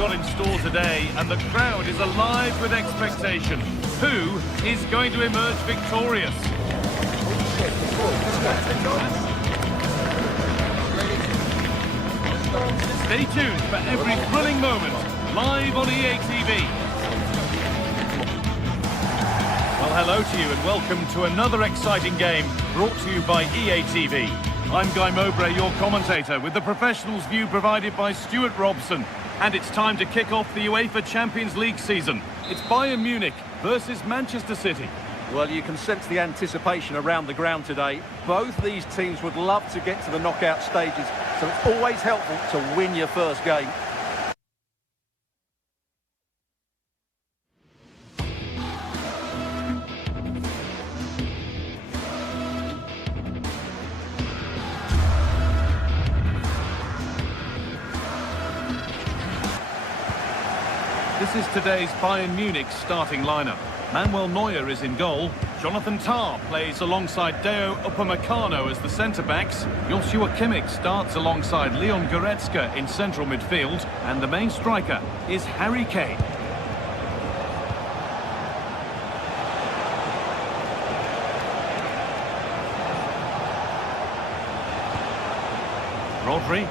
got in store today, and the crowd is alive with expectation. Who is going to emerge victorious? Stay tuned for every thrilling moment, live on EA TV. Well, hello to you and welcome to another exciting game brought to you by EA TV. I'm Guy Mowbray, your commentator, with the professionals' view provided by Stuart Robson. And it's time to kick off the UEFA Champions League season. It's Bayern Munich versus Manchester City. Well, you can sense the anticipation around the ground today. Both these teams would love to get to the knockout stages, so it's always helpful to win your first game. This is today's Bayern Munich starting lineup. Manuel Neuer is in goal. Jonathan Tah plays alongside Deo Upamecano as the centre-backs. Joshua Kimmich starts alongside Leon Goretzka in central midfield. And the main striker is Harry Kane. Rodri.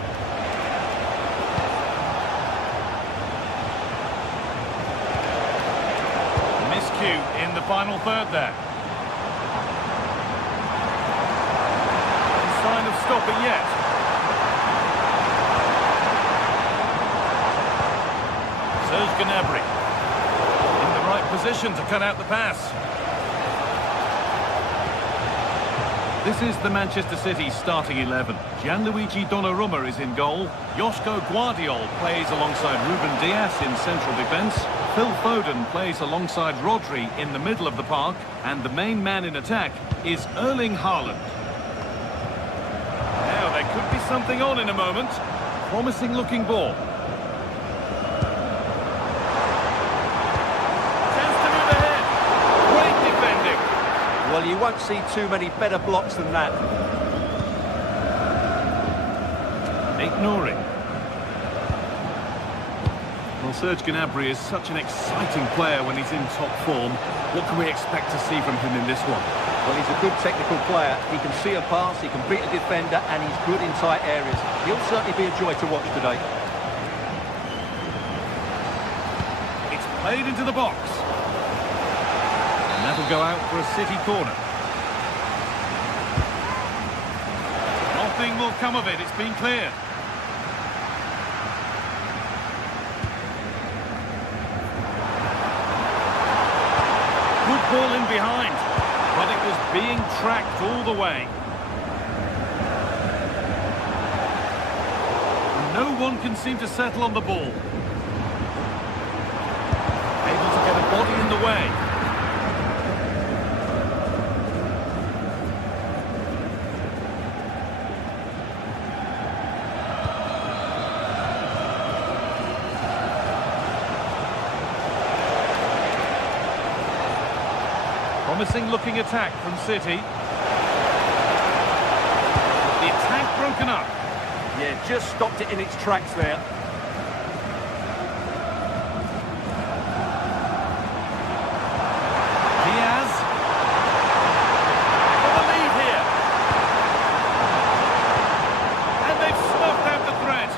In the final third there. No sign of stopping yet. Serge Gnabry in the right position to cut out the pass. This is the Manchester City starting 11. Gianluigi Donnarumma is in goal. Joško Guardiol plays alongside Ruben Dias in central defence. Phil Foden plays alongside Rodri in the middle of the park. And the main man in attack is Erling Haaland. Now, there could be something on in a moment. Promising looking ball. Chance to move ahead. Great defending. Well, you won't see too many better blocks than that. Ignoring. Well, Serge Gnabry is such an exciting player when he's in top form. What can we expect to see from him in this one? Well, he's a good technical player. He can see a pass, he can beat a defender, and he's good in tight areas. He'll certainly be a joy to watch today. It's played into the box. And that'll go out for a City corner. Nothing will come of it, it's been cleared. Good ball in behind, but it was being tracked all the way. No one can seem to settle on the ball. Able to get a body in the way. Promising looking attack from City. The attack broken up. Yeah, just stopped it in its tracks there. Diaz. For the lead here. And they've snuffed out the threat.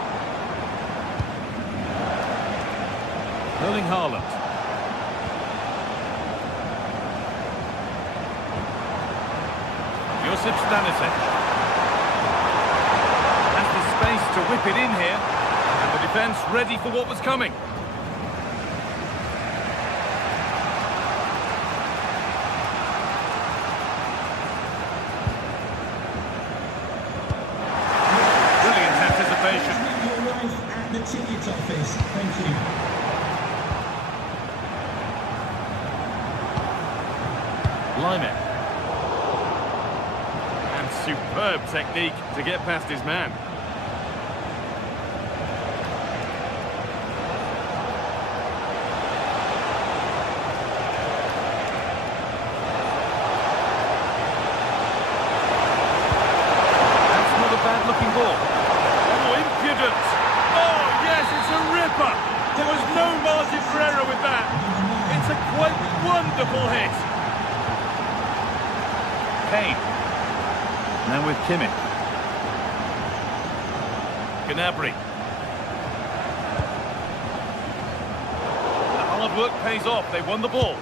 Erling Haaland. Josip Stanisic has the space to whip it in here, and the defence ready for what was coming. Brilliant anticipation. Your wife at the ticket office. Thank you. Limit. Superb technique to get past his man. That's not a bad looking ball. Oh, impudent. Oh, yes, it's a ripper. Kane. Now with Kimmich. Gnabry. The hard work pays off. They won the ball.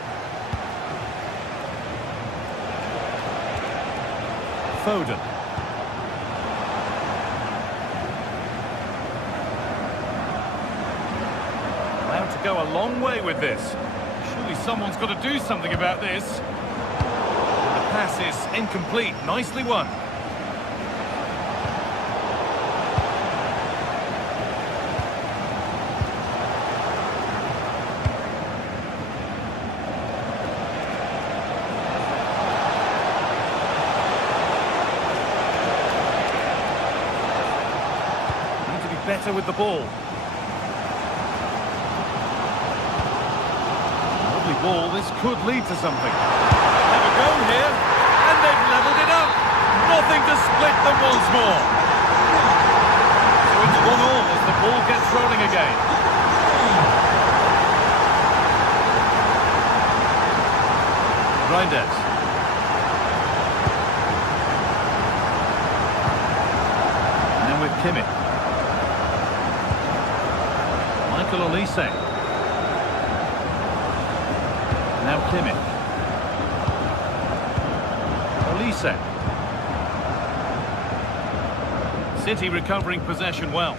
Foden. Allowed to go a long way with this. Surely someone's got to do something about this. The pass is incomplete. Nicely won. Better with the ball. Lovely ball, this could lead to something. Have a go here, and they've levelled it up. Nothing to split them once more. So it's 1-1 as the ball gets rolling again. Reinders. And with Kimmich. Olise. Now Kimmich. Olise. City recovering possession well.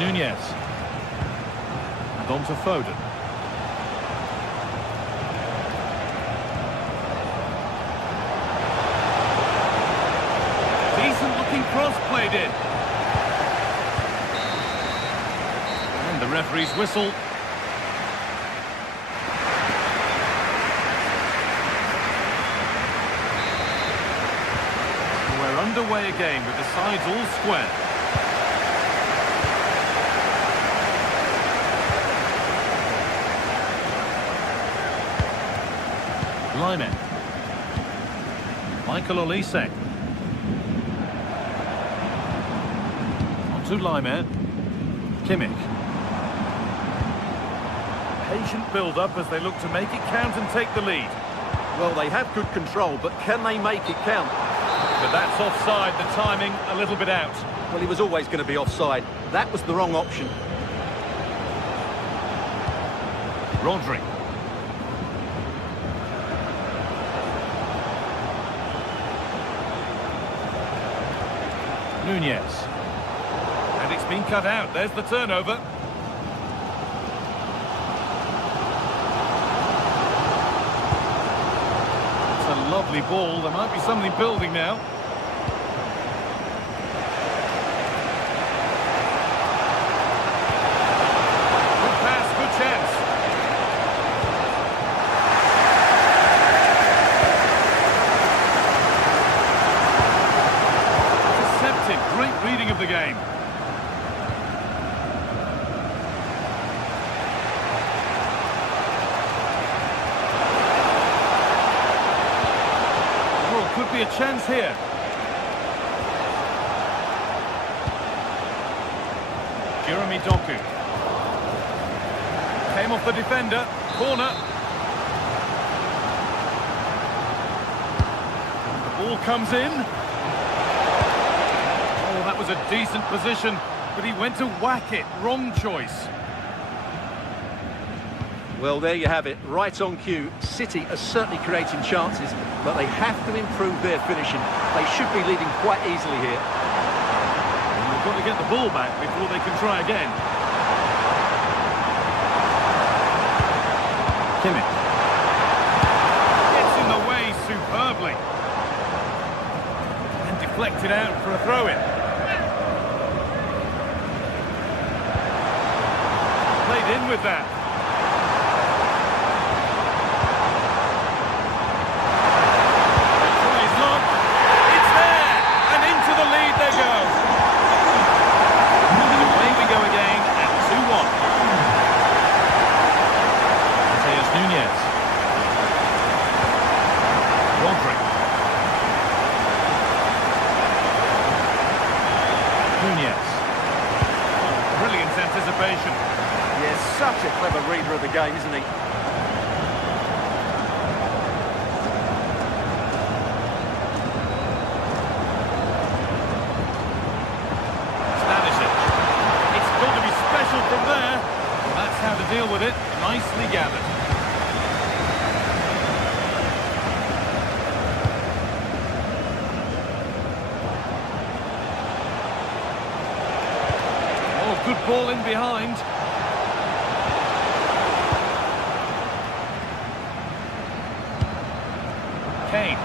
Nunez. And on to Foden. Decent looking cross played in. And the referee's whistle. We're underway again with the sides all square. Lyman. Michael Olise. On to Lyman. Kimmich. Patient build-up as they look to make it count and take the lead. Well, they have good control, but can they make it count? But that's offside, the timing a little bit out. Well, he was always going to be offside. That was the wrong option. Rodri. Nunez. And it's been cut out. There's the turnover. It's a lovely ball. There might be something building now. Good pass, good chance. Great reading of the game. Oh, could be a chance here. Jeremy Doku. Came off the defender. Corner. The ball comes in. That was a decent position, but he went to whack it. Wrong choice. Well, there you have it. Right on cue. City are certainly creating chances, but they have to improve their finishing. They should be leading quite easily here. And they've got to get the ball back before they can try again. Kimmich. Gets in the way superbly. And deflected out for a throw-in. Played in with that. Tries luck. It's there! And into the lead they go. And away we go again at 2-1. Nunez. anticipation. Yes, such a clever reader of the game, isn't he? It's got to be special from there. Well, that's how to deal with it. Nicely gathered. Oh, good ball in behind. Kane.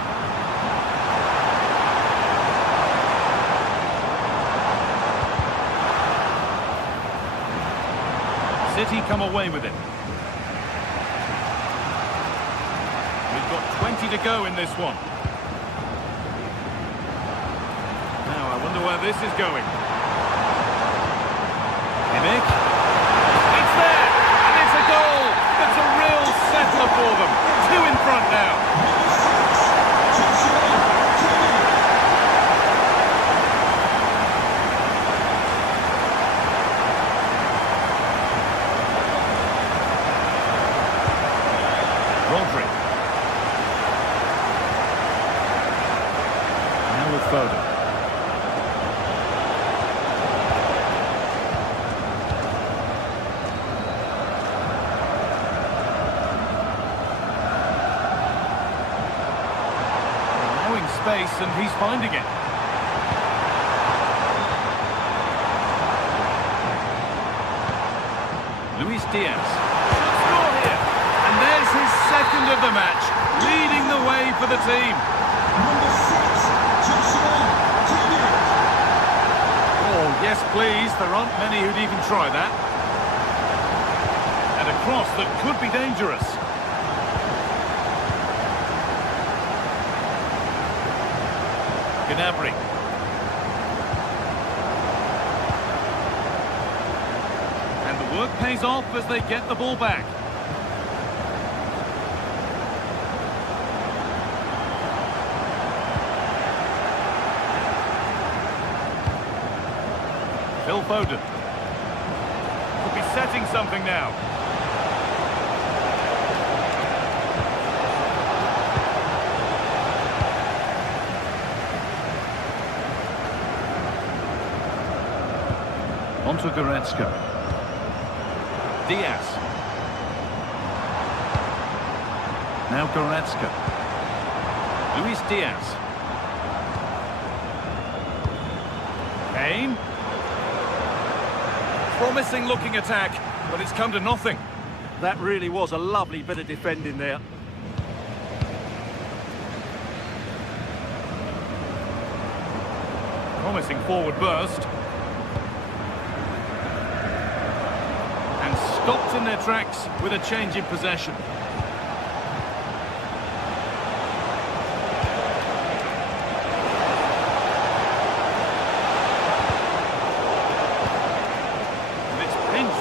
City come away with it. We've got 20 to go in this one. Now, I wonder where this is going. Kimmich. It's there! And it's a goal! That's a real settler for them. 2 in front now. Now with Foden. Allowing space and he's finding it. Luis Diaz. Should score here. And there's his second of the match, leading the way for the team. Number 6, Oh, yes, please. There aren't many who'd even try that. And a cross that could be dangerous. Gnabry. And the work pays off as they get the ball back. Phil Foden. Could be setting something now. Onto Goretzka. Diaz. Now Goretzka. Luis Diaz. Kane. Promising looking attack, but it's come to nothing. That really was a lovely bit of defending there. Promising forward burst. And stopped in their tracks with a change in possession.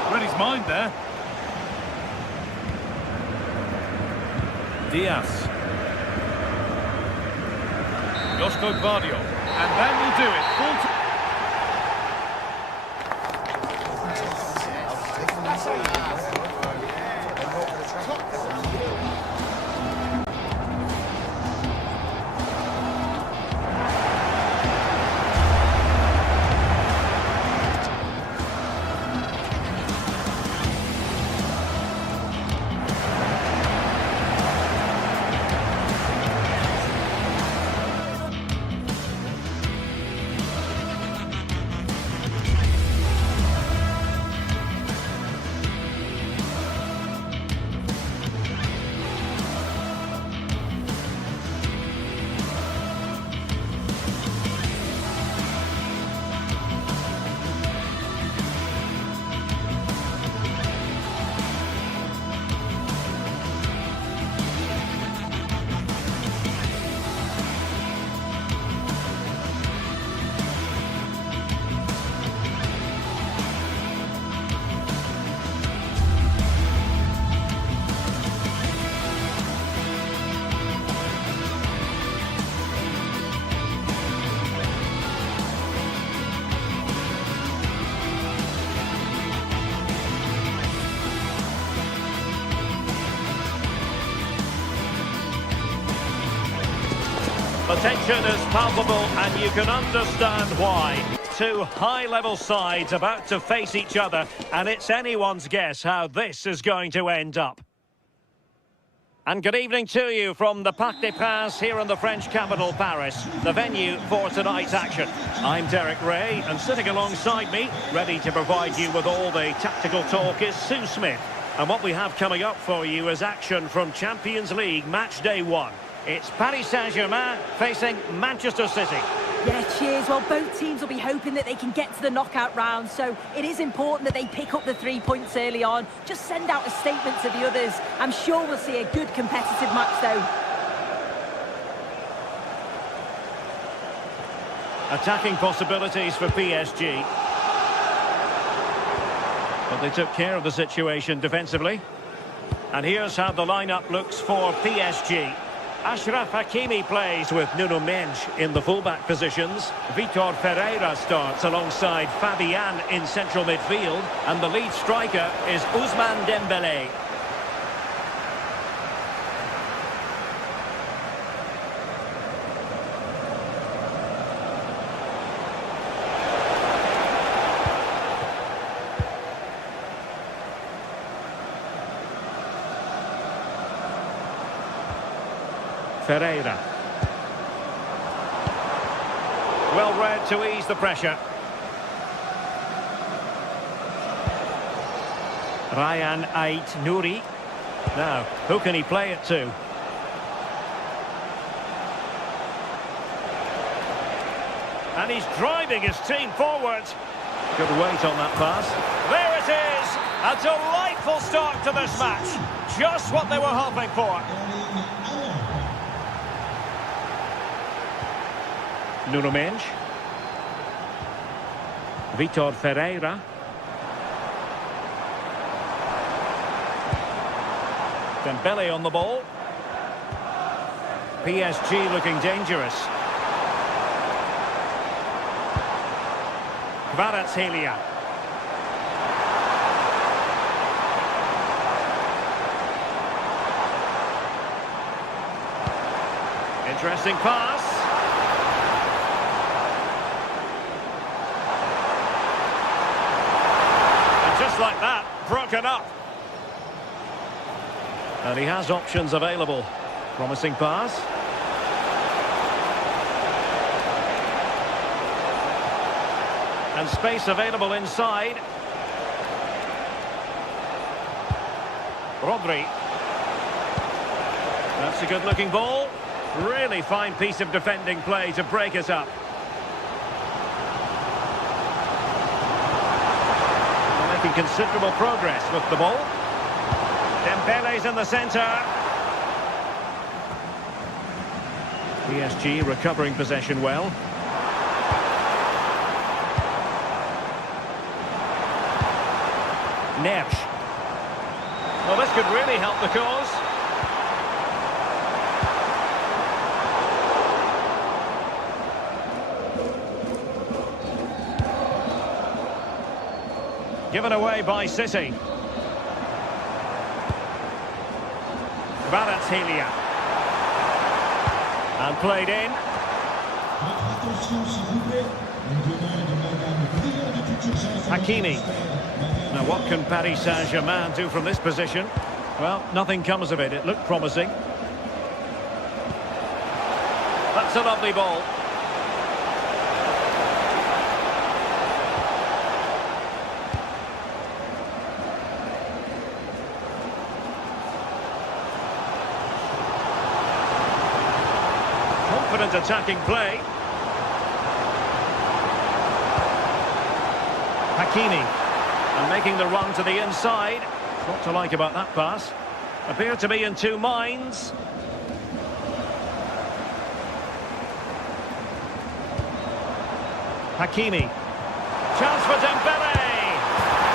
Read his mind there. Diaz. Josko Gvardiol. And that will do it. Full time. The tension is palpable and you can understand why. Two high-level sides about to face each other, and it's anyone's guess how this is going to end up. And good evening to you from the Parc des Princes here in the French capital, Paris, the venue for tonight's action. I'm Derek Ray, and sitting alongside me, ready to provide you with all the tactical talk, is Sue Smith. And what we have coming up for you is action from Champions League match day 1. It's Paris Saint-Germain facing Manchester City. Yeah, cheers. Well, both teams will be hoping that they can get to the knockout round, so it is important that they pick up the 3 points early on. Just send out a statement to the others. I'm sure we'll see a good competitive match, though. Attacking possibilities for PSG. But they took care of the situation defensively. And here's how the lineup looks for PSG. Achraf Hakimi plays with Nuno Mendes in the fullback positions. Vitor Ferreira starts alongside Fabian in central midfield. And the lead striker is Ousmane Dembélé. Ferreira. Well read to ease the pressure. Ryan Ait Nouri. Now, who can he play it to? And he's driving his team forward. Good weight on that pass. There it is! A delightful start to this match. Just what they were hoping for. Nuno Mendes. Vitor Ferreira. Dembélé on the ball. PSG looking dangerous. Kvaratskhelia. Interesting pass. Just like that, broken up. And he has options available. Promising pass. And space available inside. Rodri. That's a good-looking ball. Really fine piece of defending play to break it up. Making considerable progress with the ball. Dembele's in the centre. PSG recovering possession well. Neves. Well, this could really help the cause. Given away by City. Kvaratskhelia. And played in. Hakimi. Now what can Paris Saint-Germain do from this position? Well, nothing comes of it. It looked promising. That's a lovely ball. Confident attacking play. Hakimi. And making the run to the inside. What to like about that pass? Appear to be in two minds. Hakimi. Chance for Dembélé.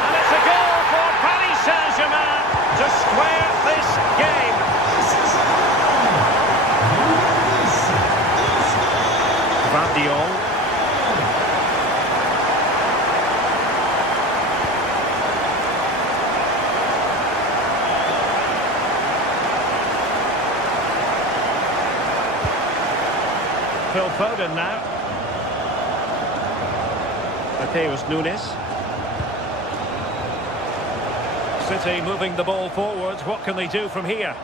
And it's a goal for Paris Saint-Germain to square this game. Guardiola. Phil Foden now. Mateus Nunes. City moving the ball forwards. What can they do from here?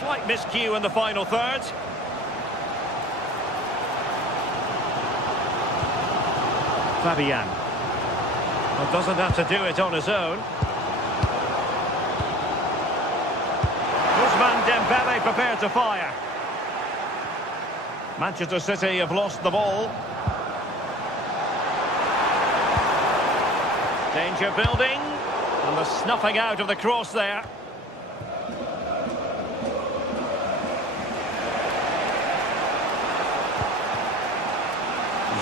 Slight miscue in the final third. Fabian. Well, doesn't have to do it on his own. Ousmane Dembele prepared to fire. Manchester City have lost the ball. Danger building. And the snuffing out of the cross there.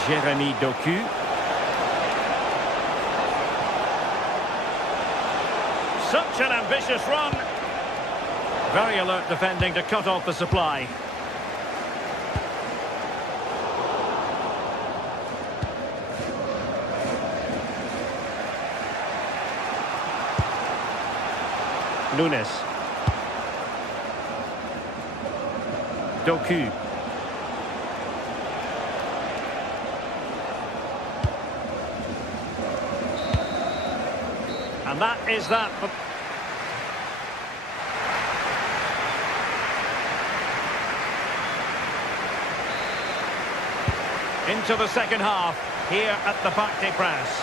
Jeremy Doku. Such an ambitious run. Very alert defending to cut off the supply. Nunes. Doku. And that is that. Into the second half, here at the Parc des Princes.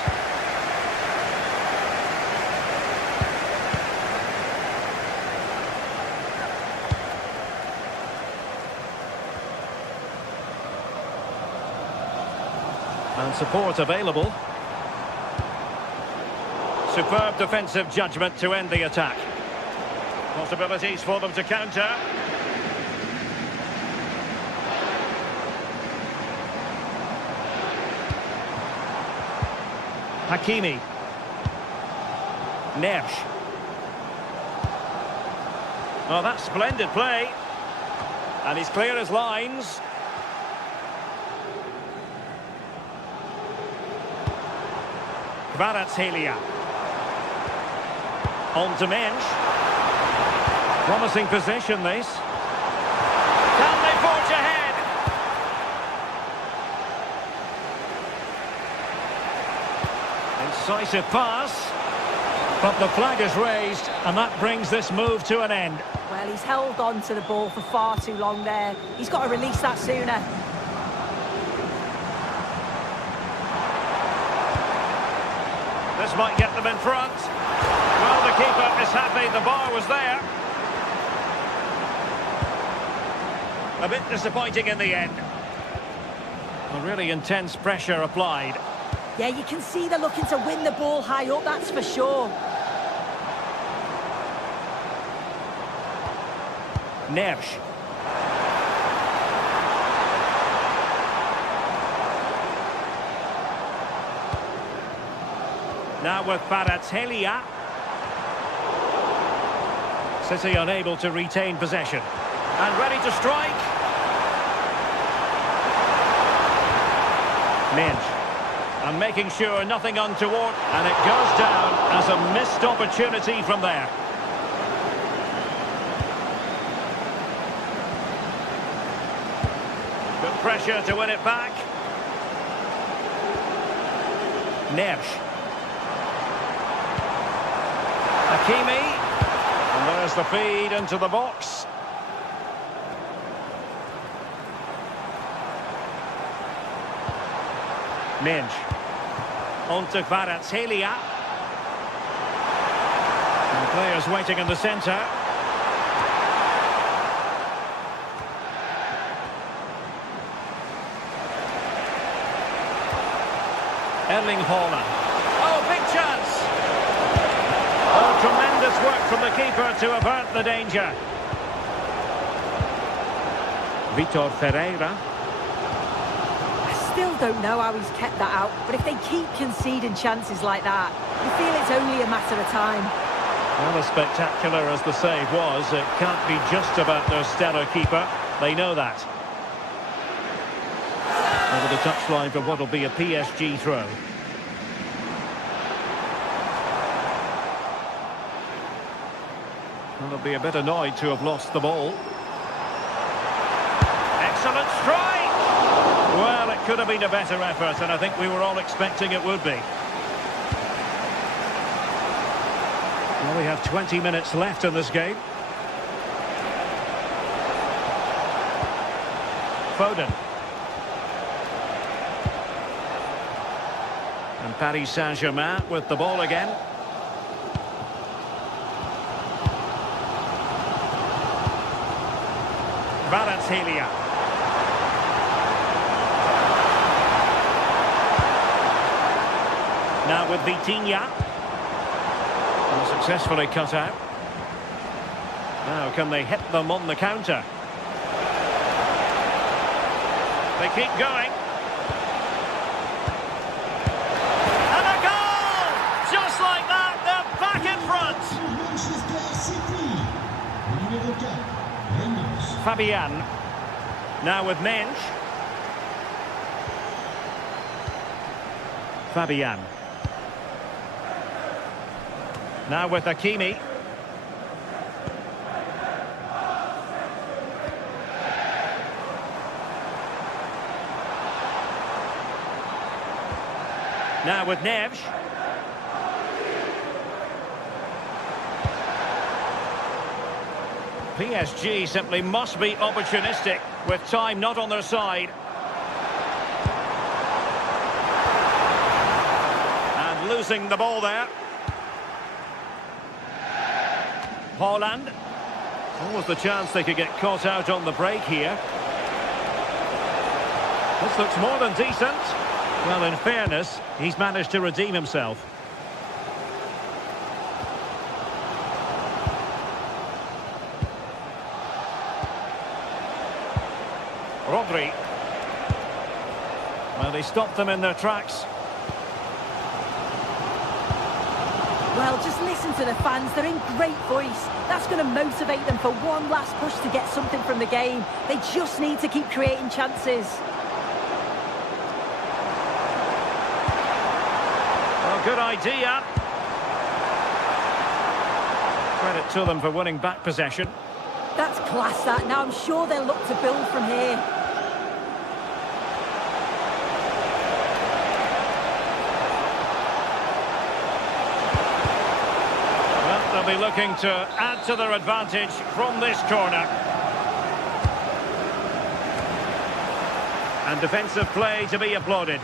And support available. Superb defensive judgment to end the attack. Possibilities for them to counter. Hakimi. Neves. Oh, that's splendid play. And he's clear as lines. Kvaratskhelia. On to Mensch. Promising possession, this. Can they forge ahead? Incisive pass. But the flag is raised, and that brings this move to an end. Well, he's held on to the ball for far too long there. He's got to release that sooner. This might get them in front. Well, the keeper is happy the bar was there. A bit disappointing in the end. A really intense pressure applied. Yeah, you can see they're looking to win the ball high up, that's for sure. Neves. Now with Kvaratskhelia. City unable to retain possession. And ready to strike. Mensch. And making sure nothing untoward. And it goes down as a missed opportunity from there. Good pressure to win it back. Neves. Hakimi. And there's the feed into the box. Mensch. On to Kvaratskhelia. And players waiting in the centre. Erling Haaland. Oh, big chance! Oh, tremendous work from the keeper to avert the danger. Vitor Ferreira. Still don't know how he's kept that out, but if they keep conceding chances like that, you feel it's only a matter of time. Well, as spectacular as the save was, it can't be just about their stellar keeper. They know that. Over the touchline for what will be a PSG throw. Well, they'll be a bit annoyed to have lost the ball. Excellent strike! Well, it could have been a better effort, and I think we were all expecting it would be. Well, we have 20 minutes left in this game. Foden. And Paris Saint-Germain with the ball again. Valentina. Now with Vitinha. And successfully cut out. Now can they hit them on the counter? They keep going. And a goal! Just like that, they're back in front. Manchester City. Numéro 4, Reynolds. Fabian. Now with Mensch. Fabian. Now with Hakimi. Now with Neves. PSG simply must be opportunistic with time not on their side. And losing the ball there. Haaland. Almost the chance they could get caught out on the break here. This looks more than decent. Well, in fairness, he's managed to redeem himself. Rodri. Well, he stopped them in their tracks. Well, just listen to the fans. They're in great voice. That's going to motivate them for one last push to get something from the game. They just need to keep creating chances. Well, good idea. Credit to them for winning back possession. That's class, that. Now I'm sure they'll look to build from here. They'll be looking to add to their advantage from this corner. And defensive play to be applauded.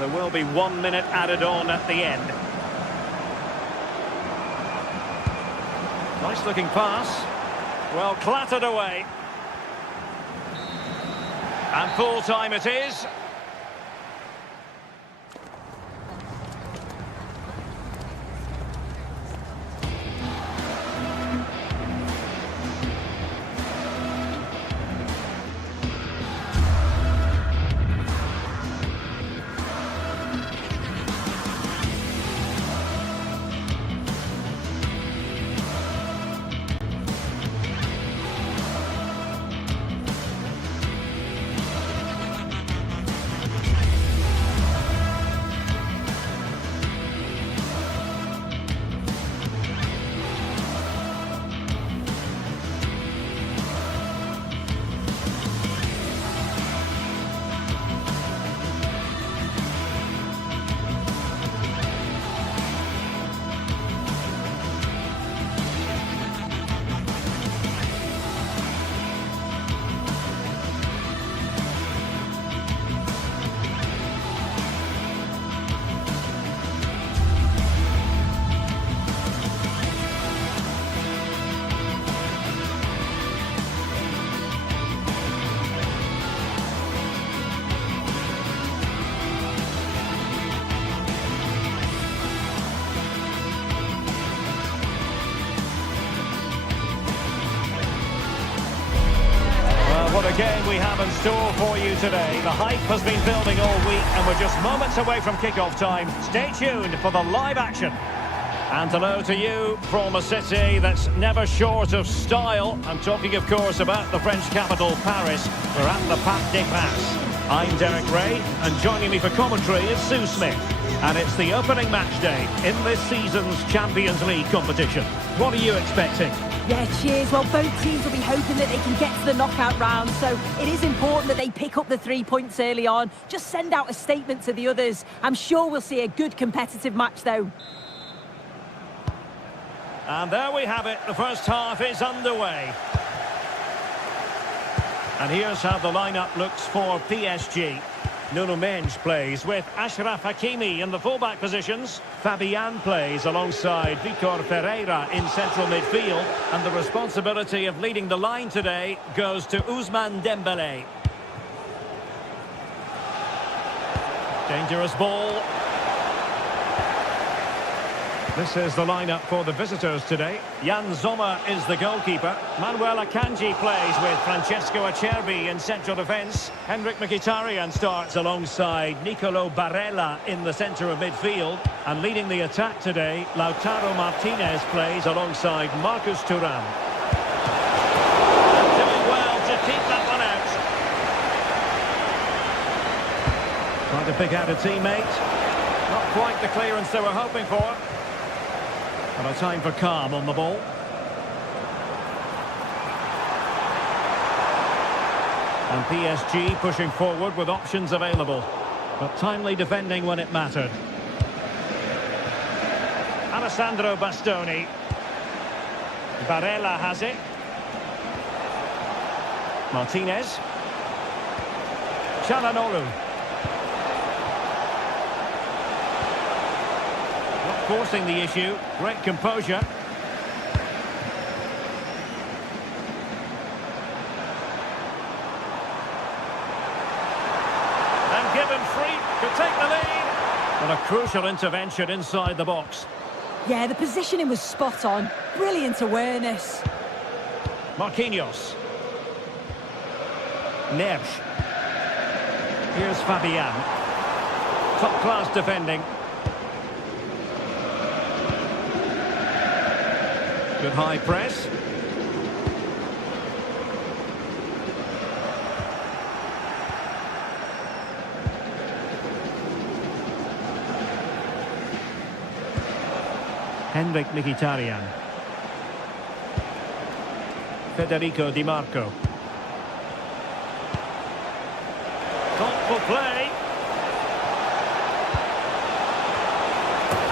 There will be 1 minute added on at the end. Nice looking pass. Well, clattered away. And full time it is. What a game we have in store for you today. The hype has been building all week and we're just moments away from kick-off time. Stay tuned for the live action. And hello to you from a city that's never short of style. I'm talking, of course, about the French capital, Paris. We're at the Parc des Princes. I'm Derek Ray, and joining me for commentary is Sue Smith. And it's the opening match day in this season's Champions League competition. What are you expecting? Yeah, cheers. Well, both teams will be hoping that they can get to the knockout round, so it is important that they pick up the 3 points early on. Just send out a statement to the others. I'm sure we'll see a good competitive match, though. And there we have it. The first half is underway. And here's how the lineup looks for PSG. Nuno Mendes plays with Achraf Hakimi in the fullback positions. Fabian plays alongside Vitor Ferreira in central midfield. And the responsibility of leading the line today goes to Ousmane Dembélé. Dangerous ball. This is the lineup for the visitors today. Jan Sommer is the goalkeeper. Manuel Akanji plays with Francesco Acerbi in central defence. Henrik Mkhitaryan starts alongside Nicolo Barella in the centre of midfield. And leading the attack today, Lautaro Martinez plays alongside Marcus Thuram. And doing well to keep that one out. Trying to pick out a teammate. Not quite the clearance they were hoping for. And a time for calm on the ball. And PSG pushing forward with options available. But timely defending when it mattered. Alessandro Bastoni. Barella has it. Martinez. Çalhanoğlu. Forcing the issue, great composure. And given free to take the lead. And a crucial intervention inside the box. Yeah, the positioning was spot on. Brilliant awareness. Marquinhos. Neves. Here's Fabian. Top-class defending. Good high press. Henrik Mkhitaryan. Federico Di Marco. Thoughtful play.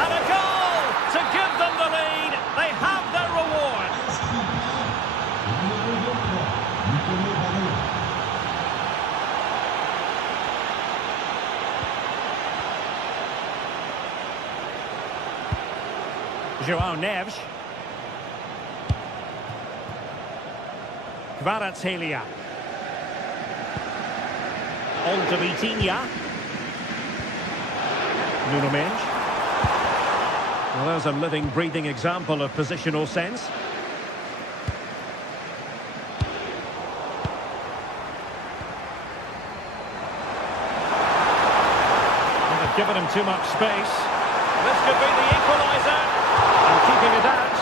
And a goal to give them the lead. They have their reward. João Neves. Kvaratskhelia. On to Vitinha. Nuno Mendes. Well, there's a living, breathing example of positional sense. And they've given him too much space. This could be the equaliser. And keeping it out.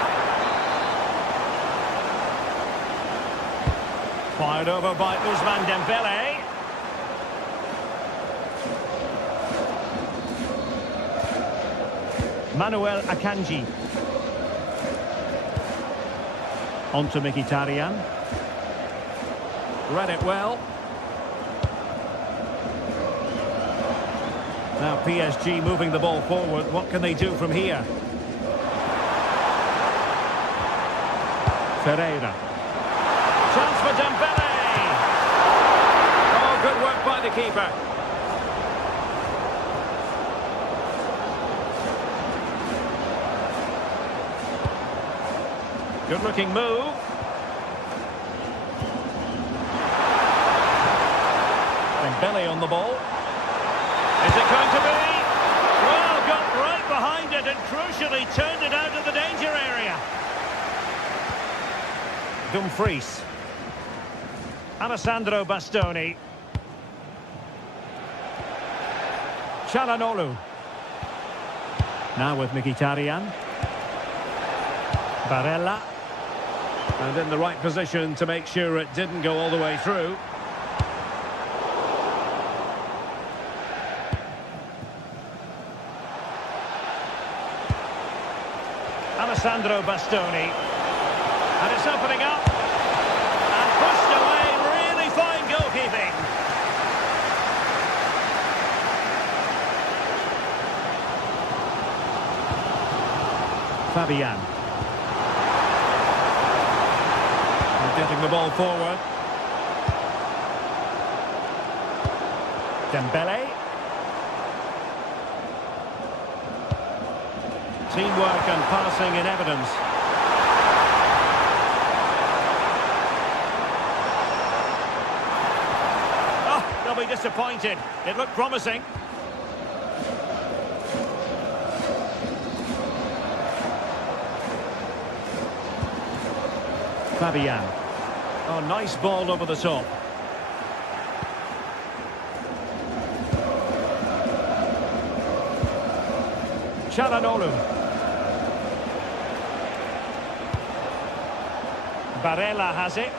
Fired over by Ousmane Dembélé. Manuel Akanji. On to Mkhitaryan. Read it well. Now PSG moving the ball forward. What can they do from here? Ferreira. Chance for Dembélé. Oh, good work by the keeper. Good-looking move. Dembélé on the ball. Is it going to be? Well, got right behind it and crucially turned it out of the danger area. Dumfries. Alessandro Bastoni. Çalhanoğlu. Now with Mkhitaryan. Barella. And in the right position to make sure it didn't go all the way through. Alessandro Bastoni. And it's opening up. And pushed away. Really fine goalkeeping. Fabian. Getting the ball forward. Dembele. Teamwork and passing in evidence. Oh, they'll be disappointed. It looked promising. Fabian. Oh, nice ball over the top. Çalhanoğlu. Barella has it.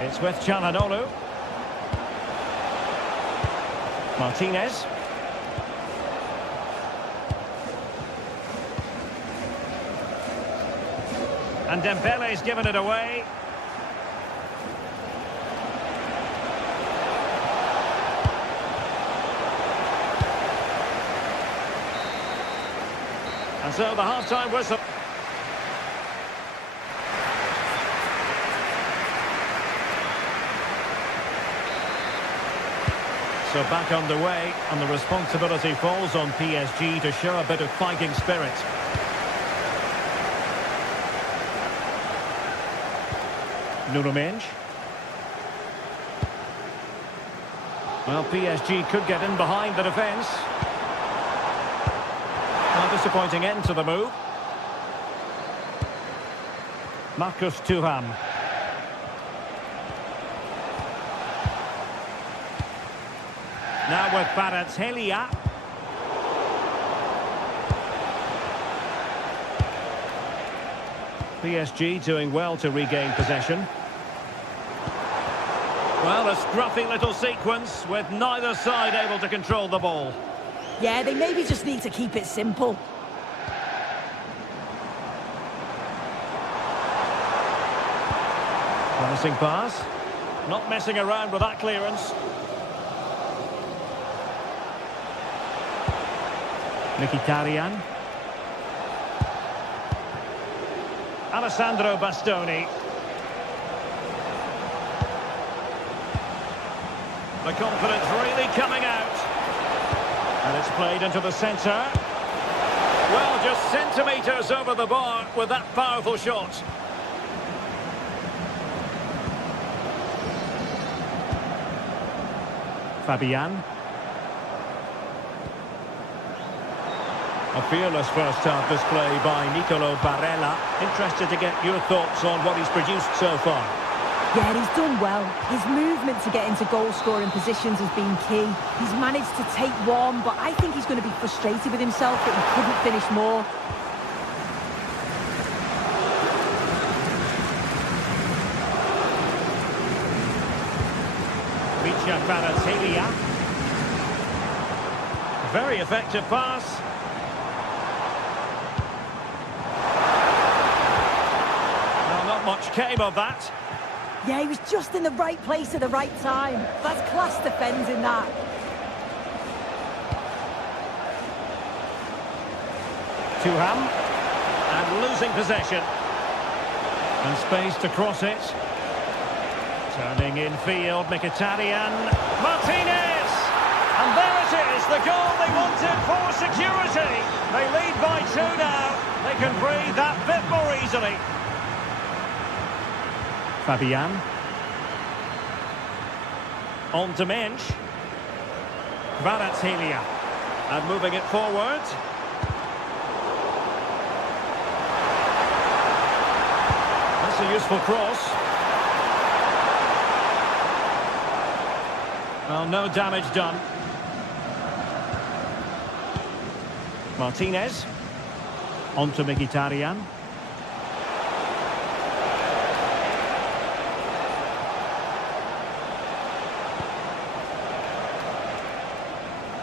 It's with Çalhanoğlu. Martinez. And Dembele's given it away. And so the half-time whistle. So back underway, and the responsibility falls on PSG to show a bit of fighting spirit. Nuno Mendes. Well, PSG could get in behind the defence. A disappointing end to the move. Marcus Thuram. Now with Kvaratskhelia. PSG doing well to regain possession. Well, a scruffy little sequence with neither side able to control the ball. Yeah, they maybe just need to keep it simple. Promising pass. Not messing around with that clearance. Mkhitaryan. Alessandro Bastoni. The confidence really coming out. And it's played into the centre. Well, just centimetres over the bar with that powerful shot. Fabian. A fearless first-half display by Nicolo Barella. Interested to get your thoughts on what he's produced so far. Yeah, he's done well. His movement to get into goal-scoring positions has been key. He's managed to take one, but I think he's going to be frustrated with himself that he couldn't finish more. Kvaratskhelia. Very effective pass. Well, not much came of that. Yeah, he was just in the right place at the right time. That's class defending that. Thuram. And losing possession. And space to cross it. Turning in field, Mkhitaryan. Martinez! And there it is, the goal they wanted for security. They lead by 2 now. They can breathe that bit more easily. Fabian. On to Mensch. Kvaratskhelia. And moving it forward. That's a useful cross. Well, no damage done. Martinez. On to Mkhitaryan.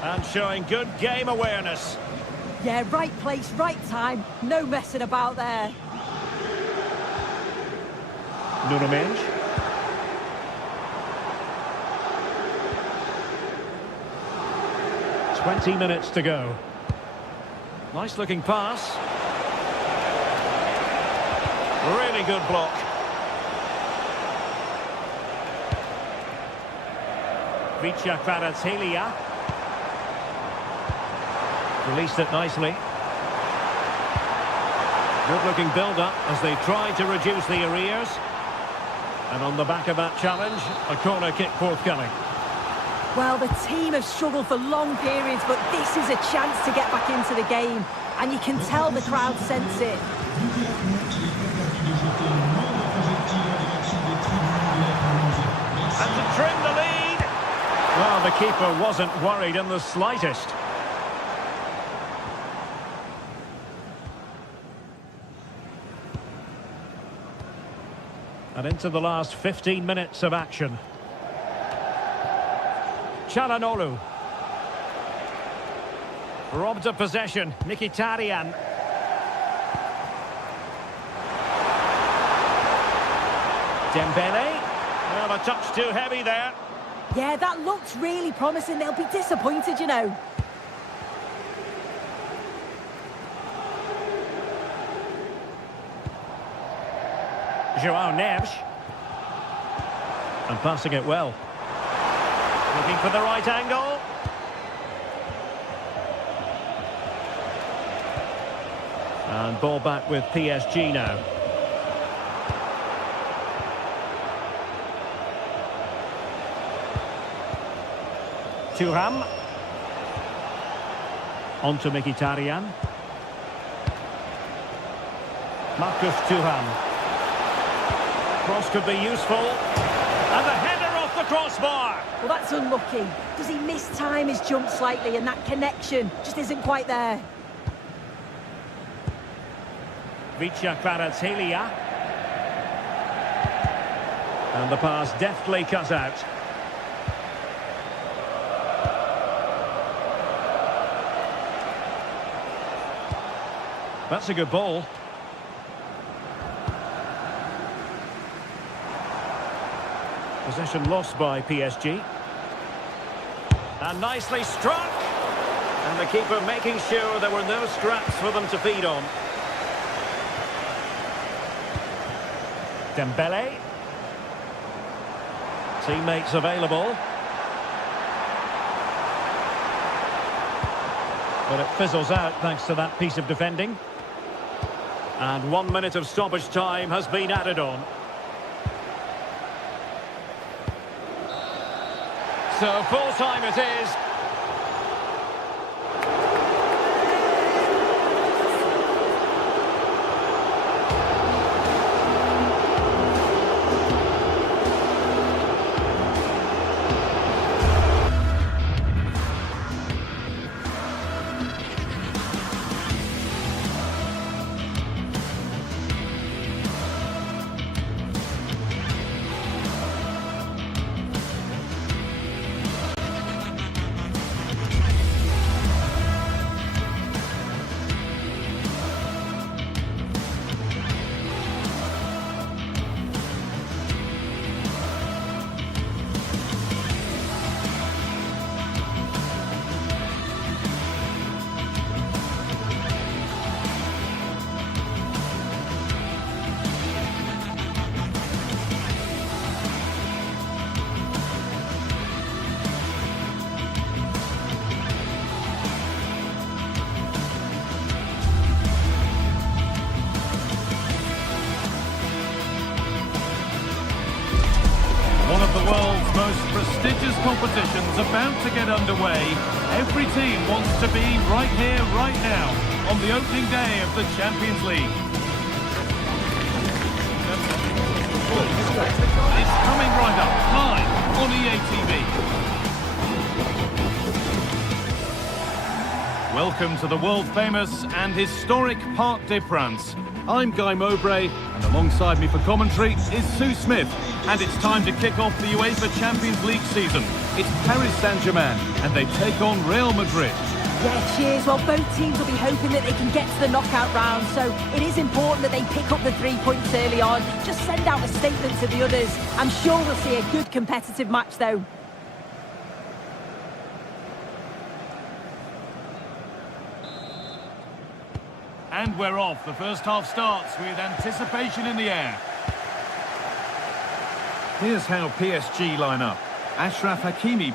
And showing good game awareness. Yeah, right place, right time. No messing about there. Nuno Mendes. "20 minutes to go. Nice looking pass. Really good block. Vicha Kvaratskhelia. Released it nicely. Good looking build-up as they try to reduce the arrears. And on the back of that challenge, a corner kick forthcoming. Well, the team have struggled for long periods, but this is a chance to get back into the game. And you can tell the crowd sense it. And to trim the lead. Well, the keeper wasn't worried in the slightest. And into the last 15 minutes of action. Çalhanoğlu. Robbed of possession. Mkhitaryan. Dembele. Well, a touch too heavy there. Yeah, that looks really promising. They'll be disappointed, you know. João Neves. And passing it well. Looking for the right angle. And ball back with PSG now. Thuram. On to Mkhitaryan. Marcus Thuram. Cross could be useful. And the header off the crossbar. Well, that's unlucky. Does he miss time his jump slightly, and that connection just isn't quite there? Vicha Kvaratskhelia. And the pass deftly cut out. That's a good ball. Possession lost by PSG. And nicely struck. And the keeper making sure there were no scraps for them to feed on. Dembele. Teammates available. But it fizzles out thanks to that piece of defending. And 1 minute of stoppage time has been added on. So full time it is. One of the world's most prestigious competitions about to get underway. Every team wants to be right here, right now, on the opening day of the Champions League. It's coming right up, live on EA TV. Welcome to the world-famous and historic Parc des Princes. I'm Guy Mowbray, and alongside me for commentary is Sue Smith. And it's time to kick off the UEFA Champions League season. It's Paris Saint-Germain, and they take on Real Madrid. Yeah, cheers. Well, both teams will be hoping that they can get to the knockout round, so it is important that they pick up the 3 points early on. Just send out a statement to the others. I'm sure we'll see a good competitive match, though. And we're off. The first half starts with anticipation in the air. Here's how PSG line up. Achraf Hakimi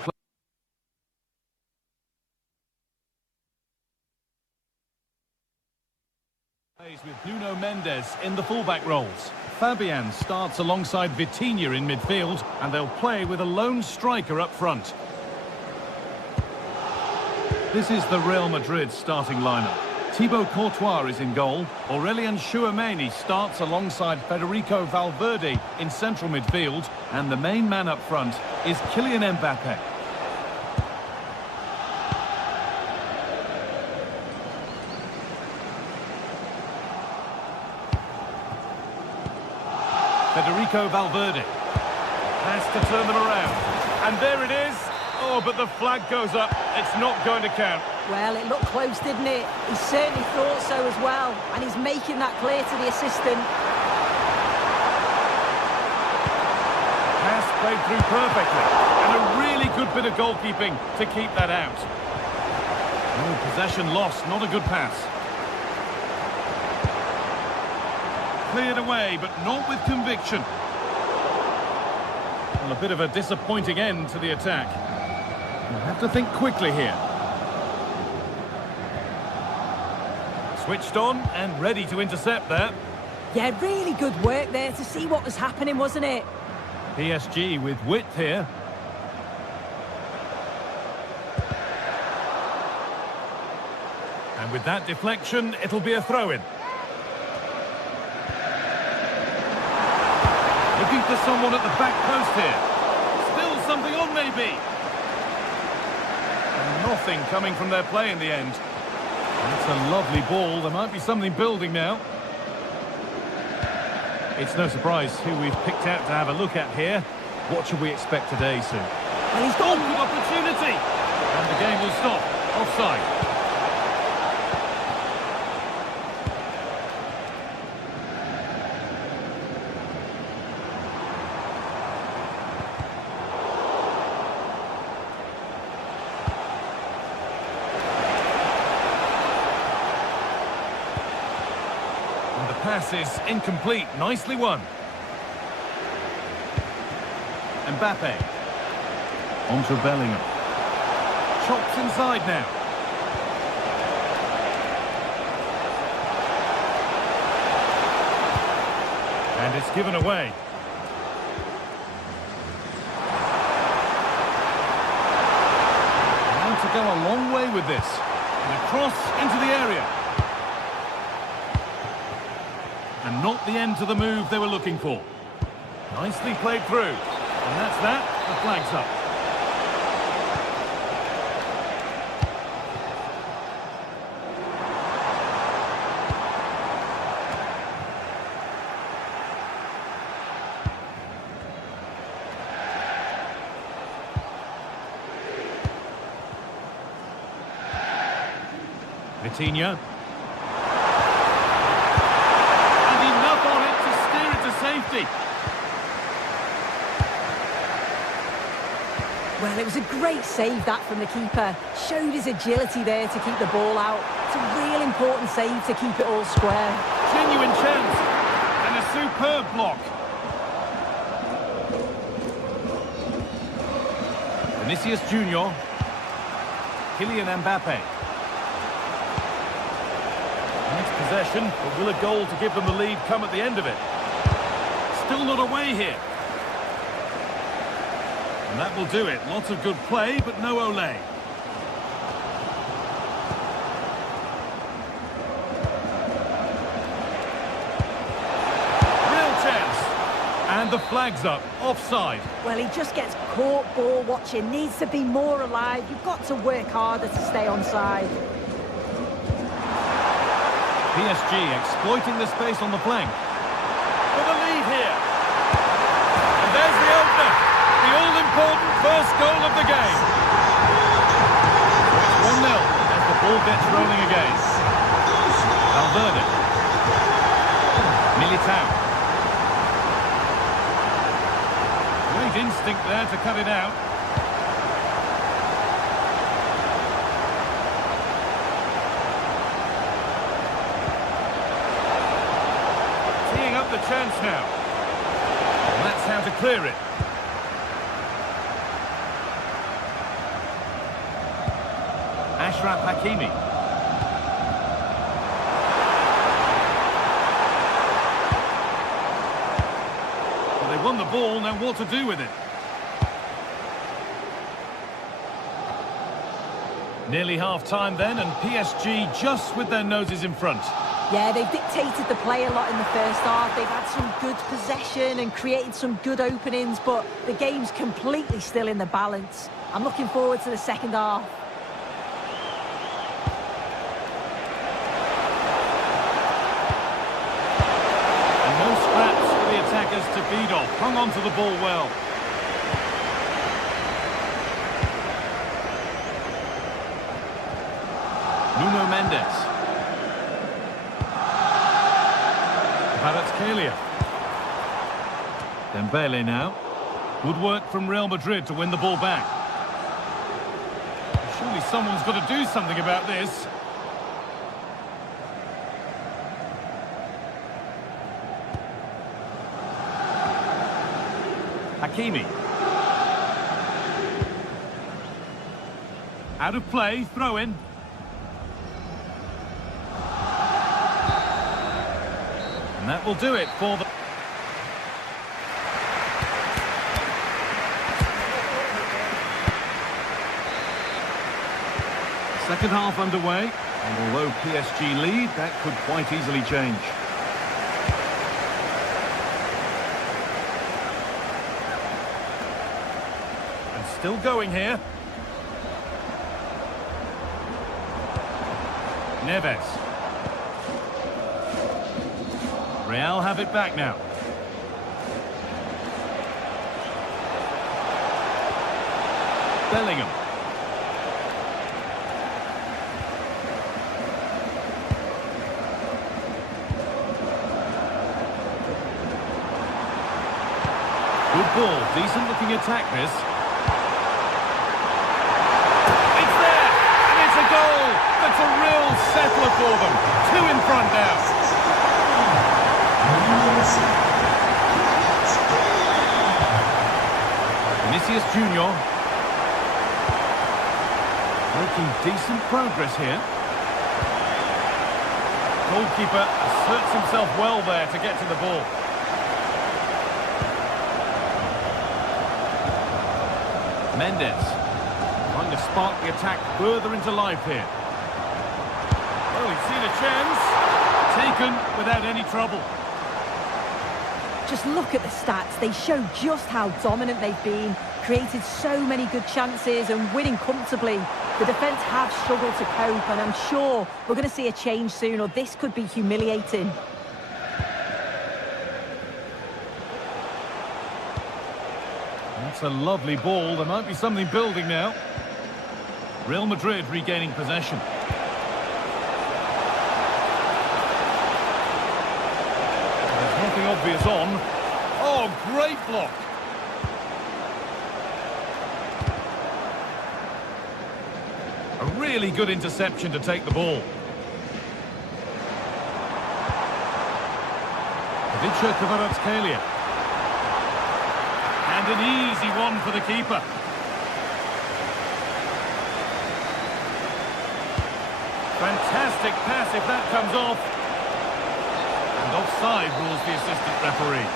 plays with Nuno Mendes in the fullback roles. Fabian starts alongside Vitinha in midfield, and they'll play with a lone striker up front. This is the Real Madrid starting lineup. Thibaut Courtois is in goal. Aurelien Tchouameni starts alongside Federico Valverde in central midfield. And the main man up front is Kylian Mbappe. Federico Valverde has to turn them around. And there it is. Oh, but the flag goes up. It's not going to count. Well, it looked close, didn't it? He certainly thought so as well. And he's making that clear to the assistant. Pass played through perfectly. And a really good bit of goalkeeping to keep that out. Oh, possession lost. Not a good pass. Cleared away, but not with conviction. Well, a bit of a disappointing end to the attack. You'll have to think quickly here. Switched on and ready to intercept there. Yeah, really good work there to see what was happening, wasn't it? PSG with width here. And with that deflection, it'll be a throw-in. Looking for someone at the back post here. Still something on, maybe. And nothing coming from their play in the end. That's a lovely ball. There might be something building now. It's no surprise who we've picked out to have a look at here. What should we expect today, Sue? Well, he's got Good opportunity. And the game will stop. Offside. Pass is incomplete. Nicely won. Mbappe. Onto Bellingham. Chops inside now. And it's given away. Now to go a long way with this. And a cross into the area. And not the end to the move they were looking for. Nicely played through. And that's that. The flag's up. Vitinha. Well, it was a great save, that, from the keeper. Showed his agility there to keep the ball out. It's a real important save to keep it all square. Genuine chance. And a superb block. Vinicius Junior. Kylian Mbappe. Next possession, but will a goal to give them the lead come at the end of it? Still not away here. And that will do it. Lots of good play, but no Olé. Real chance. And the flag's up. Offside. Well, he just gets caught ball watching. Needs to be more alive. You've got to work harder to stay onside. PSG exploiting the space on the flank. For the lead here. And there's the opener. The all-important first goal of the game. It's 1-0 as the Ball gets rolling again. Valverde. Militao. Great instinct there to cut it out. Teeing up the chance now. And that's how to clear it. Ashraf Hakimi. Well, they won the ball, now what to do with it? Nearly half-time then, and PSG just with their noses in front. Yeah, they've dictated the play a lot in the first half. They've had some good possession and created some good openings, but the game's completely still in the balance. I'm looking forward to the second half. No scraps for the attackers to feed off. Hung on to the ball well. Nuno Mendes. Kvaratskhelia. Dembele now. Good work from Real Madrid to win the ball back. Surely someone's got to do something about this. Hakimi. Out of play, throw in. And that will do it for the... Second half underway, and although PSG lead, that could quite easily change. Still going here. Neves. Real have it back now. Bellingham. Good ball, decent looking attack this. Goal! That's a real settler for them. Two in front now. Vinicius Junior. Making decent progress here. Goalkeeper asserts himself well there to get to the ball. Mendes. Trying to spark the attack further into life here. Oh, he's seen a chance. Taken without any trouble. Just look at the stats. They show just how dominant they've been. Created so many good chances and winning comfortably. The defence have struggled to cope, and I'm sure we're going to see a change soon, or this could be humiliating. That's a lovely ball. There might be something building now. Real Madrid regaining possession. There's nothing obvious on. Oh, great block. A really good interception to take the ball. Kvaratskhelia. And an easy one for the keeper. Fantastic pass if that comes off. And offside rules the assistant referee.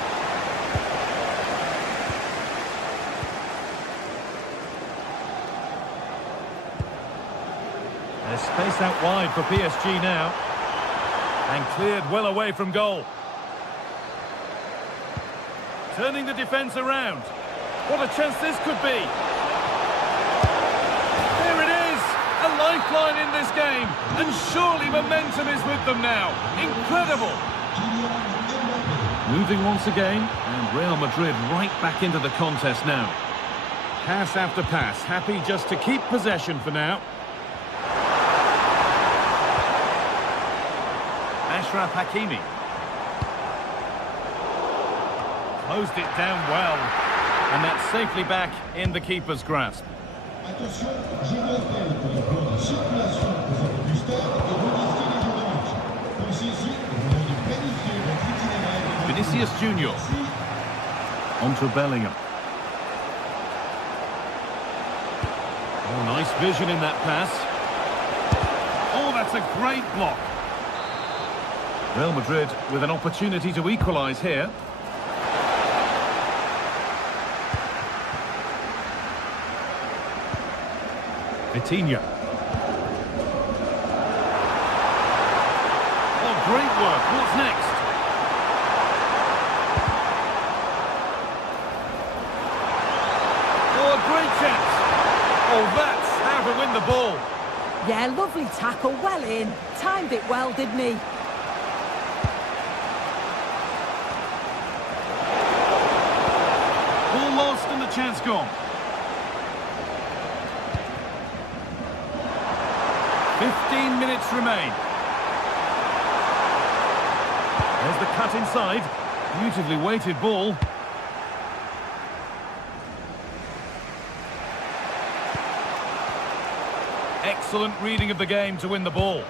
There's space out wide for PSG now. And cleared well away from goal. Turning the defence around. What a chance this could be. There it is. A lifeline in this game. And surely momentum is with them now. Incredible. Moving once again. And Real Madrid right back into the contest now. Pass after pass. Happy just to keep possession for now. Achraf Hakimi. Closed it down well. And that's safely back in the keeper's grasp. Attention, je vous rappelle que les plans de circulation présents du stade est modifié les jours de match. Pensez-y au moment de planifier votre itinéraire. Vinicius Junior. Onto Bellingham. Oh, nice vision in that pass. Oh, that's a great block. Real Madrid with an opportunity to equalise here. Vitinha. Oh, great work. What's next? Oh, a great chance. Oh, that's how to win the ball. Yeah, lovely tackle, well in. Timed it well, didn't he? Ball lost and the chance gone. 15 minutes remain. There's the cut inside. Beautifully weighted ball. Excellent reading of the game to win the ball.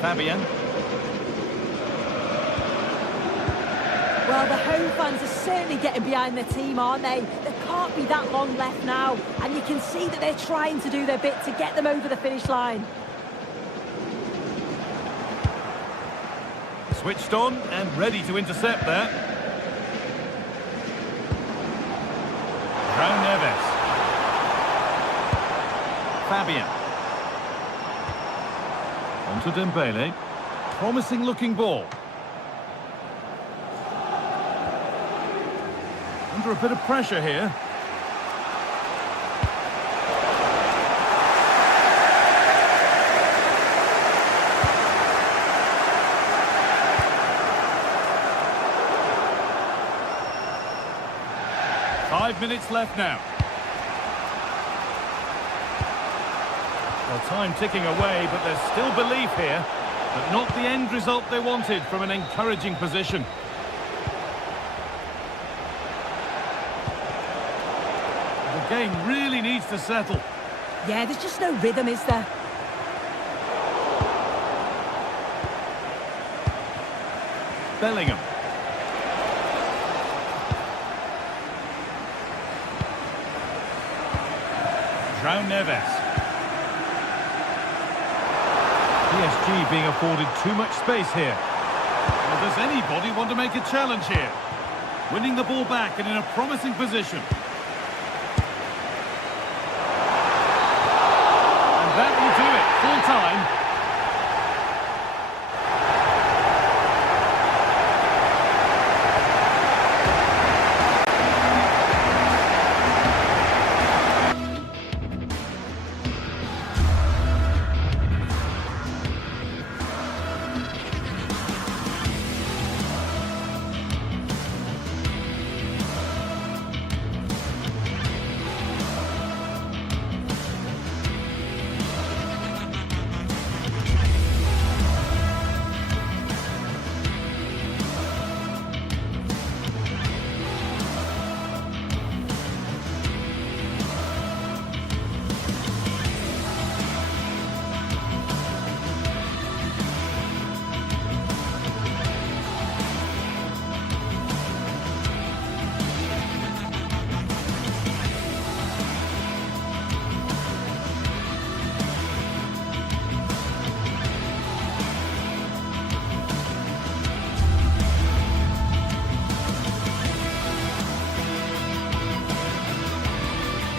Fabian. Well, the home fans are certainly getting behind their team, aren't they? There can't be that long left now. And you can see that they're trying to do their bit to get them over the finish line. Switched on and ready to intercept there. Raul Neves. Fabian. Onto Dembele. Promising looking ball. Under a bit of pressure here. Five minutes left now. Well, time ticking away, but there's still belief here, but not the end result they wanted from an encouraging position. The game really needs to settle. Yeah, there's just no rhythm, is there? Bellingham. Raul Neves. PSG being afforded too much space here. Well, does anybody want to make a challenge here? Winning the ball back and in a promising position. And that will do it. Full time.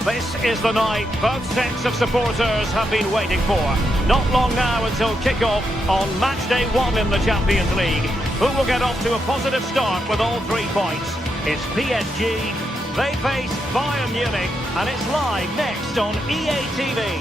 This is the night both sets of supporters have been waiting for. Not long now until kick-off on match day 1 in the Champions League. Who will get off to a positive start with all 3 points? It's PSG, they face Bayern Munich, and it's live next on EA TV.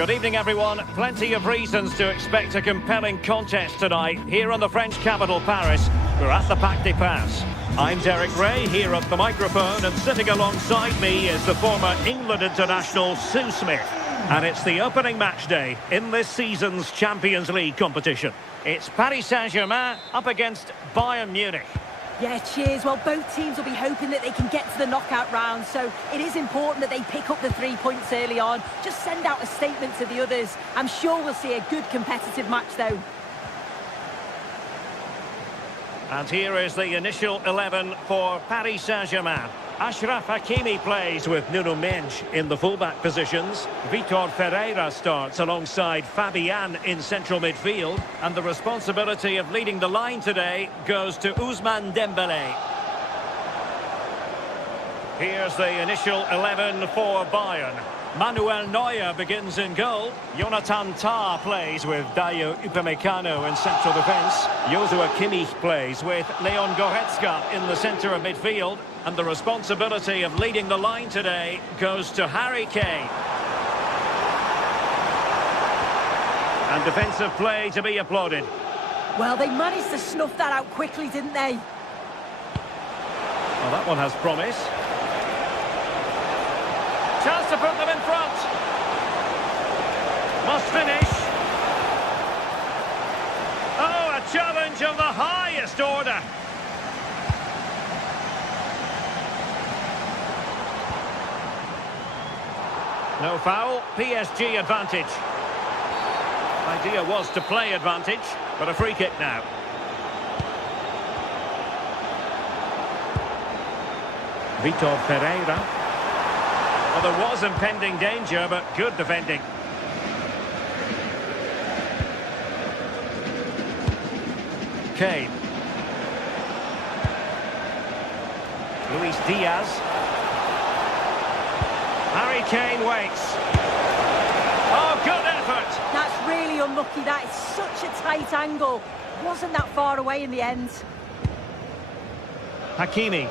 Good evening, everyone. Plenty of reasons to expect a compelling contest tonight here in the French capital, Paris. We're at the Parc des Princes. I'm Derek Ray, here at the microphone, and sitting alongside me is the former England international Sue Smith. And it's the opening match day in this season's Champions League competition. It's Paris Saint-Germain up against Bayern Munich. Yeah, cheers. Well, both teams will be hoping that they can get to the knockout round, so it is important that they pick up the 3 points early on. Just send out a statement to the others. I'm sure we'll see a good competitive match, though. And here is the initial 11 for Paris Saint-Germain. Achraf Hakimi plays with Nuno Mendes in the fullback positions. Vitor Ferreira starts alongside Fabian in central midfield. And the responsibility of leading the line today goes to Ousmane Dembélé. Here's the initial 11 for Bayern. Manuel Neuer begins in goal. Jonathan Tah plays with Dayo Upamecano in central defence. Joshua Kimmich plays with Leon Goretzka in the centre of midfield. And the responsibility of leading the line today goes to Harry Kane. And defensive play to be applauded. Well, they managed to snuff that out quickly, didn't they? Well, that one has promise. Chance to put them in front. Must finish. Oh, a challenge of the highest order. No foul, PSG advantage. Idea was to play advantage, but a free kick now. Vitor Ferreira. Well, there was impending danger, but good defending. Kane. Luis Diaz. Harry Kane waits. Oh, good effort! That's really unlucky. That is such a tight angle. Wasn't that far away in the end. Hakimi.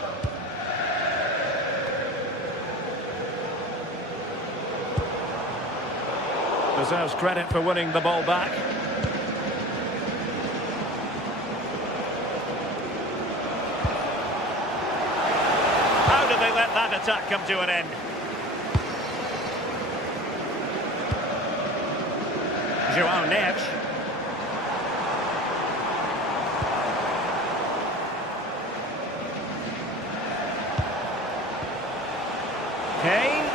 Deserves credit for winning the ball back. How did they let that attack come to an end? João Neves. Kane.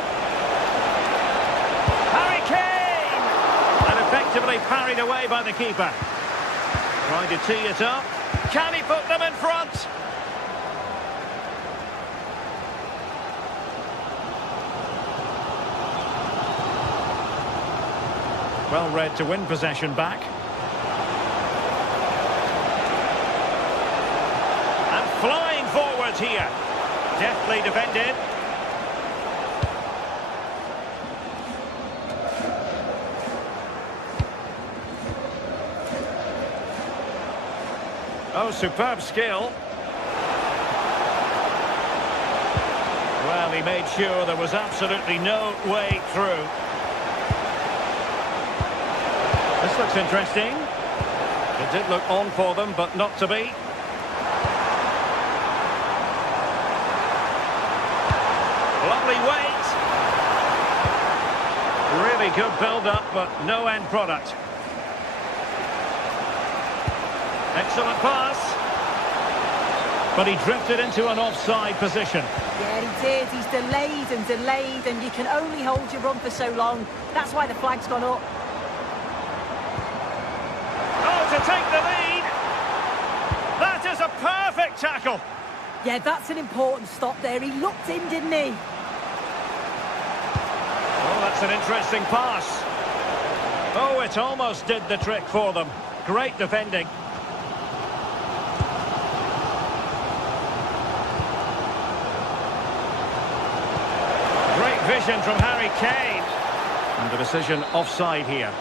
Harry Kane! And effectively parried away by the keeper. Trying to tee it up. Can he put them in front? Well read to win possession back. And flying forward here. Deftly defended. Oh, superb skill. Well, he made sure there was absolutely no way through. This looks interesting. It did look on for them, but not to be. Lovely weight. Really good build-up, but no end product. Excellent pass. But he drifted into an offside position. Yeah, he did. He's delayed, and you can only hold your run for so long. That's why the flag's gone up. To take the lead. That is a perfect tackle. Yeah, that's an important stop there. He looked in, didn't he? Oh, that's an interesting pass. Oh, it almost did the trick for them. Great defending. Great vision from Harry Kane. And the decision offside here.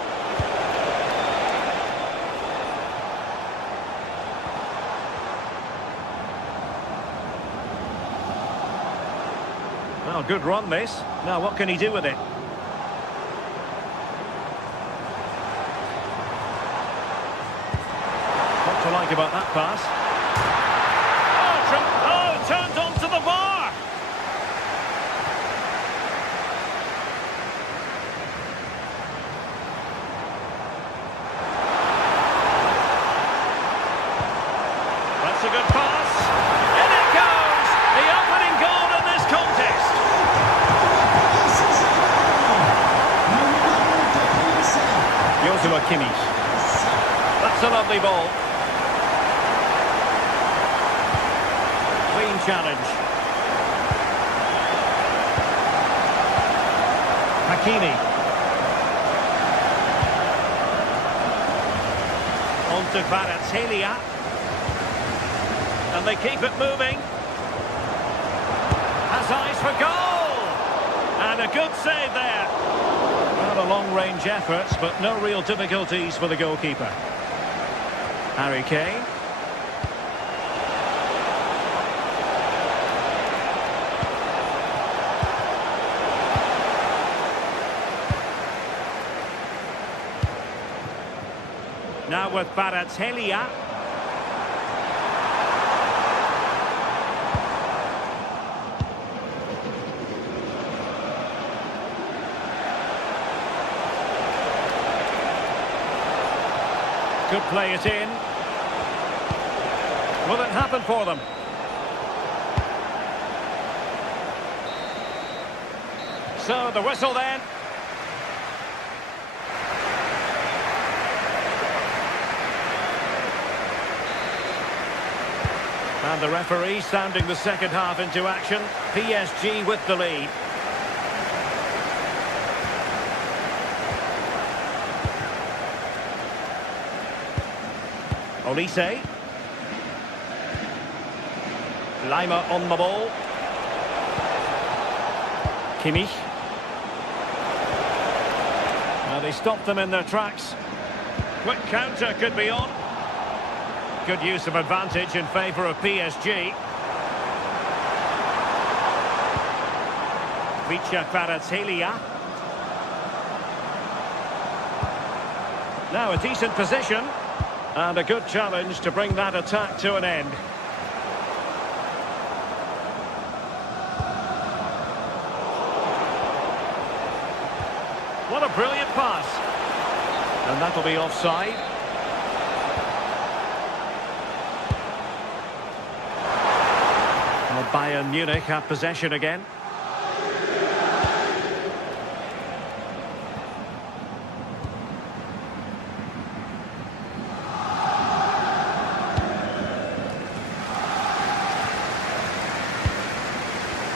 Well, good run this. Now what can he do with it? like about that pass? Oh, turned onto the bar! That's a good pass. In it goes! The opening goal in this contest. Joshua Kimmich. That's a lovely ball. Clean challenge. Hakimi. On to Kvaratskhelia. And they keep it moving. Has eyes for goal! And a good save there. Well, a long-range effort, but no real difficulties for the goalkeeper. Harry Kane. Now with Kvaratskhelia. Could play it in. Will it happen for them? So the whistle then. And the referee sounding the second half into action. PSG with the lead. Olise. Lima on the ball. Kimmich. Now they stopped them in their tracks. Quick counter could be on. Good use of advantage in favour of PSG. Vicha Kvaratskhelia. Now a decent position. And a good challenge to bring that attack to an end. What a brilliant pass. And that'll be offside. Well, Bayern Munich have possession again.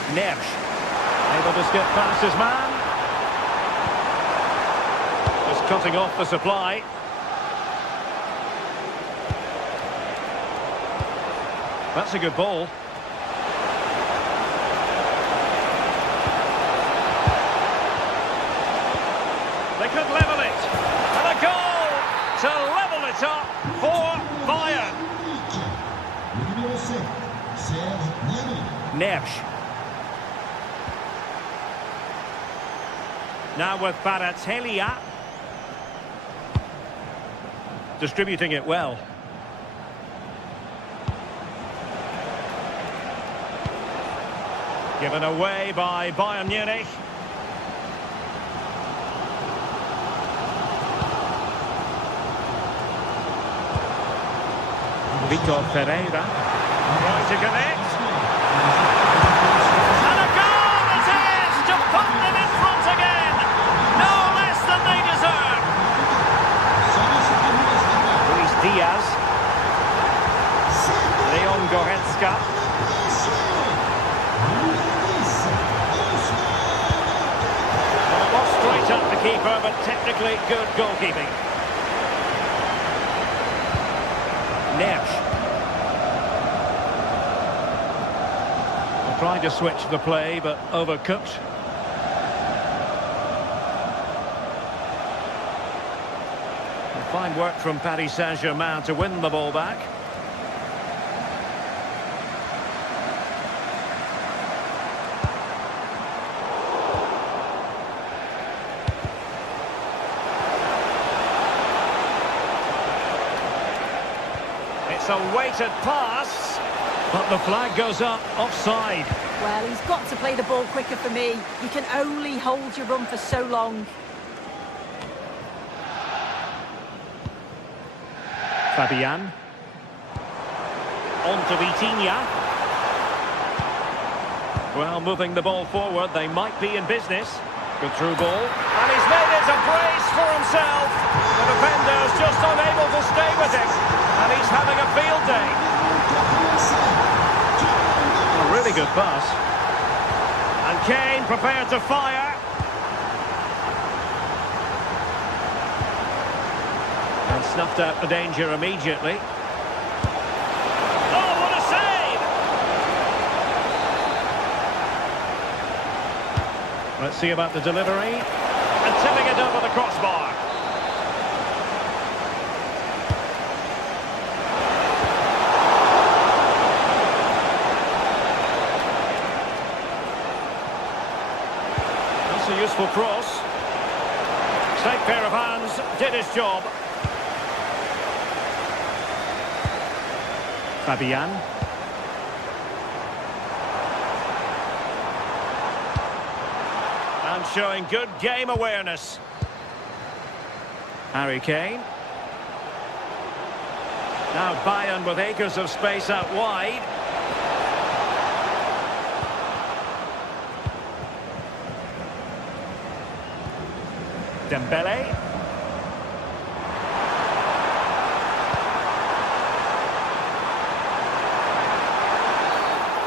Nersch, able to skip past his man. Just cutting off the supply. That's a good ball. They could level it. And a goal to level it up for Bayern. Nersch. Now with Kvaratskhelia. Distributing it well. Given away by Bayern Munich. Vitor Pereira. Trying to connect. And a goal it is to put them in front again. No less than they deserve. Luis Diaz. Leon Goretzka. Well, it was straight at the keeper, but technically good goalkeeping. Nersch. Trying to switch the play, but overcooked. Fine work from Paris Saint-Germain to win the ball back. It's It's a weighted pass, but the flag goes up offside. Well, he's got to play the ball quicker for me. You can only hold your run for so long. Fabian. On to Vitinha. Well, moving the ball forward, they might be in business. Good through ball. And he's made it a brace for himself. The defender's just unable to stay with him. And he's having a field day. A really good pass. And Kane prepared to fire. And snuffed out the danger immediately. Oh, what a save! Let's see about the delivery. And tipping it over the crossbar. That's a useful cross. Straight pair of hands, did his job. Fabian. And showing good game awareness. Harry Kane. Now Bayern with acres of space out wide. Dembele.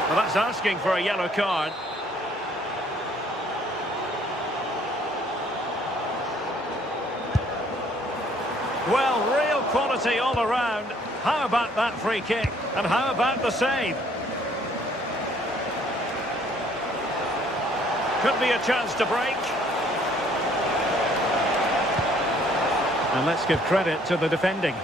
Well, that's asking for a yellow card. Well, real quality all around. How about that free kick? And how about the save? Could be a chance to break. And let's give credit to the defending.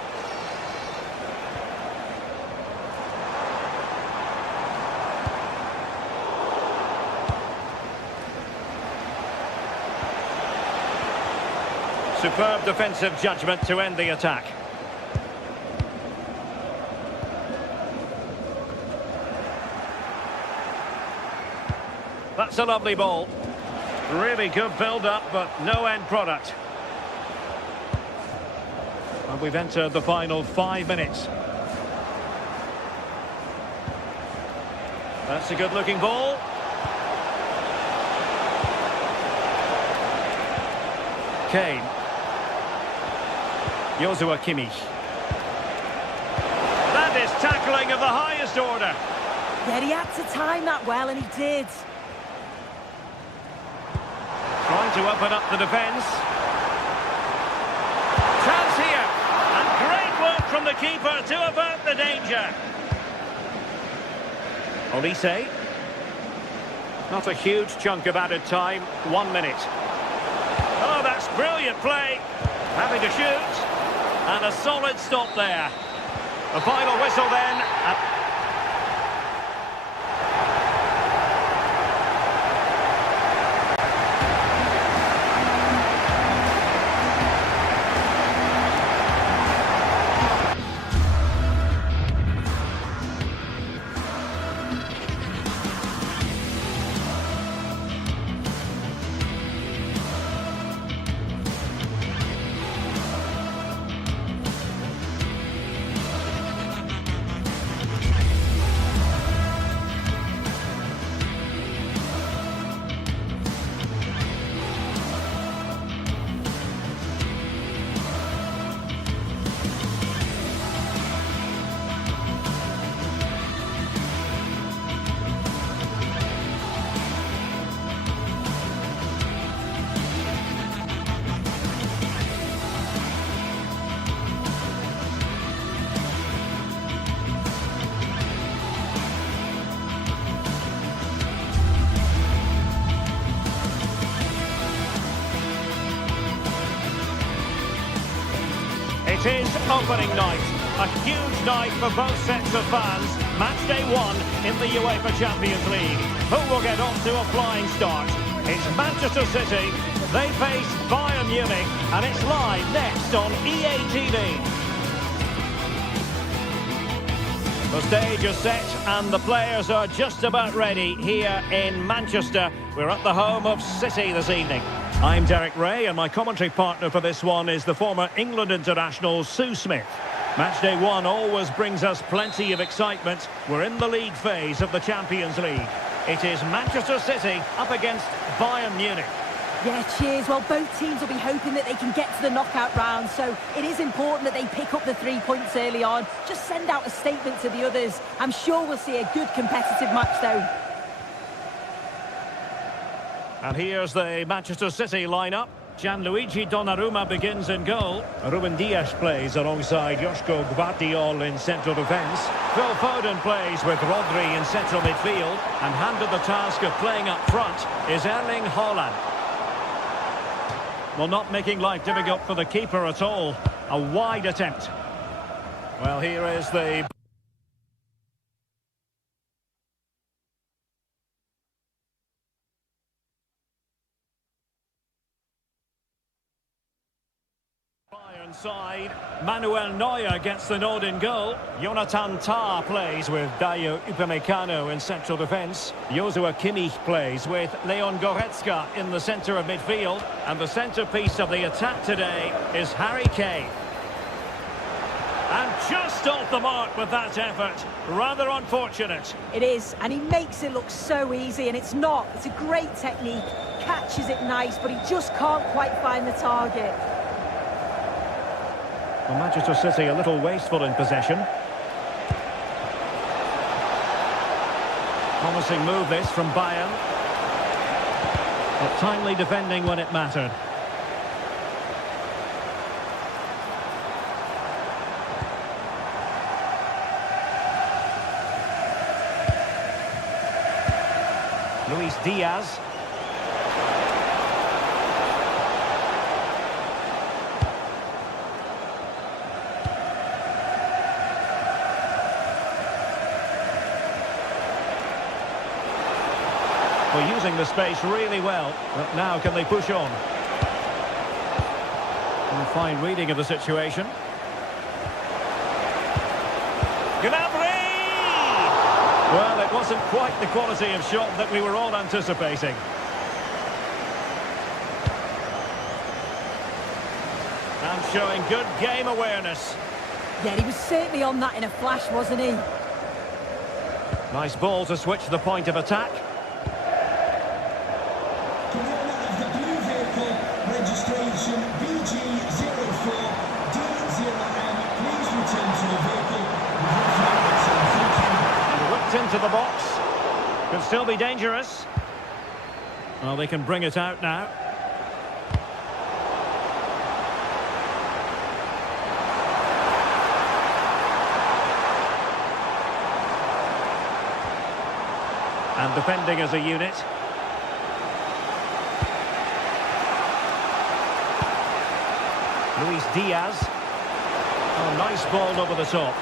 Superb defensive judgment to end the attack. That's a lovely ball. Really good build-up, but no end product. And we've entered the final 5 minutes. That's a good-looking ball. Kane. Joshua Kimmich. That is tackling of the highest order. Yeah, he had to time that well, and he did. Trying to open up the defence. Chance here. And great work from the keeper to avert the danger. Olise. Not a huge chunk of added time. 1 minute. Oh, that's brilliant play. Having to shoot. And a solid stop there. A final whistle then. It is opening night. A huge night for both sets of fans. Match day 1 in the UEFA Champions League. Who will get off to a flying start? It's Manchester City. They face Bayern Munich. And it's live next on EA TV. The stage is set and the players are just about ready here in Manchester. We're at the home of City this evening. I'm Derek Ray and my commentary partner for this one is the former England international Sue Smith. Matchday 1 always brings us plenty of excitement. We're in the league phase of the Champions League. It is Manchester City up against Bayern Munich. Yeah, cheers. Well, both teams will be hoping that they can get to the knockout round, so it is important that they pick up the 3 points early on. Just send out a statement to the others. I'm sure we'll see a good competitive match, though. And here's the Manchester City lineup. Gianluigi Donnarumma begins in goal. Ruben Dias plays alongside Joško Gvardiol in central defence. Phil Foden plays with Rodri in central midfield. And handed the task of playing up front is Erling Haaland. Well, not making life difficult for the keeper at all. A wide attempt. Well, here is the... Bayern side. Manuel Neuer gets the nod in goal. Jonathan Tah plays with Dayo Upamecano in central defence. Joshua Kimmich plays with Leon Goretzka in the centre of midfield. And the centrepiece of the attack today is Harry Kane. And just off the mark with that effort. Rather unfortunate. It is, and he makes it look so easy, and it's not. It's a great technique. Catches it nice, but he just can't quite find the target. Well, Manchester City a little wasteful in possession. Promising move this from Bayern. But timely defending when it mattered. Luis Diaz. Well, using the space really well, but now can they push on? And fine reading of the situation. Gnabry! Well, it wasn't quite the quality of shot that we were all anticipating. And showing good game awareness. Yeah, he was certainly on that in a flash, wasn't he? Nice ball to switch the point of attack. Registration BG04D0M. Please return to the vehicle. Whipped into the box. Could still be dangerous. Well, they can bring it out now. And defending as a unit. Luis Diaz. Oh, nice ball over the top.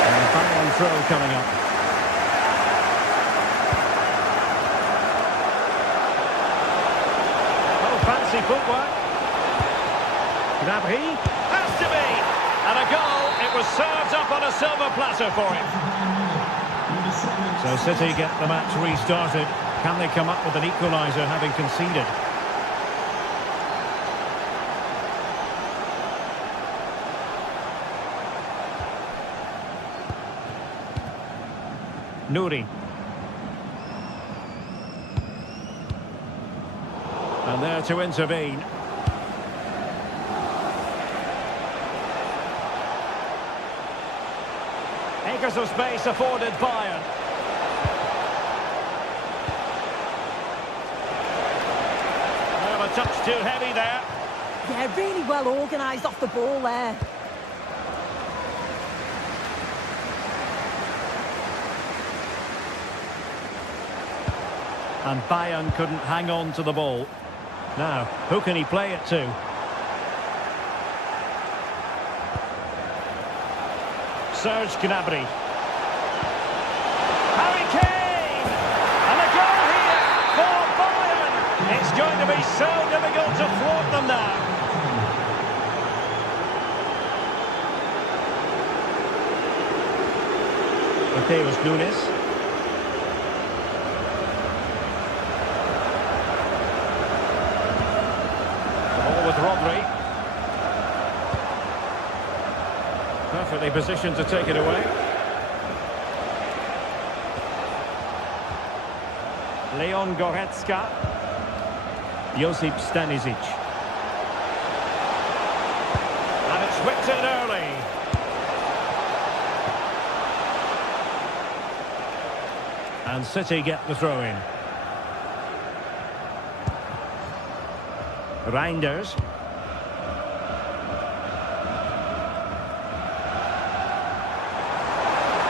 And a Bayern throw coming up. Oh, fancy footwork. Gnabry. Has to be. And a goal. It was served up on a silver platter for him. So City get the match restarted. Can they come up with an equaliser having conceded? Nouri. And there to intervene. Acres of space afforded Bayern. Well, a touch too heavy there. Yeah, really well organised off the ball there. And Bayern couldn't hang on to the ball. Now, who can he play it to? Serge Gnabry. Harry Kane! And a goal here for Bayern! It's going to be so difficult to thwart them now. Mateus Nunes. The ball with Rodri. Perfectly positioned to take it away. Leon Goretzka. Josip Stanisic. And it's whipped in early. And City get the throw-in. Reinders.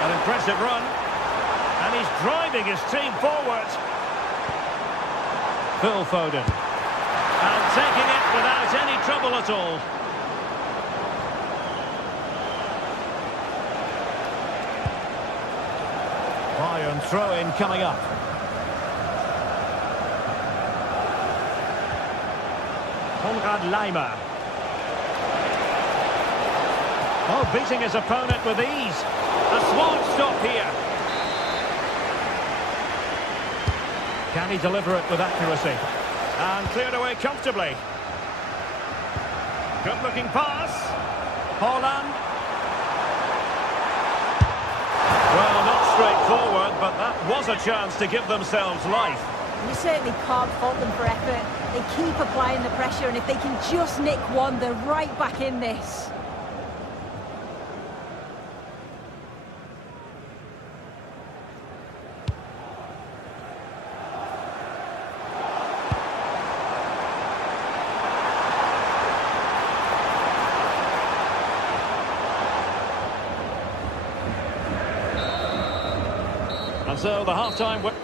An impressive run. And he's driving his team forward. Phil Foden. And taking it without any trouble at all. Bayern throw-in coming up. Konrad Laimer. Oh, beating his opponent with ease. A smart stop here. Can he deliver it with accuracy? And cleared away comfortably. Good-looking pass. Haaland. Well, not straightforward, but that was a chance to give themselves life. You certainly can't fault them for effort. They keep applying the pressure, and if they can just nick one, they're right back in this. And so the half-time... Well,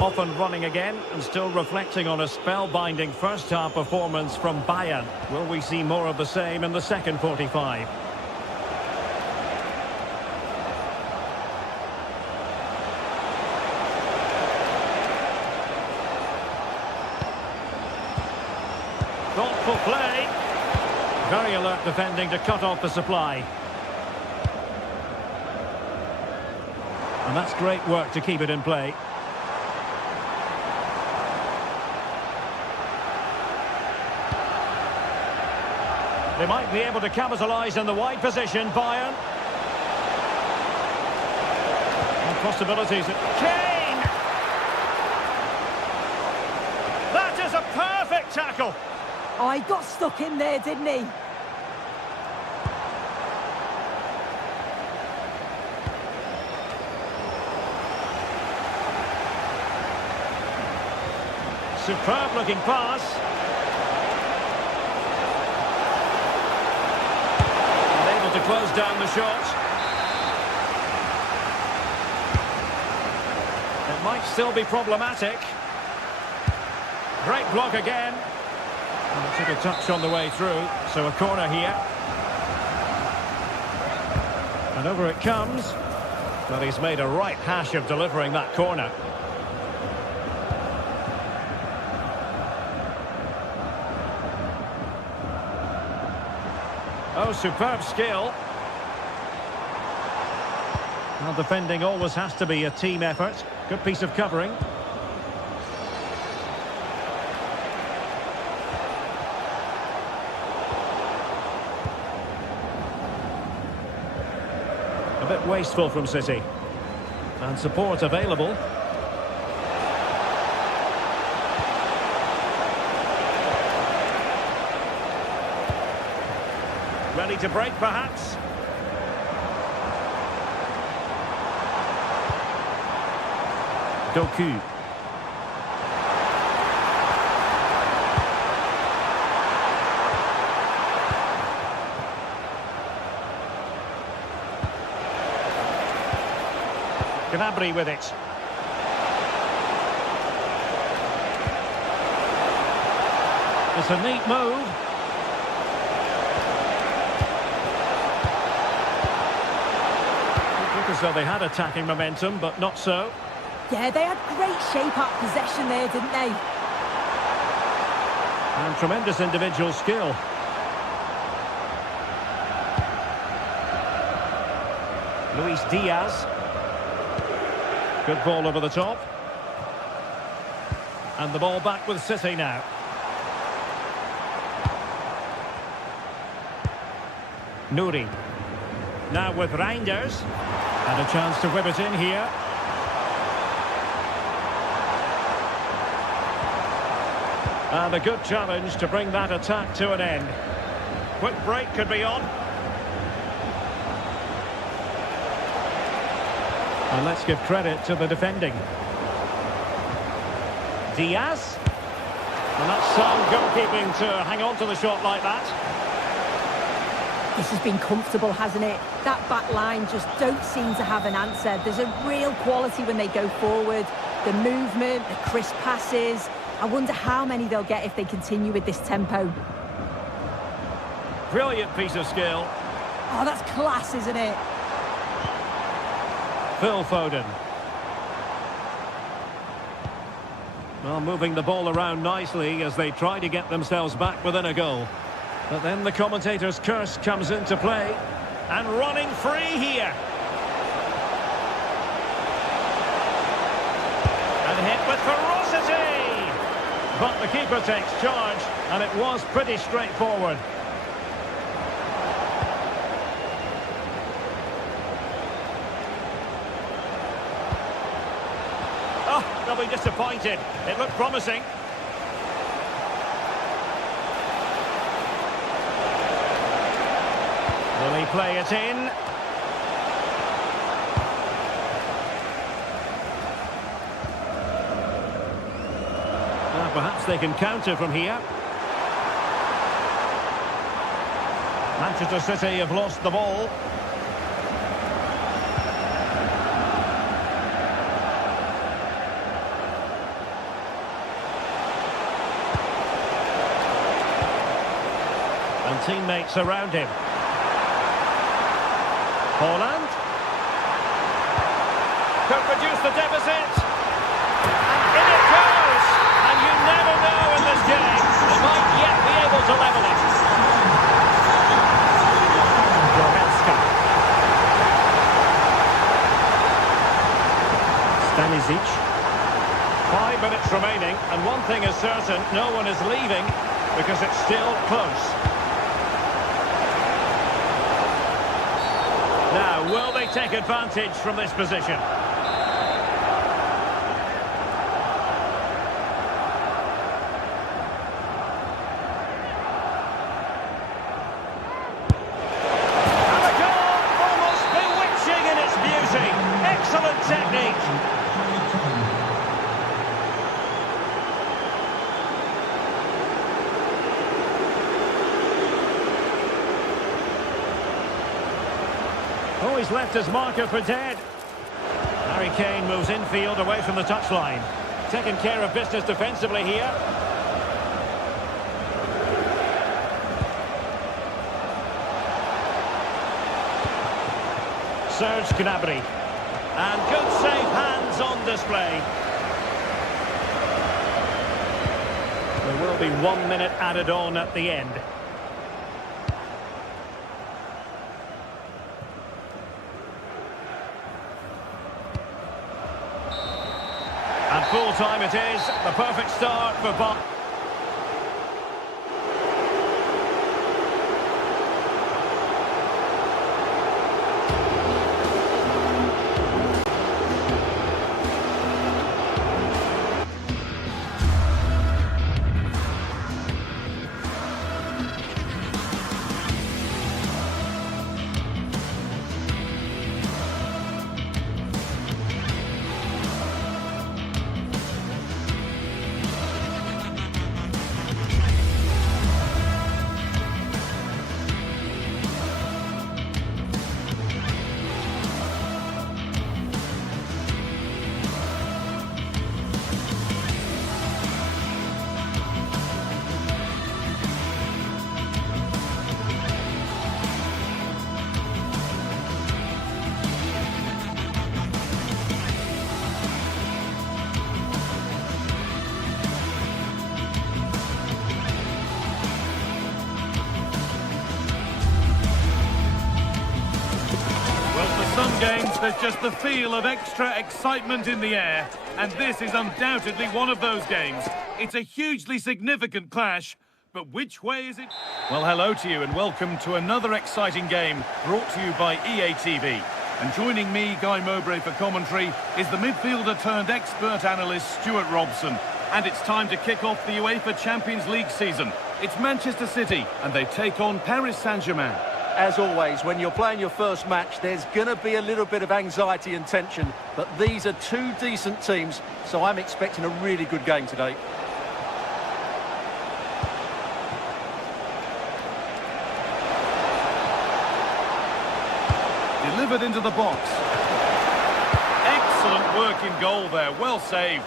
off and running again, and still reflecting on a spellbinding first-half performance from Bayern. Will we see more of the same in the second 45? Thoughtful play. Very alert defending to cut off the supply. And that's great work to keep it in play. They might be able to capitalise in the wide position, Bayern. And possibilities. Kane! That is a perfect tackle! Oh, he got stuck in there, didn't he? Superb looking pass. Unable to close down the shot. It might still be problematic. Great block again. And it took a touch on the way through, so a corner here. And over it comes. But he's made a right hash of delivering that corner. Oh, superb skill. Well, defending always has to be a team effort. Good piece of covering. A bit wasteful from City. And support available. Ready to break, perhaps. Doku. Gnabry with it. It's a neat move. As though they had attacking momentum, but not so. Yeah, they had great shape-up possession there, didn't they? And tremendous individual skill. Luis Diaz. Good ball over the top. And the ball back with City now. Nouri. Now with Reinders. And a chance to whip it in here. And a good challenge to bring that attack to an end. Quick break could be on. And let's give credit to the defending. Diaz. And that's sound goalkeeping to hang on to the shot like that. This has been comfortable, hasn't it? That back line just don't seem to have an answer. There's a real quality when they go forward. The movement, the crisp passes. I wonder how many they'll get if they continue with this tempo. Brilliant piece of skill. Oh, that's class, isn't it? Phil Foden. Well, moving the ball around nicely as they try to get themselves back within a goal. But then the commentator's curse comes into play. And running free here. And hit with ferocity. But the keeper takes charge, and it was pretty straightforward. Oh, they'll be disappointed. It looked promising. Will he play it in? Perhaps they can counter from here. Manchester City have lost the ball. And teammates around him. Haaland. Could reduce the deficit. And in it goes! And you never know in this game. They might yet be able to level it. Goretzka. Stanisic. 5 minutes remaining, and one thing is certain, no one is leaving because it's still close. Now, will they take advantage from this position? Excellent technique. Oh, he's left his marker for dead. Harry Kane moves infield away from the touchline. Taking care of business defensively here. Serge Gnabry. And good safe hands on display. There will be 1 minute added on at the end. And full time it is. The perfect start for Bob. some games, there's just the feel of extra excitement in the air, and this is undoubtedly one of those games. It's a hugely significant clash, but which way is it? Well, hello to you and welcome to another exciting game brought to you by EA TV. And joining me, Guy Mowbray, for commentary is the midfielder-turned-expert analyst Stuart Robson. And it's time to kick off the UEFA Champions League season. It's Manchester City, and they take on Paris Saint-Germain. As always, when you're playing your first match, there's going to be a little bit of anxiety and tension. But these are two decent teams, so I'm expecting a really good game today. Delivered into the box. Excellent work in goal there, well saved.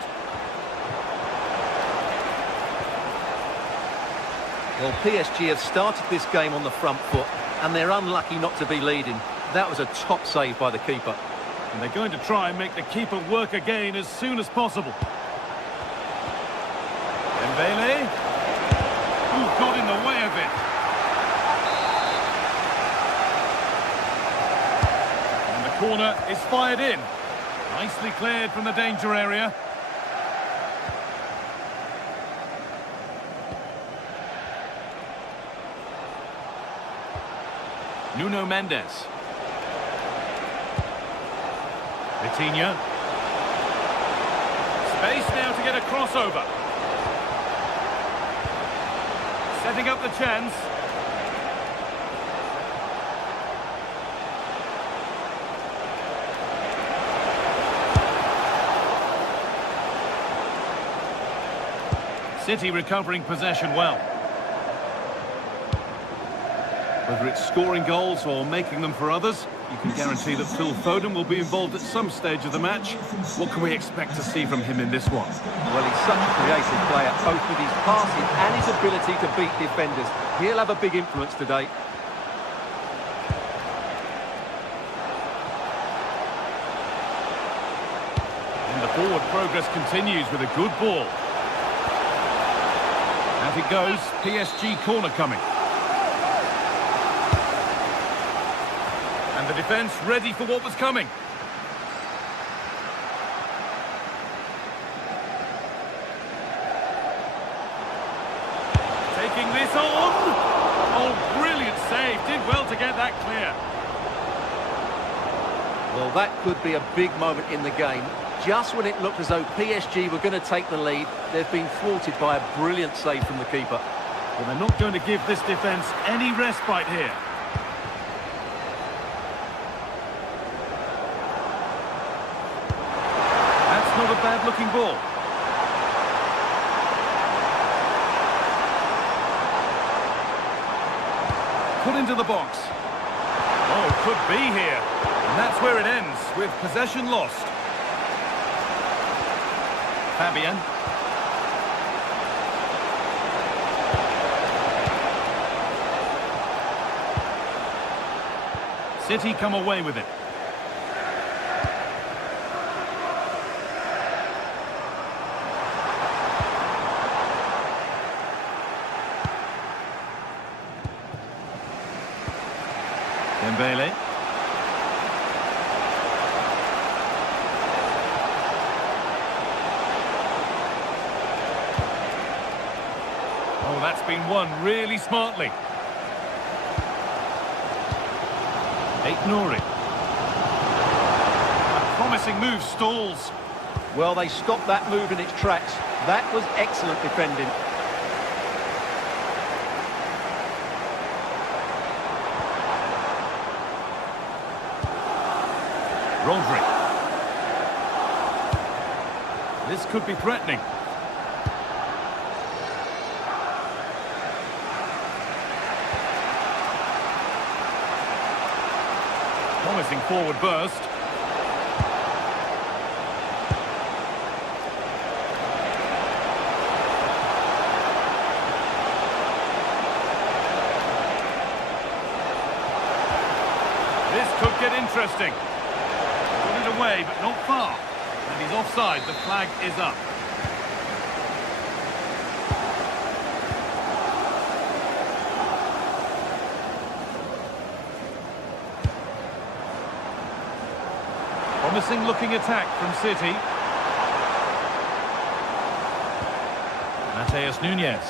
Well, PSG have started this game on the front foot, and they're unlucky not to be leading. That was a top save by the keeper. And they're going to try and make the keeper work again as soon as possible. Dembele. Ooh, got in the way of it. And the corner is fired in. Nicely cleared from the danger area. Nuno Mendes. Vitinha. Space now to get a crossover. Setting up the chance. City recovering possession well. Whether it's scoring goals or making them for others, you can guarantee that Phil Foden will be involved at some stage of the match. What can we expect to see from him in this one? Well, he's such a creative player, both with his passing and his ability to beat defenders. He'll have a big influence today. And the forward progress continues with a good ball. Out it goes, PSG corner coming. And the defence ready for what was coming. Taking this on. Oh, brilliant save. Did well to get that clear. Well, that could be a big moment in the game. Just when it looked as though PSG were going to take the lead, they've been thwarted by a brilliant save from the keeper. Well, they're not going to give this defence any respite here. Not a bad-looking ball. Put into the box. Oh, could be here. And that's where it ends, with possession lost. Fabian. City come away with it. Dembele. Oh, that's been won really smartly. Nouri. A promising move stalls. Well, they stopped that move in its tracks. That was excellent defending. Rodri. This could be threatening. Promising forward burst. This could get interesting. Got it away, but not far. And he's offside. The flag is up. Promising looking attack from City. Mateus Nunes.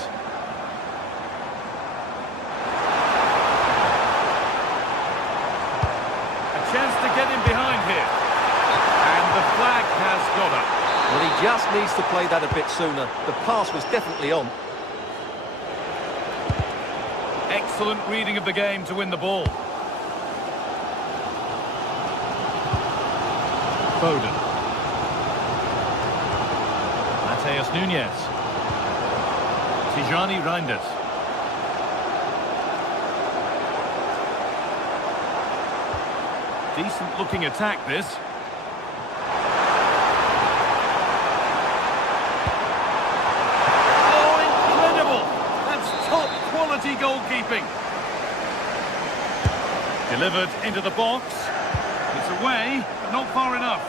A chance to get him behind here. And the flag has got up. Well, he just needs to play that a bit sooner. The pass was definitely on. Excellent reading of the game to win the ball. Foden. Mateus Nunes. Tijani Reinders. Decent looking attack this. Oh, incredible! That's top quality goalkeeping. Delivered into the box. It's away, but not far enough.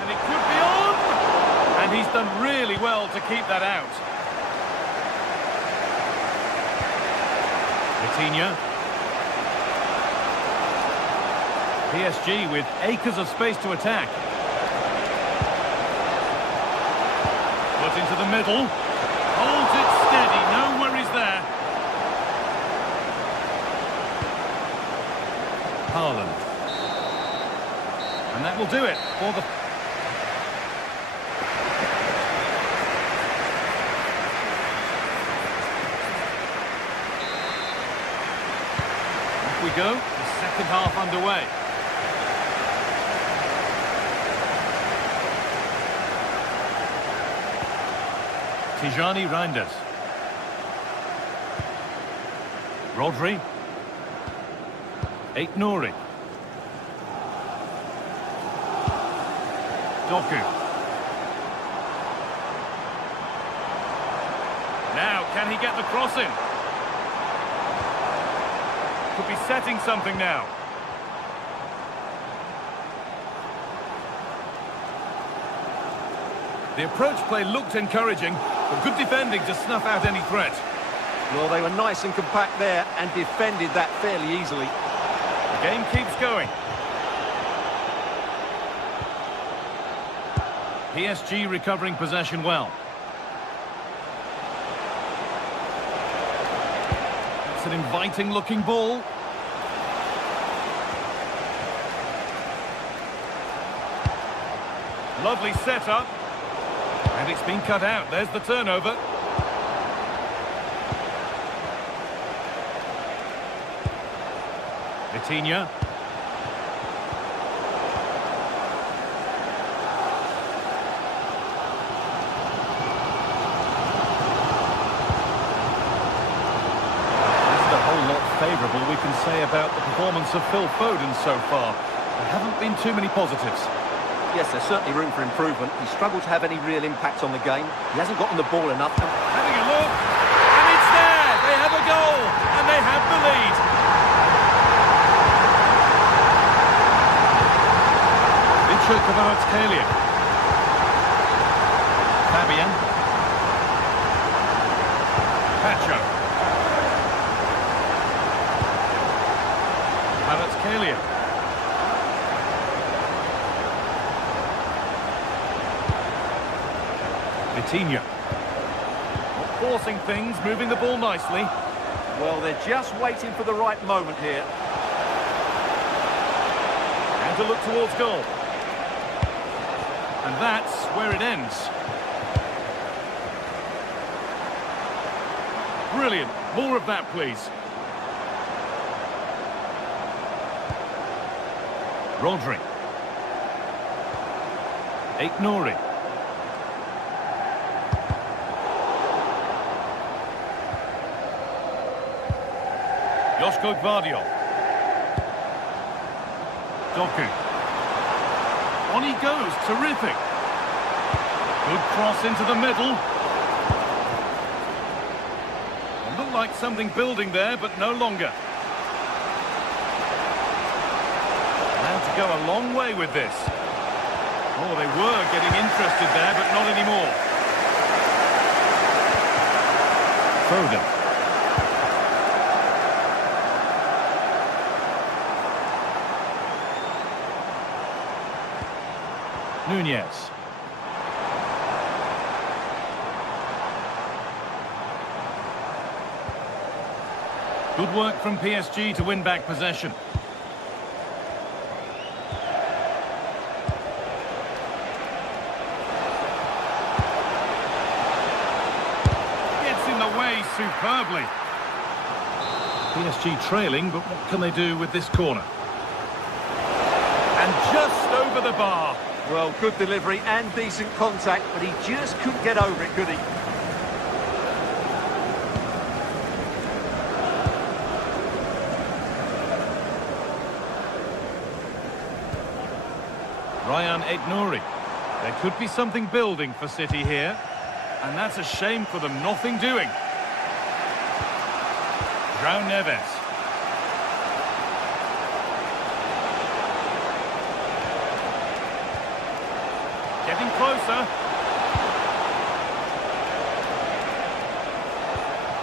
And it could be on! And he's done really well to keep that out. Vitinha. PSG with acres of space to attack. Put into the middle. Holds it steady, no worries there. Haaland. And that will do it for the... Off we go, the second half underway. Tijani Reinders. Rodri. Aït-Nouri. Doku. Now, can he get the cross in? Could be setting something now. The approach play looked encouraging, but good defending to snuff out any threat. Well, they were nice and compact there and defended that fairly easily. The game keeps going. PSG recovering possession well. It's an inviting looking ball. Lovely setup. And it's been cut out. There's the turnover. Vitinha. Favourable we can say about the performance of Phil Foden so far. There haven't been too many positives. Yes, there's certainly room for improvement. He struggled to have any real impact on the game. He hasn't gotten the ball enough. Having a look, and it's there! They have a goal, and they have the lead. Vinci Kvaratskhelia. Fabian. Pacho. Kvaratskhelia. Vitinha. Not forcing things, moving the ball nicely. Well, they're just waiting for the right moment here. And to look towards goal. And that's where it ends. Brilliant. More of that, please. Rodri. Aït-Nouri. Josko Gvardiol. Doku. On he goes, terrific. Good cross into the middle. It looked like something building there, but no longer. To go a long way with this. Oh, they were getting interested there, but not anymore. Foden. Nunez. Good work from PSG to win back possession. Gets in the way superbly. PSG trailing, but what can they do with this corner? And just over the bar. Well, good delivery and decent contact, but he just couldn't get over it, could he? Ryan Aït-Nouri. There could be something building for City here. And that's a shame for them, nothing doing. João Neves. Getting closer.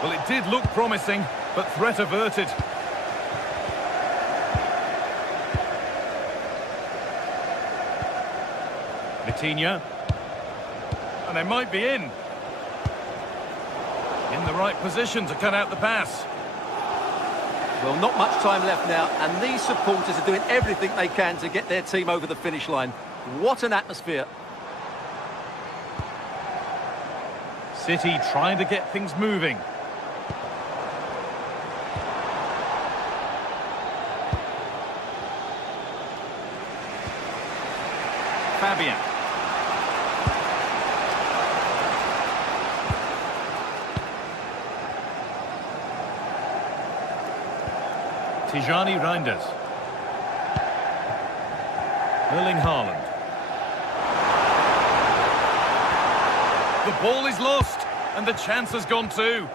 Well, it did look promising, but threat averted. Vitinha. And they might be in the right position to cut out the pass. Well, not much time left now, and these supporters are doing everything they can to get their team over the finish line. What an atmosphere. City trying to get things moving. Fabian. Tijani Reinders. Erling Haaland. The ball is lost, and the chance has gone too.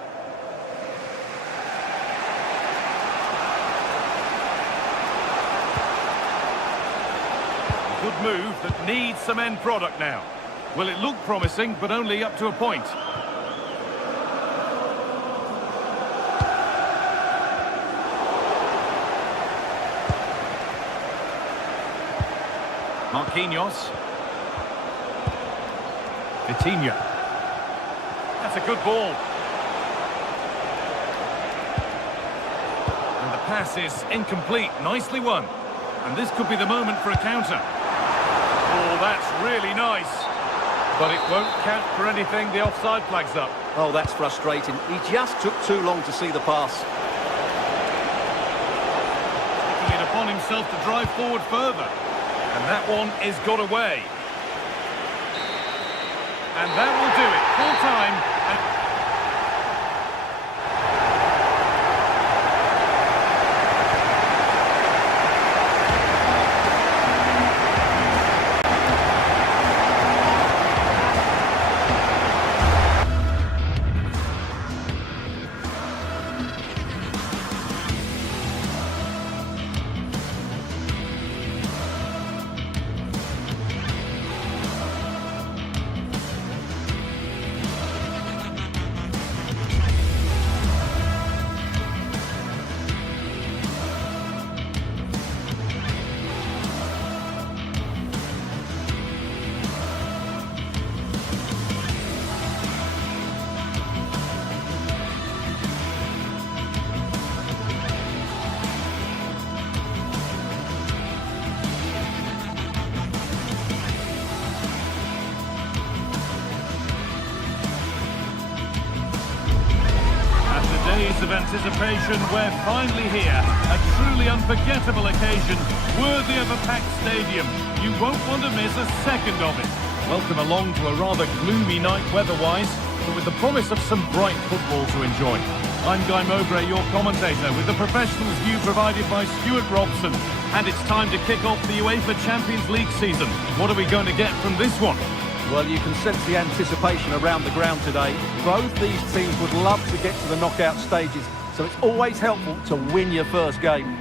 Good move that needs some end product now. Well, it looked promising, but only up to a point. Marquinhos. Vitinha. That's a good ball. And the pass is incomplete. Nicely won. And this could be the moment for a counter. Oh, that's really nice. But it won't count for anything. The offside flag's up. Oh, that's frustrating. He just took too long to see the pass. Taking it upon himself to drive forward further. And that one is got away. And that will do it. Full time. Days of anticipation, we're finally here. A truly unforgettable occasion, worthy of a packed stadium. You won't want to miss a second of it. Welcome along to a rather gloomy night weather-wise, but with the promise of some bright football to enjoy. I'm Guy Mowbray, your commentator, with the professionals' view provided by Stuart Robson. And it's time to kick off the UEFA Champions League season. What are we going to get from this one? Well, you can sense the anticipation around the ground today. Both these teams would love to get to the knockout stages, so it's always helpful to win your first game.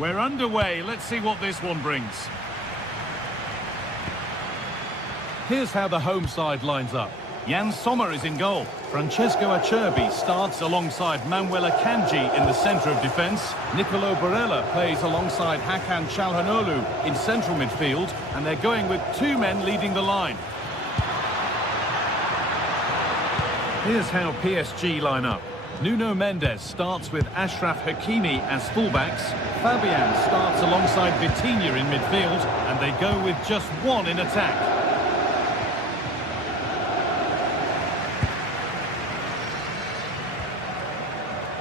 We're underway. Let's see what this one brings. Here's how the home side lines up. Jan Sommer is in goal. Francesco Acerbi starts alongside Manuel Akanji in the centre of defence. Nicolo Barella plays alongside Hakan Çalhanoğlu in central midfield, and they're going with two men leading the line. Here's how PSG line up. Nuno Mendes starts with Ashraf Hakimi as fullbacks. Fabian starts alongside Vitinha in midfield, and they go with just one in attack.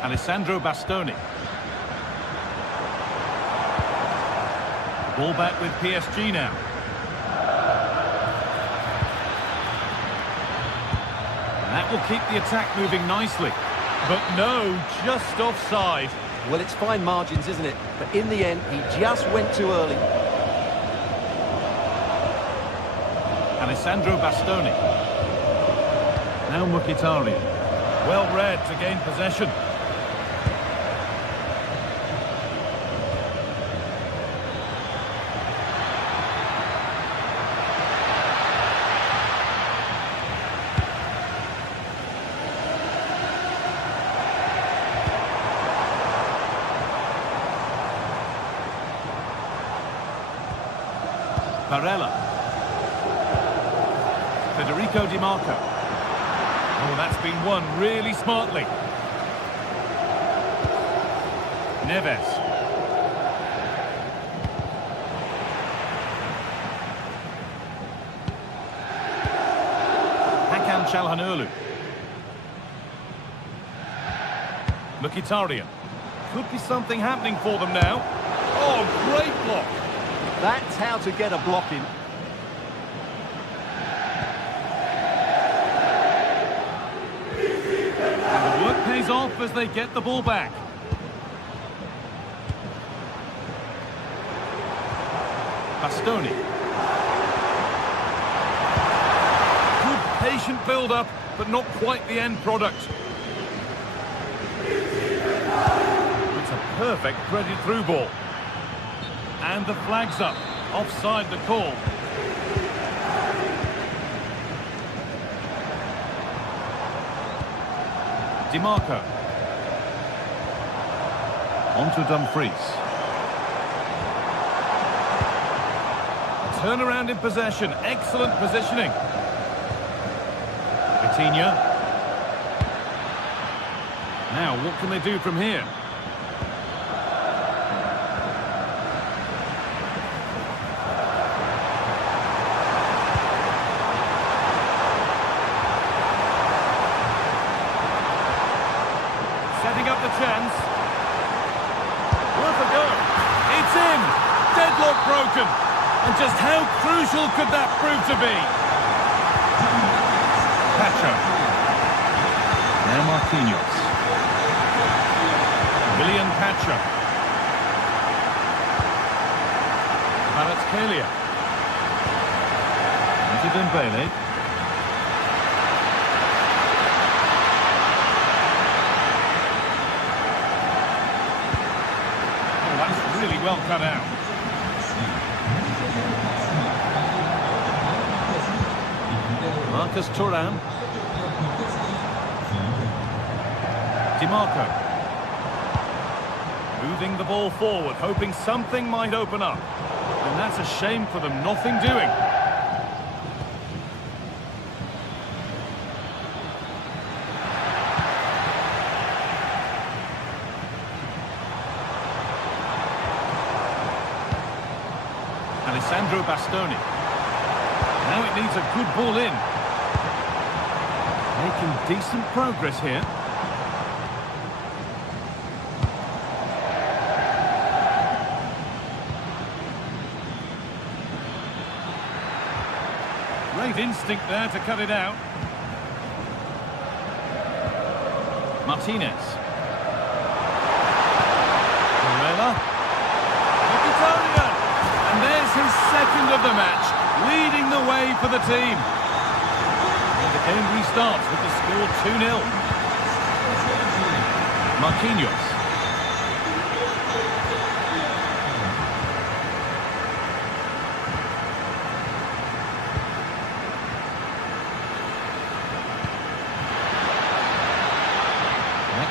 Alessandro Bastoni. Ball back with PSG now. And that will keep the attack moving nicely. But no, just offside. Well, it's fine margins, isn't it? But in the end, he just went too early. Alessandro Bastoni. Now Mkhitaryan. Well read to gain possession. Barella. Federico Di Marco. Oh, that's been won really smartly. Neves. Hakan Çalhanoğlu. Mkhitaryan. Could be something happening for them now. Oh, great block. That's how to get a block in. And the work pays off as they get the ball back. Bastoni. Good patient build-up, but not quite the end product. It's a perfect threaded through ball. And the flag's up. Offside the call. Di Marco. On to Dumfries. Turnaround in possession. Excellent positioning. Vitinha. Now, what can they do from here? Setting up the chance. Worth a go. It's in. Deadlock broken. And just how crucial could that prove to be? Pacho. Now Marquinhos. William Pacho. Kvaratskhelia. Into Dembele. Really well cut out. Marcus Thuram. Di Marco. Moving the ball forward, hoping something might open up. And that's a shame for them, nothing doing. Alessandro Bastoni. Now it needs a good ball in. Making decent progress here. Great instinct there to cut it out. Martinez. Barella. Mkhitaryan. And there's his second of the match, leading the way for the team. And the game restarts with the score 2-0. Marquinhos.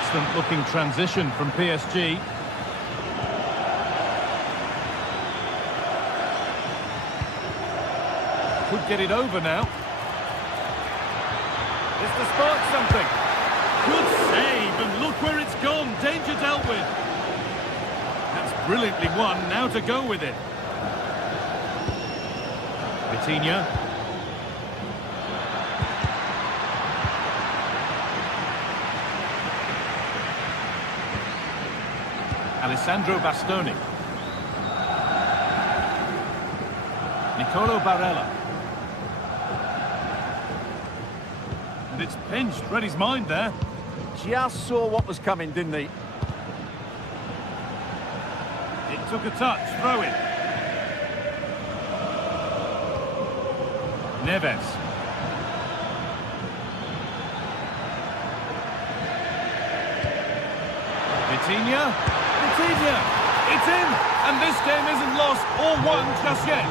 Excellent looking transition from PSG. Could get it over now. Is the spark something? Good save, and look where it's gone. Danger dealt with. That's brilliantly won. Now to go with it. Vitinha. Alessandro Bastoni. Nicolo Barella. And it's pinched. Read his mind there. Just saw what was coming, didn't he? It took a touch. Throw it. Neves. Vitinha. Vitinha. It's in. And this game isn't lost or won just yet.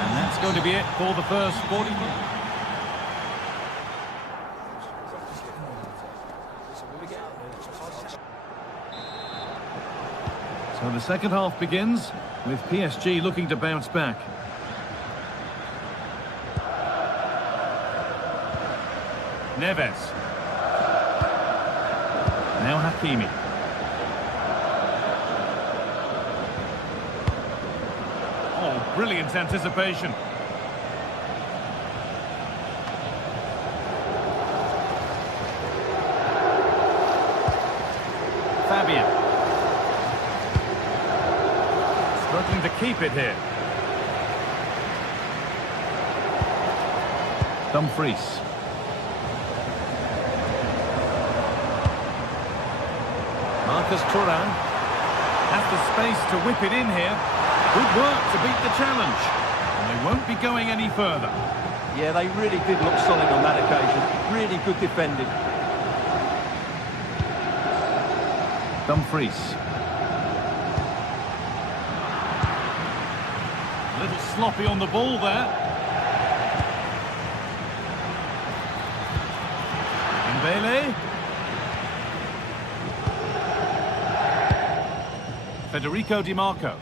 And that's going to be it for the first 40 minutes. So the second half begins with PSG looking to bounce back. Neves. Now Hakimi. Oh, brilliant anticipation. Fabian. Struggling to keep it here. Dumfries. Marcus Thuram has the space to whip it in here. Good work to beat the challenge. And they won't be going any further. Yeah, they really did look solid on that occasion. Really good defending. Dumfries. A little sloppy on the ball there. Mbele. Federico Di Marco.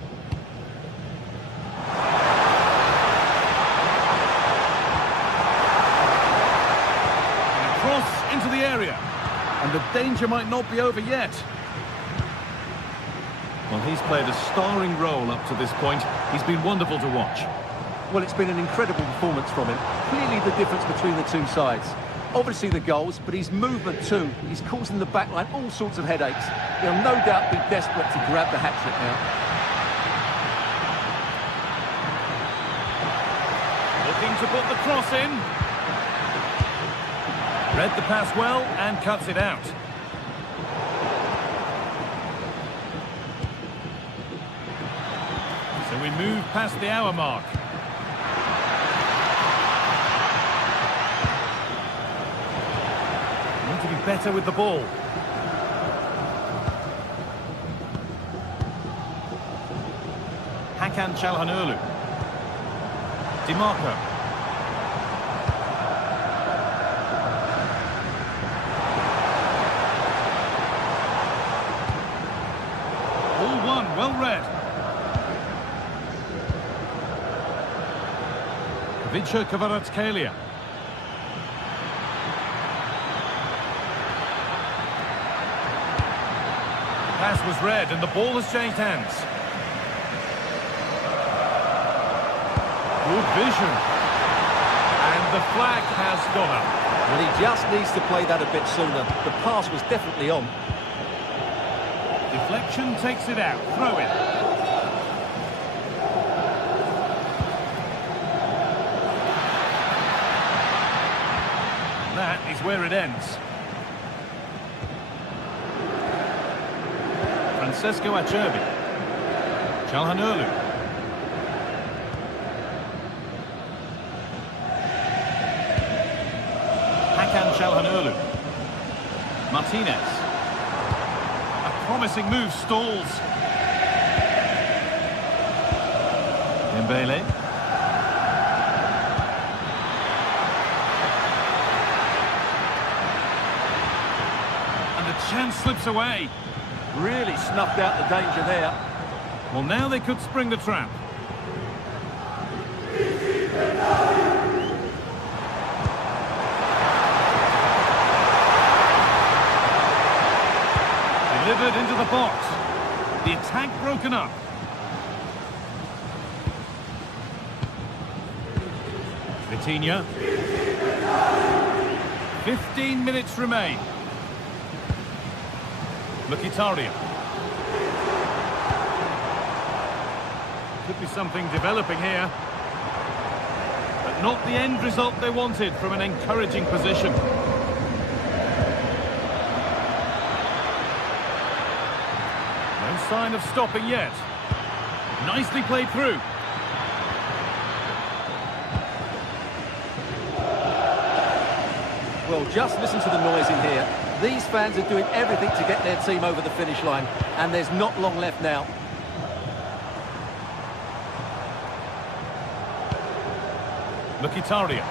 And a cross into the area. And the danger might not be over yet. Well, he's played a starring role up to this point. He's been wonderful to watch. Well, it's been an incredible performance from him. Clearly the difference between the two sides. Obviously the goals, but his movement too. He's causing the backline all sorts of headaches. He'll no doubt be desperate to grab the hat-trick now. Looking to put the cross in. Read the pass well and cuts it out. So we move past the hour mark. Need to be better with the ball. Hakan Çalhanoğlu. Di Marco. All one, well read. Vincer Kvaratskhelia. Pass was read and the ball has changed hands. Good vision. And the flag has gone up. Well, he just needs to play that a bit sooner. The pass was definitely on. Deflection takes it out. Throw in. That is where it ends. Francesco Acerbi. Çalhanoğlu. Hakan Çalhanoğlu. Martinez. A promising move stalls. Mbele. slips away. Really snuffed out the danger there. Well, now they could spring the trap. Delivered into the box. The attack broken up. Vitinha. 15 minutes remain. Mkhitaryan. Could be something developing here. But not the end result they wanted from an encouraging position. No sign of stopping yet. Nicely played through. Well, just listen to the noise in here. These fans are doing everything to get their team over the finish line, and there's not long left now. Mkhitaryan.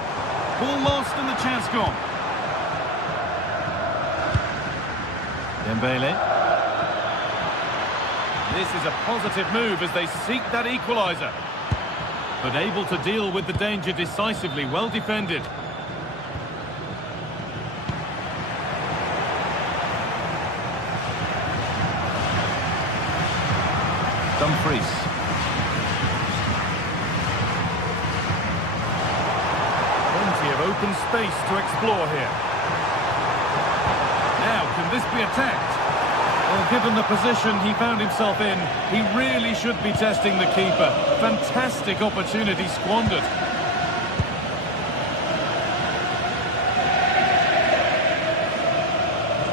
Ball lost and the chance gone. Dembele. This is a positive move as they seek that equaliser. But able to deal with the danger decisively, well defended. Dumfries. Plenty of open space to explore here. Now, can this be attacked? Well, given the position he found himself in, he really should be testing the keeper. Fantastic opportunity squandered.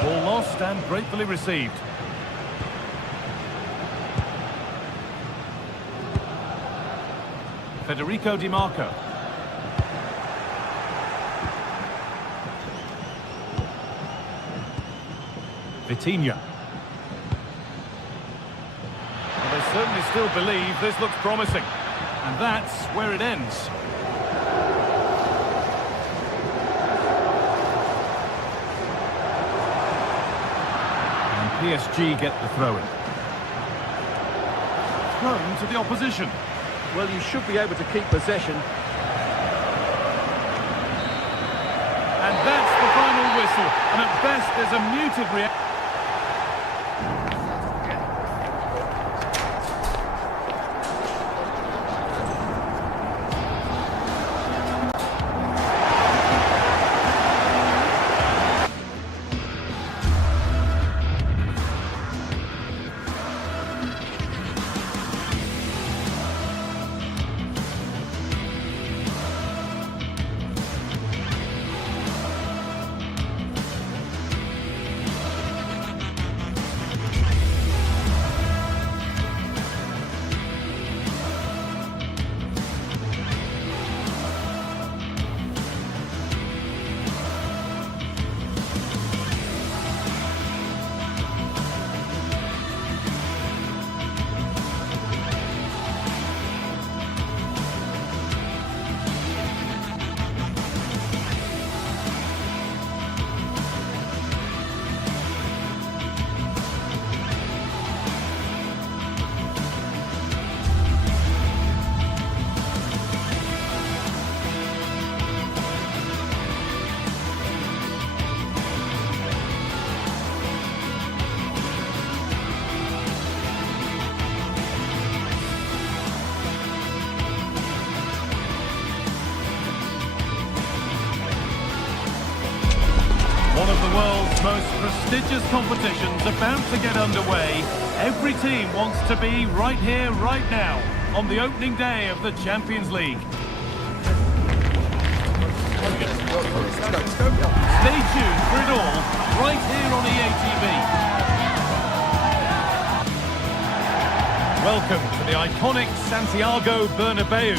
Ball lost and gratefully received. Federico Di Marco. Vitinha. Well, they certainly still believe this looks promising. And that's where it ends. And PSG get the throw-in. Thrown to the opposition. Well, you should be able to keep possession. And that's the final whistle. And at best, there's a muted reaction. One of the world's most prestigious competitions about to get underway. Every team wants to be right here, right now, on the opening day of the Champions League. Stay tuned for it all, right here on EA TV. Welcome to the iconic Santiago Bernabeu.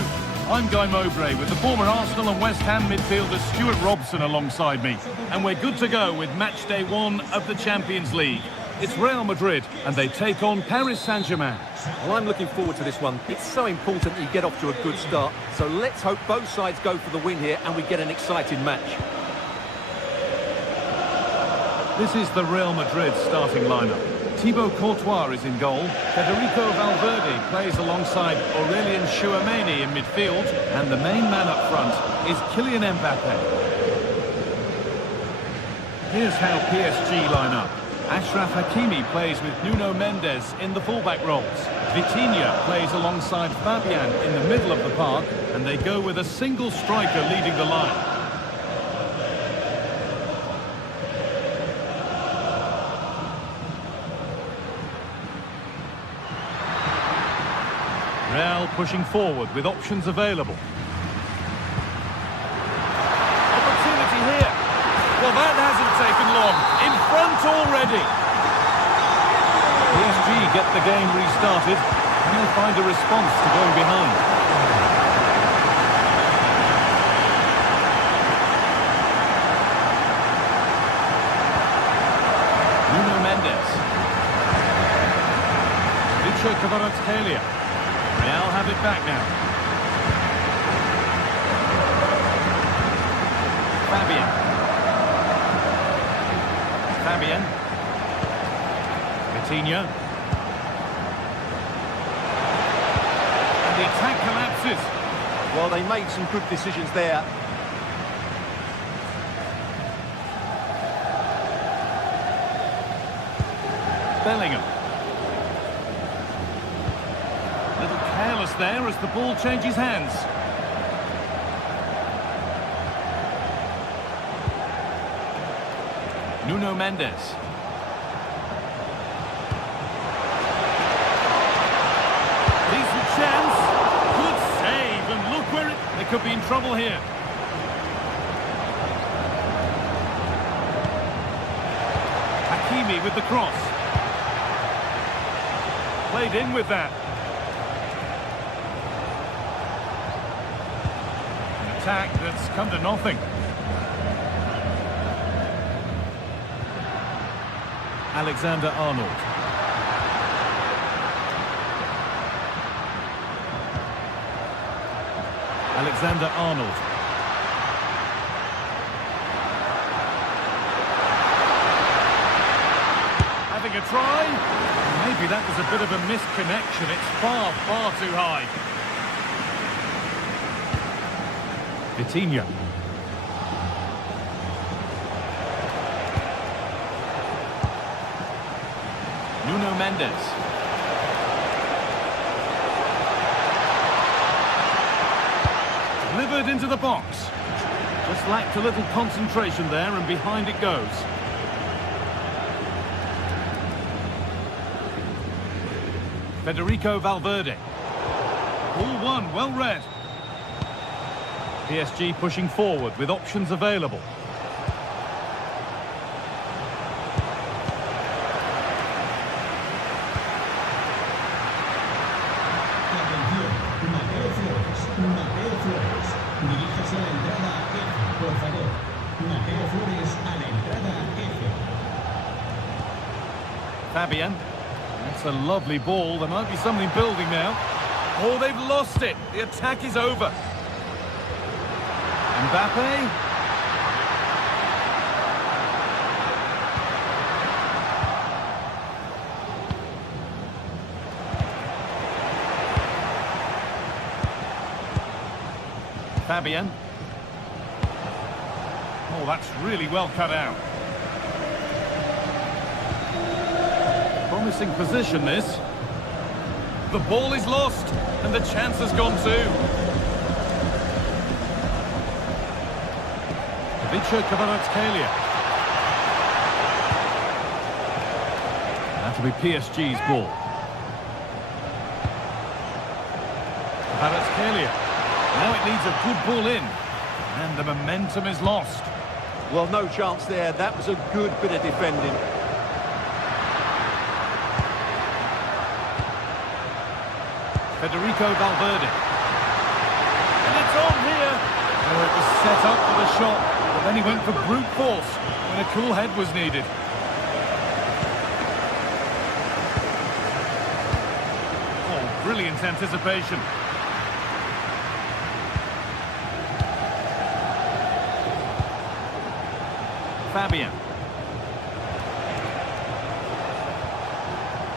I'm Guy Mowbray with the former Arsenal and West Ham midfielder Stuart Robson alongside me. And we're good to go with match day 1 of the Champions League. It's Real Madrid and they take on Paris Saint-Germain. Well, I'm looking forward to this one. It's so important that you get off to a good start. So let's hope both sides go for the win here and we get an exciting match. This is the Real Madrid starting lineup. Thibaut Courtois is in goal. Federico Valverde plays alongside Aurelien Chouameni in midfield. And the main man up front is Kylian Mbappe. Here's how PSG line up. Achraf Hakimi plays with Nuno Mendes in the fullback roles. Vitinha plays alongside Fabian in the middle of the park. And they go with a single striker leading the line. Real pushing forward with options available. Opportunity here. Well, that hasn't taken long. In front already. PSG get the game restarted. And they'll find a response to going behind. Nuno Mendes. Kvaratskhelia. Real have it back now. Fabian. Vitinha. And the attack collapses. Well, they made some good decisions there. Bellingham. Little careless there as the ball changes hands. Nuno Mendes. Decent chance. Good save, and look where they could be in trouble here. Hakimi with the cross. Played in with that. An attack that's come to nothing. Alexander-Arnold. Alexander-Arnold. Having a try. Maybe that was a bit of a missed connection. It's far, far too high. Vitinha. Nuno Mendes. Delivered into the box. Just lacked a little concentration there, and behind it goes. Federico Valverde. Ball one, well read. PSG pushing forward with options available. Diríjase a la entrada F, por favor. Mateo Flores a la entrada F. Fabian. That's a lovely ball. There might be something building now. Oh, they've lost it. The attack is over. Mbappe. Fabian. Oh, that's really well cut out. Promising position, this. The ball is lost, and the chance has gone too. Kvaratskhelia. That'll be PSG's ball. Kvaratskhelia. Now it needs a good ball in, and the momentum is lost. Well, no chance there. That was a good bit of defending. Federico Valverde. And it's on here. Oh, it was set up for the shot, but then he went for brute force when a cool head was needed. Oh, brilliant anticipation. Fabian.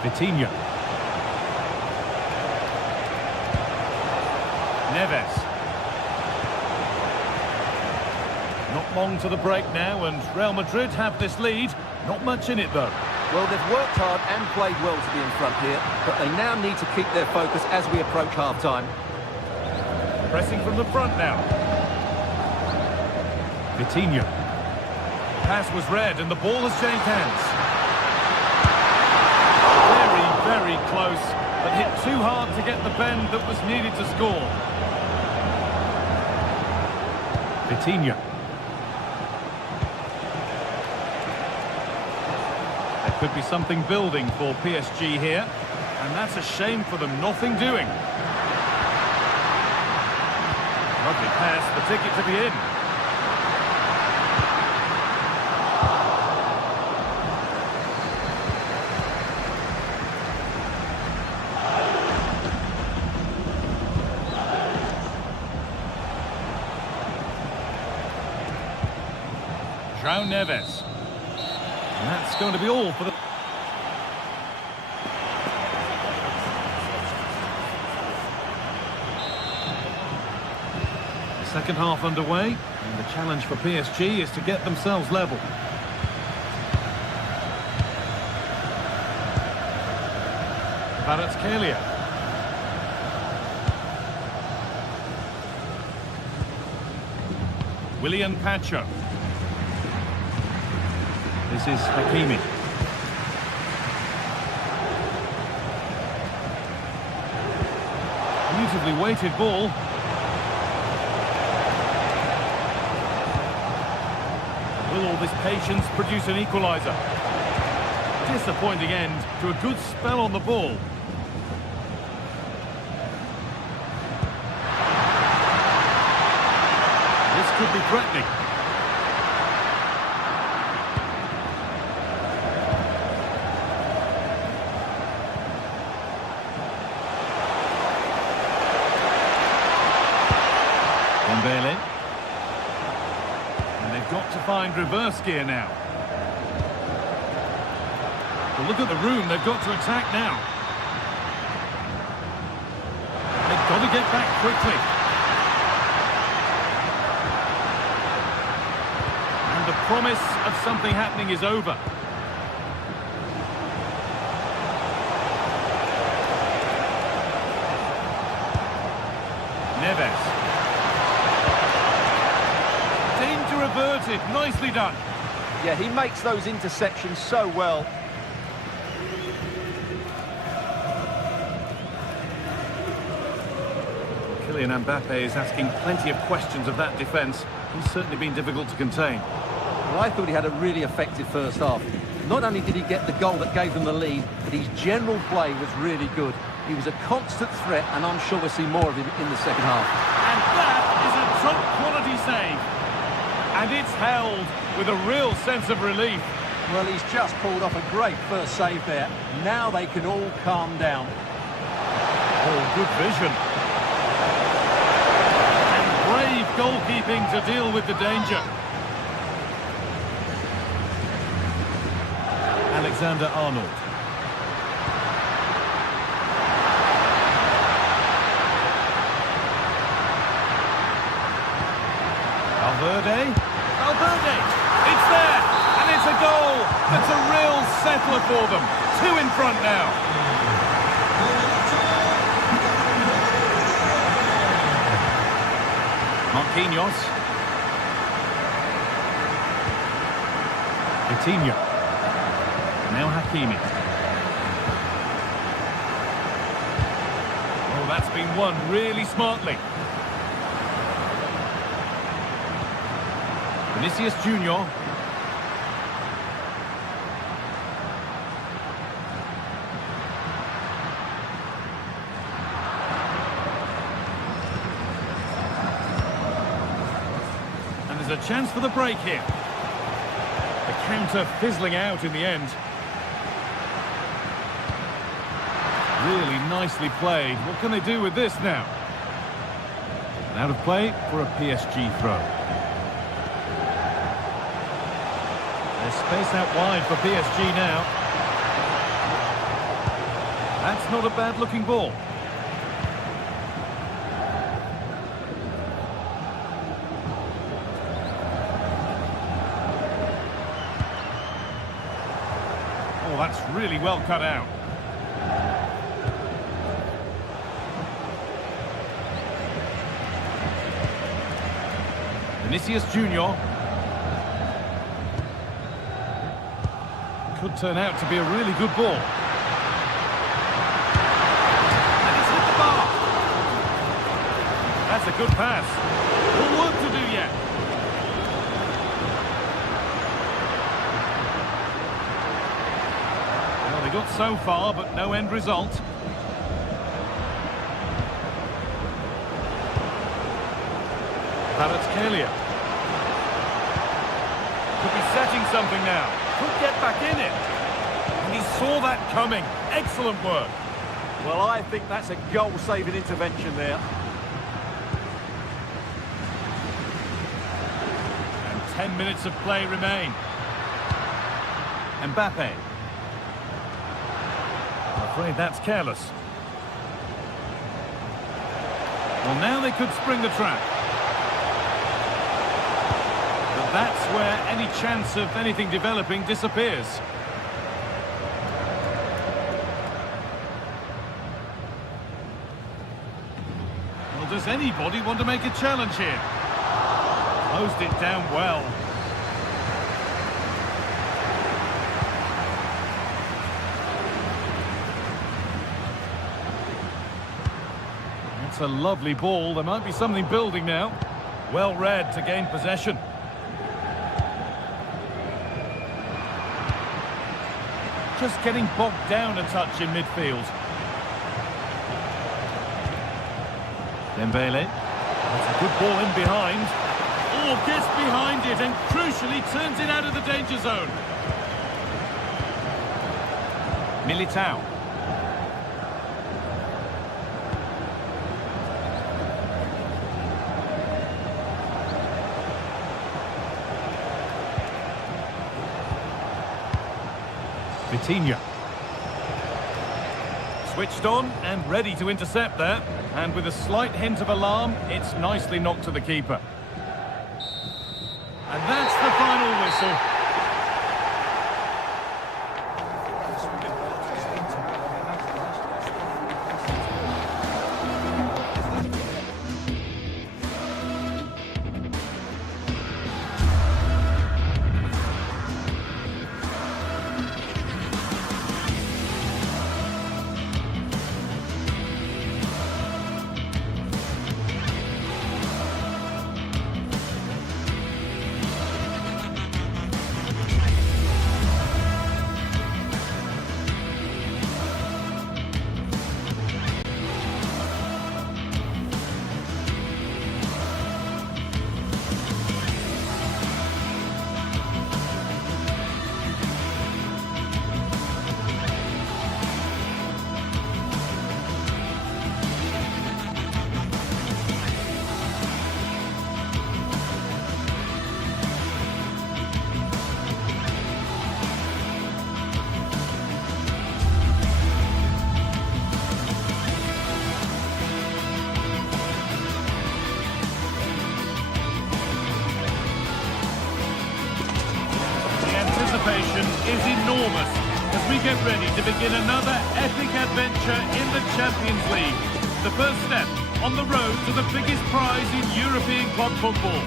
Vitinha. Neves. Not long to the break now, and Real Madrid have this lead. Not much in it, though. Well, they've worked hard and played well to be in front here, but they now need to keep their focus as we approach half-time. Pressing from the front now. Vitinha. Pass was read, and the ball has changed hands. Very, very close, but hit too hard to get the bend that was needed to score. Vitinha. There could be something building for PSG here, and that's a shame for them. Nothing doing. Lovely pass, the ticket to be in. João Neves. And that's going to be all for the... Second half underway, and the challenge for PSG is to get themselves level. Kvaratskhelia. Willian Pacho. This is Hakimi. Beautifully weighted ball. Will all this patience produce an equaliser? Disappointing end to a good spell on the ball. This could be threatening. Dembele. And they've got to find reverse gear now. Well, look at the room, they've got to attack now. They've got to get back quickly. And the promise of something happening is over. Neves. Danger averted, nicely done. Yeah, he makes those interceptions so well. Kylian Mbappe is asking plenty of questions of that defence. He's certainly been difficult to contain. Well, I thought he had a really effective first half. Not only did he get the goal that gave them the lead, but his general play was really good. He was a constant threat, and I'm sure we'll see more of him in the second half. And that is a top-quality save. And it's held with a real sense of relief. Well, he's just pulled off a great first save there. Now they can all calm down. Oh, good vision. And brave goalkeeping to deal with the danger. Alexander-Arnold. Valverde, it's there, and it's a goal. That's a real settler for them. 2 in front now. Marquinhos. Vitinha. Now Hakimi. Oh, that's been won really smartly. Vinicius Junior. And there's a chance for the break here. The counter fizzling out in the end. Really nicely played. What can they do with this now? And out of play for a PSG throw. There's space out wide for PSG now. That's not a bad-looking ball. Oh, that's really well cut out. Vinicius Junior. Could turn out to be a really good ball. And it's hit the bar. That's a good pass. More work to do yet. Well, they got so far, but no end result. Kelia. Could be setting something now. Could get back in it. And he saw that coming. Excellent work. Well, I think that's a goal-saving intervention there. And 10 minutes of play remain. Mbappe. I'm afraid that's careless. Well, now they could spring the trap. But that's where any chance of anything developing disappears. Well, does anybody want to make a challenge here? Closed it down well. That's a lovely ball. There might be something building now. Well read to gain possession. Just getting bogged down a touch in midfield. Dembele. That's a good ball in behind. Oh, gets behind it and crucially turns it out of the danger zone. Militao. Vitinha. Switched on and ready to intercept there. And with a slight hint of alarm, it's nicely knocked to the keeper. And that's the final whistle. Is enormous as we get ready to begin another epic adventure in the Champions League. The first step on the road to the biggest prize in European club football.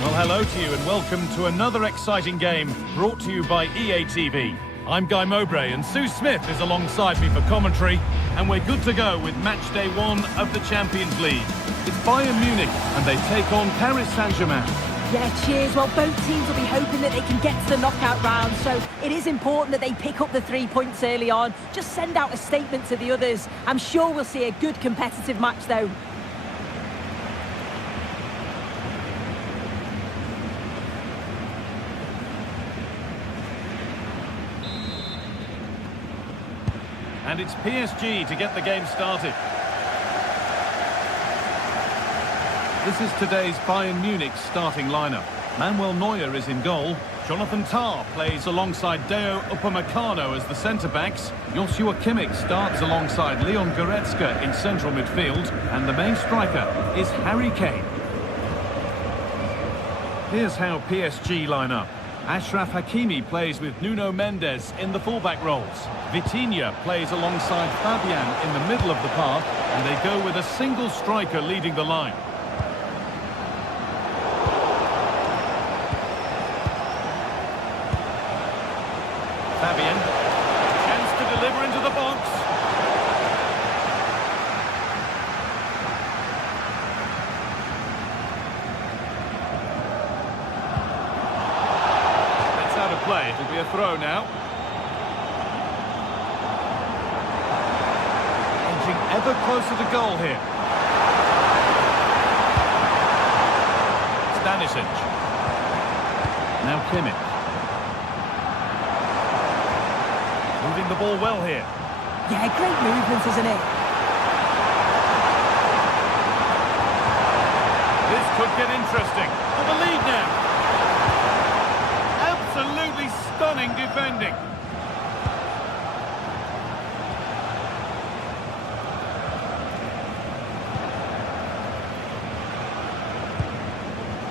Well, hello to you and welcome to another exciting game brought to you by EA TV. I'm Guy Mowbray and Sue Smith is alongside me for commentary, and we're good to go with match day 1 of the Champions League. It's Bayern Munich and they take on Paris Saint-Germain. Yeah, cheers. Well, both teams will be hoping that they can get to the knockout round, so it is important that they pick up the 3 points early on. Just send out a statement to the others. I'm sure we'll see a good competitive match, though. And it's PSG to get the game started. This is today's Bayern Munich starting lineup. Manuel Neuer is in goal. Jonathan Tah plays alongside Deo Upamecano as the centre-backs. Joshua Kimmich starts alongside Leon Goretzka in central midfield. And the main striker is Harry Kane. Here's how PSG line up. Achraf Hakimi plays with Nuno Mendes in the fullback roles. Vitinha plays alongside Fabian in the middle of the path, and they go with a single striker leading the line. Fabian, chance to deliver into the box. That's out of play. It'll be a throw now. Edging ever closer to goal here. Stanisic. Now Kimmich. Moving the ball well here. Yeah, great movement, isn't it? This could get interesting. For the lead now. Absolutely stunning defending.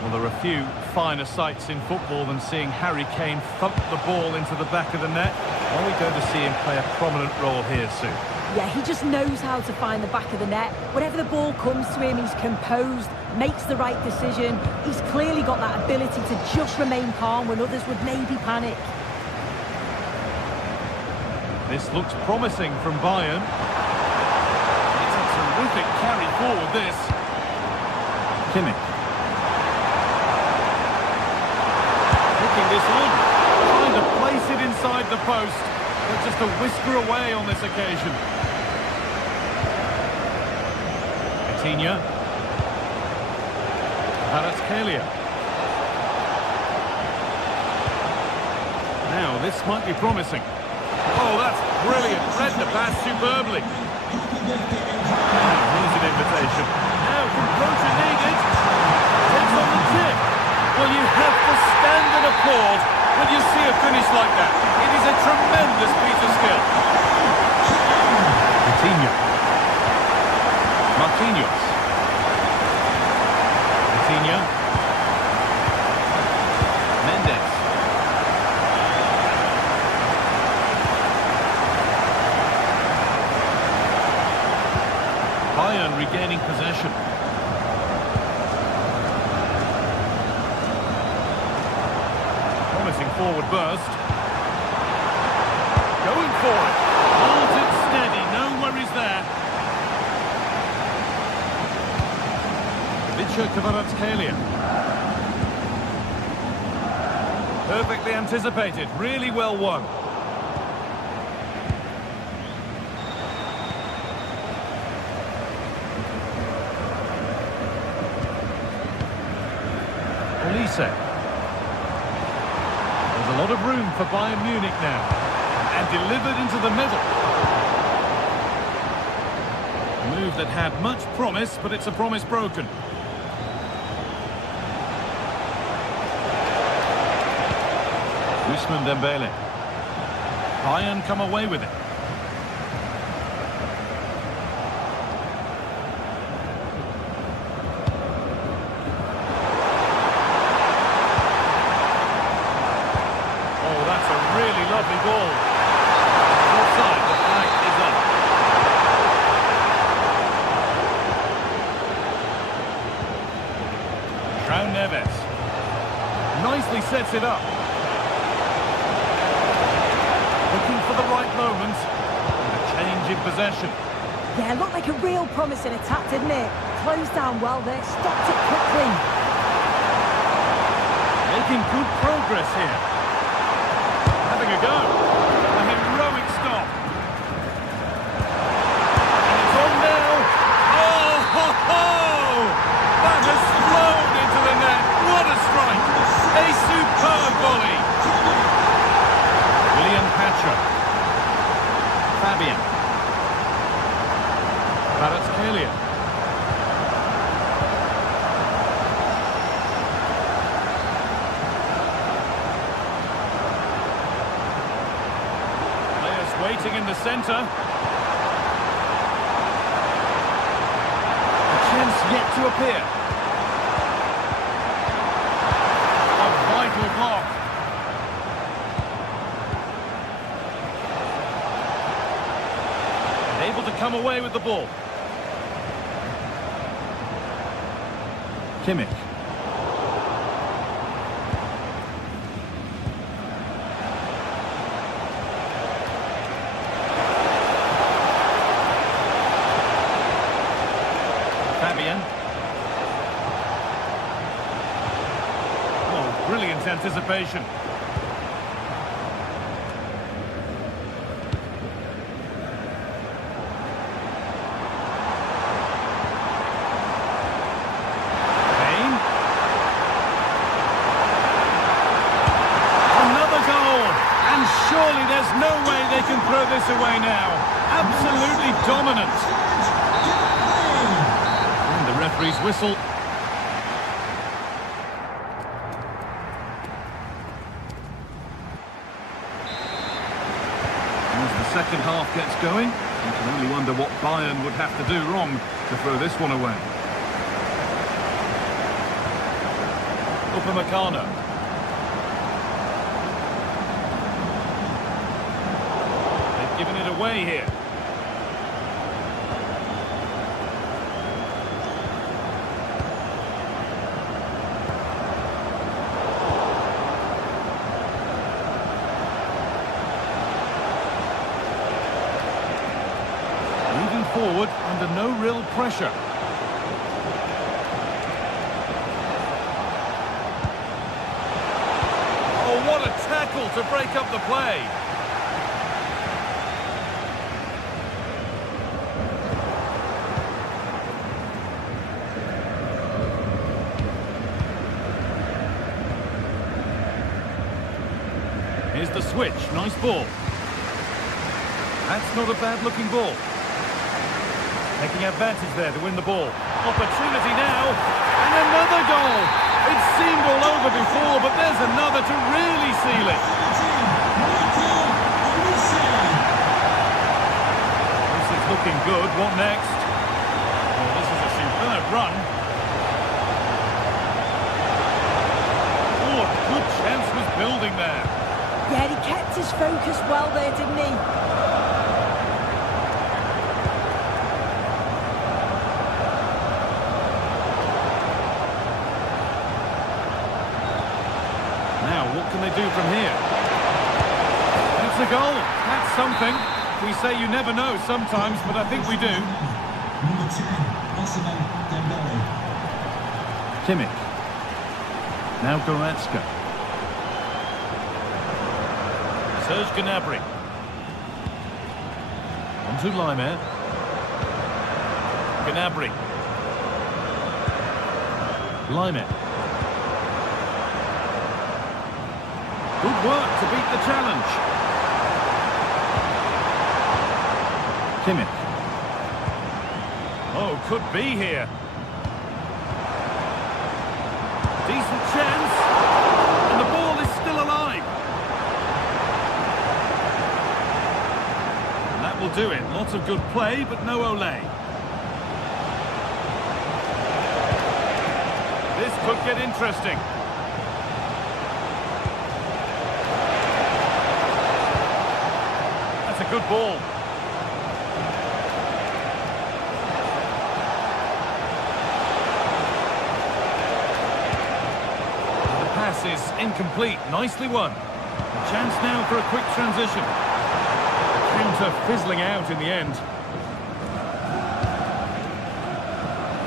Well, there are a few finer sights in football than seeing Harry Kane thump the ball into the back of the net. Are we going to see him play a prominent role here soon? Yeah, he just knows how to find the back of the net. Whenever the ball comes to him, he's composed, makes the right decision. He's clearly got that ability to just remain calm when others would maybe panic. This looks promising from Bayern. It's a terrific carry forward, this. Kimmich. Picking this on. Trying to place it inside the post, but just a whisker away on this occasion. Vitinha. Kvaratskhelia. Now, this might be promising. Oh, that's brilliant. Read the pass superbly. Here's an invitation. Now, composure needed. Takes on the tip. Well, you have to stand and applaud when you see a finish like that. It is a tremendous piece of skill. Vitinha. Marquinhos. Vitinha. Mendes. Bayern regaining possession. Promising forward burst. Going for it. Holds it steady, no worries there. Kvaratskhelia. Perfectly anticipated, really well won. Olise. There's a lot of room for Bayern Munich now. And delivered into the middle. A move that had much promise, but it's a promise broken. Ousmane Dembele. Bayern come away with it. Oh, that's a really lovely ball. Offside, the flag is up. João Neves. Nicely sets it up. Looking for the right moment. And a change in possession. Yeah, looked like a real promising attack, didn't it? Closed down well there, stopped it quickly. Making good progress here. Having a go. A heroic stop. And it's on now. Oh, ho, ho! That has flown into the net. What a strike. A superb volley. William Pacho. Fabian. Kvaratskhelia. waiting in the centre. A chance yet to appear. A vital block. Able to come away with the ball. Kimmich. Fabian. Oh, brilliant anticipation. Surely there's no way they can throw this away now. Absolutely dominant. And the referee's whistle. As the second half gets going, you can only wonder what Bayern would have to do wrong to throw this one away. Upamecano. Giving it away here. Moving forward under no real pressure. Oh, what a tackle to break up the play. Here's the switch, nice ball. That's not a bad looking ball. Taking advantage there to win the ball. Opportunity now, and another goal. It seemed all over before, but there's another to really seal it. This is looking good, what next? Oh, this is a superb run. Oh, a good chance was building there. Yeah, he kept his focus well there, didn't he? Now, what can they do from here? It's a goal. That's something. We say you never know sometimes, but I think we do. Kimmich. Now Goretzka. Serge Gnabry. On to Laimer. Gnabry. Laimer. Good work to beat the challenge. Kimmich. Oh, could be here. Decent chance. And the ball is still alive. And that will do it. Lots of good play, but no Olé. This could get interesting. That's a good ball. Is incomplete. Nicely won. A chance now for a quick transition. Counter fizzling out in the end.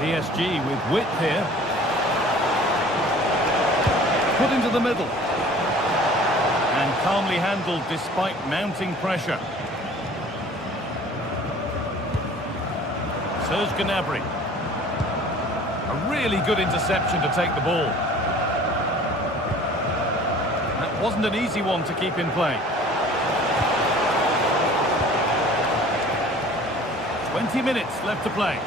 PSG with width here. Put into the middle. And calmly handled despite mounting pressure. Serge Gnabry. A really good interception to take the ball. Wasn't an easy one to keep in play. 20 minutes left to play.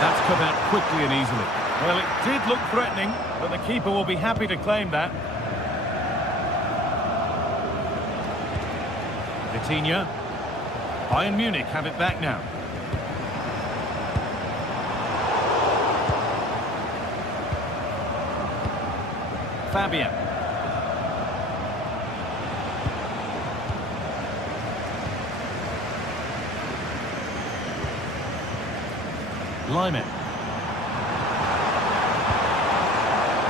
That's cut out quickly and easily. Well, it did look threatening, but the keeper will be happy to claim that. Vitinha. Bayern Munich have it back now. Fabian. Lyman.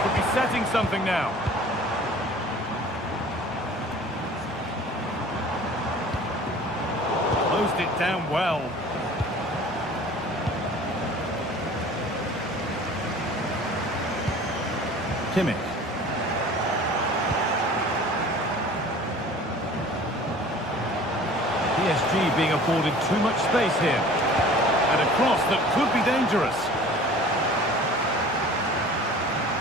Could be setting something now. Closed it down well. Kimmich. PSG being afforded too much space here. And a cross that could be dangerous.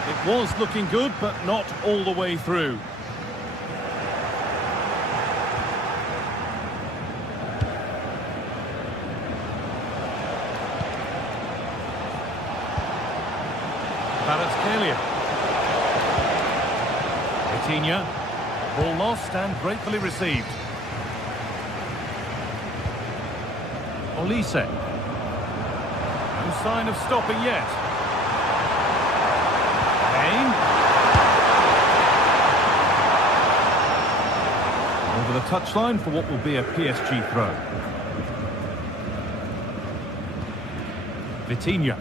It was looking good, but not all the way through. Kvaratskhelia. Vitinha. Ball lost and gratefully received. Olise. No sign of stopping yet. Kane. Over the touchline for what will be a PSG throw. Vitinha.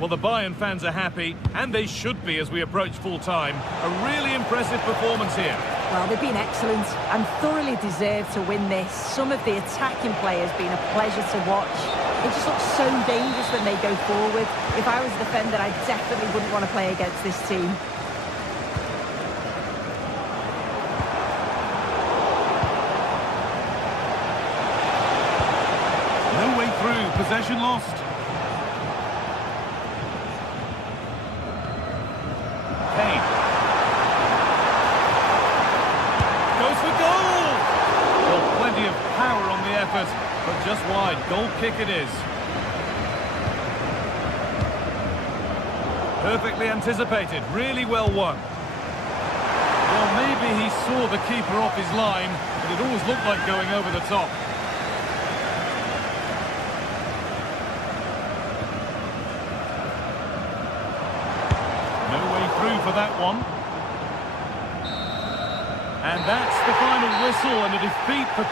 Well, the Bayern fans are happy, and they should be as we approach full-time. A really impressive performance here. Well, they've been excellent and thoroughly deserved to win this. Some of the attacking players been a pleasure to watch. They just look so dangerous when they go forward. If I was a defender, I definitely wouldn't want to play against this team. No way through, possession lost. Kane. Goes for goal! Well, plenty of power on the effort, but just wide. Goal kick it is. Perfectly anticipated, really well won. Well, maybe he saw the keeper off his line, but it always looked like going over the top. Through for that one. And that's the final whistle and a defeat for...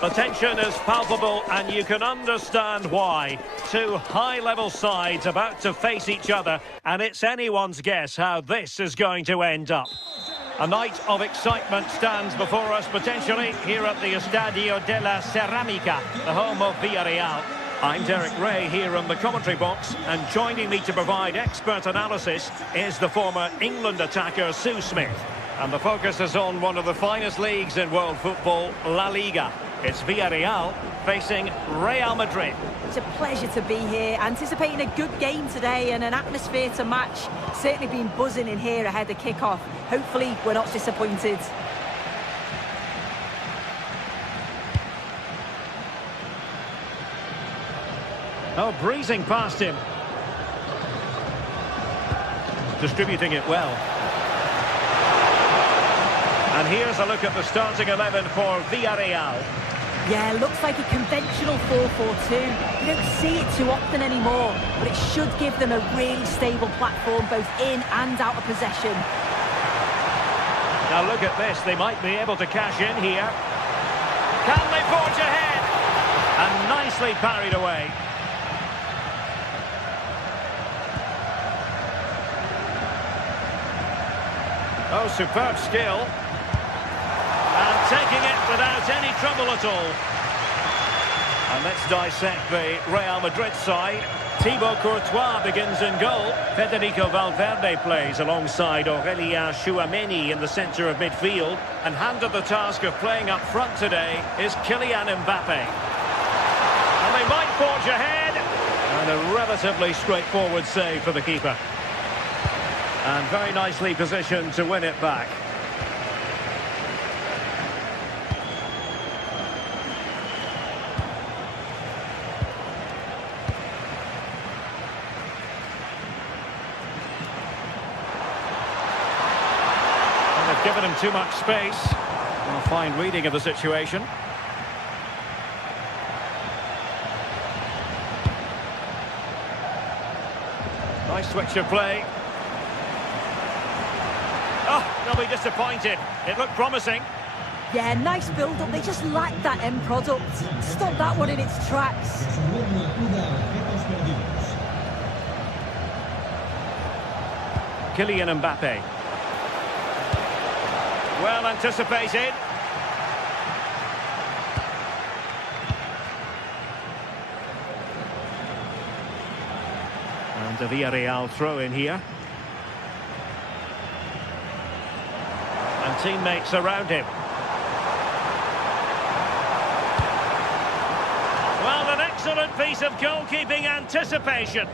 The tension is palpable, and you can understand why. Two high-level sides about to face each other, and it's anyone's guess how this is going to end up. A night of excitement stands before us potentially here at the Estadio de la Ceramica, the home of Villarreal. I'm Derek Ray here in the commentary box, and joining me to provide expert analysis is the former England attacker Sue Smith. And the focus is on one of the finest leagues in world football, La Liga. It's Villarreal facing Real Madrid. It's a pleasure to be here, anticipating a good game today and an atmosphere to match. Certainly been buzzing in here ahead of kick-off. Hopefully we're not disappointed. Oh, breezing past him. Distributing it well. And here's a look at the starting 11 for Villarreal. Yeah, looks like a conventional 4-4-2. You don't see it too often anymore, but it should give them a really stable platform both in and out of possession. Now look at this, they might be able to cash in here. Can they forge ahead? And nicely parried away. Oh, superb skill. And taking it without any trouble at all. And let's dissect the Real Madrid side. Thibaut Courtois begins in goal. Federico Valverde plays alongside Aurélien Tchouaméni in the centre of midfield. And handed the task of playing up front today is Kylian Mbappe. And they might forge ahead. And a relatively straightforward save for the keeper. And very nicely positioned to win it back. And they've given him too much space. A fine reading of the situation. Nice switch of play. Oh, they'll be disappointed. It looked promising. Yeah, nice build-up. They just lack that end product. Stop that one in its tracks. Kylian Mbappe. Well anticipated. And a Villarreal throw in here. And teammates around him. Well, an excellent piece of goalkeeping anticipation.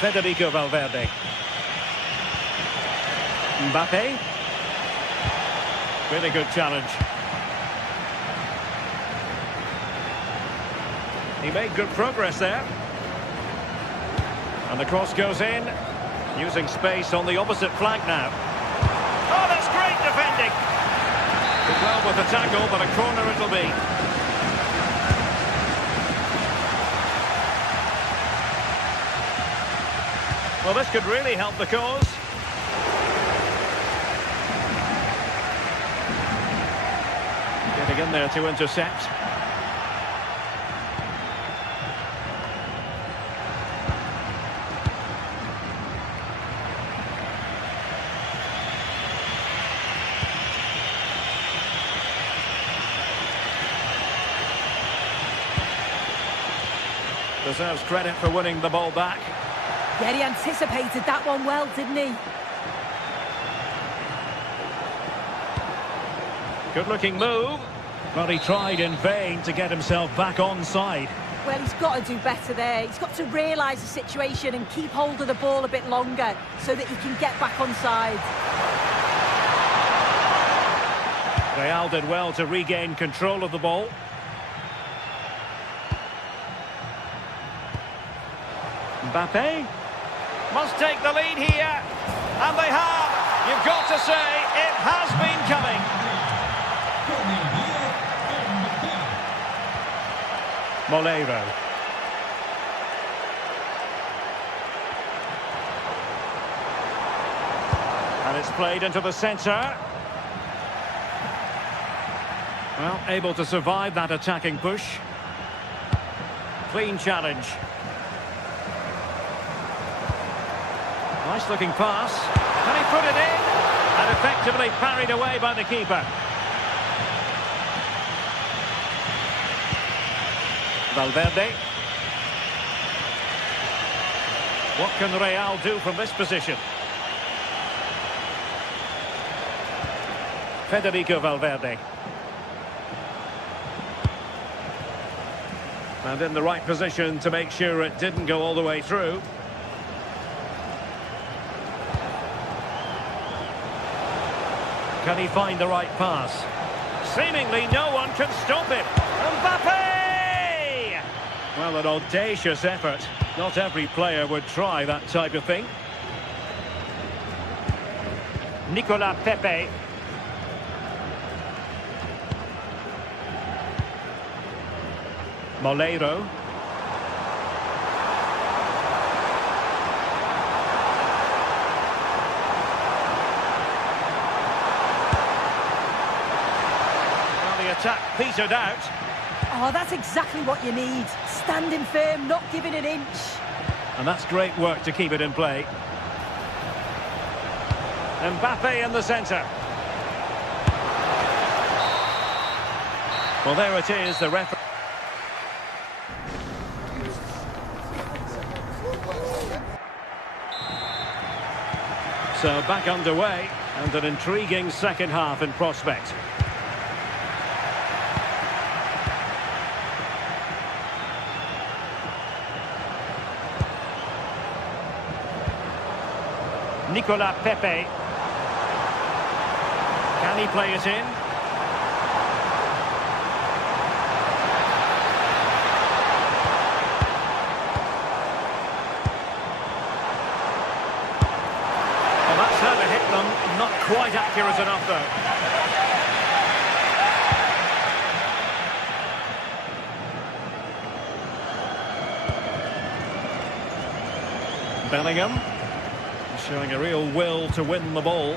Federico Valverde. Mbappe. Really good challenge. He made good progress there. And the cross goes in, using space on the opposite flank now. Oh, that's great defending. Did well with the tackle, but a corner it'll be. Well, this could really help the cause. Getting in there to intercept. Deserves credit for winning the ball back. Yeah, he anticipated that one well, didn't he? Good looking move. But he tried in vain to get himself back onside. Well, he's got to do better there. He's got to realise the situation and keep hold of the ball a bit longer so that he can get back onside. Real did well to regain control of the ball. Mbappe must take the lead here, and they have. You've got to say it has been coming. Molero. And it's played into the centre. Well, able to survive that attacking push. Clean challenge. Nice looking pass. Can he put it in? And effectively parried away by the keeper. Valverde. What can Real do from this position? Federico Valverde. And in the right position to make sure it didn't go all the way through. Can he find the right pass? Seemingly no one can stop him. Mbappe! Well, an audacious effort. Not every player would try that type of thing. Nicolas Pepe. Moleiro. Well, the attack petered out. Oh, that's exactly what you need. Standing firm, not giving an inch. And that's great work to keep it in play. Mbappe in the centre. Well, there it is, the referee. So back underway, and an intriguing second half in prospect. Nicolas Pepe. Can he play it in? Well, that's how to hit them. Not quite accurate enough, though. Bellingham. Showing a real will to win the ball.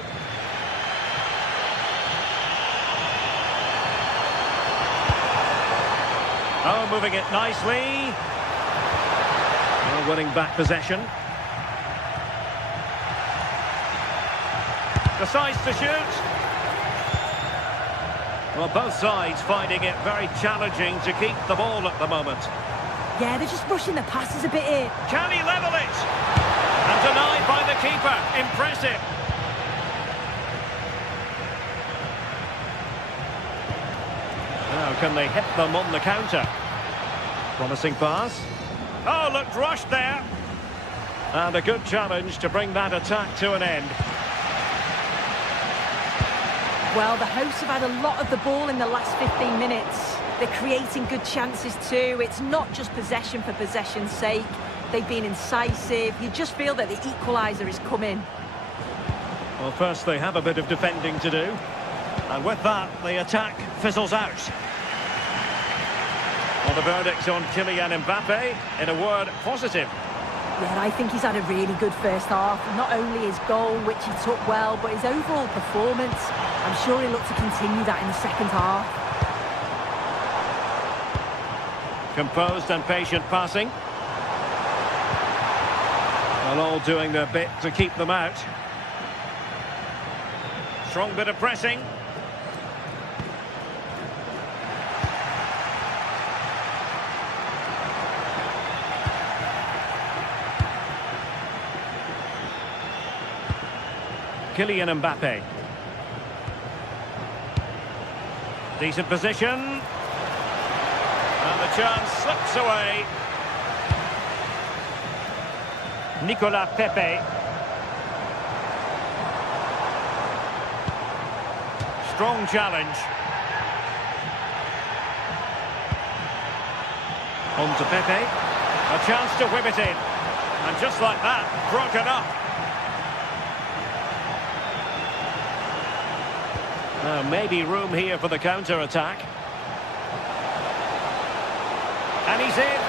Oh, moving it nicely. Well, winning back possession. Decides to shoot. Well, both sides finding it very challenging to keep the ball at the moment. Yeah, they're just rushing the passes a bit here. Can he level it? And denied by the keeper. Impressive. Now, can they hit them on the counter? Promising pass. Oh, looked rushed there. And a good challenge to bring that attack to an end. Well, the hosts have had a lot of the ball in the last 15 minutes. They're creating good chances too. It's not just possession for possession's sake. They've been incisive. You just feel that the equaliser is coming. Well, first they have a bit of defending to do. And with that, the attack fizzles out. Well, the verdict on Kylian Mbappe, in a word, positive. Yeah, I think he's had a really good first half. Not only his goal, which he took well, but his overall performance. I'm sure he'll look to continue that in the second half. Composed and patient passing. Well, all doing their bit to keep them out. Strong bit of pressing. Kylian Mbappe. Decent position. And the chance slips away. Nicolas Pepe. Strong challenge. On to Pepe. A chance to whip it in. And just like that, broken up. Maybe room here for the counter-attack. And he's in.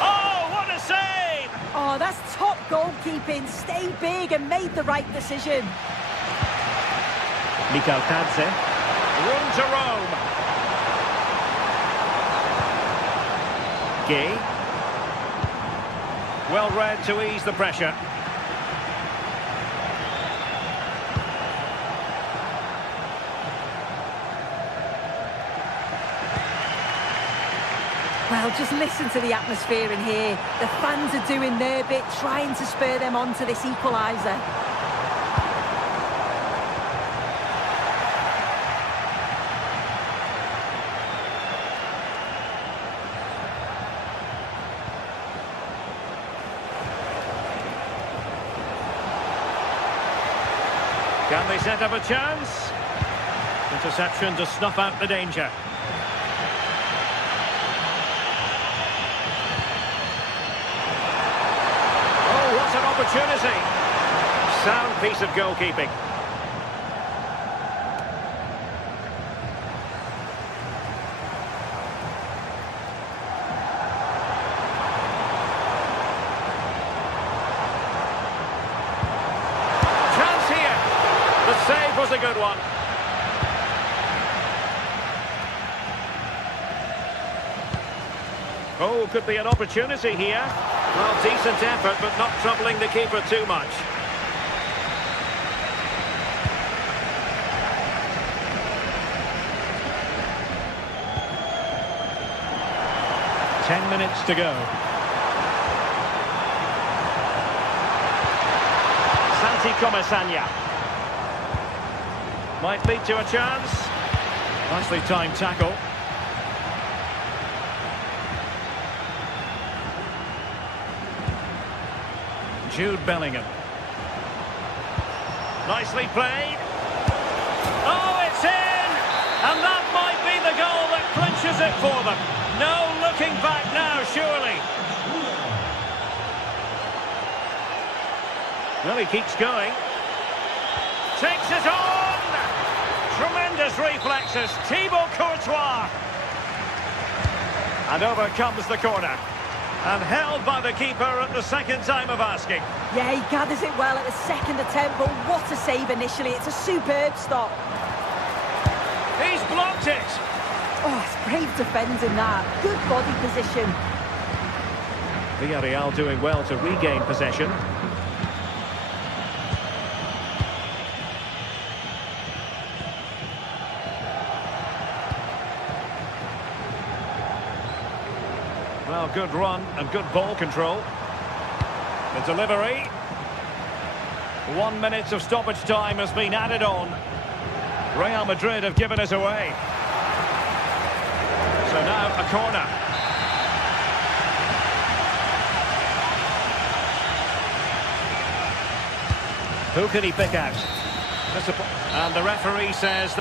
Oh, what a save! Oh, that's top goalkeeping. Stay big and made the right decision. Mikel Kadze. Room to roam. Gay. Well read to ease the pressure. Well, just listen to the atmosphere in here. The fans are doing their bit, trying to spur them on to this equaliser. Can they set up a chance? Interception to snuff out the danger. Oh, what an opportunity! Sound piece of goalkeeping. The save was a good one. Oh, could be an opportunity here. Well, decent effort, but not troubling the keeper too much. Ten minutes to go. Santi Comesaña. Might lead to a chance. Nicely timed tackle. Jude Bellingham. Nicely played. Oh, it's in! And that might be the goal that clinches it for them. No looking back now, surely. Well, he keeps going. Takes it on! Tremendous reflexes, Thibaut Courtois. And over comes the corner. And held by the keeper at the second time of asking. Yeah, he gathers it well at the second attempt, but what a save initially. It's a superb stop. He's blocked it. Oh, it's brave defending that. Good body position. Villarreal doing well to regain possession. Well, good run and good ball control. The delivery. 1 minute of stoppage time has been added on. Real Madrid have given it away. So now a corner. Who can he pick out? And the referee says...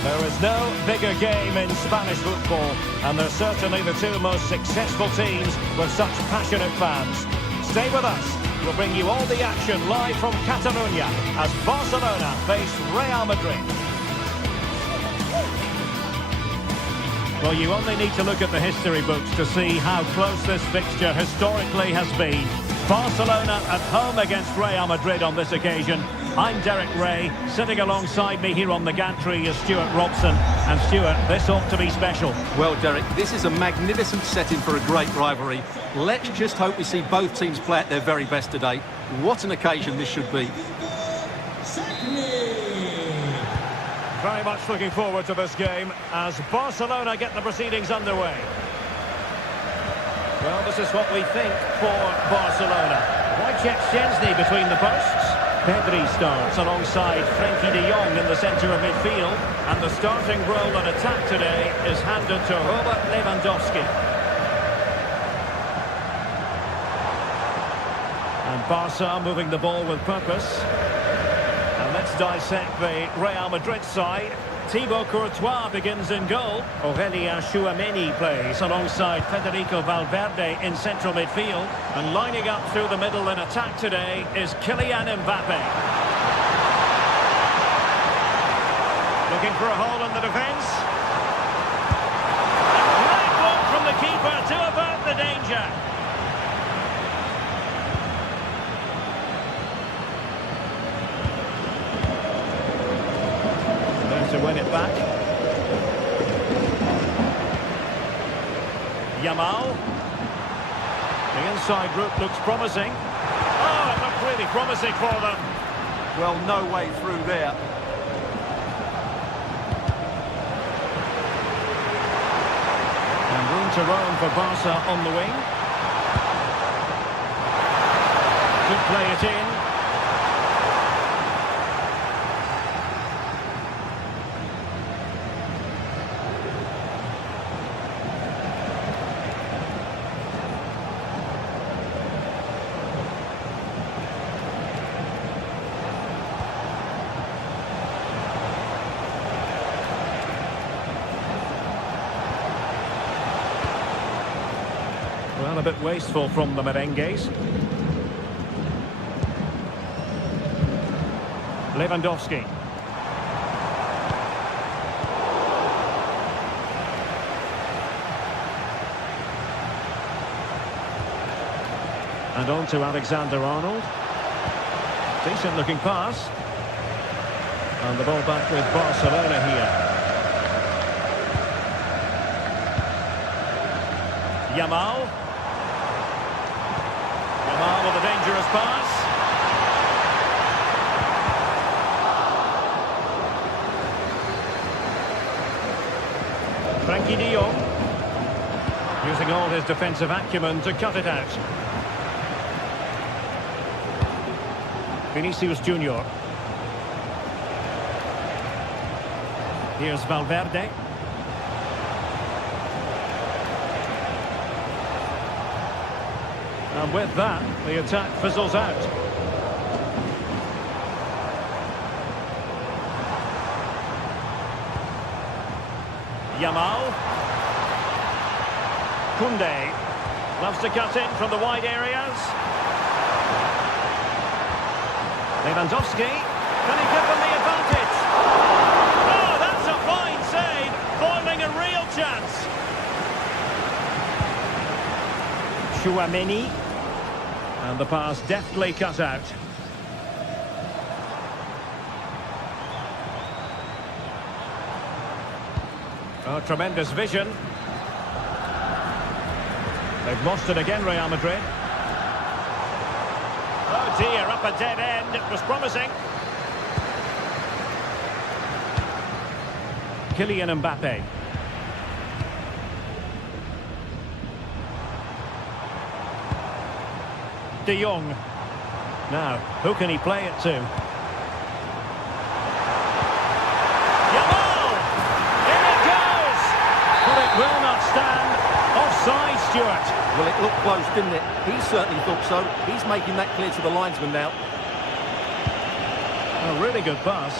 There is no bigger game in Spanish football, and they're certainly the two most successful teams with such passionate fans. Stay with us. We'll bring you all the action live from Catalonia as Barcelona face Real Madrid. Well, you only need to look at the history books to see how close this fixture historically has been. Barcelona at home against Real Madrid on this occasion. I'm Derek Ray. Sitting alongside me here on the gantry is Stuart Robson. And Stuart, this ought to be special. Well, Derek, this is a magnificent setting for a great rivalry. Let's just hope we see both teams play at their very best today. What an occasion this should be. Very much looking forward to this game as Barcelona get the proceedings underway. Well, this is what we think for Barcelona. Wojciech Szczęsny between the posts. Pedri starts alongside Frenkie de Jong in the centre of midfield. And the starting role in attack today is handed to Robert Lewandowski. And Barca moving the ball with purpose. And let's dissect the Real Madrid side. Thibaut Courtois begins in goal. Aurélien Tchouameni plays alongside Federico Valverde in central midfield. And lining up through the middle in attack today is Kylian Mbappe. Looking for a hole in the defence. A great block from the keeper to avert the danger. To win it back. Yamal. The inside route looks promising. Oh, it looked really promising for them. Well, no way through there. And room to roam for Barca on the wing. Could play it in. Well, a bit wasteful from the merengues. Lewandowski. And on to Alexander-Arnold. Decent looking pass. And the ball back with Barcelona here. Yamal. Yamal with a dangerous pass. Frenkie de Jong. Using all his defensive acumen to cut it out. Vinicius Junior. Here's Valverde. And with that, the attack fizzles out. Yamal. Koundé. Loves to cut in from the wide areas. Lewandowski. Can he give them the advantage? Oh, that's a fine save. Foiling a real chance. Tchouameni. And the pass deftly cut out. Oh, tremendous vision. They've lost it again, Real Madrid. Oh dear, up a dead end. It was promising. Kylian Mbappe. De Jong. Now, who can he play it to? Yamal! In it goes! But it will not stand. Offside, Stuart. Well, it looked close, didn't it? He certainly thought so. He's making that clear to the linesman now. A really good pass.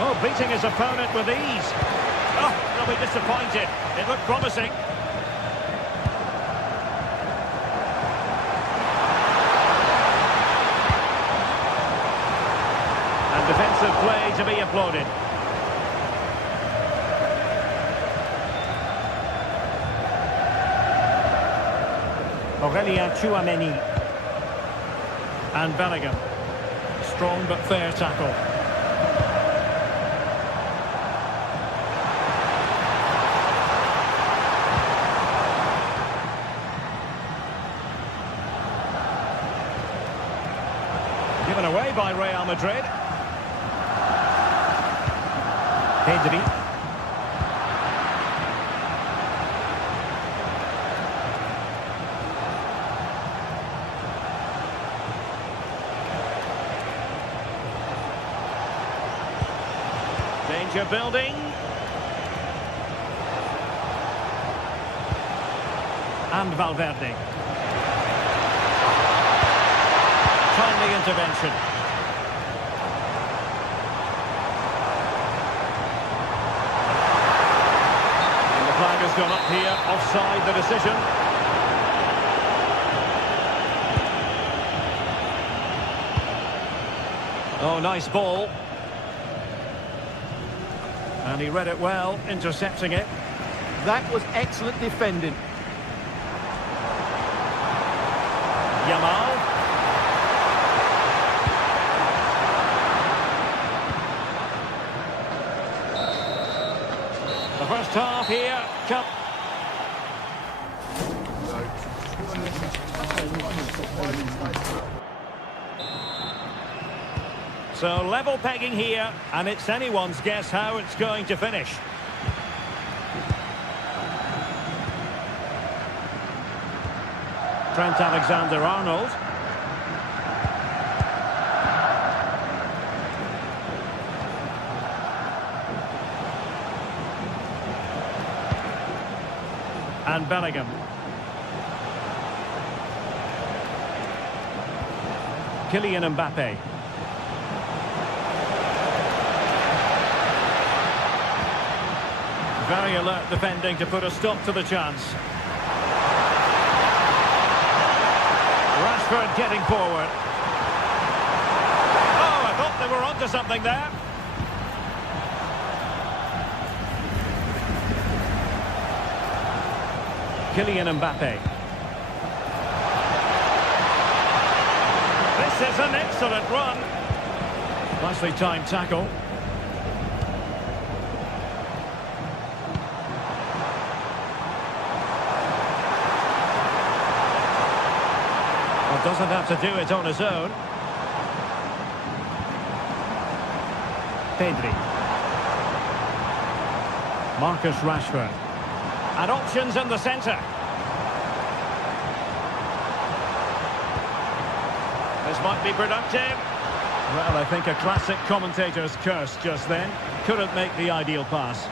Oh, beating his opponent with ease. Oh, they'll be disappointed. It looked promising. And defensive play to be applauded. Aurélien Tchouameni. And Bellingham. Strong but fair tackle. Given away by Real Madrid. Pedri. Danger building. And Valverde. Timely intervention. And the flag has gone up here, offside the decision. Oh, nice ball. And he read it well, intercepting it. That was excellent defending. Yamal. The first half here. So level pegging here, and it's anyone's guess how it's going to finish. Trent Alexander-Arnold. And Bellingham. Kylian Mbappe. Very alert defending to put a stop to the chance. Rashford getting forward. Oh, I thought they were onto something there. Kylian Mbappe. This is an excellent run. Nicely timed tackle. Doesn't have to do it on his own. Pedri. Marcus Rashford. And options in the centre. This might be productive. Well, I think a classic commentator's curse just then. Couldn't make the ideal pass.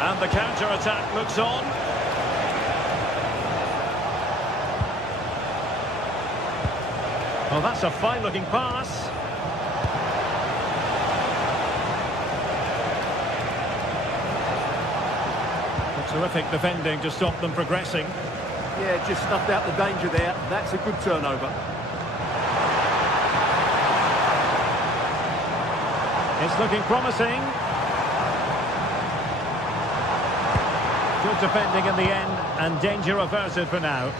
And the counter-attack looks on. Well, that's a fine-looking pass. A terrific defending to stop them progressing. Yeah, just snuffed out the danger there. That's a good turnover. It's looking promising. Good defending in the end, and danger averted for now.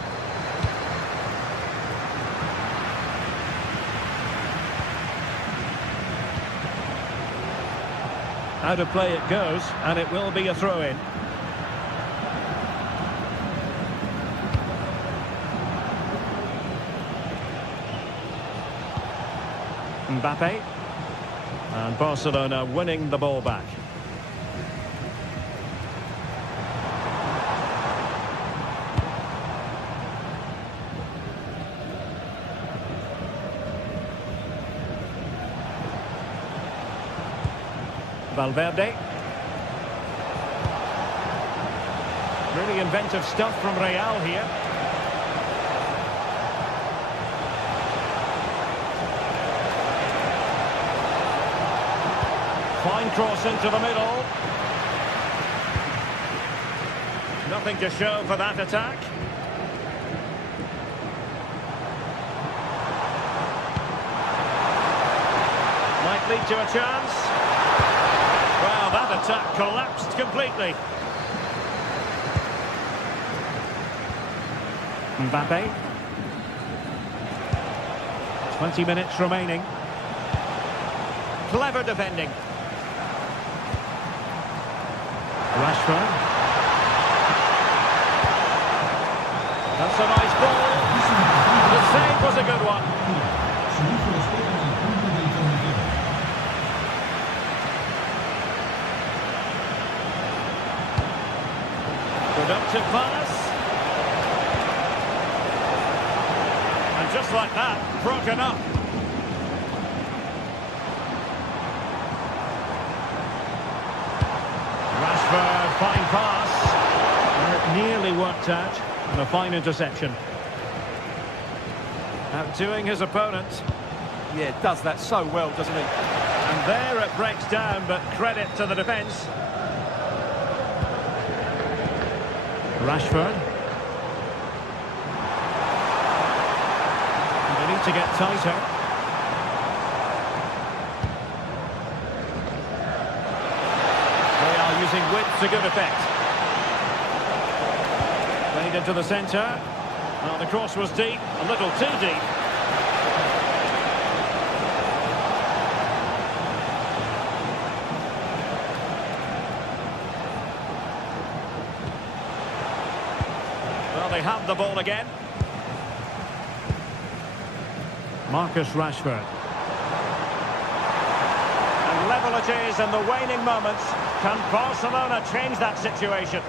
Out of play it goes, and it will be a throw-in. Mbappe. And Barcelona winning the ball back. Valverde. Really inventive stuff from Real here. Fine cross into the middle. Nothing to show for that attack. Might lead to a chance. Well, that attack collapsed completely. Mbappe. 20 minutes remaining. Clever defending. Rashford. That's a nice ball. The save was a good one. Productive pass. And just like that, broken up. fine pass. And it nearly worked out. And a fine interception. Outdoing his opponent. Yeah, does that so well, doesn't he? And there it breaks down, but credit to the defence. Rashford. And they need to get tighter. They are using width to good effect. Played into the centre. Well, the cross was deep, a little too deep. Well, they have the ball again. Marcus Rashford. And level it is in the waning moments. Can Barcelona change that situation?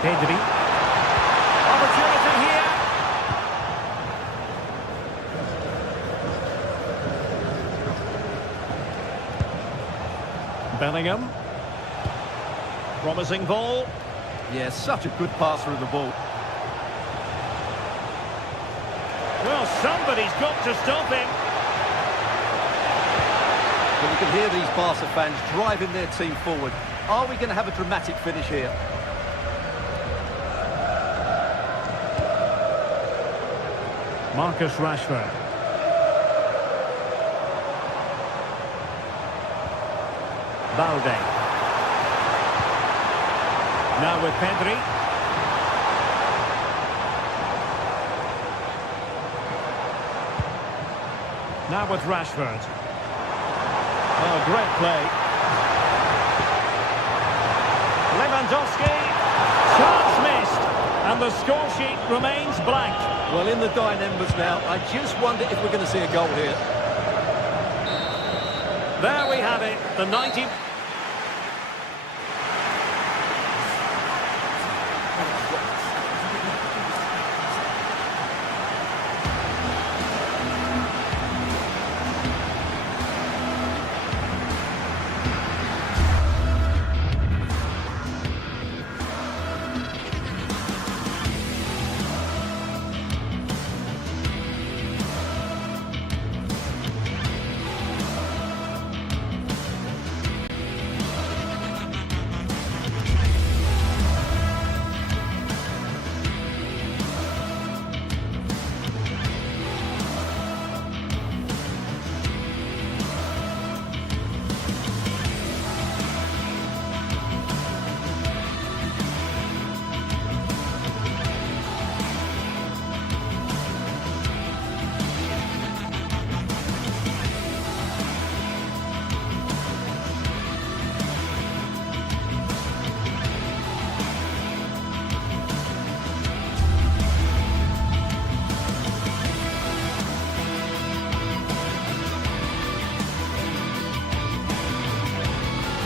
Pedri. Opportunity here. Bellingham. Promising ball. Yeah, such a good passer of the ball. Well, somebody's got to stop him. Well, you can hear these Barca fans driving their team forward. Are we going to have a dramatic finish here? Marcus Rashford. Balde. Now with Pedri. Now with Rashford. Oh, great play. Lewandowski. Chance missed. And the score sheet remains blank. Well, in the dying embers now, I just wonder if we're going to see a goal here. There we have it, the 90...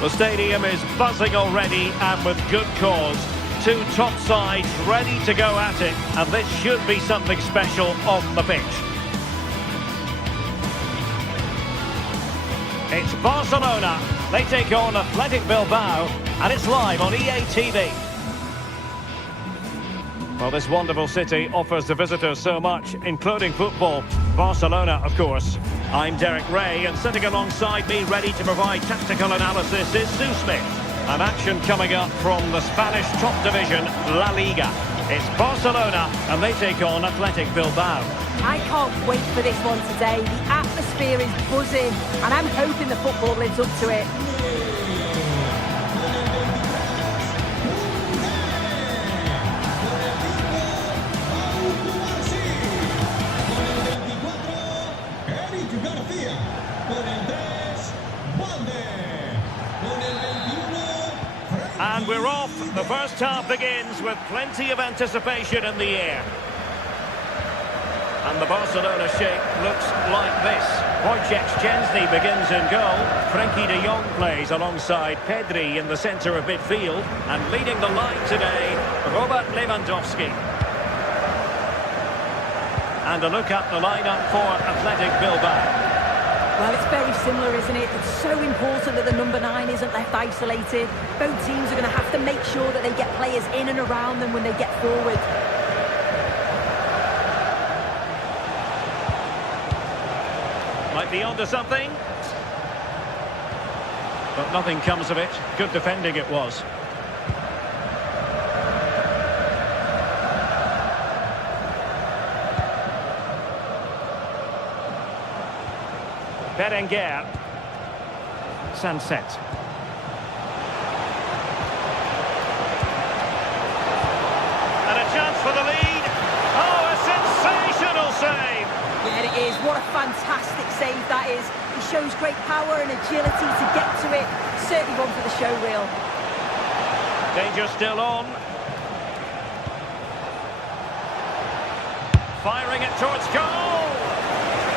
The stadium is buzzing already, and with good cause. Two top sides ready to go at it, and this should be something special on the pitch. It's Barcelona. They take on Athletic Bilbao, and it's live on EA TV. Well, this wonderful city offers the visitors so much, including football. Barcelona, of course. I'm Derek Ray, and sitting alongside me, ready to provide tactical analysis, is Sue Smith. And action coming up from the Spanish top division, La Liga. It's Barcelona, and they take on Athletic Bilbao. I can't wait for this one today. The atmosphere is buzzing, and I'm hoping the football lives up to it. And we're off. The first half begins with plenty of anticipation in the air. And the Barcelona shape looks like this. Wojciech Szczęsny begins in goal. Frenkie de Jong plays alongside Pedri in the centre of midfield. And leading the line today, Robert Lewandowski. And a look at the lineup for Athletic Bilbao. Well, it's very similar, isn't it? It's so important that the number 9 isn't left isolated. Both teams are going to have to make sure that they get players in and around them when they get forward. Might be onto something. But nothing comes of it. Good defending it was. Berenguer. Sunset. And a chance for the lead. Oh, a sensational save. Yeah, it is. What a fantastic save that is. He shows great power and agility to get to it. Certainly one for the show reel. Danger still on. Firing it towards goal.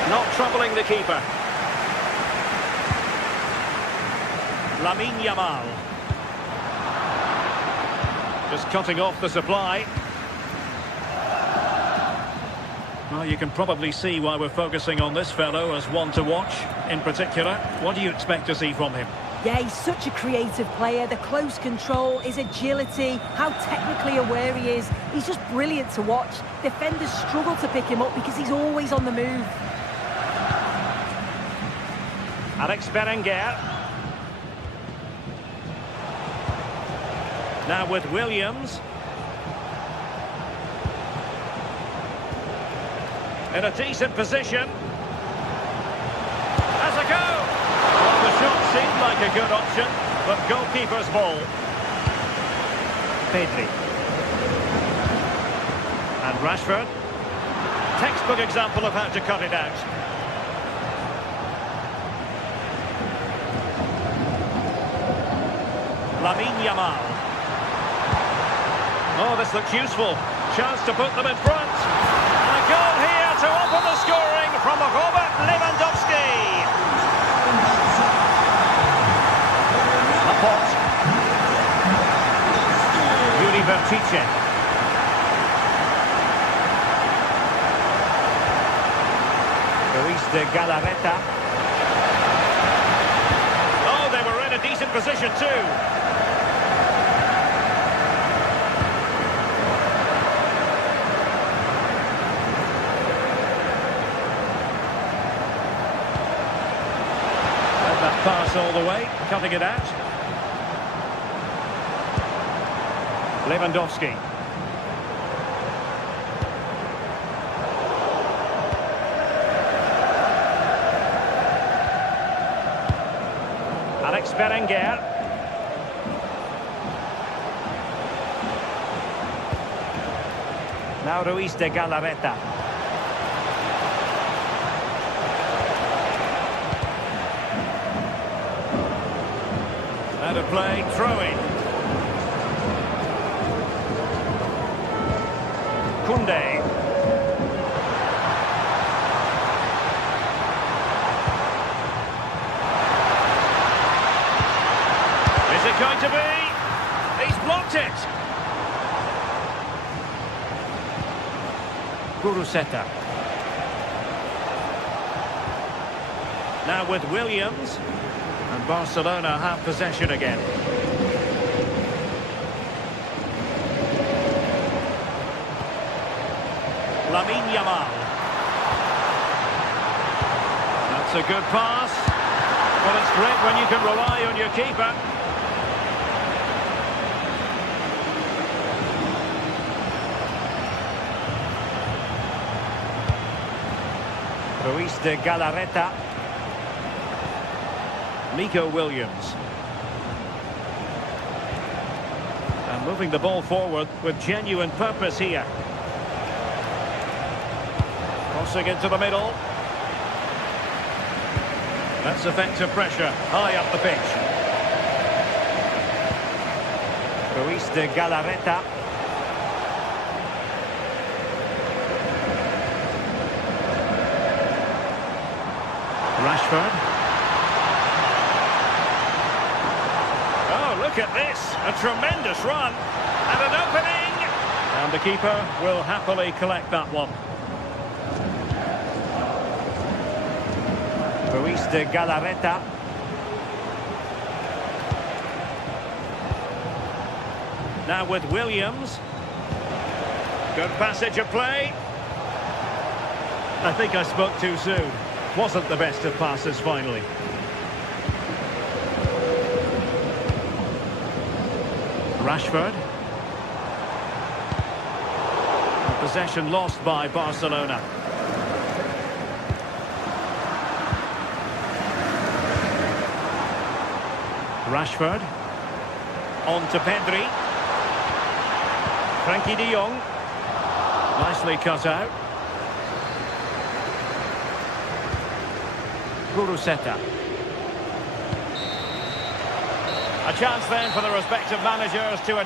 Not troubling the keeper. Lamine Yamal. Just cutting off the supply. Well, you can probably see why we're focusing on this fellow as one to watch. In particular, what do you expect to see from him? Yeah, he's such a creative player. The close control, his agility, how technically aware he is. He's just brilliant to watch. Defenders struggle to pick him up because he's always on the move. Alex Berenguer. Now with Williams. In a decent position. Has a go. Well, the shot seemed like a good option, but goalkeeper's ball. Pedri. And Rashford. Textbook example of how to cut it out. Lamine Yamal. Oh, this looks useful. Chance to put them in front. And a goal here to open the scoring from Robert Lewandowski. Laporte. Yuri Vertice. Luis de Galarreta. Oh, they were in a decent position too. Pass all the way, cutting it out. Lewandowski. Alex Berenguer. Now Luis de Galarreta. Out of play, throw-in. Koundé. Is it going to be? He's blocked it. Kuruseta. Now with Williams. And Barcelona have possession again. Lamine Yamal. That's a good pass. Well, it's great when you can rely on your keeper. Luis de Galarreta. Nico Williams. And moving the ball forward with genuine purpose here. Crossing into the middle. That's effective pressure high up the pitch. Luis de Galarreta. Rashford. Look at this, a tremendous run, and an opening! And the keeper will happily collect that one. Ruiz de Galarreta. Now with Williams. Good passage of play. I think I spoke too soon. Wasn't the best of passes finally. Rashford. Possession lost by Barcelona. Rashford. On to Pedri. Frankie de Jong. Nicely cut out. Guruseta. A chance then for the respective managers to...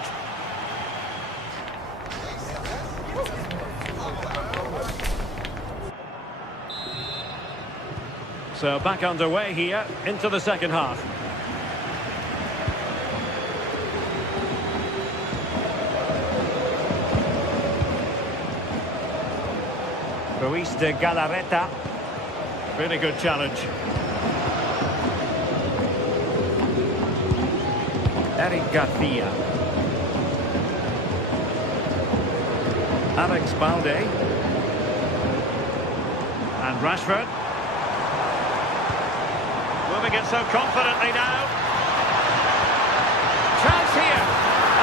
So back underway here into the second half. Ruiz de Galarreta. Really good challenge. Eric Garcia. Alex Balde. And Rashford. Moving it so confidently now. Chance here.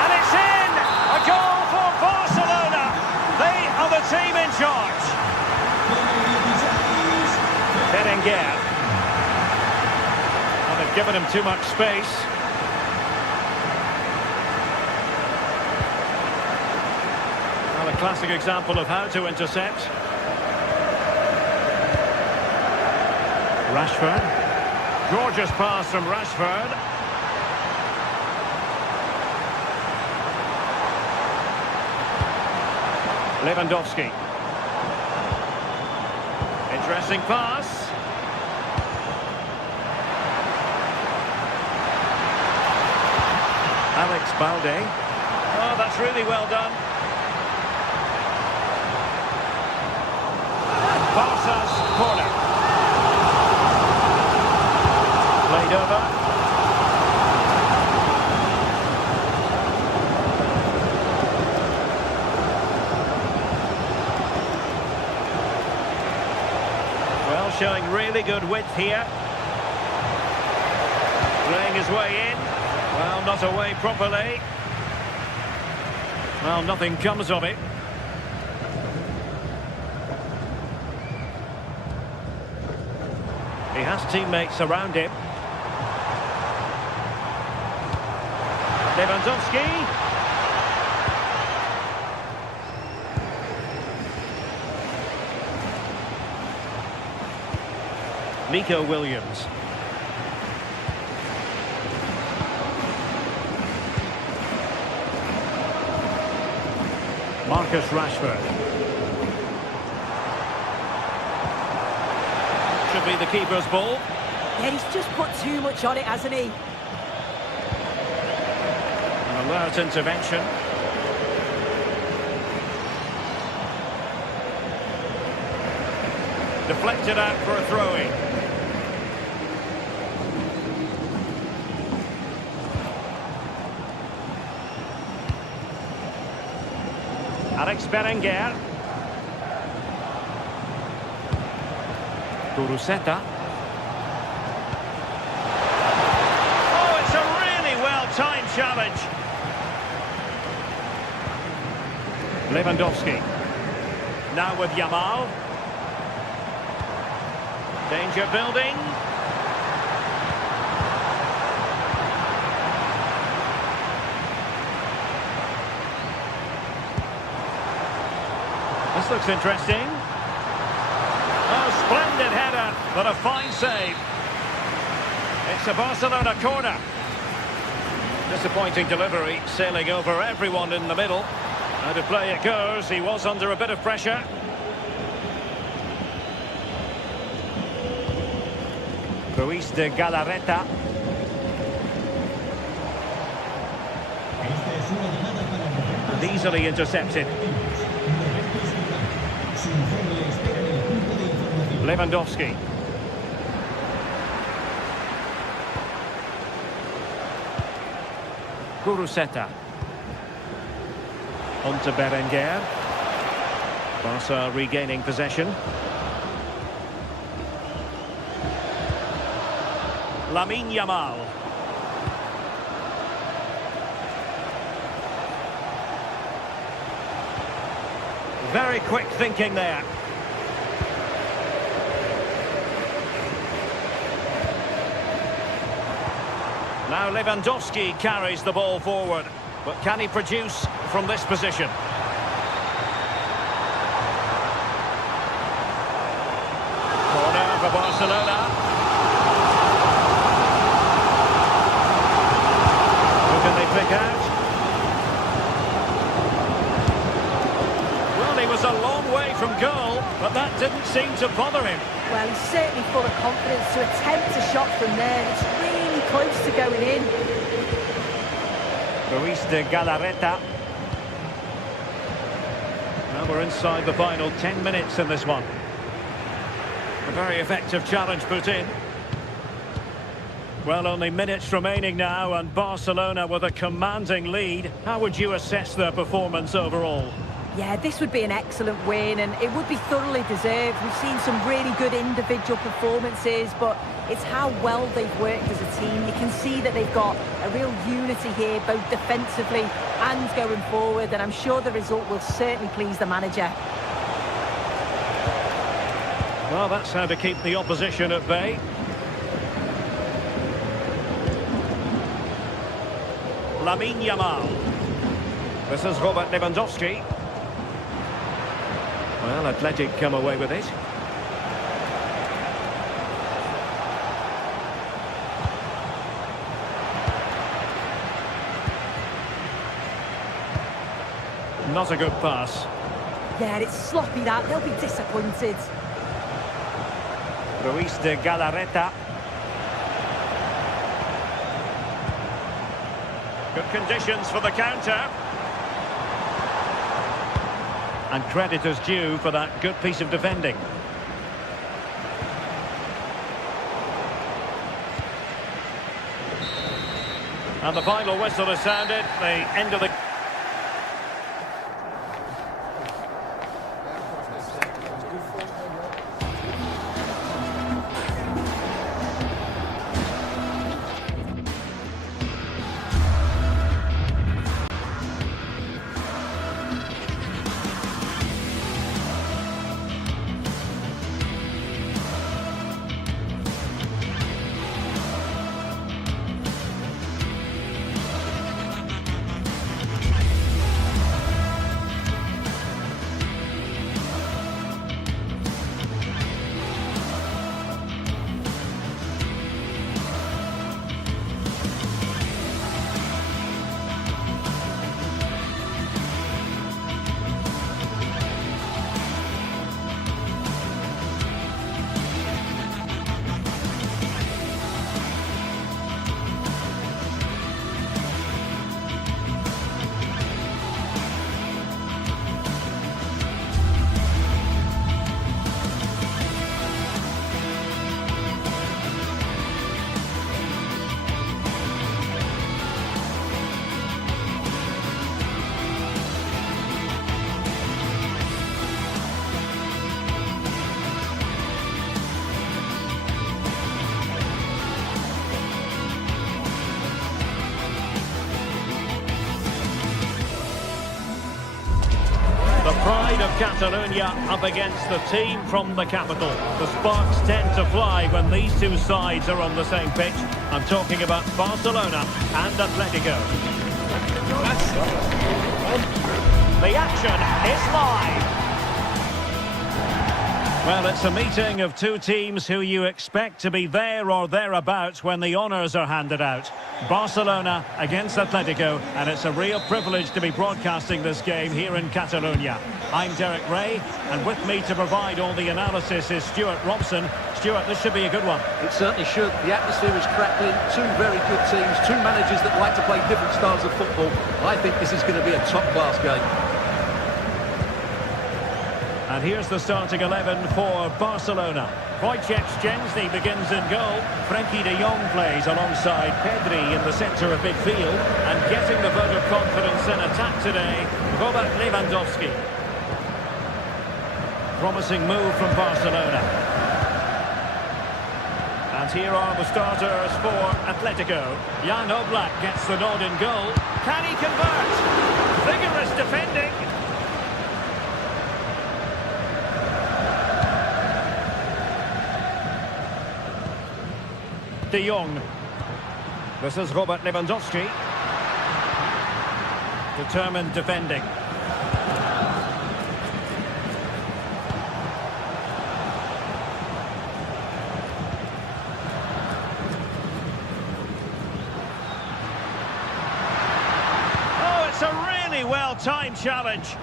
And it's in! A goal for Barcelona. They are the team in charge. Berenguer. Well, they've given him too much space. Well, a classic example of how to intercept. Rashford. Gorgeous pass from Rashford. Lewandowski. Interesting pass. Alex Balde. Oh, that's really well done. Barca's corner. Played over. Well, showing really good width here. Playing his way in. Well, not away properly. Well, nothing comes of it. He has teammates around him. Lewandowski. Nico Williams. Marcus Rashford. Should be the keeper's ball. Yeah, he's just put too much on it, hasn't he? An alert intervention. Deflected out for a throw-in. Alex Berenguer. Guruseta. Oh, it's a really well-timed challenge. Lewandowski. Now with Yamal. Danger building. This looks interesting. Oh, splendid header, but a fine save. It's a Barcelona corner. Disappointing delivery, sailing over everyone in the middle. Out of play it goes. He was under a bit of pressure. Ruiz de Galarreta. Easily intercepted. Lewandowski. Guruseta. On to Berenguer. Barca regaining possession. Lamine Yamal. Very quick thinking there. Now Lewandowski carries the ball forward, but can he produce from this position? Corner for Barcelona. Who can they pick out? Well, he was a long way from goal, but that didn't seem to bother him. Well, he's certainly full of confidence to attempt a shot from there. It's really close to going in. Ruiz de Galarreta. Now we're inside the final 10 minutes in this one. A very effective challenge put in. Well, only minutes remaining now, and Barcelona with a commanding lead. How would you assess their performance overall? Yeah, this would be an excellent win, and it would be thoroughly deserved. We've seen some really good individual performances, but it's how well they've worked as a team. You can see that they've got a real unity here, both defensively and going forward, and I'm sure the result will certainly please the manager. Well, that's how to keep the opposition at bay. Lamine Yamal. This is Robert Lewandowski. Well, Athletic come away with it. Not a good pass. Yeah, it's sloppy that. They'll be disappointed. Ruiz de Galarreta. Good conditions for the counter. And credit is due for that good piece of defending. And the final whistle is sounded. The end of the... Pride of Catalonia up against the team from the capital. The sparks tend to fly when these two sides are on the same pitch. I'm talking about Barcelona and Atletico. The action is live. Well, it's a meeting of two teams who you expect to be there or thereabouts when the honours are handed out. Barcelona against Atletico, and it's a real privilege to be broadcasting this game here in Catalonia. I'm Derek Ray, and with me to provide all the analysis is Stuart Robson. Stuart, this should be a good one. It certainly should. The atmosphere is crackling. Two very good teams, two managers that like to play different styles of football. I think this is going to be a top-class game. And here's the starting 11 for Barcelona. Wojciech Szczęsny begins in goal. Frenkie de Jong plays alongside Pedri in the centre of midfield. And getting the vote of confidence in attack today, Robert Lewandowski. Promising move from Barcelona. And here are the starters for Atletico. Jan Oblak gets the nod in goal. Can he convert? Vigorous defending. De Jong. This is Robert Lewandowski. Determined defending. Oh, it's a really well-timed challenge.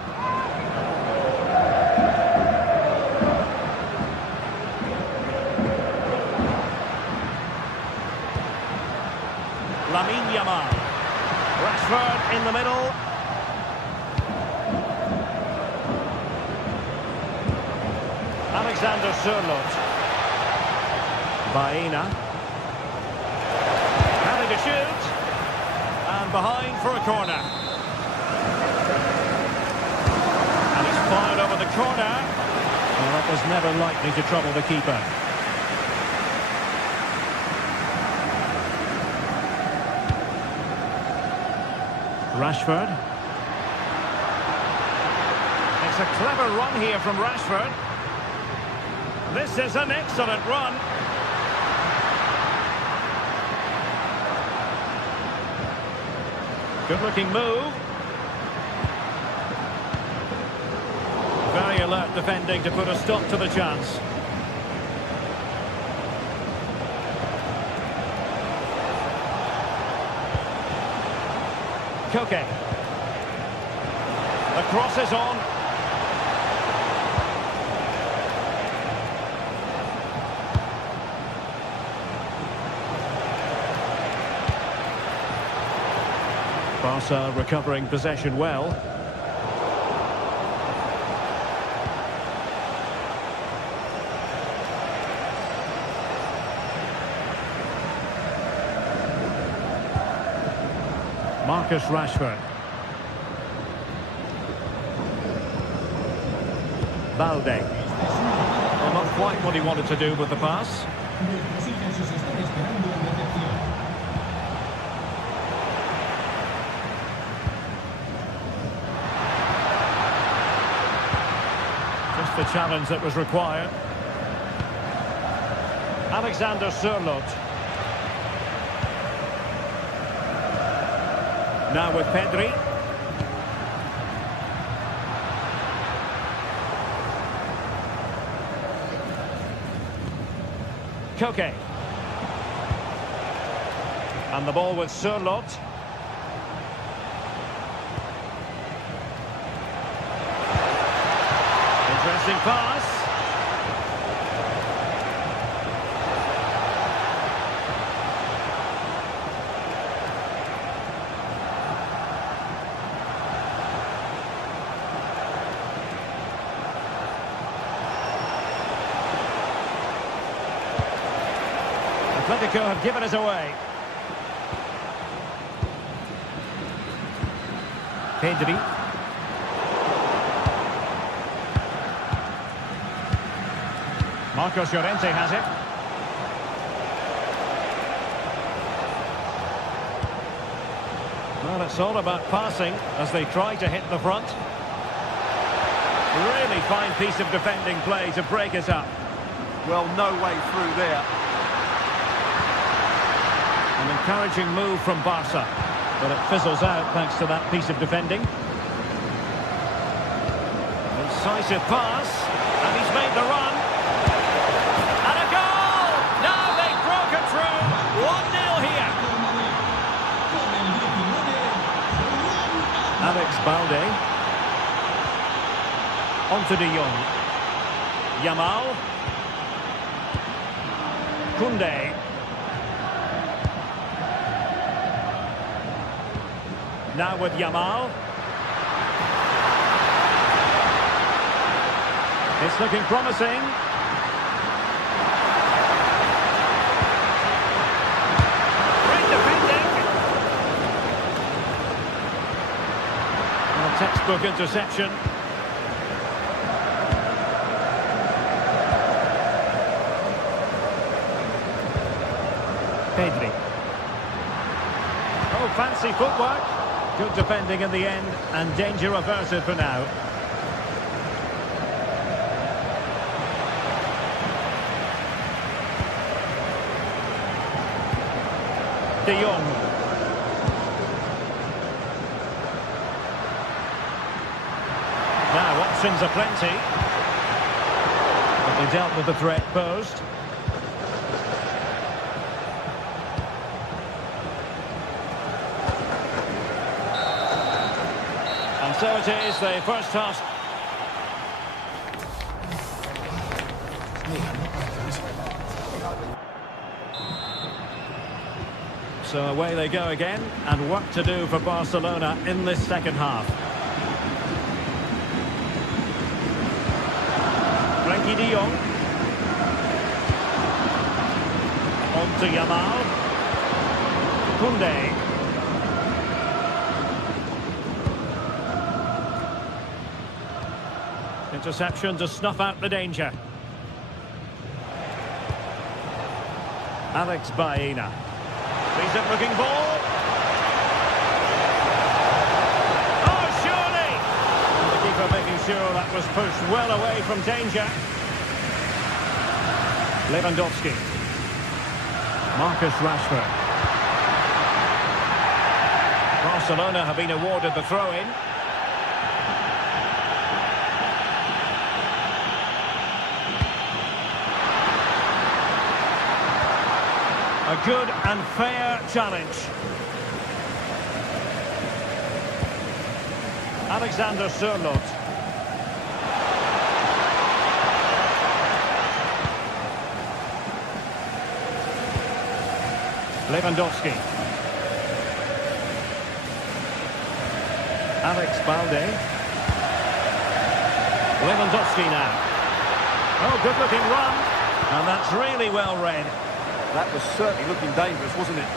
Lamine Yamal. Rashford in the middle. Alexander Sørloth. Baena. Having to shoot. And behind for a corner. And he's fired over the corner. Well, that was never likely to trouble the keeper. Rashford. It's a clever run here from Rashford. This is an excellent run. Good-looking move. Very alert defending to put a stop to the chance. Koke. The cross is on. Barca recovering possession well. Marcus Rashford. Balde. Well, not quite what he wanted to do with the pass. Just the challenge that was required. Alexander Sørloth. Now with Pedri. Koke. And the ball with Sørloth. Interesting pass. Atletico have given us away. Pedri. Marcos Llorente has it. Well, it's all about passing as they try to hit the front. Really fine piece of defending play to break us up. Well, no way through there. An encouraging move from Barca, but it fizzles out thanks to that piece of defending. Incisive pass, and he's made the run. And a goal! Now they've broken through. 1-0 here. Alex Balde. On to De Jong. Yamal. Koundé. Now with Yamal. It's looking promising. Great defending. Well, textbook interception. Pedri. Oh, fancy footwork. Good defending in the end, and danger averted for now. De Jong. Now options are plenty. But they dealt with the threat posed. And so it is, the first half. So away they go again, and work to do for Barcelona in this second half. Frenkie de Jong. On to Yamal. Koundé. Interception to snuff out the danger. Alex Baena. Decent-looking ball. Oh, surely! And the keeper making sure that was pushed well away from danger. Lewandowski. Marcus Rashford. Barcelona have been awarded the throw-in. A good and fair challenge. Alexander Sørloth. Lewandowski. Alex Balde. Lewandowski now. Oh, good looking run. And that's really well read. That was certainly looking dangerous, wasn't it?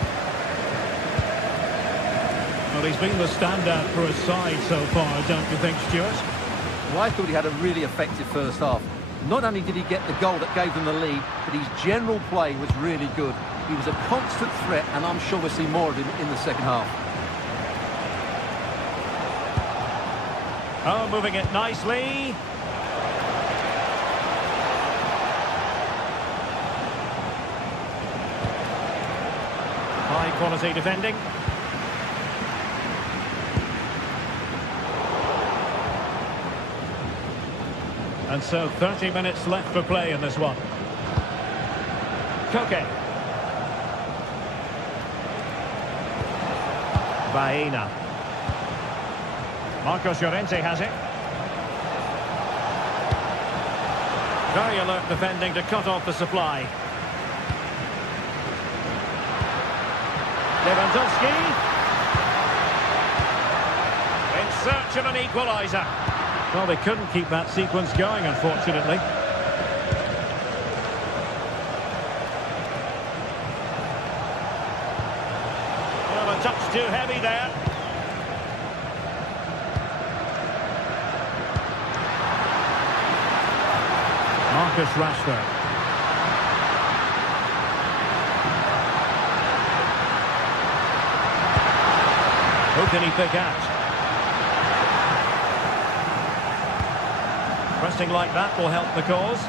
Well, he's been the standout for his side so far, don't you think, Stuart? Well, I thought he had a really effective first half. Not only did he get the goal that gave them the lead, but his general play was really good. He was a constant threat, and I'm sure we'll see more of him in the second half. Oh, moving it nicely. High-quality defending. And so 30 minutes left for play in this one. Koke. Baena. Marcos Llorente has it. Very alert defending to cut off the supply. Lewandowski. In search of an equaliser. Well, they couldn't keep that sequence going, unfortunately. Well, a touch too heavy there. Marcus Rashford. Who can he pick out? Pressing like that will help the cause.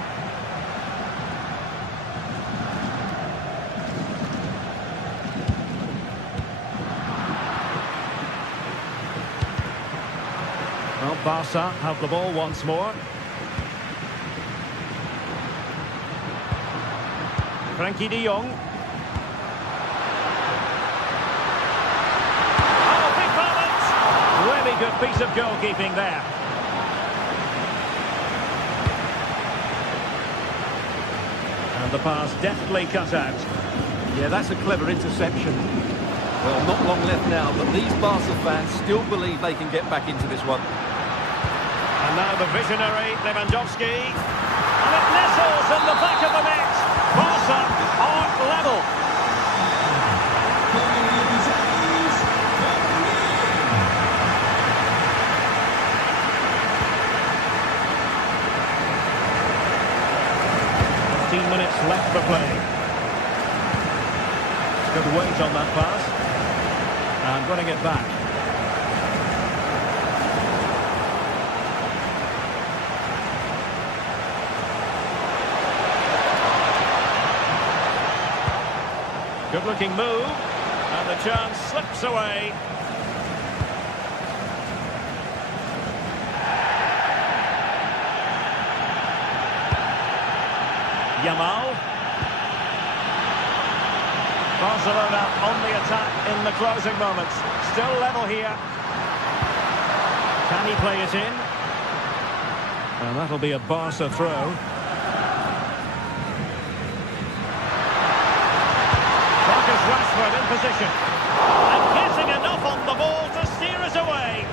Well, Barca have the ball once more. Frenkie de Jong. Oh, big moment! Really good piece of goalkeeping there. And the pass deftly cut out. Yeah, that's a clever interception. Well, not long left now, but these Barca fans still believe they can get back into this one. And Now the visionary Lewandowski. And it nestles in the back of the net. Barca are level. Minutes left for play. Good weight on that pass. And winning it back. Good looking move. And the chance slips away. Yamal. Barcelona on the attack in the closing moments. Still level here. Can he play it in? And that'll be a Barca throw. Marcus Rashford in position. And getting enough on the ball to steer it away.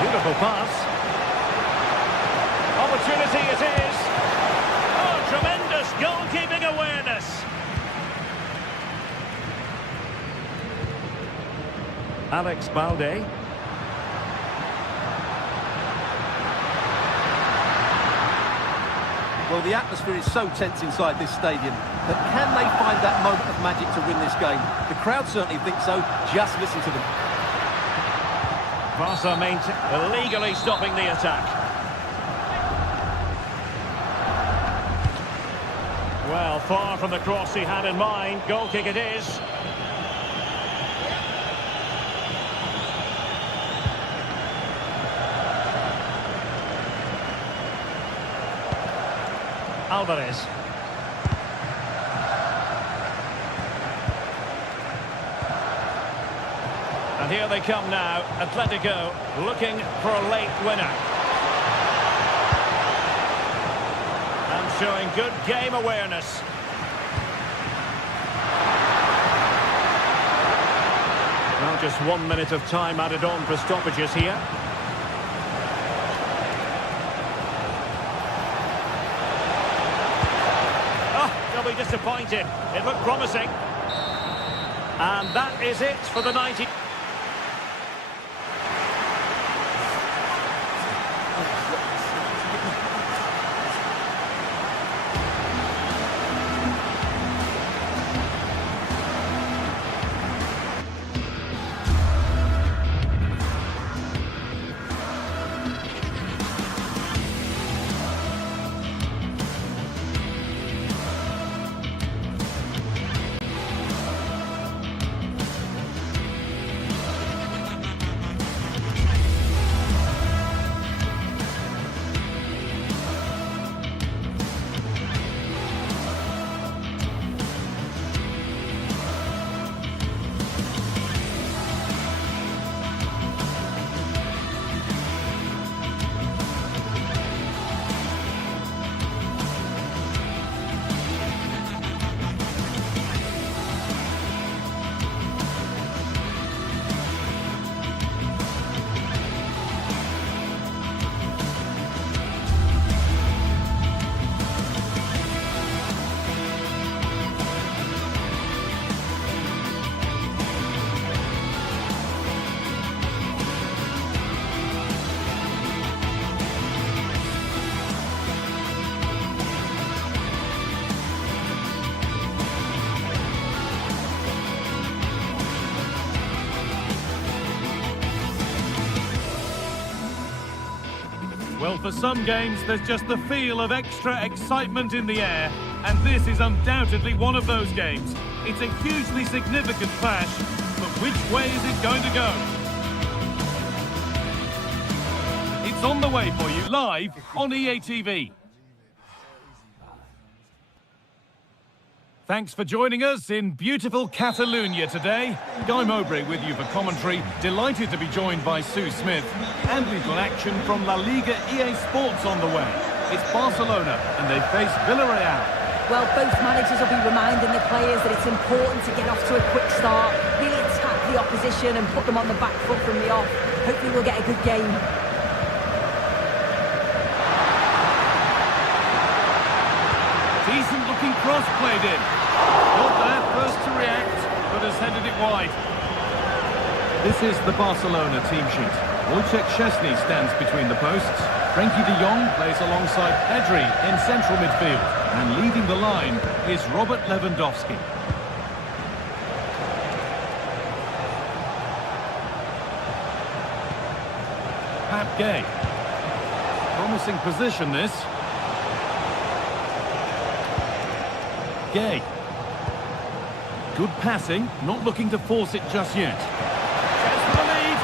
Beautiful pass. Opportunity it is. Oh, tremendous goalkeeping awareness. Alex Balde. Well, the atmosphere is so tense inside this stadium, but can they find that moment of magic to win this game? The crowd certainly think so. Just listen to them. Barca legally stopping the attack. Well, far from the cross he had in mind. Goal kick it is. Alvarez. And here they come now. Atletico looking for a late winner. Showing good game awareness. Well, just 1 minute of time added on for stoppages here. Oh, they'll be disappointed. It looked promising. And that is it for the 90. Well, for some games, there's just the feel of extra excitement in the air. And this is undoubtedly one of those games. It's a hugely significant clash, but which way is it going to go? It's on the way for you live on EA TV. Thanks for joining us in beautiful Catalonia today. Guy Mowbray with you for commentary. Delighted to be joined by Sue Smith. And we've got action from La Liga EA Sports on the way. It's Barcelona and they face Villarreal. Well, both managers will be reminding the players that it's important to get off to a quick start, really attack the position and put them on the back foot from the off. Hopefully we'll get a good game. Decent looking cross played in. Not there first to react, but has headed it wide. This is the Barcelona team sheet. Wojciech Szczesny stands between the posts. Frenkie de Jong plays alongside Pedri in central midfield. And leading the line is Robert Lewandowski. Pap Gay. Promising position this. Gay. Good passing, not looking to force it just yet. Chance for the lead.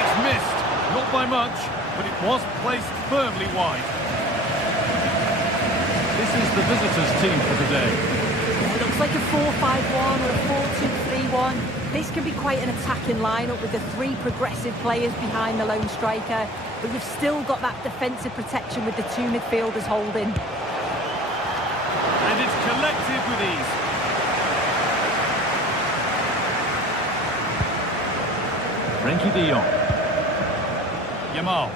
It's missed, not by much, but it was placed firmly wide. This is the visitors' team for today. It looks like a 4-5-1 or a 4-2-3-1. This can be quite an attacking lineup with the three progressive players behind the lone striker, but you've still got that defensive protection with the two midfielders holding. And it's collected with ease. Frenkie de Jong. Yamal.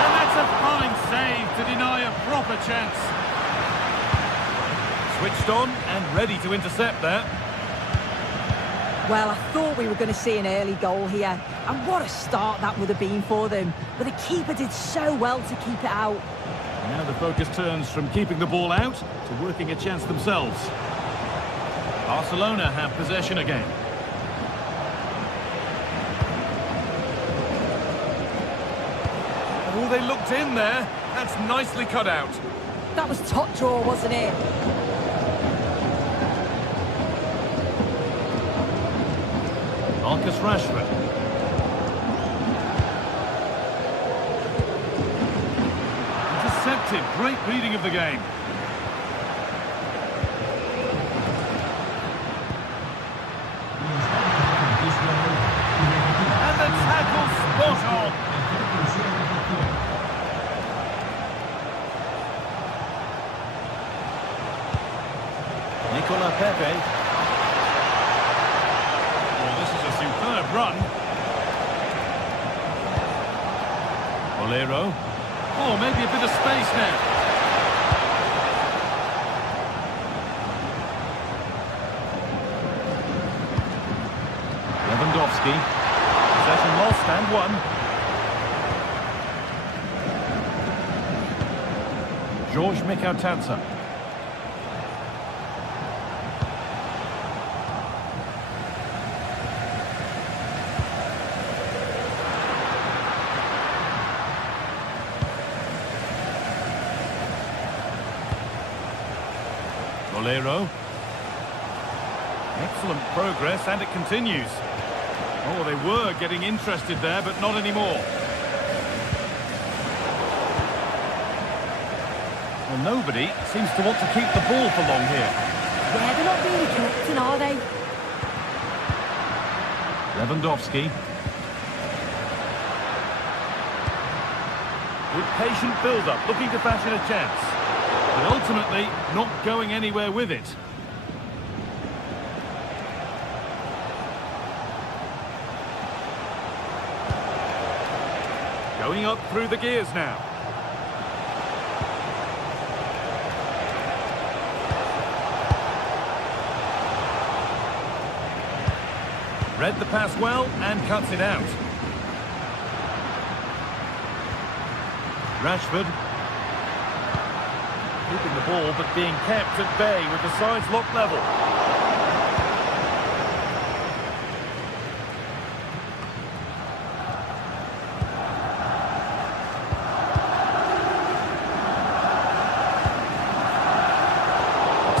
And that's a fine save to deny a proper chance. Switched on and ready to intercept there. Well, I thought we were going to see an early goal here, and what a start that would have been for them. But the keeper did so well to keep it out. Now the focus turns from keeping the ball out to working a chance themselves. Barcelona have possession again. Oh, they looked in there. That's nicely cut out. That was top draw, wasn't it? Marcus Rashford. Intercepted. Great reading of the game. And the tackle spot on. Nicola Pepe. Superb run. Bolero. Oh, maybe a bit of space now. Lewandowski. Possession lost and won. George Mikautanza. Bolero. Excellent progress, and it continues. Oh, they were getting interested there, but not anymore. Well, nobody seems to want to keep the ball for long here. Yeah, they're not really connecting, are they? Lewandowski. With patient build-up, looking to fashion a chance. But ultimately, not going anywhere with it. Going up through the gears now. Read the pass well and cuts it out. Rashford. Keeping the ball, but being kept at bay with the sides locked level.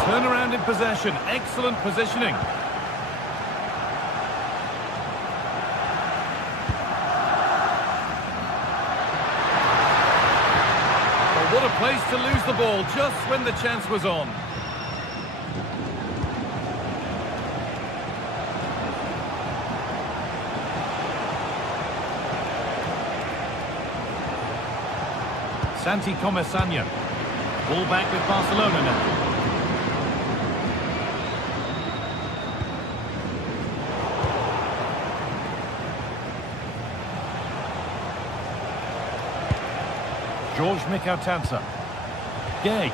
Turnaround in possession. Excellent positioning. What a place to lose the ball just when the chance was on. Santi Comesanya. Ball back with Barcelona now. George Mikautansa. Gay.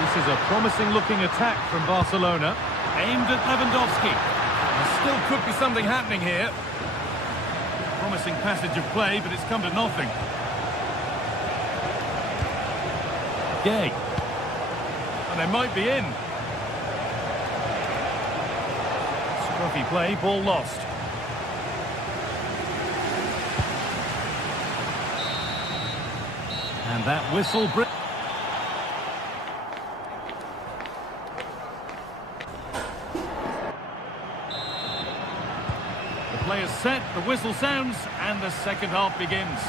This is a promising-looking attack from Barcelona, aimed at Lewandowski. There still could be something happening here. Promising passage of play, but it's come to nothing. Gay. And they might be in. Scruffy play, ball lost. And that whistle... Players set, the whistle sounds, and the second half begins.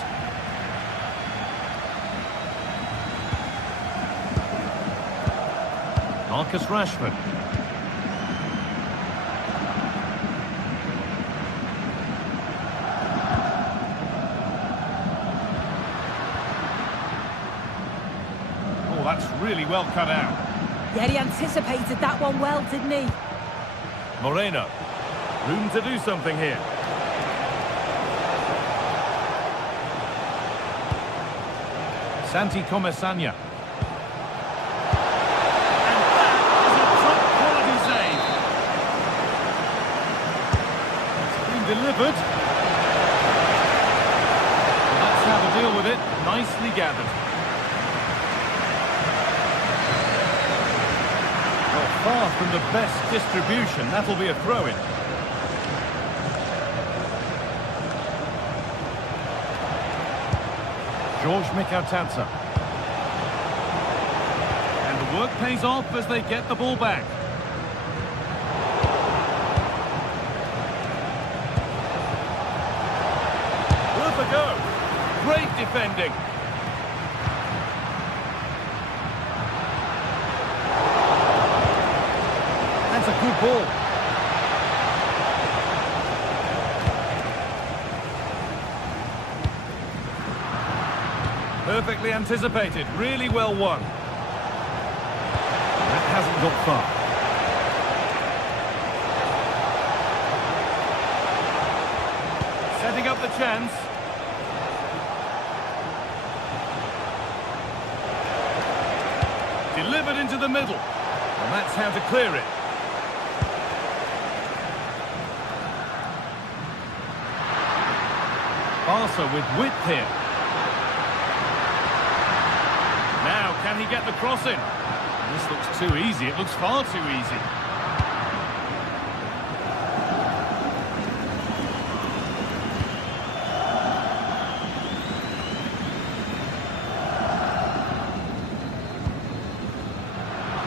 Marcus Rashford. Oh, that's really well cut out. Yeah, he anticipated that one well, didn't he? Moreno. Room to do something here. Santi Comesanya. And that is a top-quality save. It's been delivered. Well, that's how to deal with it. Nicely gathered. Well, far from the best distribution. That'll be a throw-in. George Mikautansa. And the work pays off as they get the ball back. Worth a go. Great defending. That's a good ball. Perfectly anticipated, really well won. That hasn't got far. Setting up the chance. Delivered into the middle. And that's how to clear it. Barca with width here. Can he get the cross in? This looks too easy. It looks far too easy.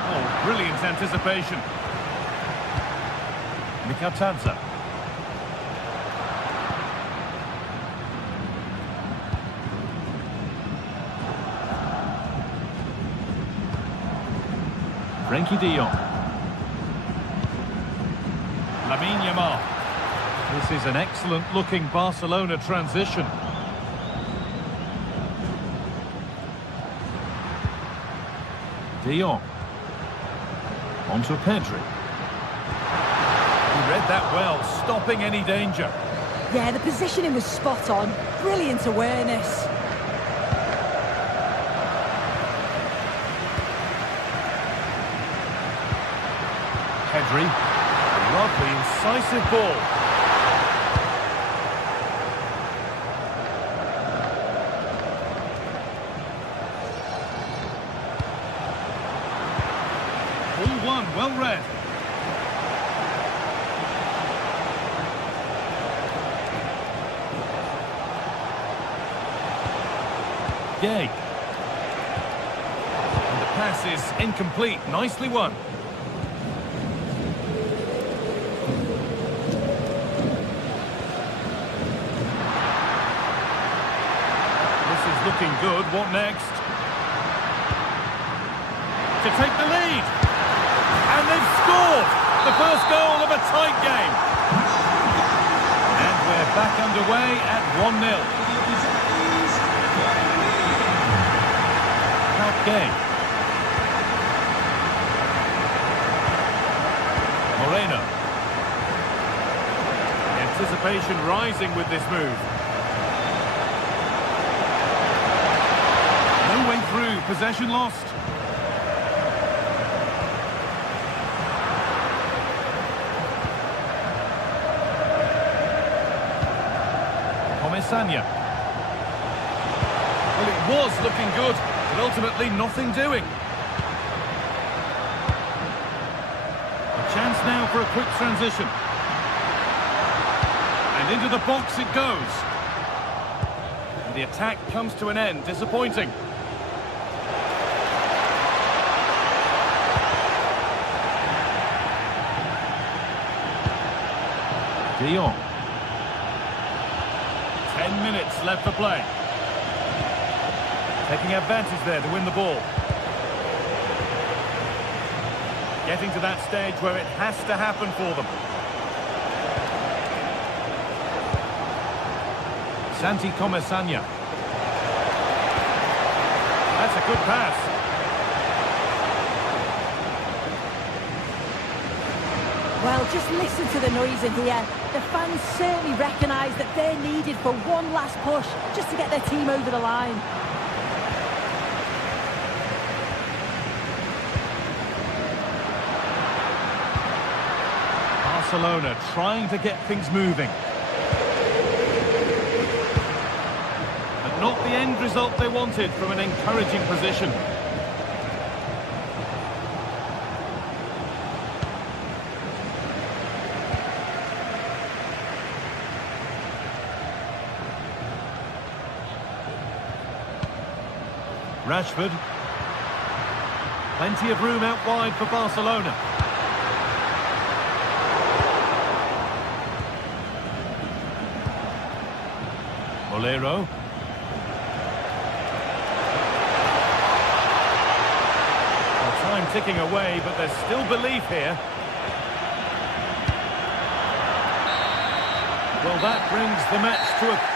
Oh, brilliant anticipation. Mikautansa. Frenkie de Jong. Lamine Yamal. This is an excellent-looking Barcelona transition. De Jong. On to Pedri. He read that well, stopping any danger. Yeah, the positioning was spot on. Brilliant awareness. Pedri, a lovely, incisive ball. All one, well read. Gay. And the pass is incomplete, nicely won. Looking good. What next? To take the lead. And they've scored! The first goal of a tight game. And we're back underway at 1-0. That game. Moreno. Anticipation rising with this move. No way through, possession lost. Comesaña. Well, it was looking good, but ultimately nothing doing. Chance now for a quick transition. And into the box it goes. And the attack comes to an end. Disappointing. De Jong. 10 minutes left for play. Taking advantage there to win the ball. Getting to that stage where it has to happen for them. Santi Comesaña. That's a good pass. Well, just listen to the noise in here. The fans certainly recognise that they're needed for one last push just to get their team over the line. Barcelona trying to get things moving. But not the end result they wanted from an encouraging position. Rashford. Plenty of room out wide for Barcelona. Bolero. Well, time ticking away, but there's still belief here. Well, that brings the match to a...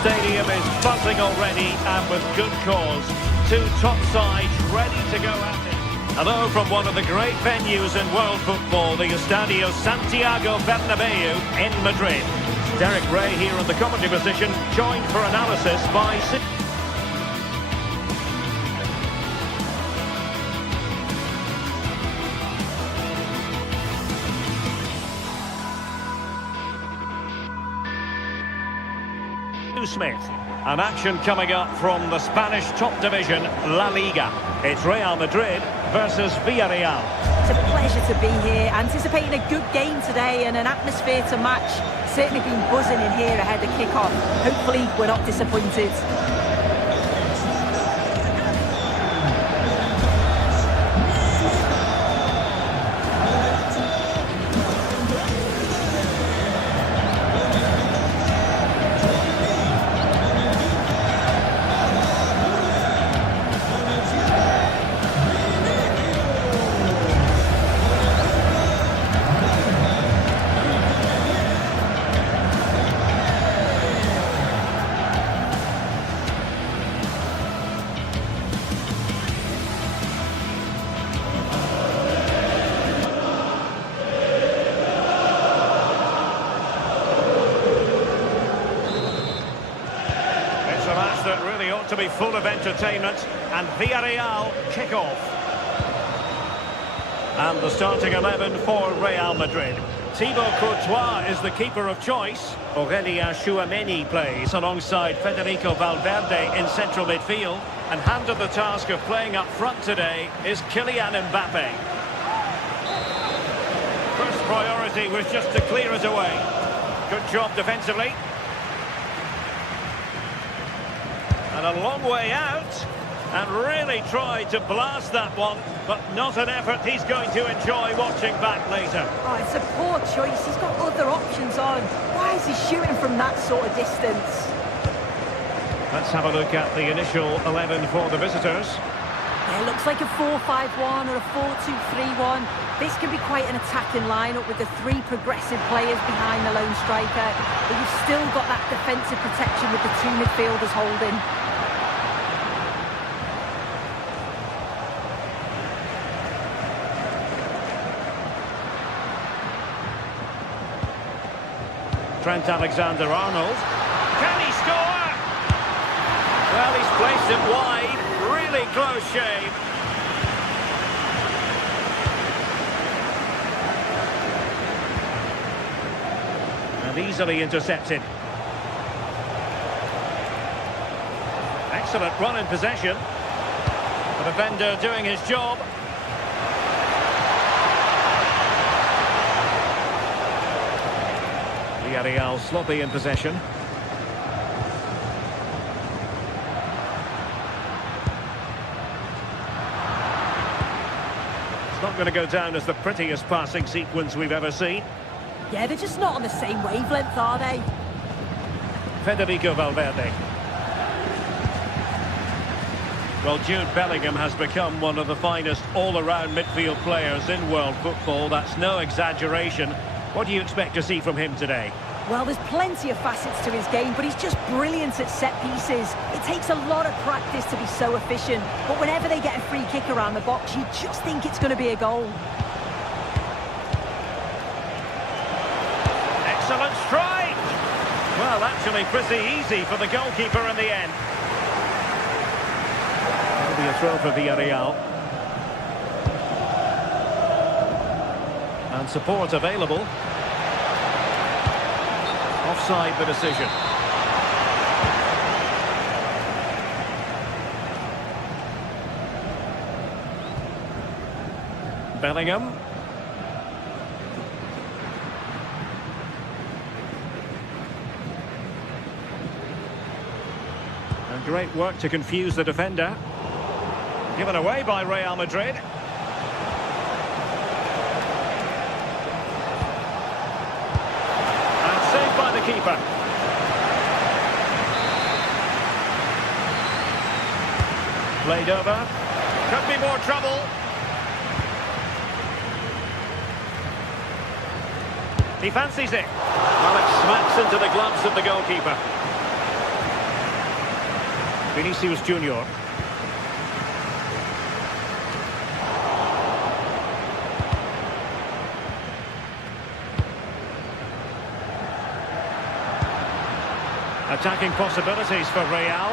stadium is buzzing already, and with good cause. Two top sides ready to go at it. Hello from one of the great venues in world football, the Estadio Santiago Bernabeu in Madrid. Derek Ray here in the commentary position, joined for analysis by... Smith. An action coming up from the Spanish top division, La Liga. It's Real Madrid versus Villarreal. It's a pleasure to be here, anticipating a good game today and an atmosphere to match. Certainly been buzzing in here ahead of kick-off. Hopefully we're not disappointed. That really ought to be full of entertainment, and Villarreal kick off. And the starting 11 for Real Madrid. Thibaut Courtois is the keeper of choice. Aurélien Tchouameni plays alongside Federico Valverde in central midfield, and handed the task of playing up front today is Kylian Mbappe. First priority was just to clear it away. Good job defensively. And a long way out, and really tried to blast that one, but not an effort he's going to enjoy watching back later. Oh, it's a poor choice. He's got other options on. Why is he shooting from that sort of distance? Let's have a look at the initial 11 for the visitors. Yeah, it looks like a 4-5-1 or a 4-2-3-1. This can be quite an attacking lineup with the three progressive players behind the lone striker, but you've still got that defensive protection with the two midfielders holding. Trent Alexander-Arnold. Can he score? Well, he's placed it wide. Really close shave. And easily intercepted. Excellent run in possession. The defender doing his job. Villarreal sloppy in possession. It's not going to go down as the prettiest passing sequence we've ever seen. Yeah, they're just not on the same wavelength, are they? Federico Valverde. Well, Jude Bellingham has become one of the finest all-around midfield players in world football. That's no exaggeration. What do you expect to see from him today? Well, there's plenty of facets to his game, but he's just brilliant at set pieces. It takes a lot of practice to be so efficient, but whenever they get a free kick around the box, you just think it's going to be a goal. Excellent strike! Well, actually pretty easy for the goalkeeper in the end. That'll be a throw for Villarreal. And support available. Offside the decision. Bellingham. And great work to confuse the defender. Given away by Real Madrid. And saved by the keeper. Played over. Could be more trouble. He fancies it. Well, it smacks into the gloves of the goalkeeper. Vinicius Junior. Attacking possibilities for Real.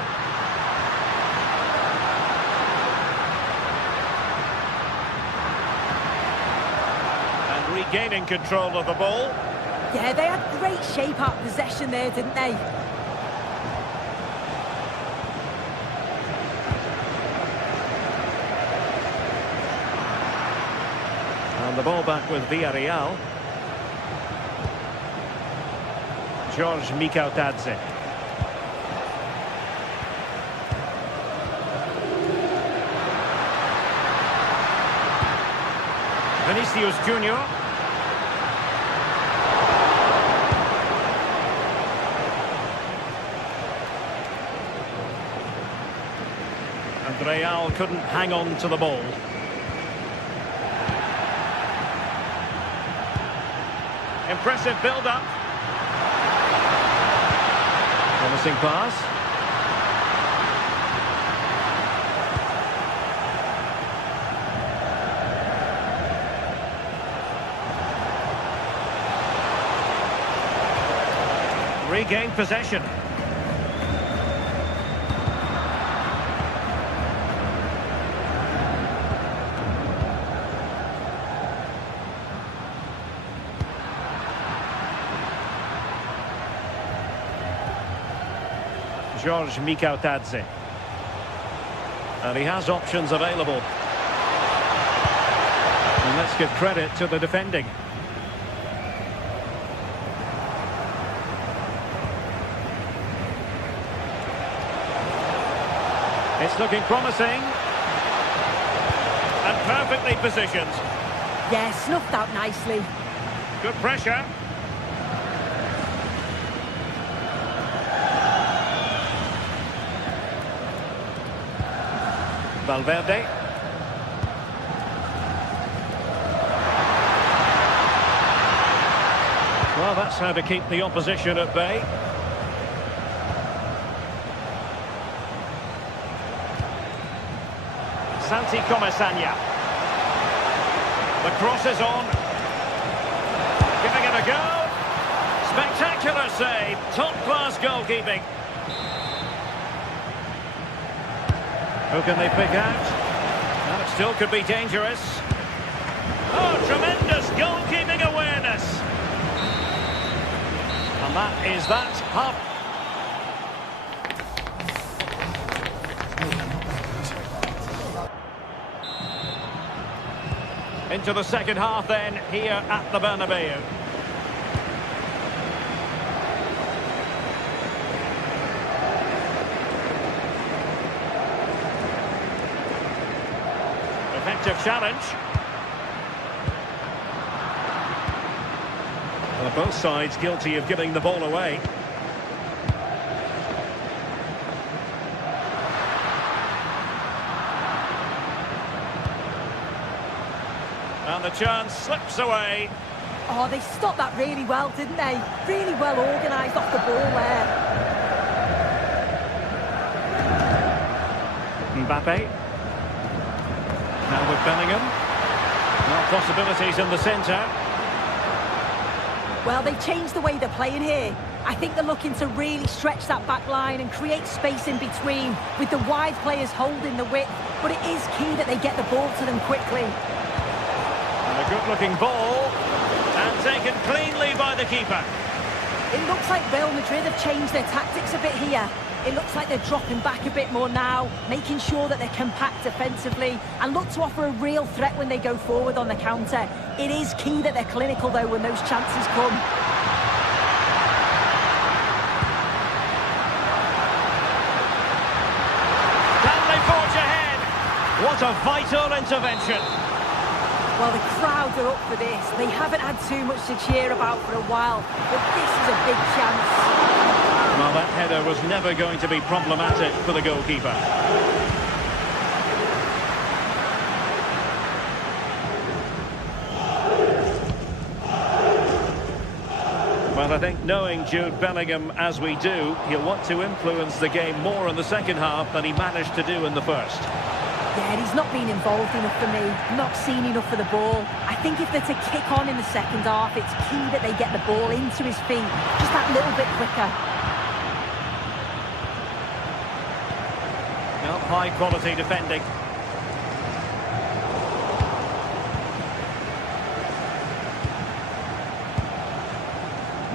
And regaining control of the ball. Yeah, they had great shape out possession there, didn't they? And the ball back with Villarreal. George Mikautadze. Vinicius Junior. And Real couldn't hang on to the ball. Impressive build-up. Promising pass. Regained possession. George Mikautadze. And he has options available. And let's give credit to the defending. It's looking promising. And perfectly positioned. Yeah, snuffed out nicely. Good pressure. Valverde. Well, that's how to keep the opposition at bay. Santi Comesaña. The cross is on. Giving it a go. Spectacular save. Top-class goalkeeping. Who can they pick out? And it still could be dangerous. Oh, tremendous goalkeeping awareness. And that is that half. Into the second half then, here at the Bernabeu. Effective challenge. Well, both sides guilty of giving the ball away. And the chance slips away. Oh, they stopped that really well, didn't they? Really well organised off the ball there. Mbappe. Now with Bellingham. Now possibilities in the centre. Well, they've changed the way they're playing here. I think they're looking to really stretch that back line and create space in between with the wide players holding the width. But it is key that they get the ball to them quickly. And a good-looking ball. And taken cleanly by the keeper. It looks like Real Madrid have changed their tactics a bit here. It looks like they're dropping back a bit more now, making sure that they're compact defensively and look to offer a real threat when they go forward on the counter. It is key that they're clinical, though, when those chances come. Can they forge ahead? What a vital intervention. Well, the crowds are up for this. They haven't had too much to cheer about for a while, but this is a big chance. Well, that header was never going to be problematic for the goalkeeper. Well, I think knowing Jude Bellingham as we do, he'll want to influence the game more in the second half than he managed to do in the first. Yeah, he's not been involved enough for me, not seen enough for the ball. I think if they're to kick on in the second half, it's key that they get the ball into his feet just that little bit quicker. Well, high quality defending.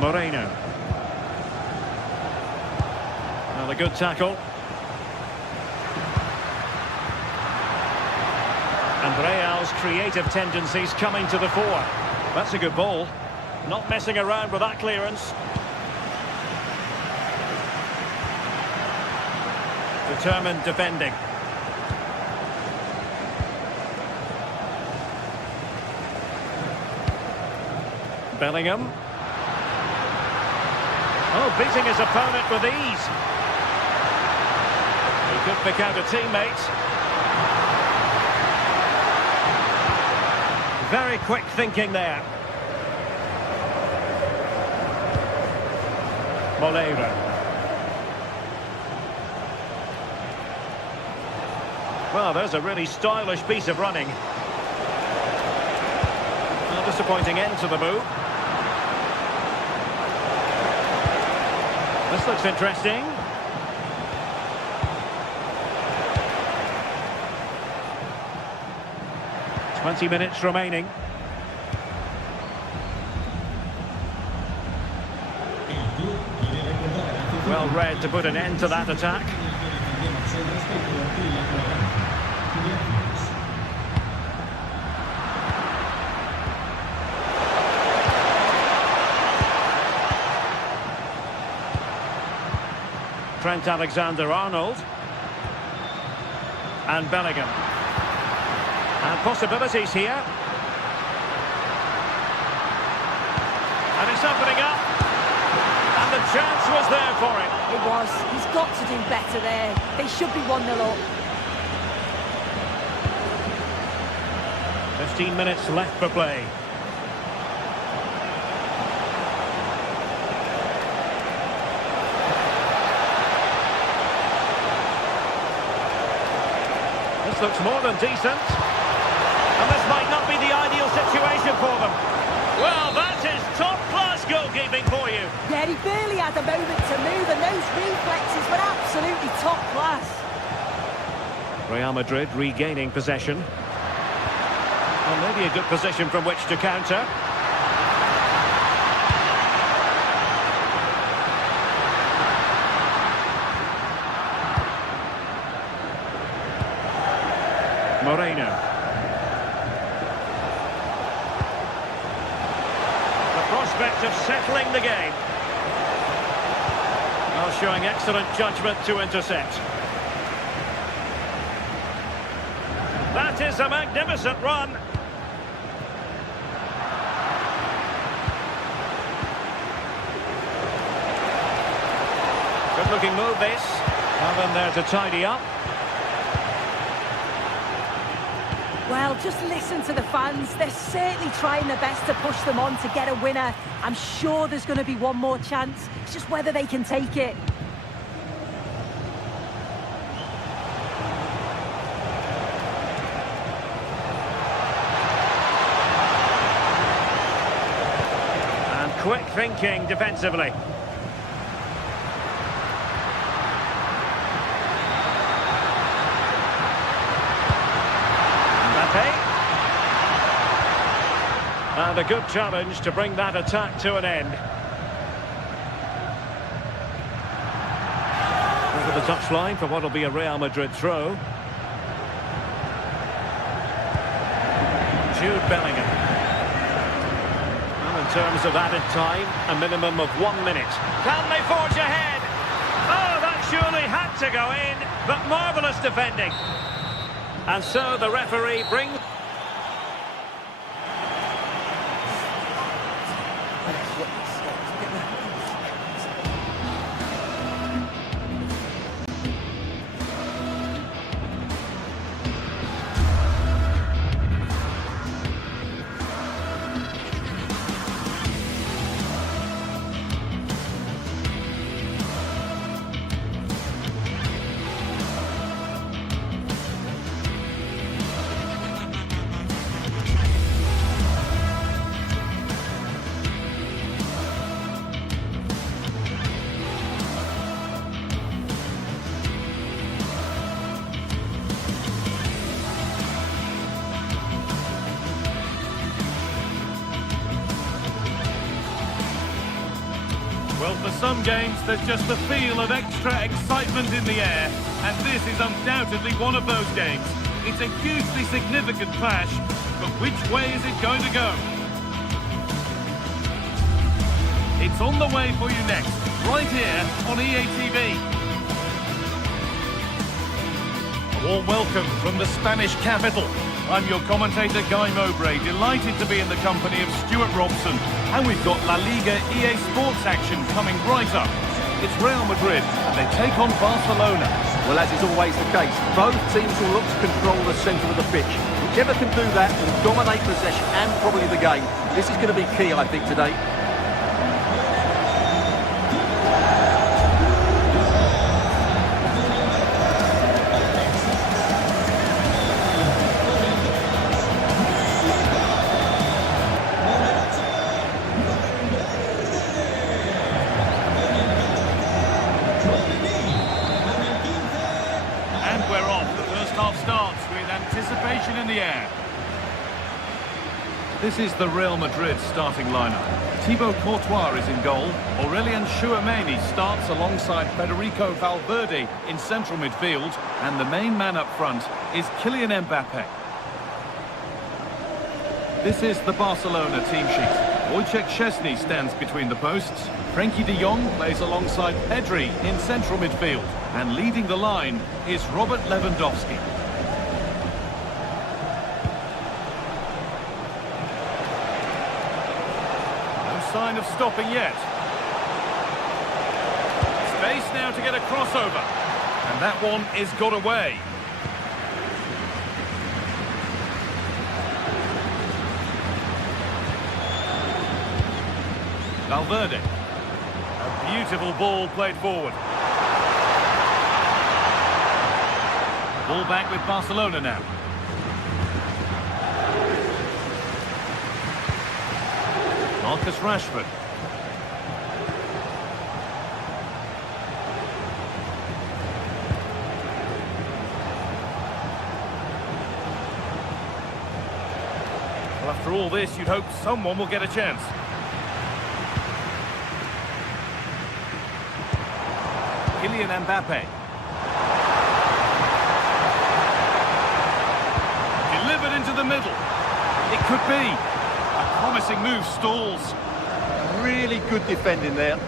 Moreno. Another good tackle. And Real's creative tendencies coming to the fore. That's a good ball. Not messing around with that clearance. Determined defending. Bellingham. Oh, beating his opponent with ease. He could pick out a teammate. Very quick thinking there. Moreira. Well, there's a really stylish piece of running. A disappointing end to the move. This looks interesting. Twenty minutes remaining. Well read to put an end to that attack. Trent Alexander-Arnold. And Bellingham. And possibilities here. And it's opening up. And the chance was there for him. It was. He's got to do better there. They should be 1-0 up. 15 minutes left for play. This looks more than decent. And this might not be the ideal situation for them. Well, that is top-class goalkeeping for you. Yeah, he barely had a moment to move, and those reflexes were absolutely top class. Real Madrid regaining possession. Well, maybe a good position from which to counter. Moreno. The prospect of settling the game. Well, showing excellent judgment to intercept. That is a magnificent run. Good looking move this. Well in there to tidy up. Well, just listen to the fans. They're certainly trying their best to push them on to get a winner. I'm sure there's going to be one more chance. It's just whether they can take it. And quick thinking defensively. And a good challenge to bring that attack to an end. Over the touchline for what will be a Real Madrid throw. Jude Bellingham. Well, in terms of added time, a minimum of 1 minute. Can they forge ahead? Oh, that surely had to go in, but marvellous defending. And so the referee brings... For some games, there's just the feel of extra excitement in the air, and this is undoubtedly one of those games. It's a hugely significant clash, but which way is it going to go? It's on the way for you next, right here on EA TV. A warm welcome from the Spanish capital. I'm your commentator, Guy Mowbray, delighted to be in the company of Stuart Robson. And we've got La Liga EA Sports action coming right up. It's Real Madrid, and they take on Barcelona. Well, as is always the case, both teams will look to control the centre of the pitch. Whichever can do that will dominate possession and probably the game. This is going to be key, I think, today. In the air. This is the Real Madrid starting lineup. Thibaut Courtois is in goal. Aurelien Tchouameni starts alongside Federico Valverde in central midfield, and the main man up front is Kylian Mbappe. This is the Barcelona team sheet. Wojciech Szczesny stands between the posts. Frenkie de Jong plays alongside Pedri in central midfield, and leading the line is Robert Lewandowski. Sign of stopping yet. Space now to get a crossover. And that one is got away. Valverde. A beautiful ball played forward. Ball back with Barcelona now. Marcus Rashford. Well, after all this, you'd hope someone will get a chance. Kylian Mbappe. Delivered into the middle. It could be. Promising move stalls. Really good defending there.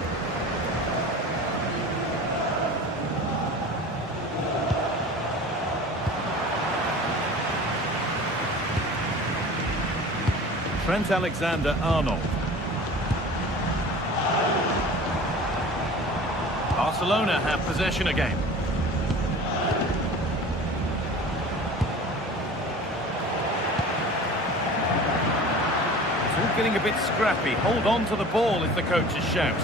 Trent Alexander-Arnold. Barcelona have possession again. Getting a bit scrappy. Hold on to the ball is the coach's shout.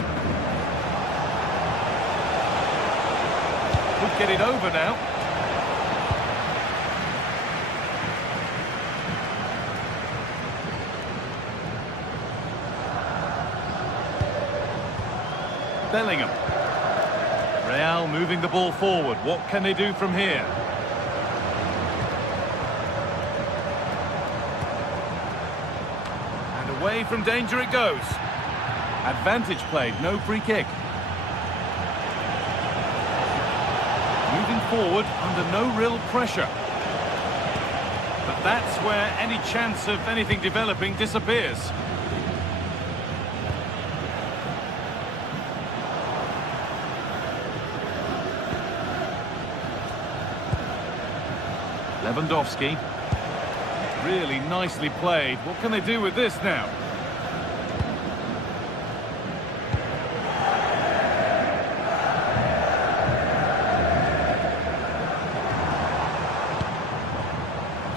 Could get it over now. Bellingham. Real moving the ball forward. What can they do from here? Away from danger it goes. Advantage played, no free kick. Moving forward under no real pressure. But that's where any chance of anything developing disappears. Lewandowski. Really nicely played. What can they do with this now?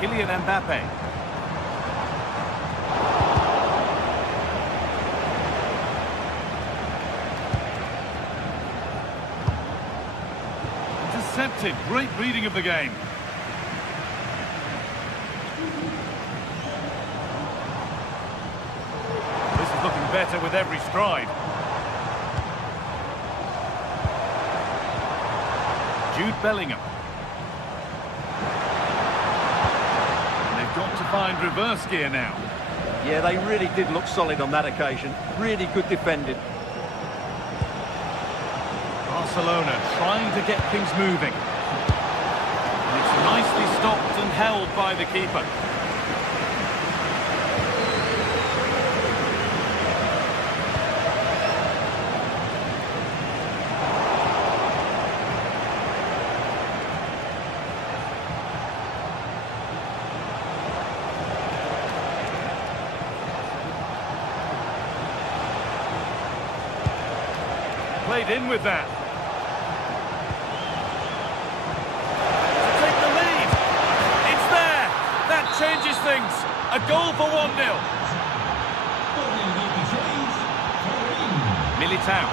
Kylian Mbappe. Intercepted. Great reading of the game. Better with every stride. Jude Bellingham. And they've got to find reverse gear now. Yeah, they really did look solid on that occasion. Really good defending. Barcelona trying to get things moving. And it's nicely stopped and held by the keeper. Played in with that. To take the lead. It's there. That changes things. A goal for 1-0. Militao.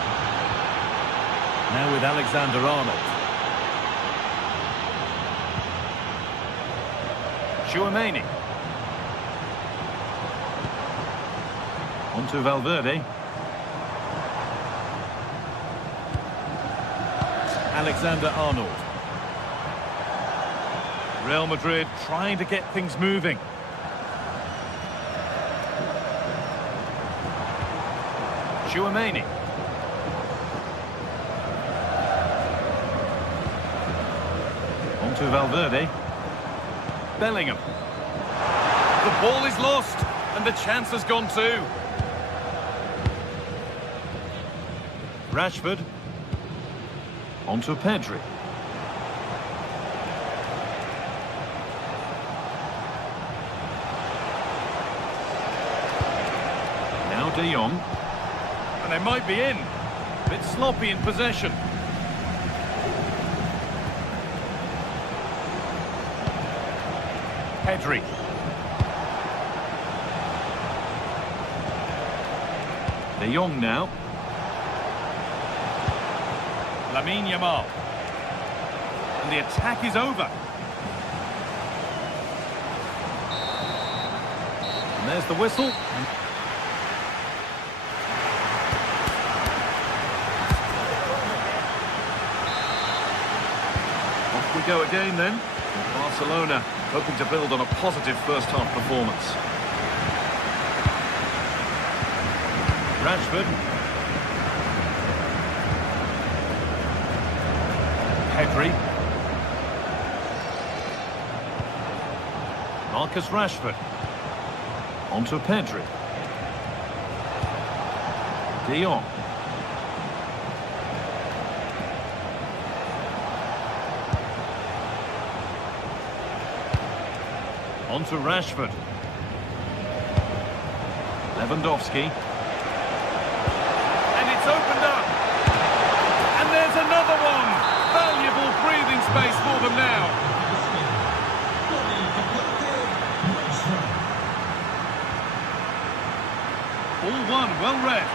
Now with Alexander-Arnold. Tchouaméni. On to Valverde. Alexander-Arnold. Real Madrid trying to get things moving. Tchouaméni. On to Valverde. Bellingham. The ball is lost, and the chance has gone too. Rashford. On to Pedri. Now De Jong. And they might be in. A bit sloppy in possession. Pedri. De Jong now. Lamine Yamal. And the attack is over. And there's the whistle. Off we go again then. Barcelona hoping to build on a positive first-half performance. Rashford. Pedri. Marcus Rashford. On to Pedri. De Jong. On to Rashford. Lewandowski. And it's opened up. And there's another one. Valuable breathing space for them now. All one, well read.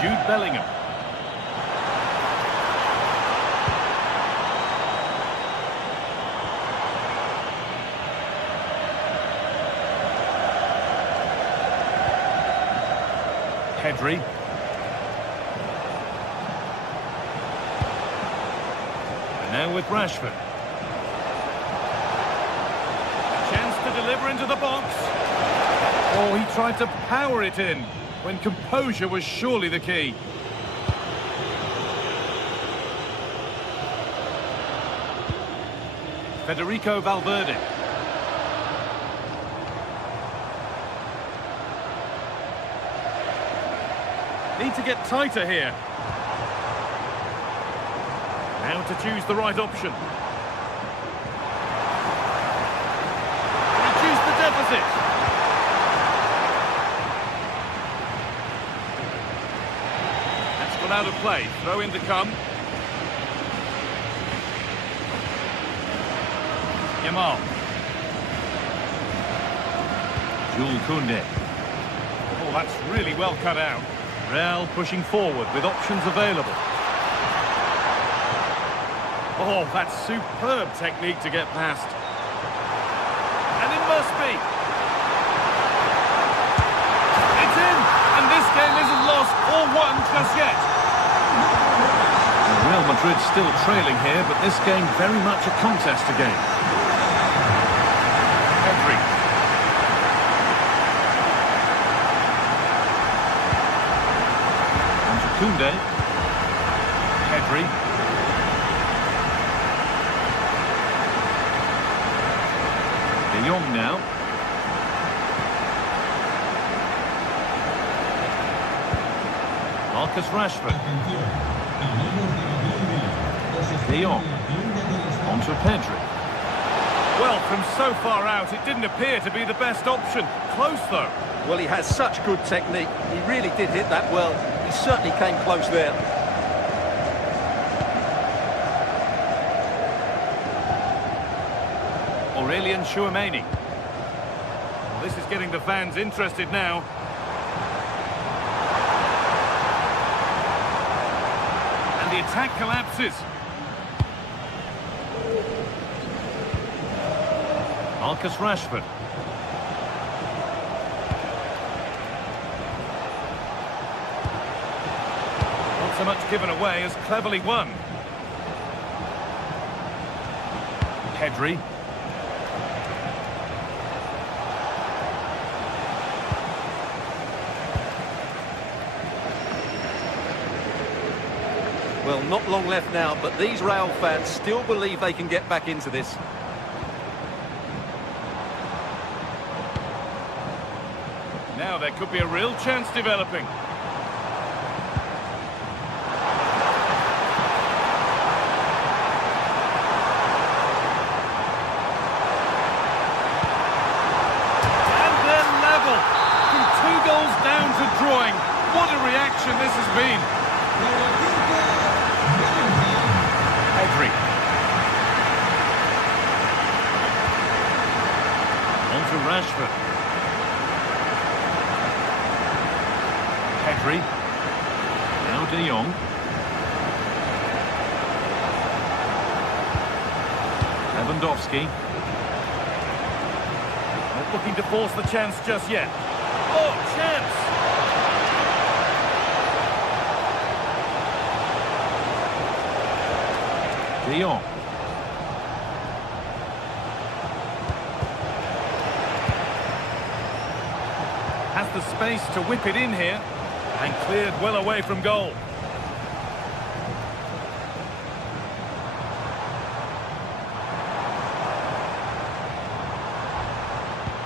Jude Bellingham. Pedri. And now with Rashford. Chance to deliver into the box. Oh, he tried to power it in when composure was surely the key. Federico Valverde. Need to get tighter here. Now to choose the right option. Reduce the deficit. That's gone out of play. Throw in to come. Yamal. Jules Koundé. Oh, that's really well cut out. Real pushing forward with options available. Oh, that's superb technique to get past. And it must be. It's in, and this game isn't lost or won just yet. Real Madrid still trailing here, but this game very much a contest again. Pedri. On to Koundé. Pedri. De Jong now. Marcus Rashford. De Jong. On to Pedri. Well, from so far out, it didn't appear to be the best option. Close, though. Well, he has such good technique. He really did hit that well. He certainly came close there. Aurelien Tchouameni. Well, this is getting the fans interested now. And the attack collapses. Marcus Rashford. Not so much given away as cleverly won. Pedri. Well, not long left now, but these Real fans still believe they can get back into this. Now there could be a real chance developing. And they're level. From 2 goals down to drawing. What a reaction this has been. Pedri. On to Rashford. Pedri. Now De Jong. Lewandowski. Not looking to force the chance just yet. Oh, chance! De Jong. Has the space to whip it in here. And cleared well away from goal.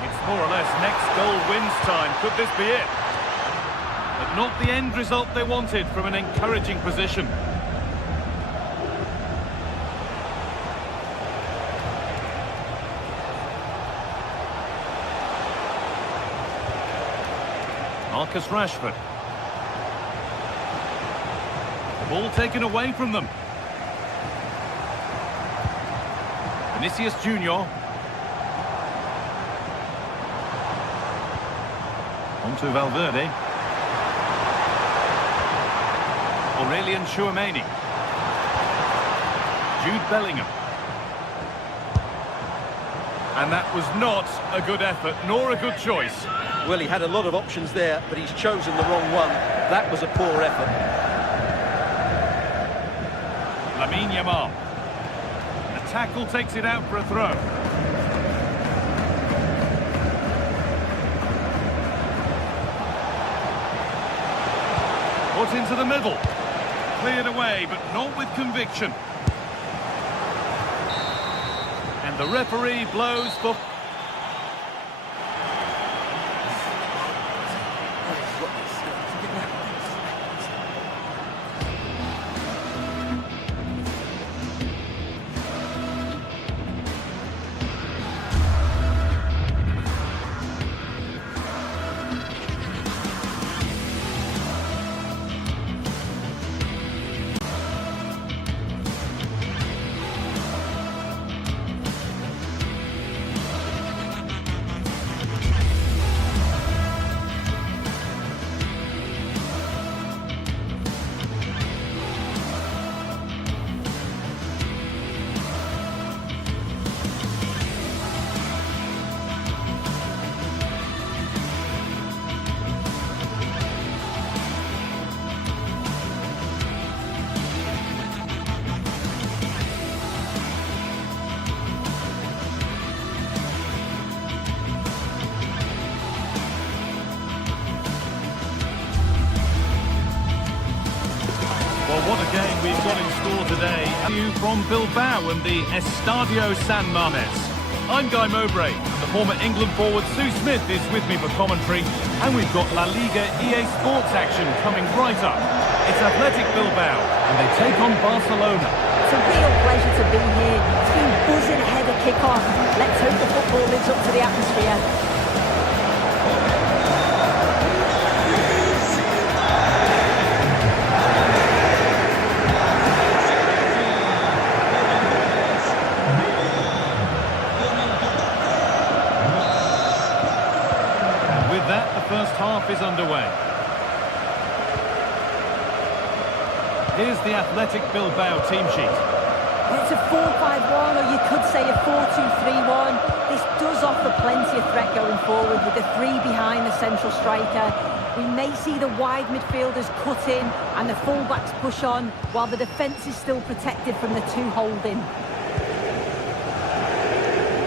It's more or less next goal wins time. Could this be it? But not the end result they wanted from an encouraging position. Marcus Rashford. Ball taken away from them. Vinicius Junior. On to Valverde. Aurelien Tchouameni. Jude Bellingham. And that was not a good effort, nor a good choice. Well, he had a lot of options there, but he's chosen the wrong one. That was a poor effort. Lamine Yamal. The tackle takes it out for a throw. Put into the middle. Cleared away, but not with conviction. And the referee blows for... score today. You from Bilbao and the Estadio San Mamés. I'm Guy Mowbray. The former England forward Sue Smith is with me for commentary, and we've got La Liga GTSports action coming right up. It's Athletic Bilbao, and they take on Barcelona. It's a real pleasure to be here. It's been buzzing ahead of kick-off. Let's hope the football lives up to the atmosphere. With that, the first half is underway. Here's the Athletic Bilbao team sheet. It's a 4-5-1, or you could say a 4-2-3-1. This does offer plenty of threat going forward with the three behind the central striker. We may see the wide midfielders cut in and the fullbacks push on, while the defence is still protected from the two holding.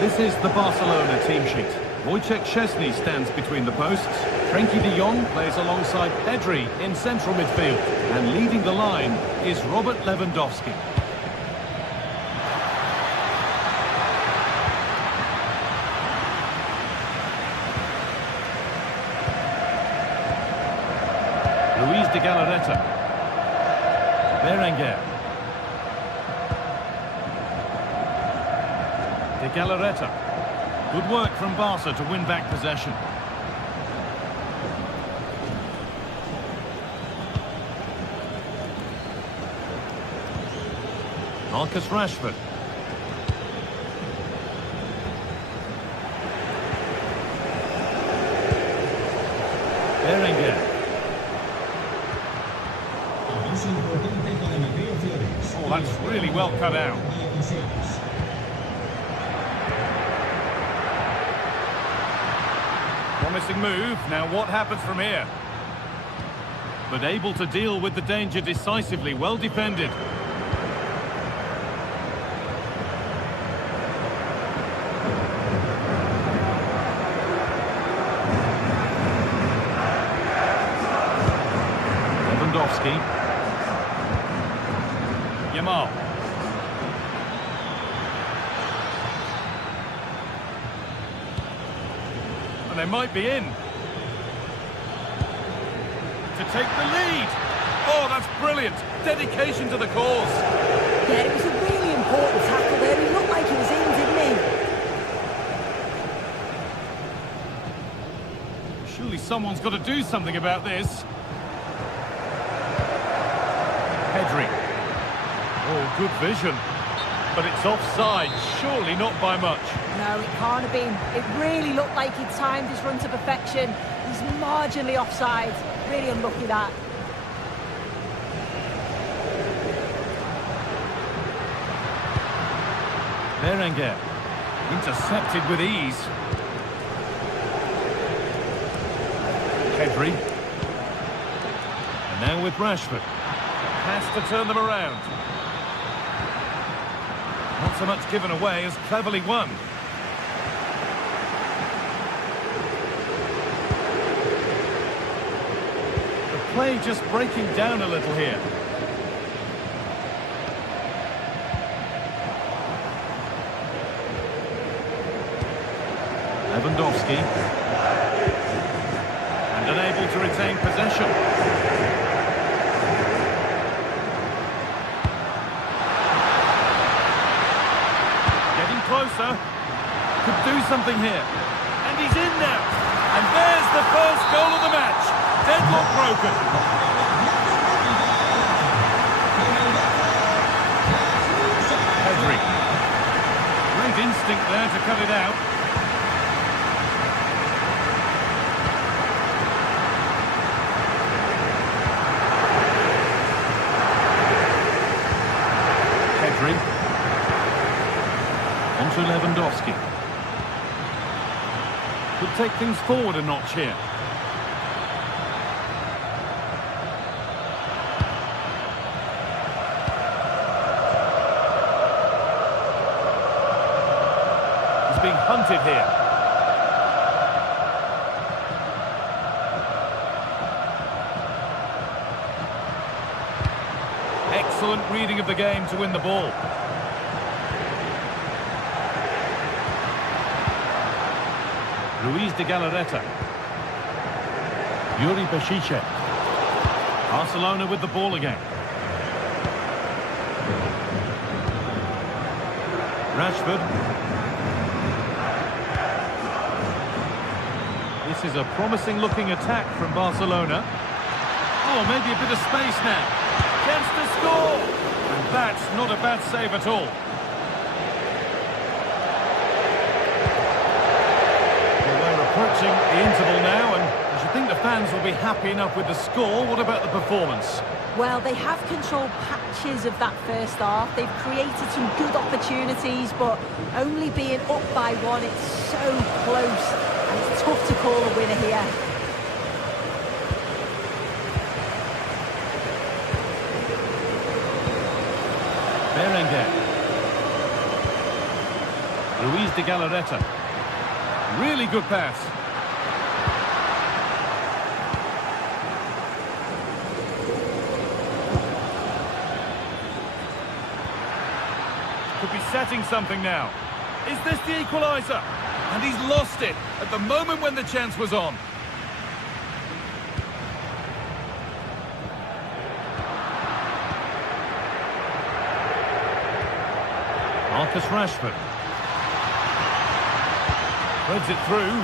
This is the Barcelona team sheet. Wojciech Szczesny stands between the posts. Frenkie de Jong plays alongside Pedri in central midfield. And leading the line is Robert Lewandowski. Luis de Galarreta. Berenguer. De Galarreta. Good work from Barca to win back possession. Marcus Rashford. Berenguer. Oh, that's really well cut out. Promising move. Now what happens from here? But able to deal with the danger decisively. Well defended. Lewandowski. Yamal. They might be in. To take the lead. Oh, that's brilliant. Dedication to the cause. Yeah, it was a really important tackle there. He looked like he was in, didn't he? Surely someone's got to do something about this. Pedri. Oh, good vision. But it's offside. Surely not by much. No, it can't have been. It really looked like he'd timed his run to perfection. He's marginally offside. Really unlucky that. Berenguer. Intercepted with ease. Pedri. And now with Rashford. Has to turn them around. Not so much given away as cleverly won. The play just breaking down a little here. Lewandowski. And unable to retain possession. Closer, could do something here, and he's in now, and there's the first goal of the match. Deadlock broken. Pedri, great instinct there to cut it out. Pedri. On to Lewandowski. Could take things forward a notch here. He's being hunted here. Excellent reading of the game to win the ball. Luis de Galarreta. Yuri Bešiček. Barcelona with the ball again. Rashford. This is a promising-looking attack from Barcelona. Oh, maybe a bit of space now. Chance to score! And that's not a bad save at all. Well, we're approaching the interval now, and I should think the fans will be happy enough with the score. What about the performance? Well, they have controlled patches of that first half. They've created some good opportunities, but only being up by one, it's so close. And it's tough to call a winner here. Berenguer. Luis de Galarreta. Really good pass. Could be setting something now. Is this the equaliser? And he's lost it at the moment when the chance was on. Marcus Rashford. Threads it through.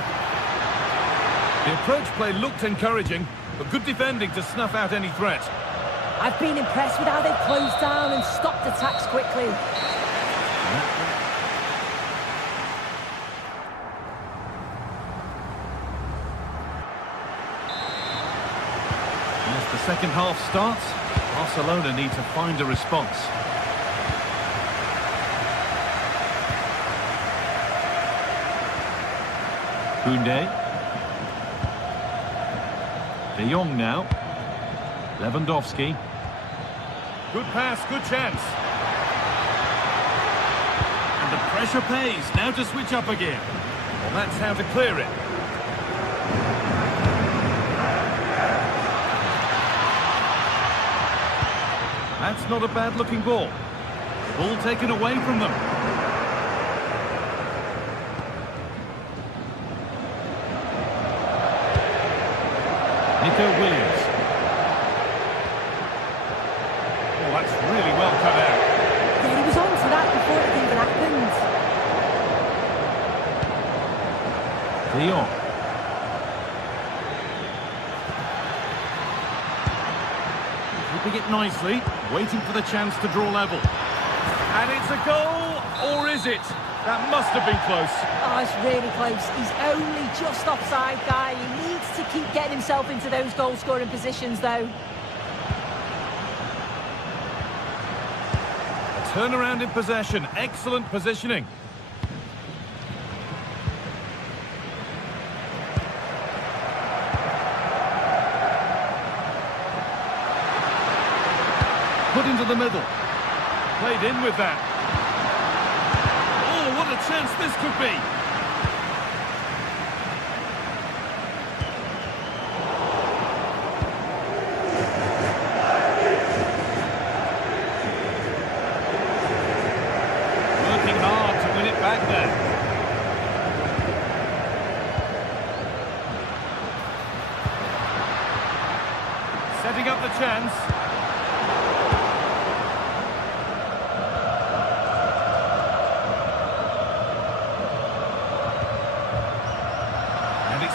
The approach play looked encouraging, but good defending to snuff out any threat. I've been impressed with how they've closed down and stopped attacks quickly. As the second half starts, Barcelona need to find a response. Koundé. De Jong now. Lewandowski. Good pass, good chance. And the pressure pays. Now to switch up again. Well, that's how to clear it. That's not a bad-looking ball. Ball taken away from them. Nico Williams. Oh, that's really well cut out. Yeah, he was on to that before it even happened. De Jong. Keeping it nicely, waiting for the chance to draw level. And it's a goal, or is it? That must have been close. Oh, it's really close. He's only just offside, guy. He needs to keep getting himself into those goal-scoring positions, though. Turnaround in possession, excellent positioning. Put into the middle. Played in with that. Oh, what a chance this could be. Working hard to win it back there. Setting up the chance.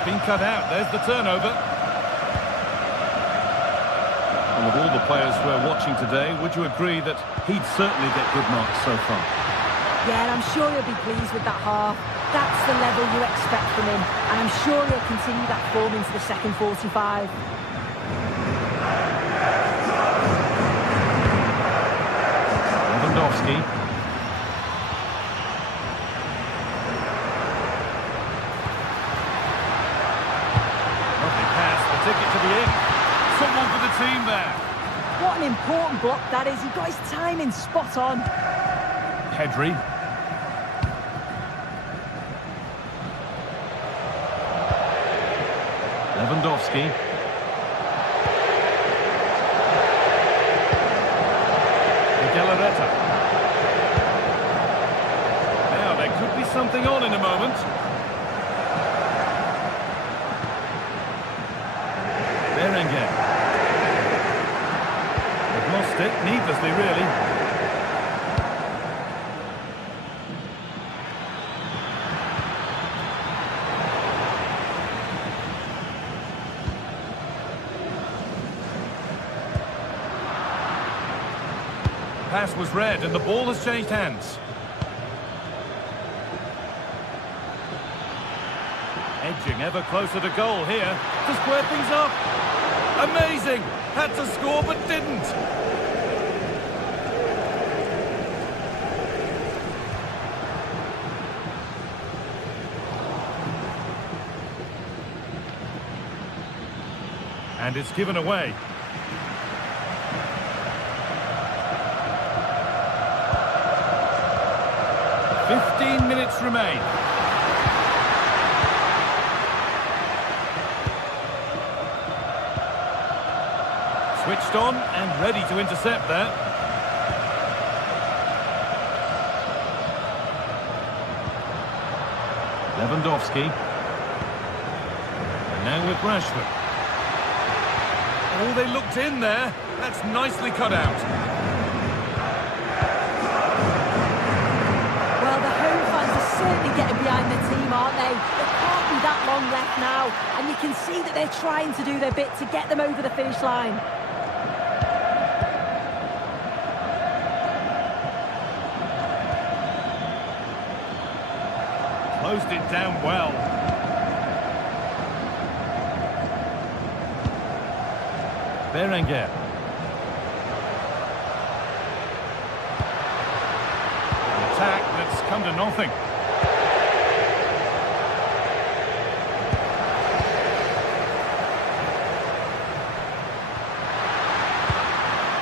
Been cut out. There's the turnover. And of all the players we're watching today, would you agree that he'd certainly get good marks so far? Yeah, and I'm sure he'll be pleased with that half. That's the level you expect from him. And I'm sure he'll continue that form into the second 45. Lewandowski. Ticket to the in. Someone for the team there. What an important block that is. He got his timing spot on. Pedri. Lewandowski. passing on in a moment. Berenguer. They've lost it, needlessly really. Pass was read and the ball has changed hands. Edging ever closer to goal here to square things up. Amazing! Had to score but didn't. And it's given away. "15 minutes remain. Switched on and ready to intercept there. Lewandowski. And now with Rashford. Oh, they looked in there. That's nicely cut out. Well, the home fans are certainly getting behind the team, aren't they? There can't be that long left now, and you can see that they're trying to do their bit to get them over the finish line. Closed it down well. Berenguer. An attack that's come to nothing.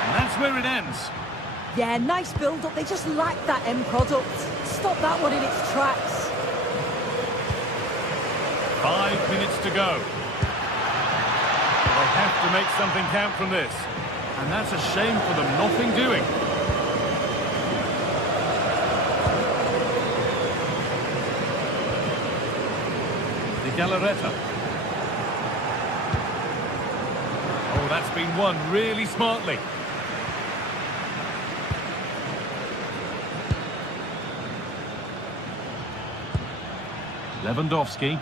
And that's where it ends. Yeah, nice build-up. They just lack that end product. Stop that one in its tracks. 5 minutes to go. They have to make something count from this. And that's a shame for them, nothing doing. De Galarreta. Oh, that's been won really smartly. Lewandowski.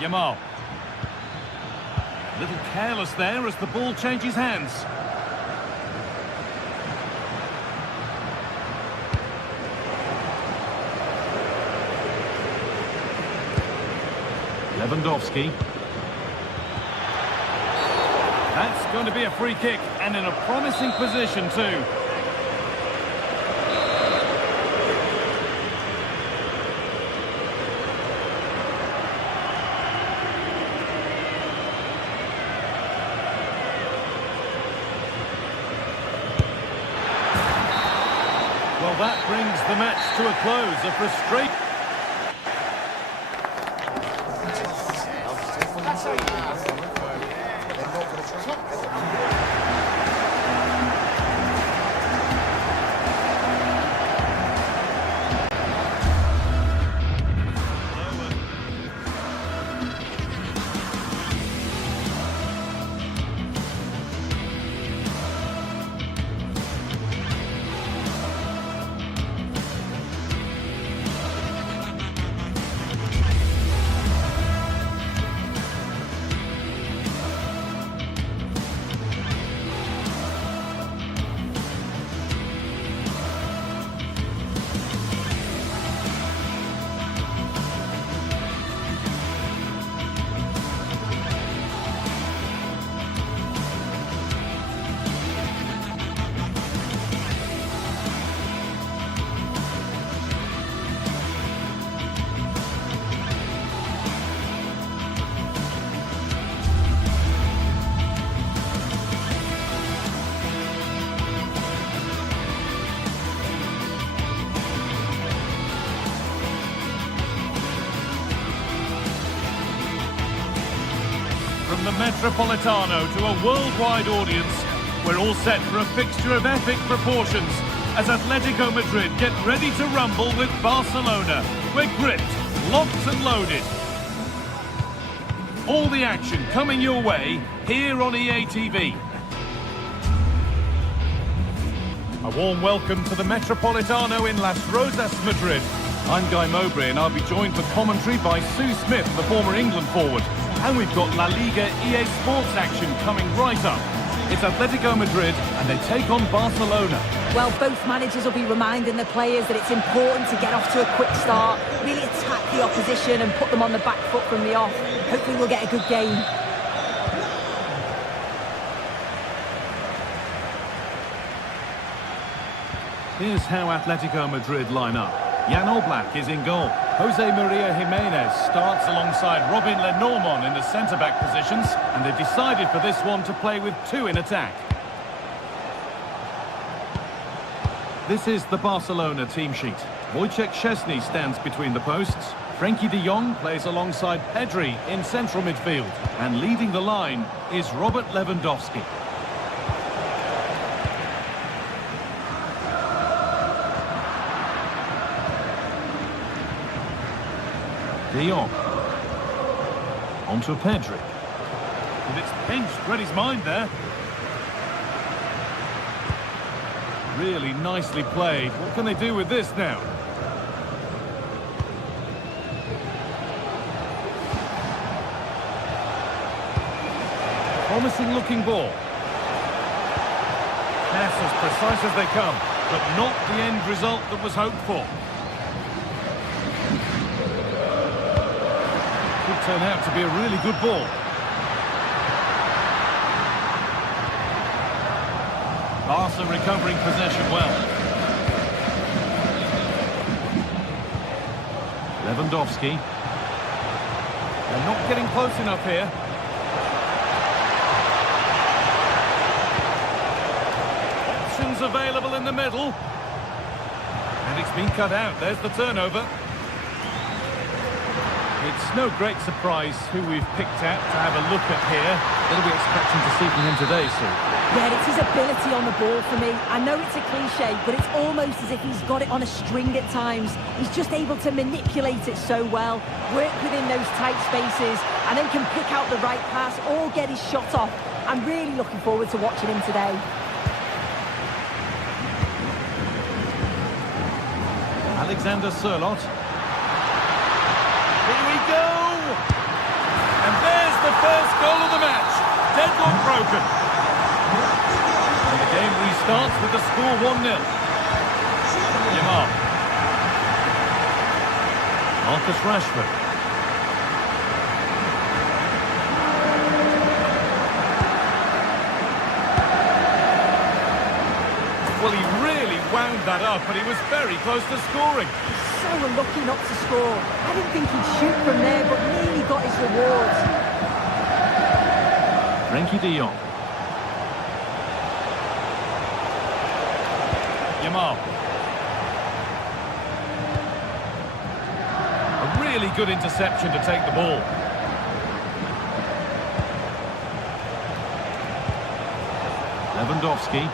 Yamal. A little careless there as the ball changes hands. Lewandowski. That's going to be a free kick and in a promising position too. Well, that brings the match to a close. A frustrating... From the Metropolitano to a worldwide audience, we're all set for a fixture of epic proportions. as Atletico Madrid get ready to rumble with Barcelona. We're gripped, locked and loaded. All the action coming your way here on EA TV. A warm welcome to the Metropolitano in Las Rosas, Madrid. I'm Guy Mowbray and I'll be joined for commentary by Sue Smith, the former England forward. And we've got La Liga EA Sports action coming right up. It's Atletico Madrid and they take on Barcelona. Well, both managers will be reminding the players that it's important to get off to a quick start, really attack the opposition and put them on the back foot from the off. Hopefully we'll get a good game. Here's how Atletico Madrid line up. Jan Oblak is in goal. Jose Maria Jimenez starts alongside Robin Lenormand in the centre-back positions, and they've decided for this one to play with two in attack. This is the Barcelona team sheet. Wojciech Szczesny stands between the posts. Frenkie de Jong plays alongside Pedri in central midfield. And leading the line is Robert Lewandowski. De Jong. Onto Pedri. And it's pinched, read his mind there. Really nicely played. What can they do with this now? Promising looking ball. That's as precise as they come, but not the end result that was hoped for. Could turn out to be a really good ball. Barca recovering possession well. Lewandowski. They're not getting close enough here. Options available in the middle. And it's been cut out. There's the turnover. It's no great surprise who we've picked out to have a look at here. What are we expecting to see from him today, Sue? Yeah, it's his ability on the ball for me. I know it's a cliche, but it's almost as if he's got it on a string at times. He's just able to manipulate it so well, work within those tight spaces, and then can pick out the right pass or get his shot off. I'm really looking forward to watching him today. Alexander Sørloth. Here we go! And there's the first goal of the match. Deadlock broken. And the game restarts with the score 1-0. Yamal. Marcus Rashford. Well, he really wound that up, but he was very close to scoring. So unlucky not to score. I didn't think he'd shoot from there, but nearly got his rewards. Frenkie de Jong. Yamal. A really good interception to take the ball. Lewandowski.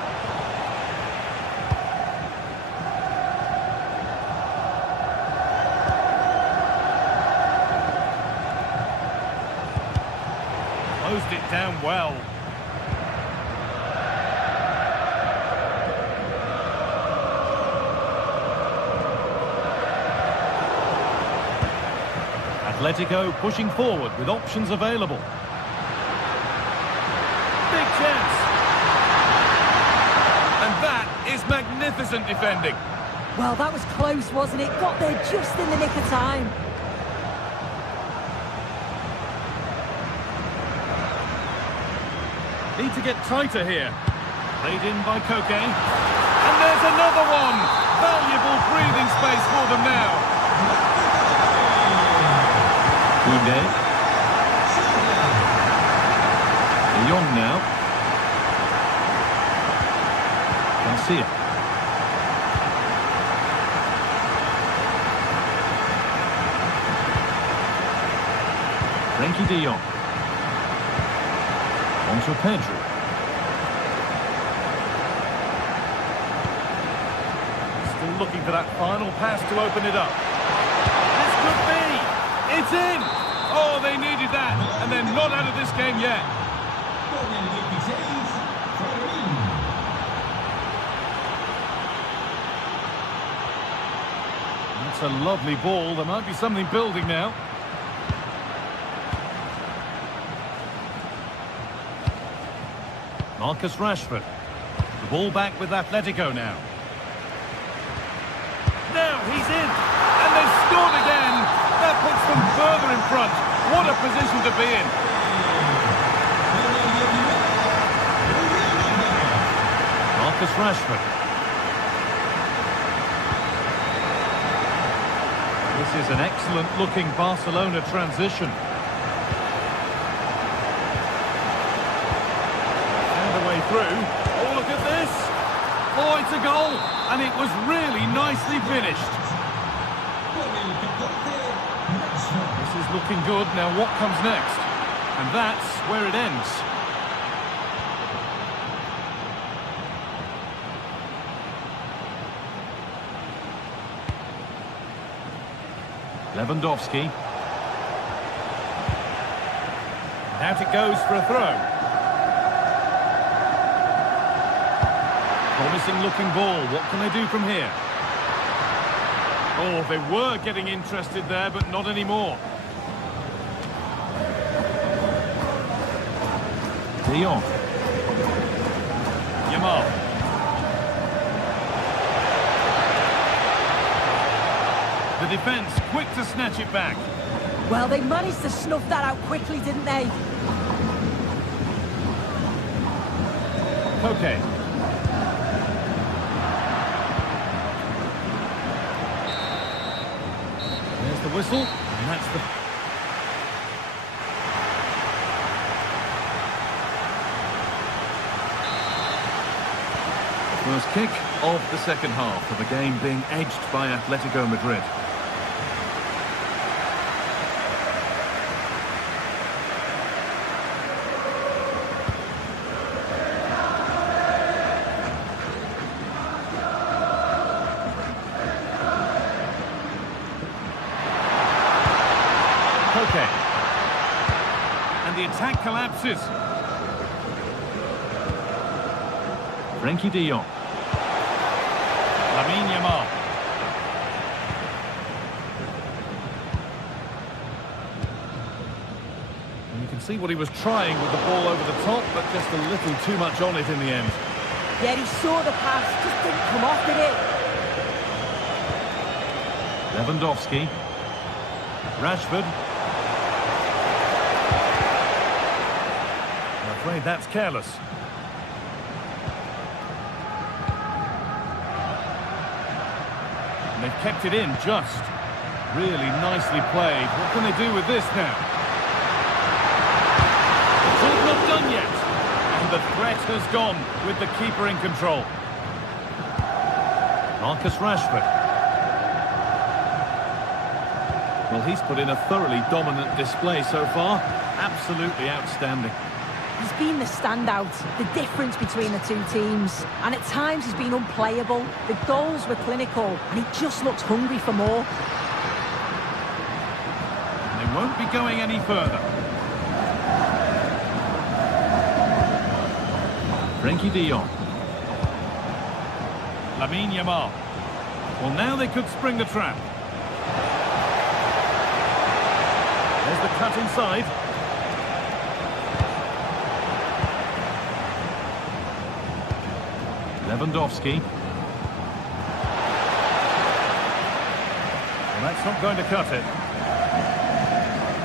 Closed it down well. Atletico pushing forward with options available. Big chance. And that is magnificent defending. Well, that was close, wasn't it? Got there just in the nick of time. Need to get tighter here. Played in by Koke. And there's another one. Valuable breathing space for them now. Koundé. De Jong now. Garcia. Frenkie de Jong. Onto Pedri. looking for that final pass to open it up. This could be! It's in! Oh, they needed that, and they're not out of this game yet. That's a lovely ball. There might be something building now. Marcus Rashford. The ball back with Atletico now. Now he's in, and they've scored again. That puts them further in front. What a position to be in. Marcus Rashford. This is an excellent-looking Barcelona transition. Through. Oh, look at this. Oh, it's a goal. And it was really nicely finished. This is looking good. Now what comes next? And that's where it ends. Lewandowski. Out it goes for a throw. Promising looking ball. What can they do from here? Oh, they were getting interested there, but not anymore. De Jong. Yamal. The defence quick to snatch it back. Well, they managed to snuff that out quickly, didn't they? Okay. The whistle, and that's the... First kick of the second half of the game being edged by Atletico Madrid. Okay. And the attack collapses. Frenkie de Jong. Lamine Yamal. And you can see what he was trying with the ball over the top, but just a little too much on it in the end. Yeah, he saw the pass, just didn't come off, did it? Lewandowski. Rashford. I'm afraid that's careless. And they've kept it in just. Really nicely played. What can they do with this now? It's all not done yet. And the threat has gone with the keeper in control. Marcus Rashford. Well, he's put in a thoroughly dominant display so far. Absolutely outstanding. He's been the standout, the difference between the two teams. And at times he's been unplayable. The goals were clinical, and he just looks hungry for more. And they won't be going any further. Frenkie de Jong. Lamine Yamal. Well, now they could spring the trap. There's the cut inside. Lewandowski. Well, that's not going to cut it.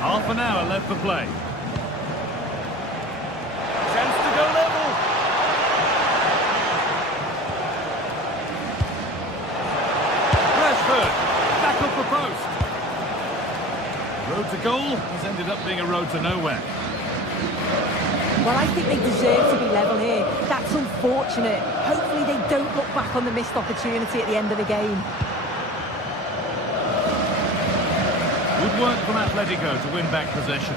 Half an hour left for play. Chance to go level. Rashford. Back up the post. Road to goal has ended up being a road to nowhere. Well, I think they deserve to be level here. That's unfortunate. Hopefully they don't look back on the missed opportunity at the end of the game. Good work from Atletico to win back possession.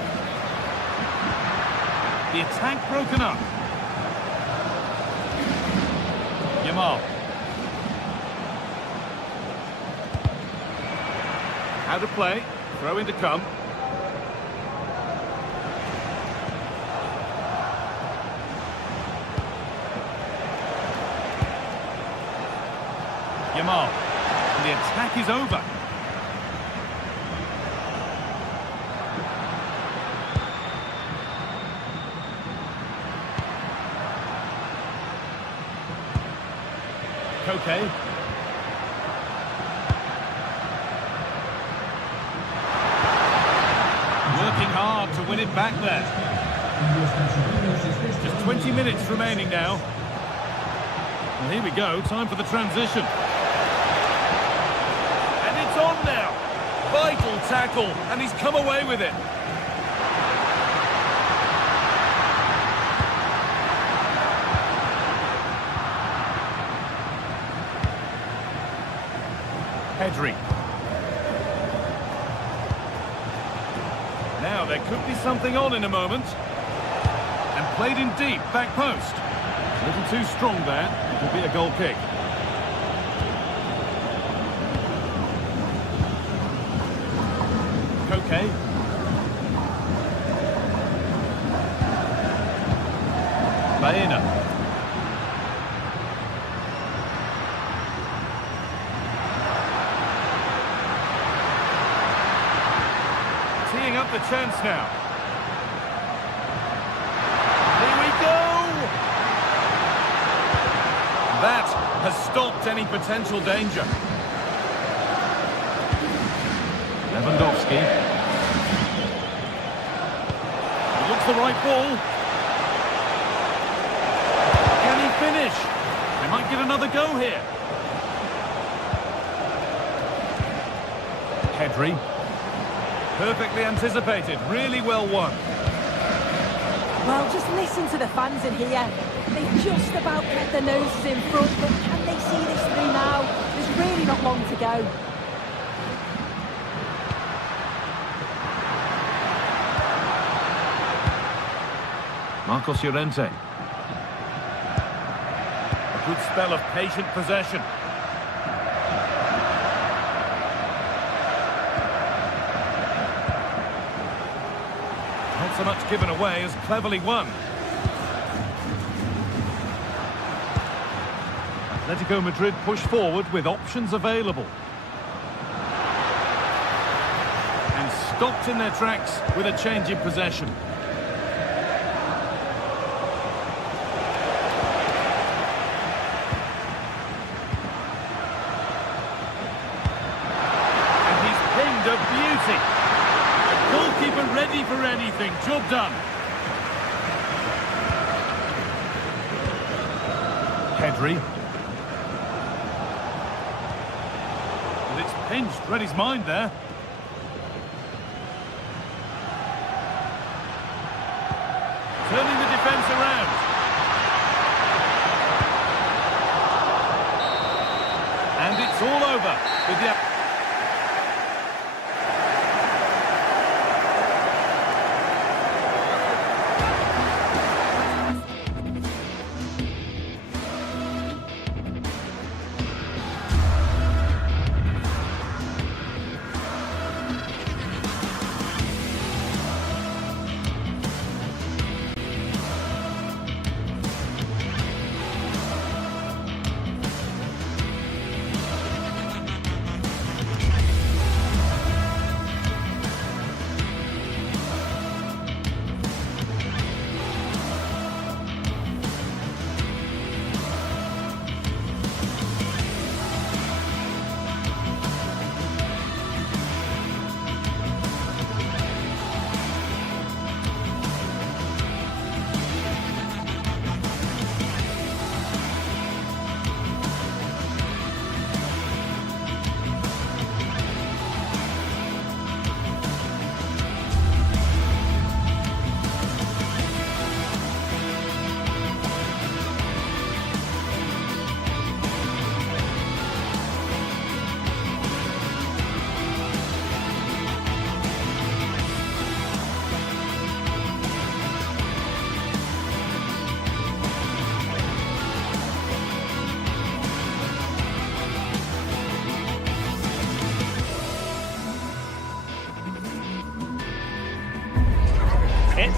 The attack broken up. Yamal. Out of play. Throw in to come. Yamal. And the attack is over. Koke. Working hard to win it back there. Just 20 minutes remaining now. And here we go, time for the transition. And it's on now. Vital tackle, and he's come away with it. Pedri. Now there could be something on in a moment. And played in deep, back post. A little too strong there. It will be a goal kick. Koke. Baena. Teeing up the chance now. Here we go! That has stopped any potential danger. Lewandowski. He looks the right ball. Can he finish? They might get another go here. Pedri. Perfectly anticipated, really well won. Well, just listen to the fans in here. They've just about kept their noses in front, but can they see this through now? There's really not long to go. Marcos Llorente. A good spell of patient possession. Not so much given away as cleverly won. Atletico Madrid push forward with options available. And stopped in their tracks with a change in possession. And he's pinged a beauty. Goalkeeper ready for anything. Job done. Pedri. And it's pinched. Read his mind there. Turning the defence around. And it's all over with the...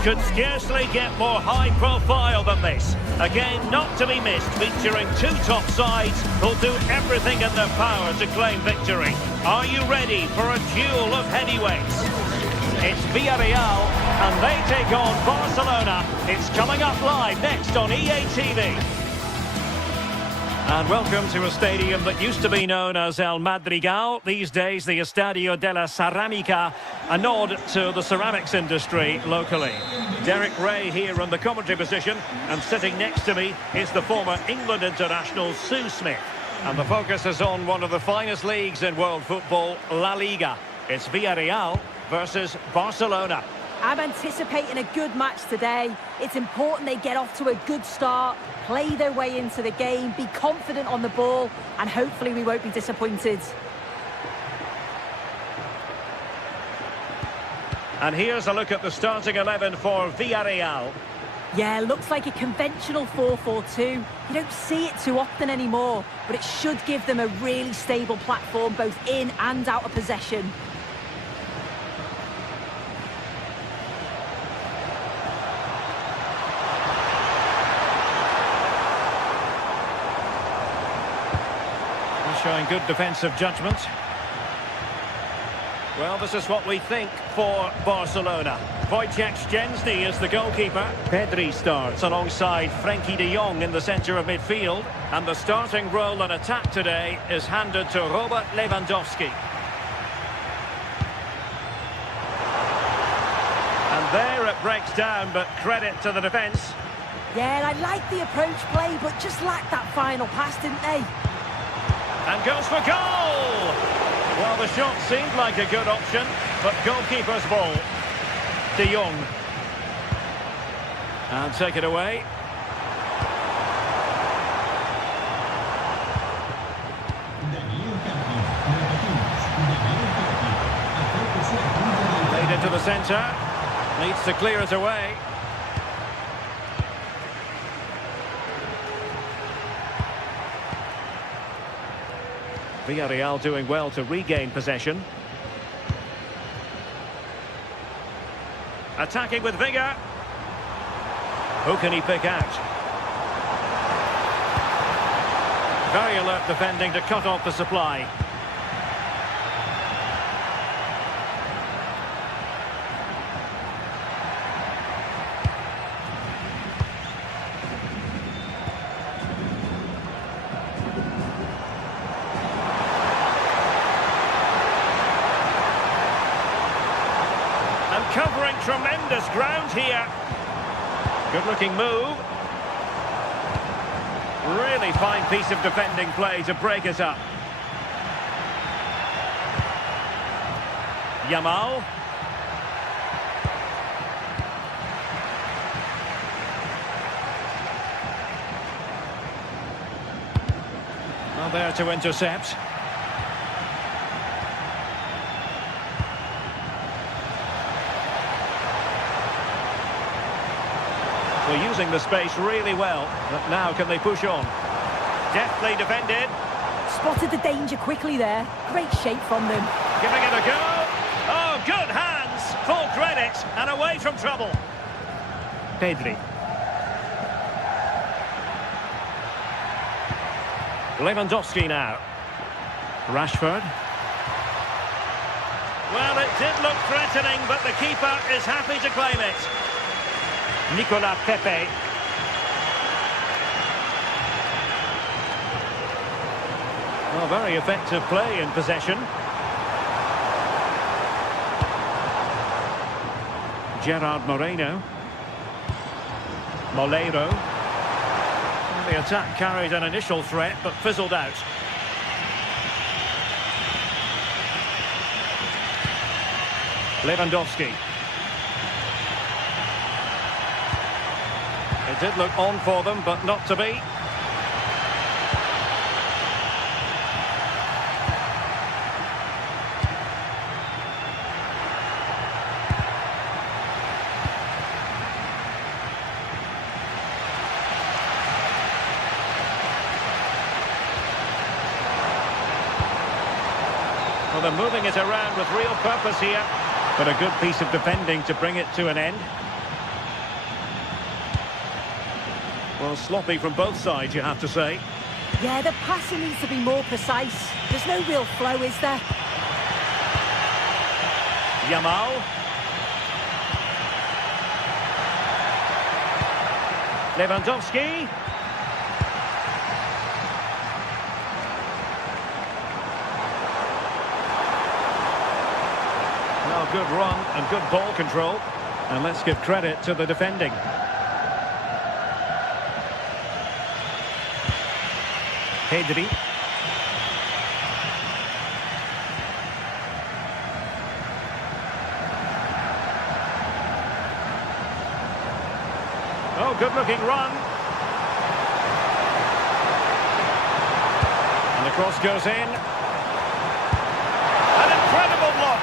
could scarcely get more high profile than this. Again, not to be missed, featuring two top sides who'll do everything in their power to claim victory. Are you ready for a duel of heavyweights? It's Villarreal, and they take on Barcelona. It's coming up live next on EA TV. And welcome to a stadium that used to be known as El Madrigal, these days the Estadio de la Ceramica, a nod to the ceramics industry locally. Derek Ray here in the commentary position, and sitting next to me is the former England international Sue Smith. And the focus is on one of the finest leagues in world football, La Liga. It's Villarreal versus Barcelona. I'm anticipating a good match today. It's important they get off to a good start, play their way into the game, be confident on the ball, and hopefully we won't be disappointed. And here's a look at the starting 11 for Villarreal. Yeah, looks like a conventional 4-4-2. You don't see it too often anymore, but it should give them a really stable platform both in and out of possession. Showing good defensive judgment. Well, this is what we think for Barcelona. Wojciech Szczęsny is the goalkeeper. Pedri starts alongside Frenkie de Jong in the centre of midfield. And the starting role in attack today is handed to Robert Lewandowski. And there it breaks down, but credit to the defence. Yeah, I like the approach play, but just lacked that final pass, didn't they? And goes for goal! Well, the shot seemed like a good option, but goalkeeper's ball. De Jong. And take it away. Played into the centre. Needs to clear it away. Villarreal doing well to regain possession. Attacking with vigour. Who can he pick out? Very alert defending to cut off the supply. Covering tremendous ground here. Good looking move. Really fine piece of defending play to break it up. Yamal. Well, there to intercept. They're using the space really well, but now can they push on? Deftly defended. Spotted the danger quickly there. Great shape from them. Giving it a go. Oh, good hands. Full credit and away from trouble. Pedri. Lewandowski now. Rashford. Well, it did look threatening, but the keeper is happy to claim it. Nicolas Pepe. Well, very effective play in possession. Gerard Moreno. Molero. The attack carried an initial threat, but fizzled out. Lewandowski. It did look on for them, but not to be. Well, they're moving it around with real purpose here, but a good piece of defending to bring it to an end. Well, sloppy from both sides, you have to say. Yeah, the passing needs to be more precise. There's no real flow, is there? Yamal. Lewandowski. Well, good run and good ball control. And let's give credit to the defending. Pedri. Oh, good-looking run. And the cross goes in. An incredible block.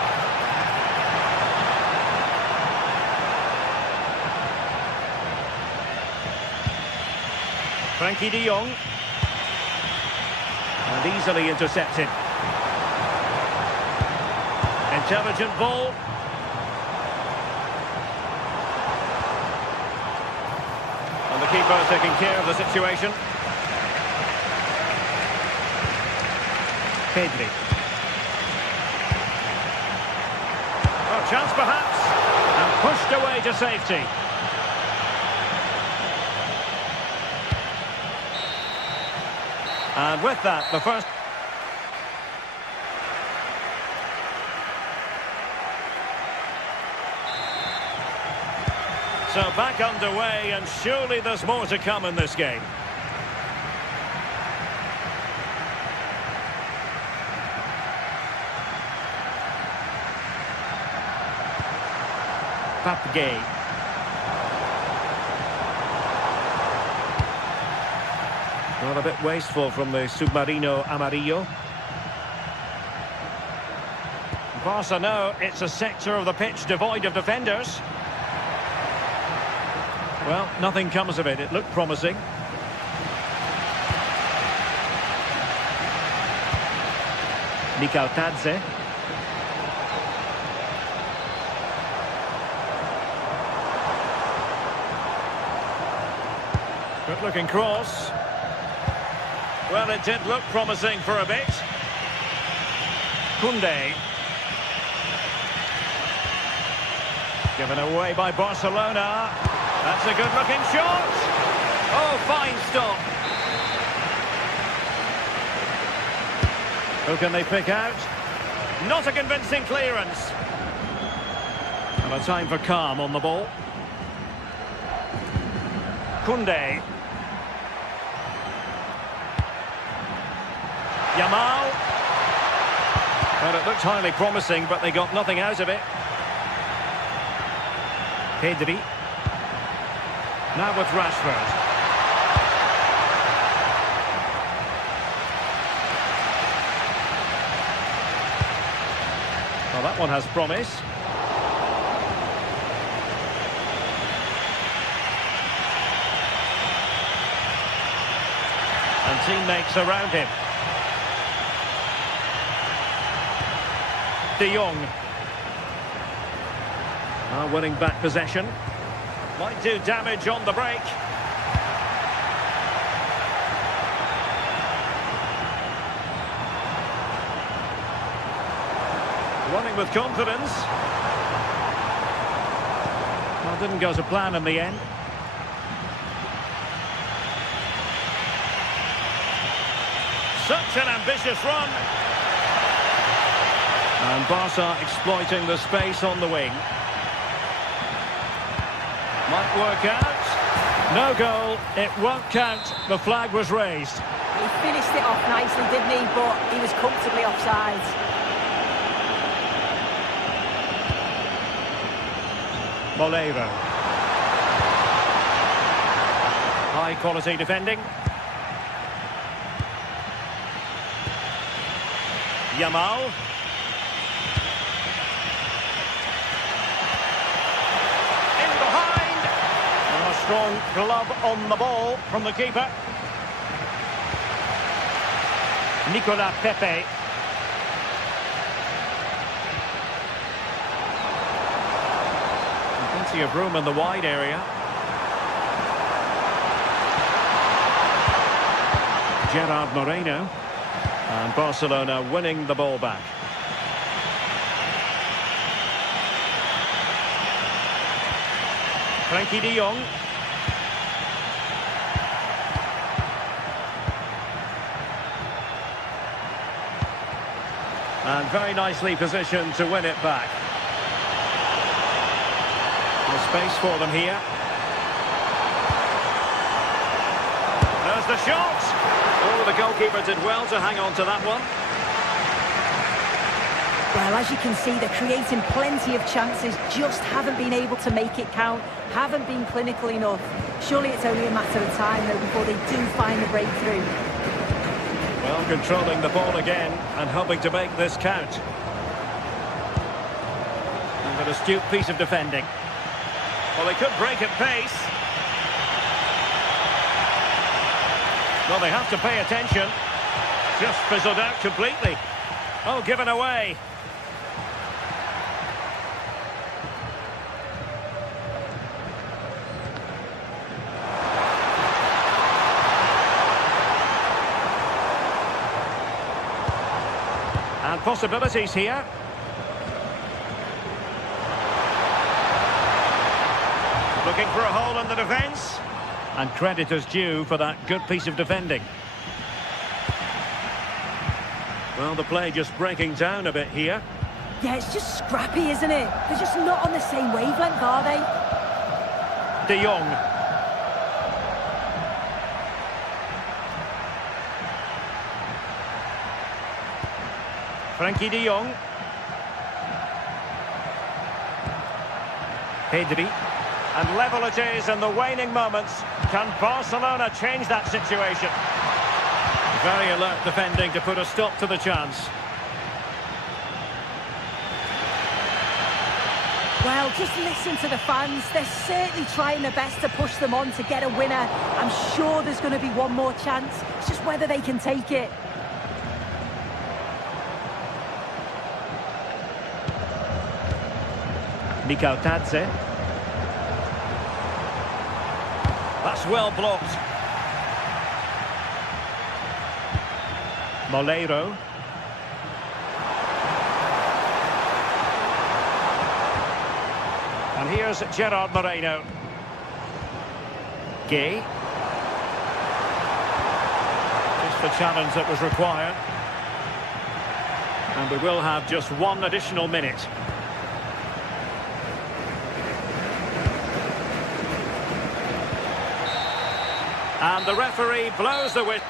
Frankie de Jong. And easily intercepted. Intelligent ball. And the keeper taking care of the situation. Pedri. Well, chance perhaps. And pushed away to safety. And with that, the first... So back underway, and surely there's more to come in this game. Papgay. Well, a bit wasteful from the Submarino Amarillo. Barca know it's a sector of the pitch devoid of defenders. Well, nothing comes of it. It looked promising. Nikaltadze. Good-looking cross. Well, it did look promising for a bit. Koundé. Given away by Barcelona. That's a good-looking shot. Oh, fine stop. Who can they pick out? Not a convincing clearance. And a time for calm on the ball. Koundé. Yamal. Well, it looked highly promising, but they got nothing out of it. Pedri. Now with Rashford. Well, that one has promise. And teammates around him. De Jong. Winning back possession. Might do damage on the break. Running with confidence. Well, didn't go to plan in the end. Such an ambitious run. And Barca exploiting the space on the wing. Might work out. No goal. It won't count. The flag was raised. He finished it off nicely, didn't he? But he was comfortably offside. Moleiro. High quality defending. Yamal. Strong glove on the ball from the keeper. Nicolas Pepe. Plenty of room in the wide area. Gerard Moreno. And Barcelona winning the ball back. Frankie de Jong. And very nicely positioned to win it back. There's space for them here. There's the shot! Oh, the goalkeeper did well to hang on to that one. Well, as you can see, they're creating plenty of chances, just haven't been able to make it count, haven't been clinical enough. Surely it's only a matter of time, though, before they do find the breakthrough. Well, controlling the ball again and hoping to make this count. And an astute piece of defending. Well, they could break at pace. Well, they have to pay attention. Just fizzled out completely. Oh, given away. And possibilities here. Looking for a hole in the defence. And credit is due for that good piece of defending. Well, the play just breaking down a bit here. Yeah, it's just scrappy, isn't it? They're just not on the same wavelength, are they? De Jong. Frankie de Jong. Pedri. And level it is in the waning moments. Can Barcelona change that situation? Very alert defending to put a stop to the chance. Well, just listen to the fans. They're certainly trying their best to push them on to get a winner. I'm sure there's going to be one more chance. It's just whether they can take it. Mikau Tadze. That's well blocked. Moleiro. And here's Gerard Moreno. Gay. Just the challenge that was required. And we will have just one additional minute. And the referee blows the whistle.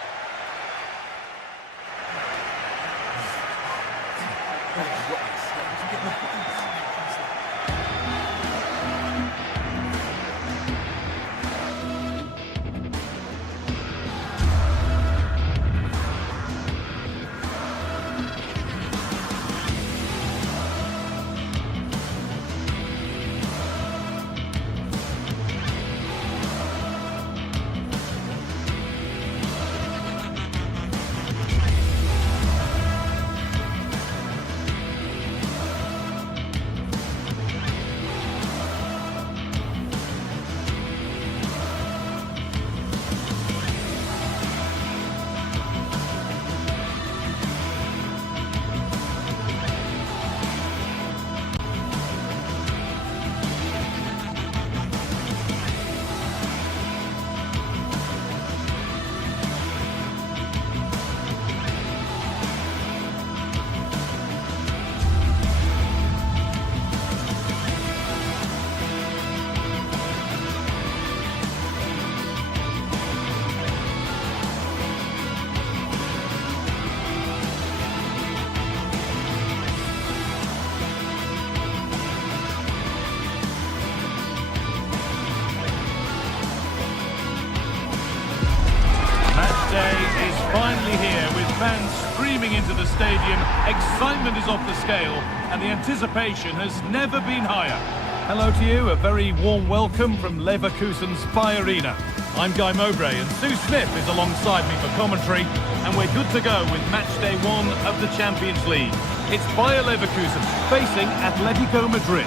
Day is finally here with fans streaming into the stadium. Excitement is off the scale and the anticipation has never been higher. Hello to you, a very warm welcome from Leverkusen's Spy Arena. I'm Guy Mowbray and Sue Smith is alongside me for commentary, and we're good to go with match day 1 of the Champions League. It's Bayer Leverkusen facing Atletico Madrid.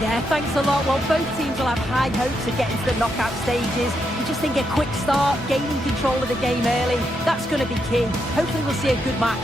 Yeah, thanks a lot. Well, both teams will have high hopes of getting to the knockout stages. We just think a quick start, gaining control of the game early, that's going to be key. Hopefully we'll see a good match.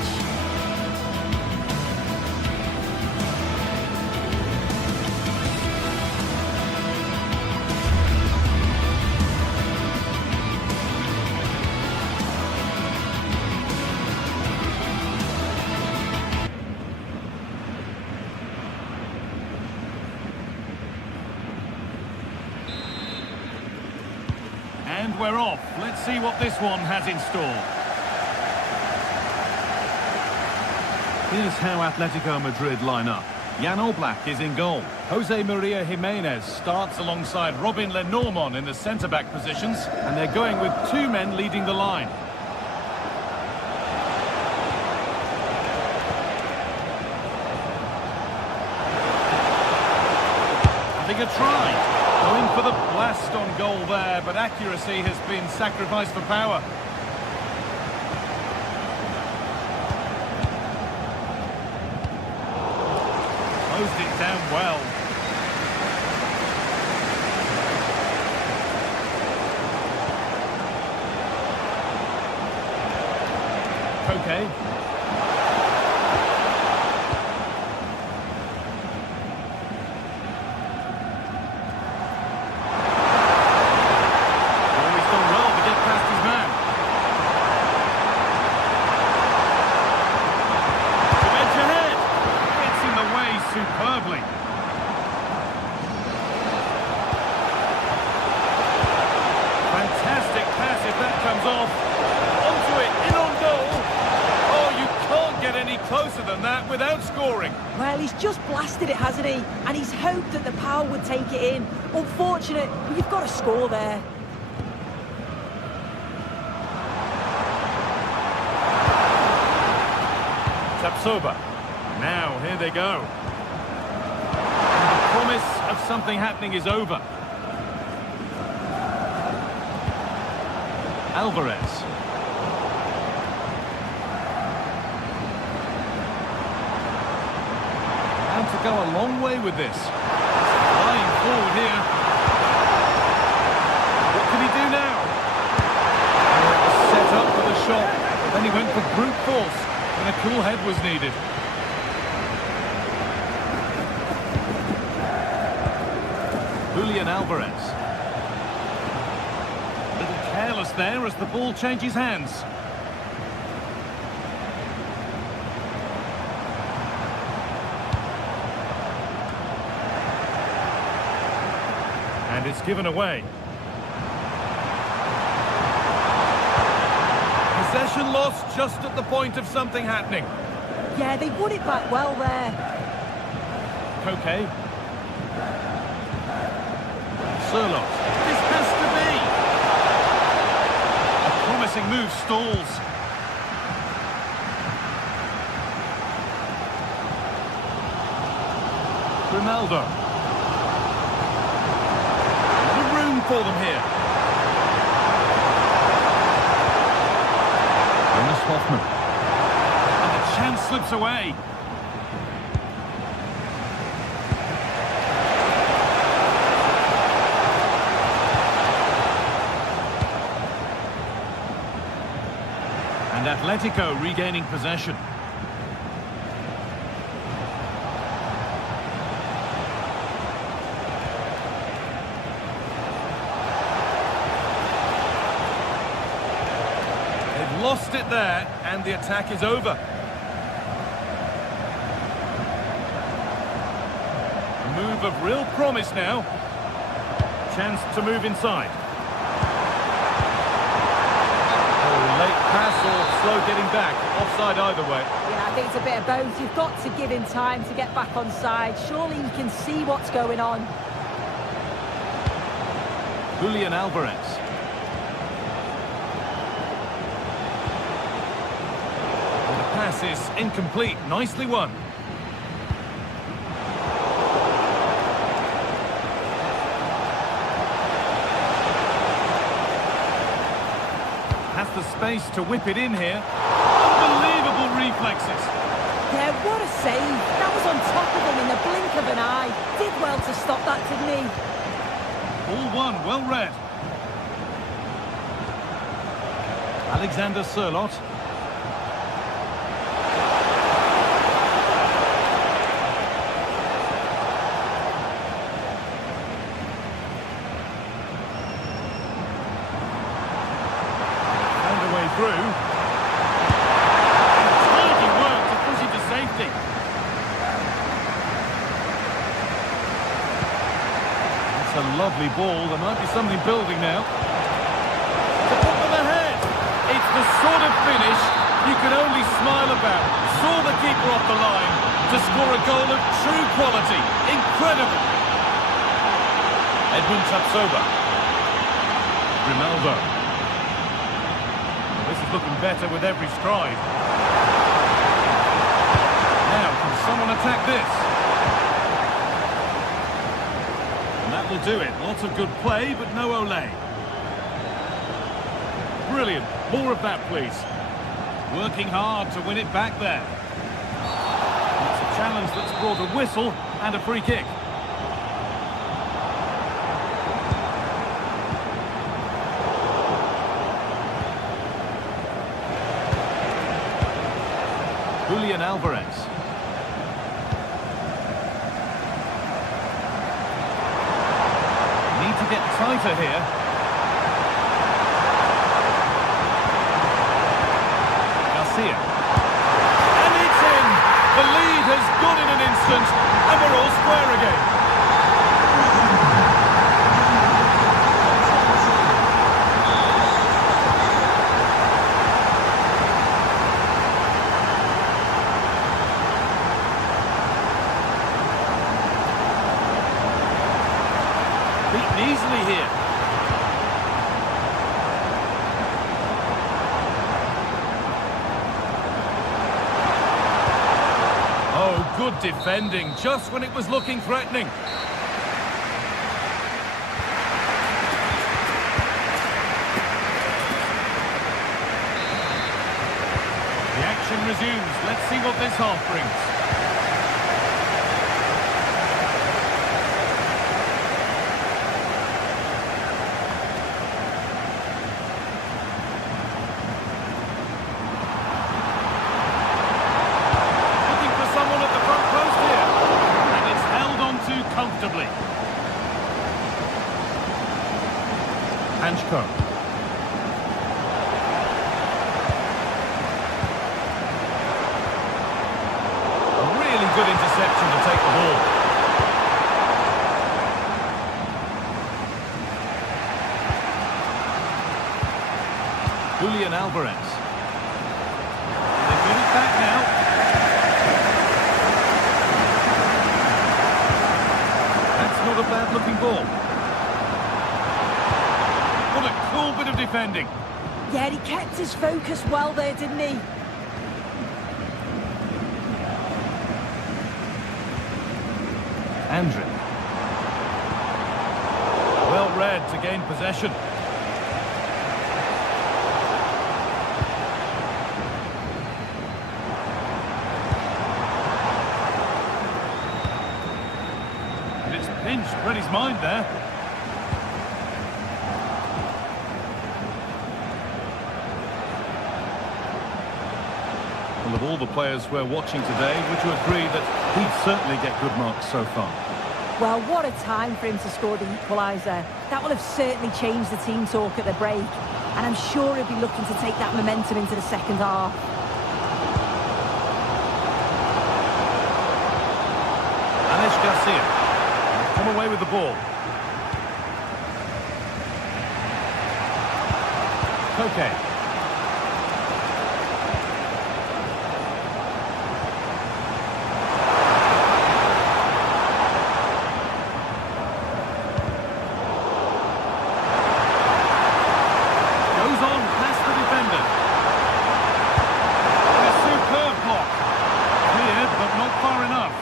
And we're off. Let's see what this one has in store. Here's how Atletico Madrid line up. Jan Oblak is in goal. Jose Maria Jimenez starts alongside Robin Lenormand in the centre-back positions, and they're going with two men leading the line. Having a try. Going for the blast on goal there, but accuracy has been sacrificed for power. Closed it down well. Okay. Superbly. Fantastic pass if that comes off. Onto it, in on goal. Oh, you can't get any closer than that without scoring. Well, he's just blasted it, hasn't he? And he's hoped that the power would take it in. Unfortunate, but you've got to score there. Tapsoba. Now, here they go. The promise of something happening is over. Alvarez. And to go a long way with this. Flying forward here. What can he do now? Set up for the shot. Then he went for brute force when a cool head was needed. Julian Alvarez. A little careless there as the ball changes hands. And it's given away. Possession lost just at the point of something happening. Yeah, they won it back well there. Okay. Surlot. This has to be. A promising move stalls. Ronaldo. The room for them here. Jonas Hoffman. And the chance slips away. And Atletico regaining possession. They've lost it there, and the attack is over. A move of real promise now. Chance to move inside. Late pass or slow getting back. Offside either way. Yeah, I think it's a bit of both. You've got to give him time to get back on side. Surely he can see what's going on. Julian Alvarez. And the pass is incomplete. Nicely won. Has the space to whip it in here. Unbelievable reflexes. Yeah, what a save. That was on top of him in the blink of an eye. Did well to stop that, didn't he? All one, well read. Alexander Sørloth. Found a way through. Tidy work to push it to safety. That's a lovely ball. There might be something building now. To put them ahead. It's the sort of finish you can only smile about. Saw the keeper off the line to score a goal of true quality. Incredible. Edmund Tapsoba. Grimaldo. This is looking better with every stride. Now, can someone attack this? And that will do it. Lots of good play, but no Olé. Brilliant. More of that, please. Working hard to win it back there. It's a challenge that's brought a whistle and a free kick. Julian Alvarez. Need to get tighter here. And it's in! The lead has gone in an instant, and we're all square again. Beaten easily here. Good defending, just when it was looking threatening. The action resumes. Let's see what this half brings. Comfortably. Hanchko. A really good interception to take the ball. Julian Alvarez. They get it back now. Not a bad-looking ball. What a cool bit of defending. Yeah, he kept his focus well there, didn't he? Andriy. Well read to gain possession. Pinched, read his mind there. Well, of all the players we're watching today, would you agree that he'd certainly get good marks so far? Well, what a time for him to score the equaliser. That will have certainly changed the team talk at the break. And I'm sure he'll be looking to take that momentum into the second half. Anish Garcia. Come away with the ball. Koke. Goes on past the defender. A superb block. Cleared, but not far enough.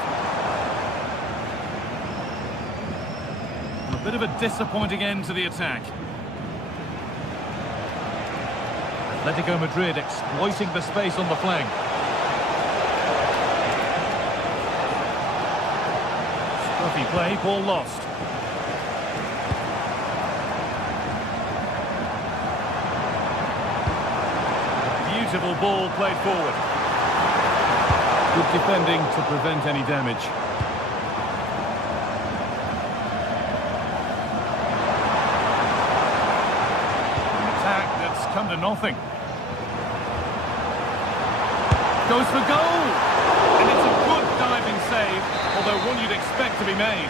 A bit of a disappointing end to the attack. Atletico Madrid exploiting the space on the flank. Risky play, ball lost. Beautiful ball played forward. Good defending to prevent any damage. An attack that's come to nothing. Goes for goal! And it's a good diving save, although one you'd expect to be made.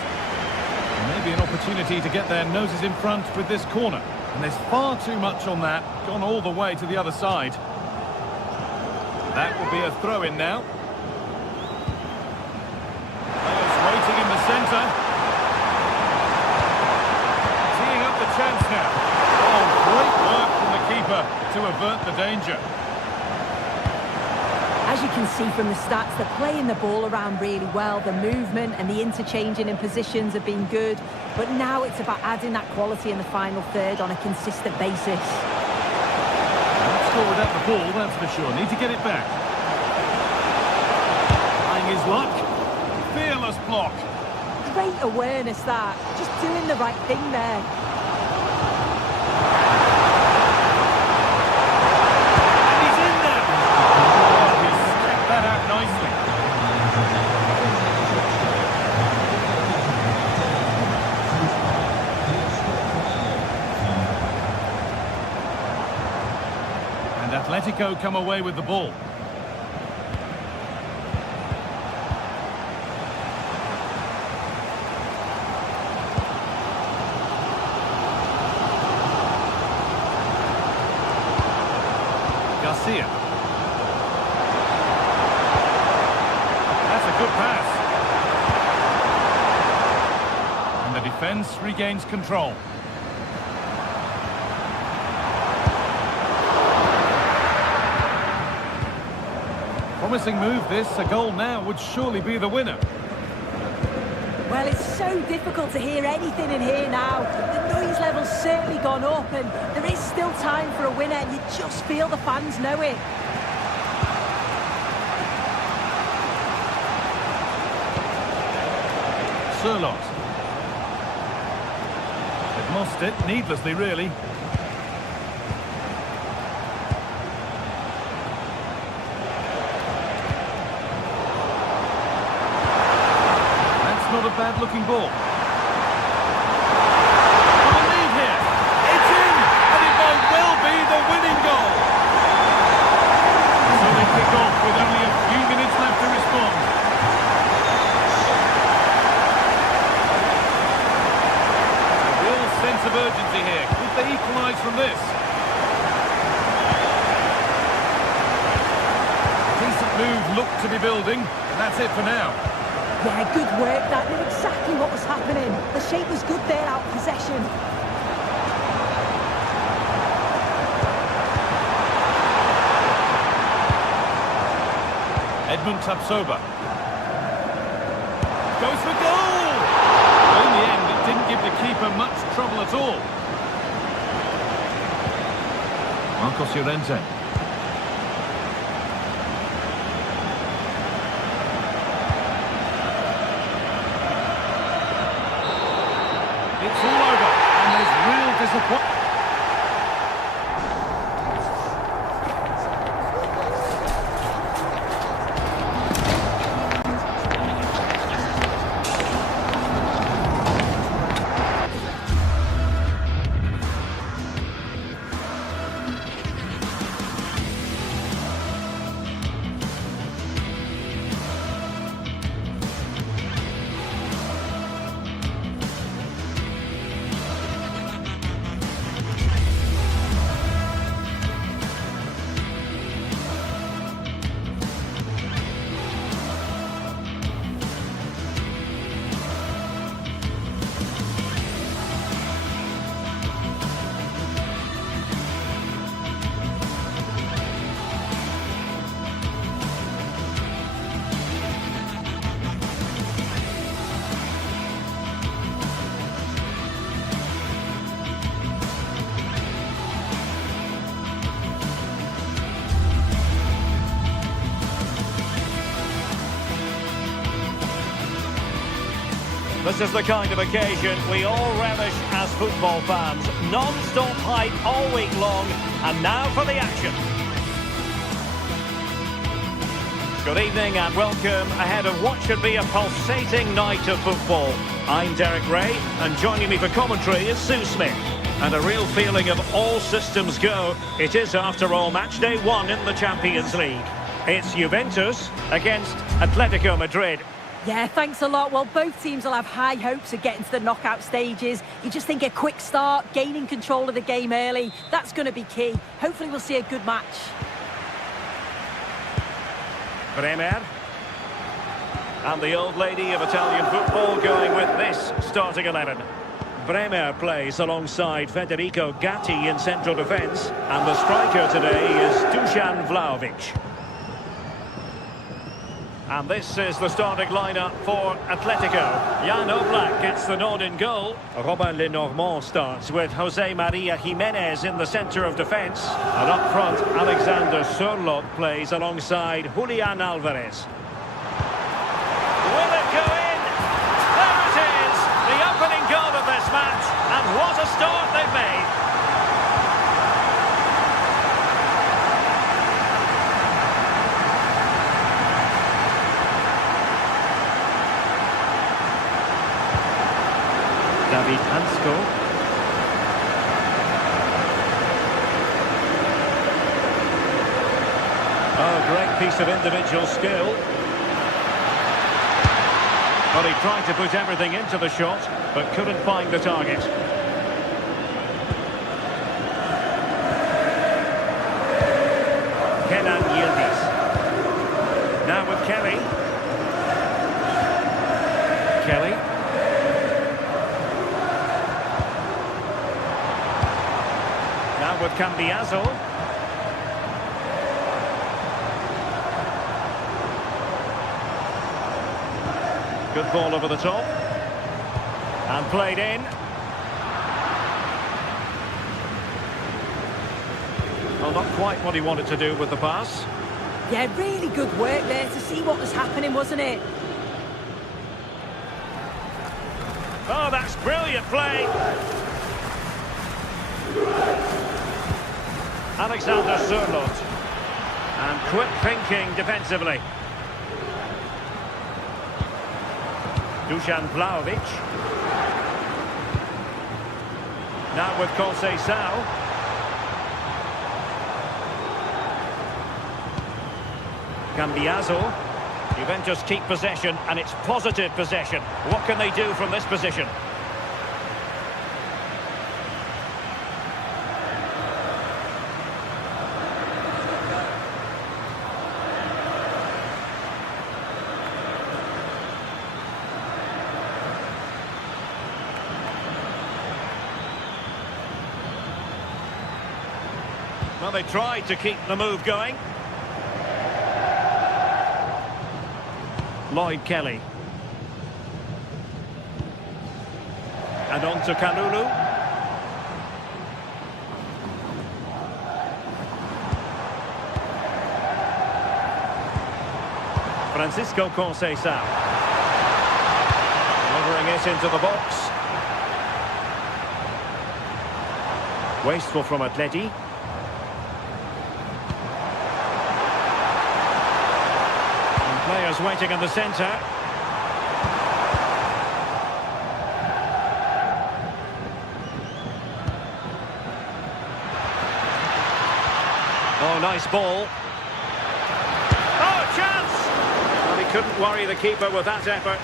Maybe an opportunity to get their noses in front with this corner. And there's far too much on that, gone all the way to the other side. That will be a throw-in now. Players waiting in the centre. Teeing up the chance now. Oh, great work from the keeper to avert the danger. As you can see from the stats, they're playing the ball around really well. The movement and the interchanging in positions have been good. But now it's about adding that quality in the final third on a consistent basis. Not score without the ball, that's for sure. Need to get it back. Trying his luck. Fearless block. Great awareness, that. Just doing the right thing there. And he's in there. Oh, he's stepped that out nicely. And Atletico come away with the ball. Garcia. That's a good pass. And the defence regains control. Promising move this. A goal now would surely be the winner. Well, it's so difficult to hear anything in here now. The noise level's certainly gone up, and there is still time for a winner, and you just feel the fans know it. Surlot. They've lost it, needlessly really. Not a bad-looking ball. On the lead here. It's in, and it might well be the winning goal. So they kick off with only a few minutes left to respond. A real sense of urgency here. Could they equalise from this? Decent move looked to be building, and that's it for now. Yeah, good work. That knew exactly what was happening. The shape was good there, out of possession. Edmund Tapsoba. Goes for goal! Well, in the end, it didn't give the keeper much trouble at all. Marcos Llorente. It's all over, and there's real disappointment. This is the kind of occasion we all relish as football fans. Non-stop hype all week long, and now for the action. Good evening and welcome ahead of what should be a pulsating night of football. I'm Derek Ray, and joining me for commentary is Sue Smith. And a real feeling of all systems go. It is, after all, match day 1 in the Champions League. It's Juventus against Atletico Madrid. Yeah, thanks a lot. Well, both teams will have high hopes of getting to the knockout stages. You just think a quick start, gaining control of the game early, that's going to be key. Hopefully we'll see a good match. Bremer. And the old lady of Italian football going with this starting 11. Bremer plays alongside Federico Gatti in central defence. And the striker today is Dusan Vlahovic. And this is the starting lineup for Atletico. Jan Oblak gets the nod in goal. Robin Lenormand starts with Jose Maria Jimenez in the centre of defence. And up front, Alexander Sørloth plays alongside Julian Alvarez. Will it go in? There it is! The opening goal of this match. And what a start they've made. David Hansko. Oh, great piece of individual skill. Well, he tried to put everything into the shot, but couldn't find the target. Kenan Yildiz. Now with Kelly. Kelly. With Cambiaso. Good ball over the top. And played in. Well, not quite what he wanted to do with the pass. Yeah, really good work there to see what was happening, wasn't it? Oh, that's brilliant play. Alexander Sørloth. And quick thinking defensively. Dusan Vlahovic. Now with Conceição. Cambiaso. Juventus keep possession, and it's positive possession. What can they do from this position? Well, they tried to keep the move going. Lloyd Kelly. And on to Kalulu. Francisco Conceição. Delivering it into the box. Wasteful from Atleti. Players waiting in the centre. Oh, nice ball. Oh, chance! Well, he couldn't worry the keeper with that effort.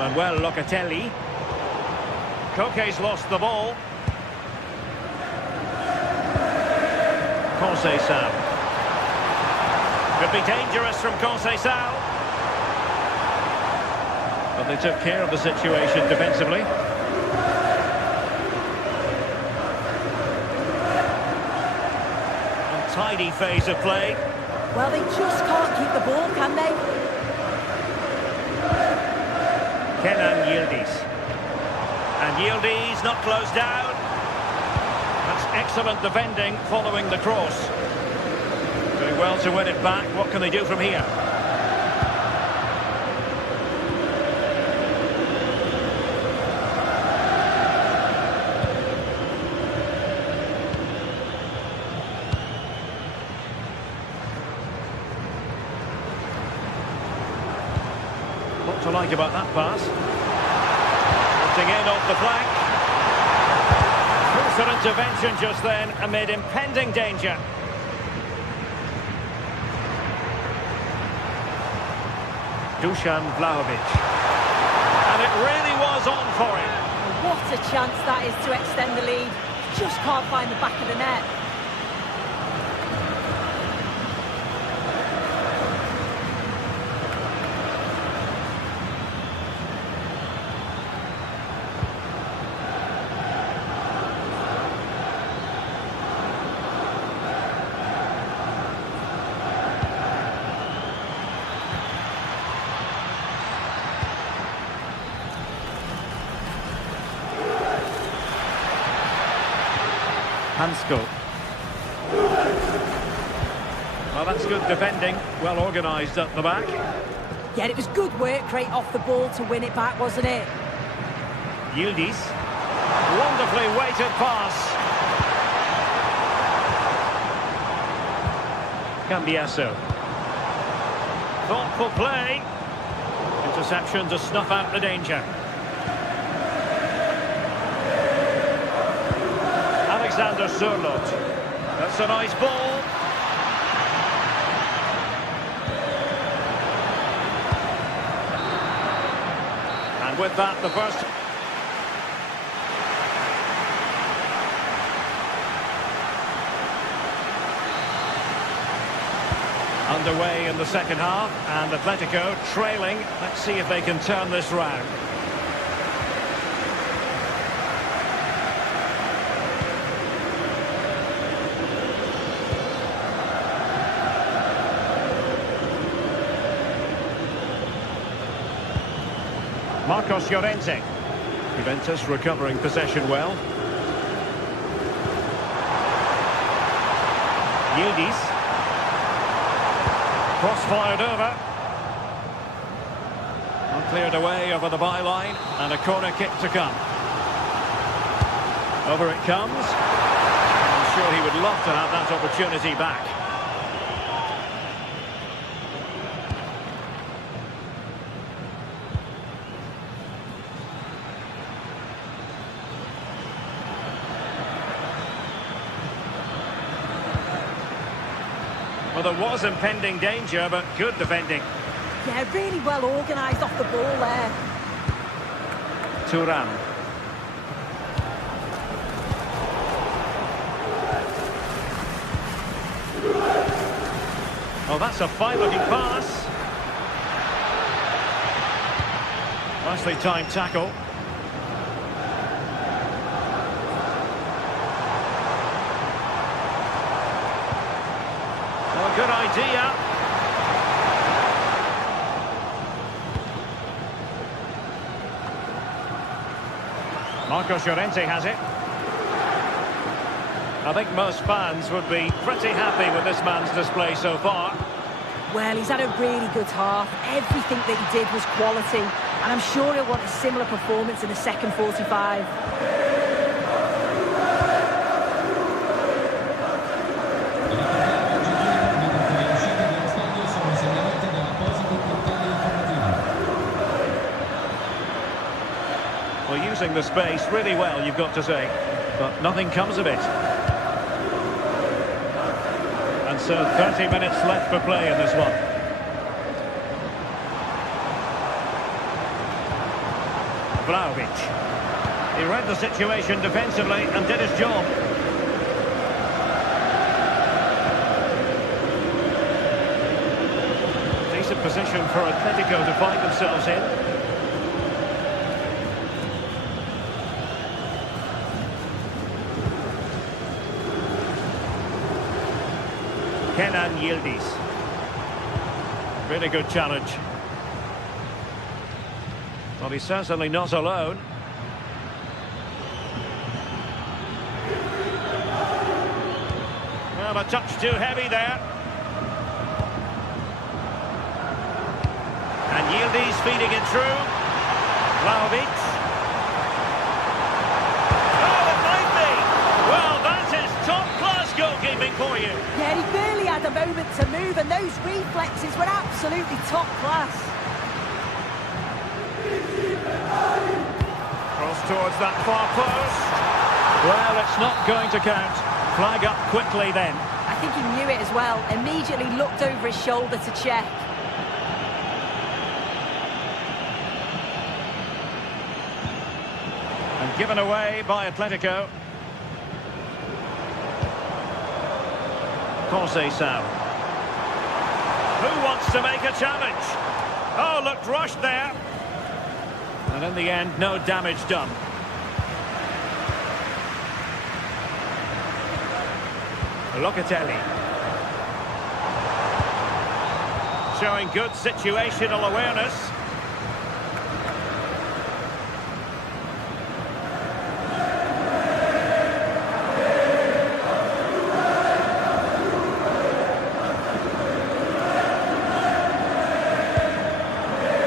Manuel Locatelli. Koke's lost the ball. Conceição. Could be dangerous from Conceição. But they took care of the situation defensively. Untidy phase of play. Well, they just can't keep the ball, can they? Kenan Yildiz. And Yildiz not closed down. That's excellent defending following the cross. Doing well to win it back. What can they do from here? What to like about that pass? Lifting in off the flank. Crucial intervention just then amid impending danger. Dusan Vlahovic. And it really was on for him. What a chance that is to extend the lead. Just can't find the back of the net. Hansko. Well, that's good defending. Well organised at the back. Yeah, it was good work right off the ball to win it back, wasn't it? Yildiz. Wonderfully weighted pass. Cambiasso. Thoughtful play. Interception to snuff out the danger. Alexander Sørloth. That's a nice ball. And with that, the first... Underway in the second half, and Atletico trailing. Let's see if they can turn this round. Marcos Llorente. Juventus recovering possession well. Yildiz. Cross-fired over. Well, cleared away over the byline, and a corner kick to come. Over it comes. I'm sure he would love to have that opportunity back. Well, there was impending danger, but good defending. Yeah, really well organised off the ball there. Thuram. Oh, that's a fine-looking pass. Nicely timed tackle. Good idea. Marcos Llorente has it. I think most fans would be pretty happy with this man's display so far. Well, he's had a really good half. Everything that he did was quality. And I'm sure he'll want a similar performance in the second 45. Well, using the space really well, you've got to say. But nothing comes of it. And so 30 minutes left for play in this one. Vlahovic. He read the situation defensively and did his job. Decent position for Atletico to find themselves in. Kenan Yildiz. Really good challenge. Well, he's certainly not alone. Well, a touch too heavy there. And he's feeding it through. Vlahovic. Oh, it might be! Well, that is top-class goalkeeping for you. Yeah, he barely had a moment to move, and those reflexes were absolutely top class. Cross towards that far post. Well, it's not going to count. Flag up quickly then. I think he knew it as well. Immediately looked over his shoulder to check. And given away by Atletico. Conceição. Who wants to make a challenge? Oh, looked rushed there. And in the end, no damage done. Locatelli. Showing good situational awareness.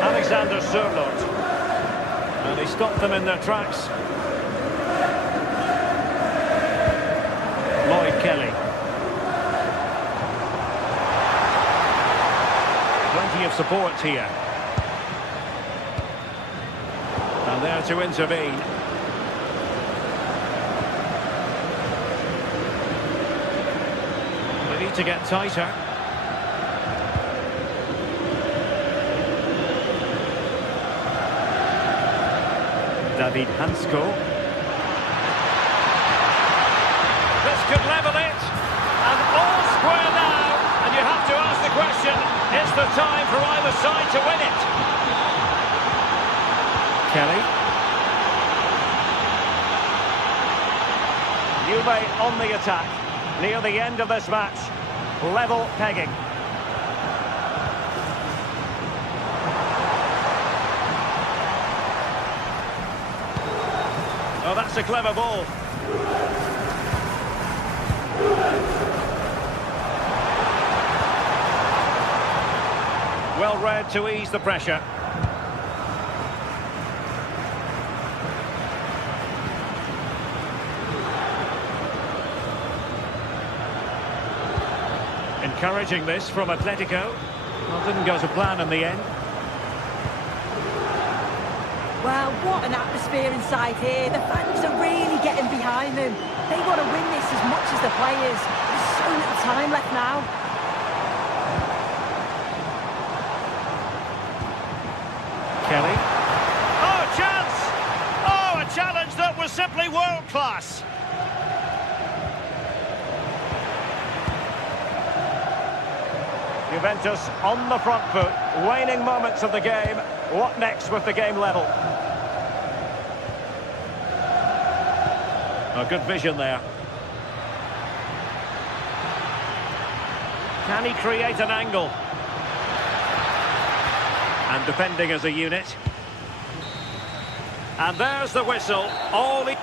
Alexander Sørloth. And he stopped them in their tracks. Lloyd Kelly. Plenty of support here. And there to intervene. They need to get tighter. David Hansko. This could level it. And all square now. And you have to ask the question, is there time for either side to win it? Kelly. Juve on the attack. Near the end of this match. Level pegging. Oh, that's a clever ball. Well read to ease the pressure. Encouraging this from Atletico. Well, didn't go to plan in the end. Well, what an atmosphere inside here. The fans are really getting behind them. They want to win this as much as the players. There's so little time left now. Kelly. Oh, chance! Oh, a challenge that was simply world-class. Juventus on the front foot, waning moments of the game. What next with the game level? Oh, good vision there. Can he create an angle? And defending as a unit. And there's the whistle. All the...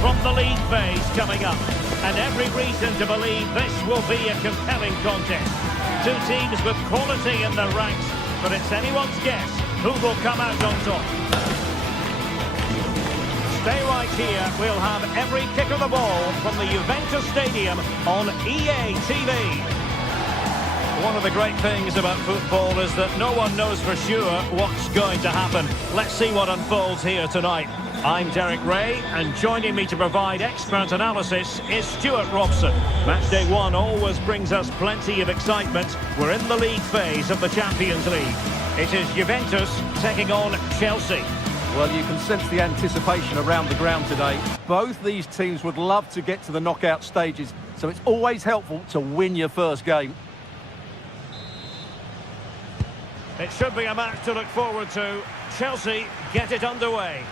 From the league phase coming up, and every reason to believe this will be a compelling contest. Two teams with quality in their ranks, but it's anyone's guess who will come out on top. Stay right here. We'll have every kick of the ball from the Juventus Stadium on EA TV. One of the great things about football is that no one knows for sure what's going to happen. Let's see what unfolds here tonight. I'm Derek Ray, and joining me to provide expert analysis is Stuart Robson. Matchday 1 always brings us plenty of excitement. We're in the league phase of the Champions League. It is Juventus taking on Chelsea. Well, you can sense the anticipation around the ground today. Both these teams would love to get to the knockout stages, so it's always helpful to win your first game. It should be a match to look forward to. Chelsea get it underway.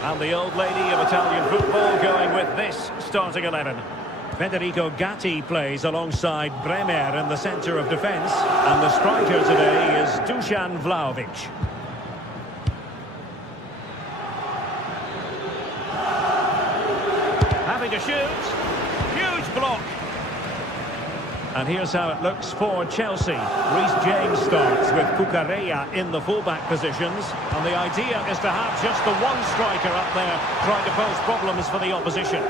And the old lady of Italian football going with this starting 11. Federico Gatti plays alongside Bremer in the centre of defence. And the striker today is Dusan Vlahovic. Having to shoot. Huge block. And here's how it looks for Chelsea. Reece James starts with Cucurella in the fullback positions. And the idea is to have just the one striker up there trying to pose problems for the opposition.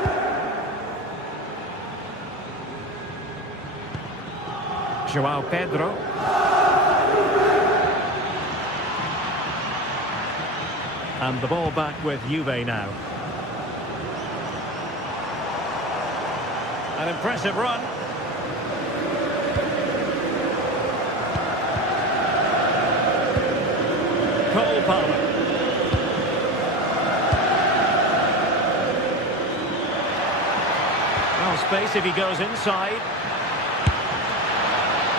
João Pedro. And the ball back with Juve now. An impressive run. Cole Palmer. Well, space if he goes inside.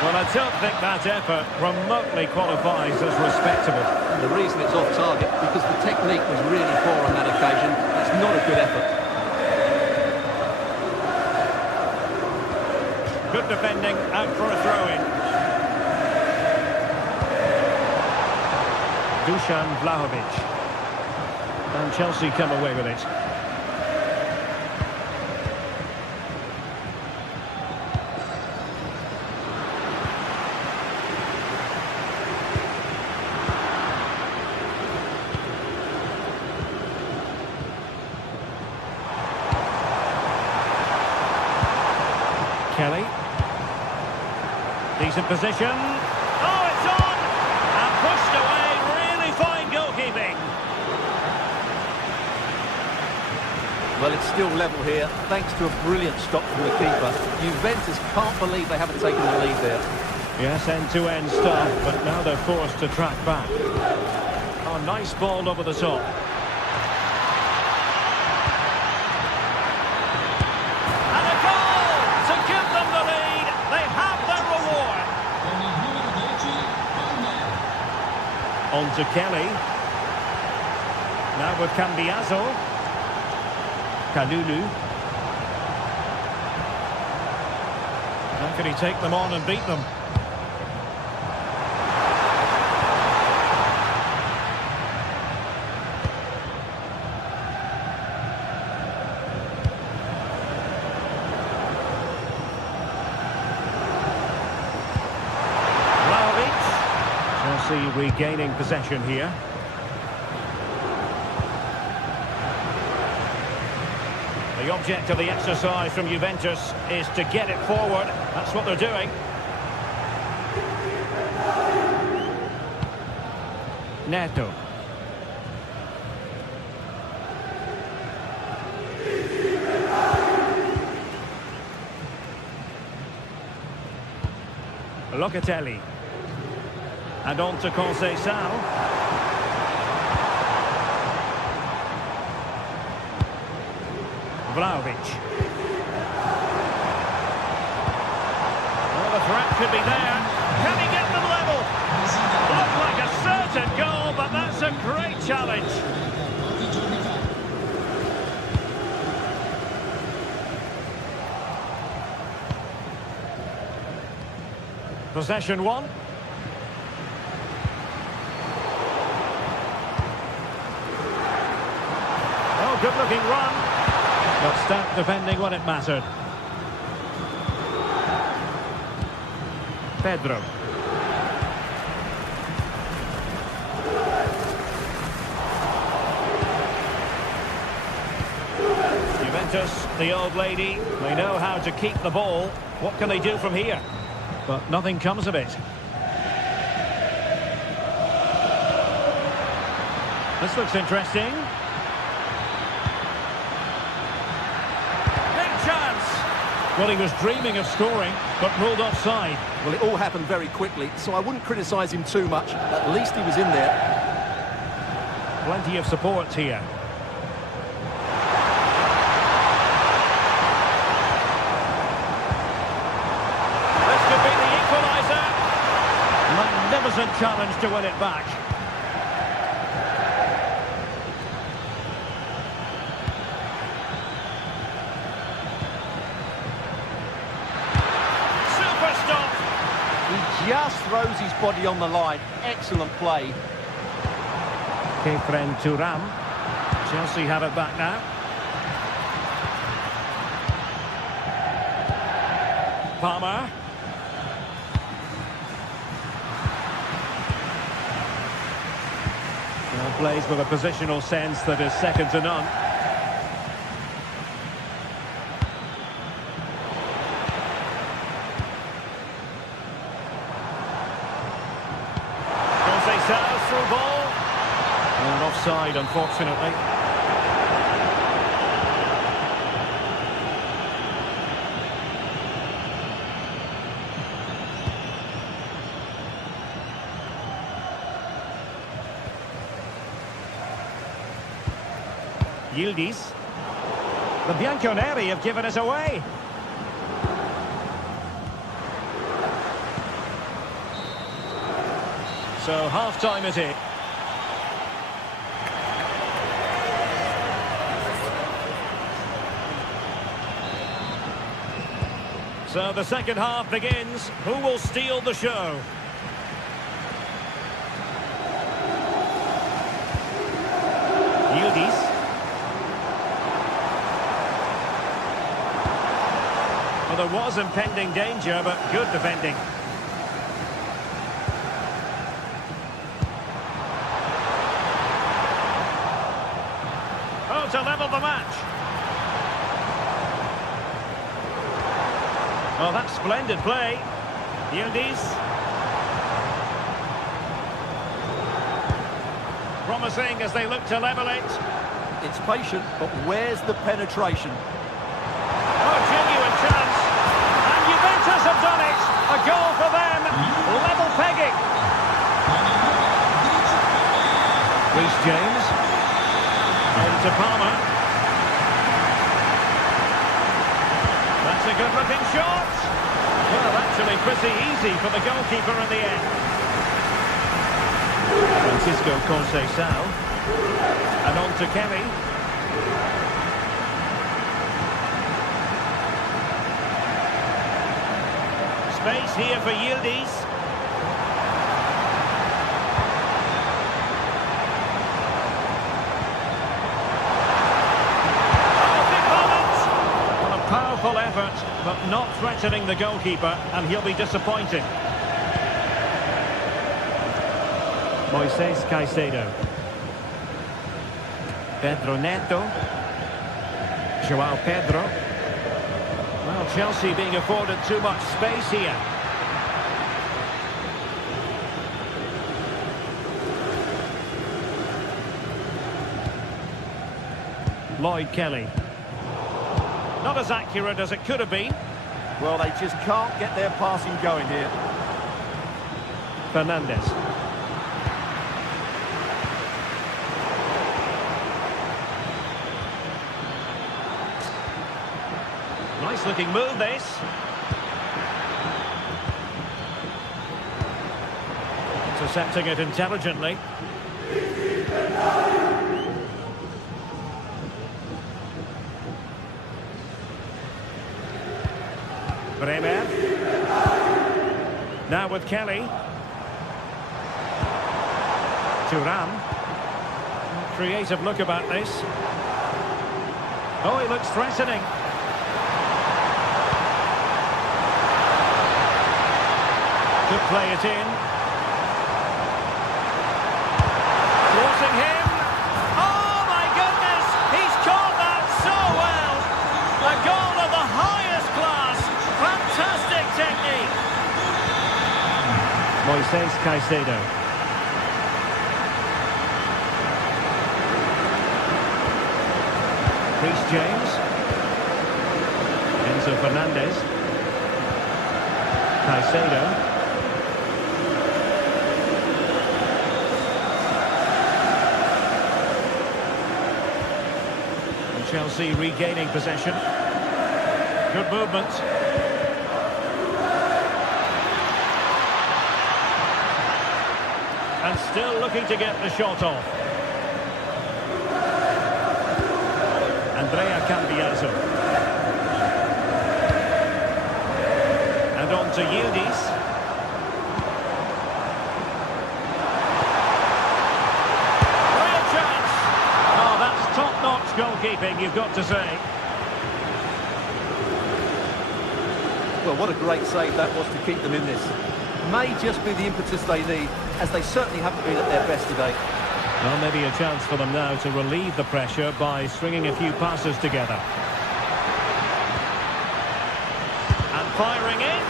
Well, I don't think that effort remotely qualifies as respectable. And the reason it's off target, because the technique was really poor on that occasion. It's not a good effort. Good defending, out for a throw-in. Dusan Vlahovic. And Chelsea come away with it. Kelly. Decent position. Oh, it's on! And pushed away. Fine goalkeeping. Well, it's still level here, thanks to a brilliant stop from the keeper. Juventus can't believe they haven't taken the lead there. Yes, end-to-end stuff, but now they're forced to track back. Oh, nice ball over the top. And a goal to give them the lead. They have their reward. On to Kelly. Now with Cambiaso. Kalulu. How can he take them on and beat them? Chelsea regaining possession here. The object of the exercise from Juventus is to get it forward. That's what they're doing. Neto. Locatelli. And on to Conceição. Vlahovic. Well, the threat could be there. Can he get them level? Looked like a certain goal, but that's a great challenge. Possession one. Oh, good-looking run. But stout defending when it mattered. Pedro. Juventus, the old lady, they know how to keep the ball. What can they do from here? But nothing comes of it. This looks interesting. Big chance! Well, he was dreaming of scoring, but ruled offside. Well, it all happened very quickly, so I wouldn't criticise him too much. At least he was in there. Plenty of support here. This could be the equaliser. Magnificent challenge to win it back. Just throws his body on the line. Excellent play. Kefren Turam. Chelsea have it back now. Palmer. Well, plays with a positional sense that is second to none. Through ball. And offside, unfortunately. Yildiz. The Bianconeri have given us away. So half-time it is. So the second half begins. Who will steal the show? Yildiz. Well, there was impending danger, but good defending. To level the match. Oh, that's splendid play. Yildiz. Promising as they look to level it. It's patient, but where's the penetration? Oh, genuine chance. And Juventus have done it. A goal for them. Level pegging. Reece James. To Palmer. That's a good-looking shot. Well, actually pretty easy for the goalkeeper in the end. Francisco Conceição. And on to Kelly. Space here for Yildiz. Powerful effort, but not threatening the goalkeeper, and he'll be disappointed. Moises Caicedo. Pedro Neto. João Pedro. Well, Chelsea being afforded too much space here. Lloyd Kelly. Not as accurate as it could have been. Well, they just can't get their passing going here. Fernandes. Nice looking move, this. Intercepting it intelligently. Bremer. Now with Kelly. Thuram. Creative look about this. Oh, he looks threatening. Could play it in. Forcing him. Oh my goodness! He's caught that so well. Moises Caicedo. Reece James. Enzo Fernandez. Caicedo. Chelsea regaining possession. Good movement. And still looking to get the shot off. Andrea Cambiaso. And on to Udis. Top-notch goalkeeping, you've got to say. Well, what a great save that was to keep them in this. May just be the impetus they need, as they certainly haven't been at their best today. Well, maybe a chance for them now to relieve the pressure by stringing a few passes together. And firing it.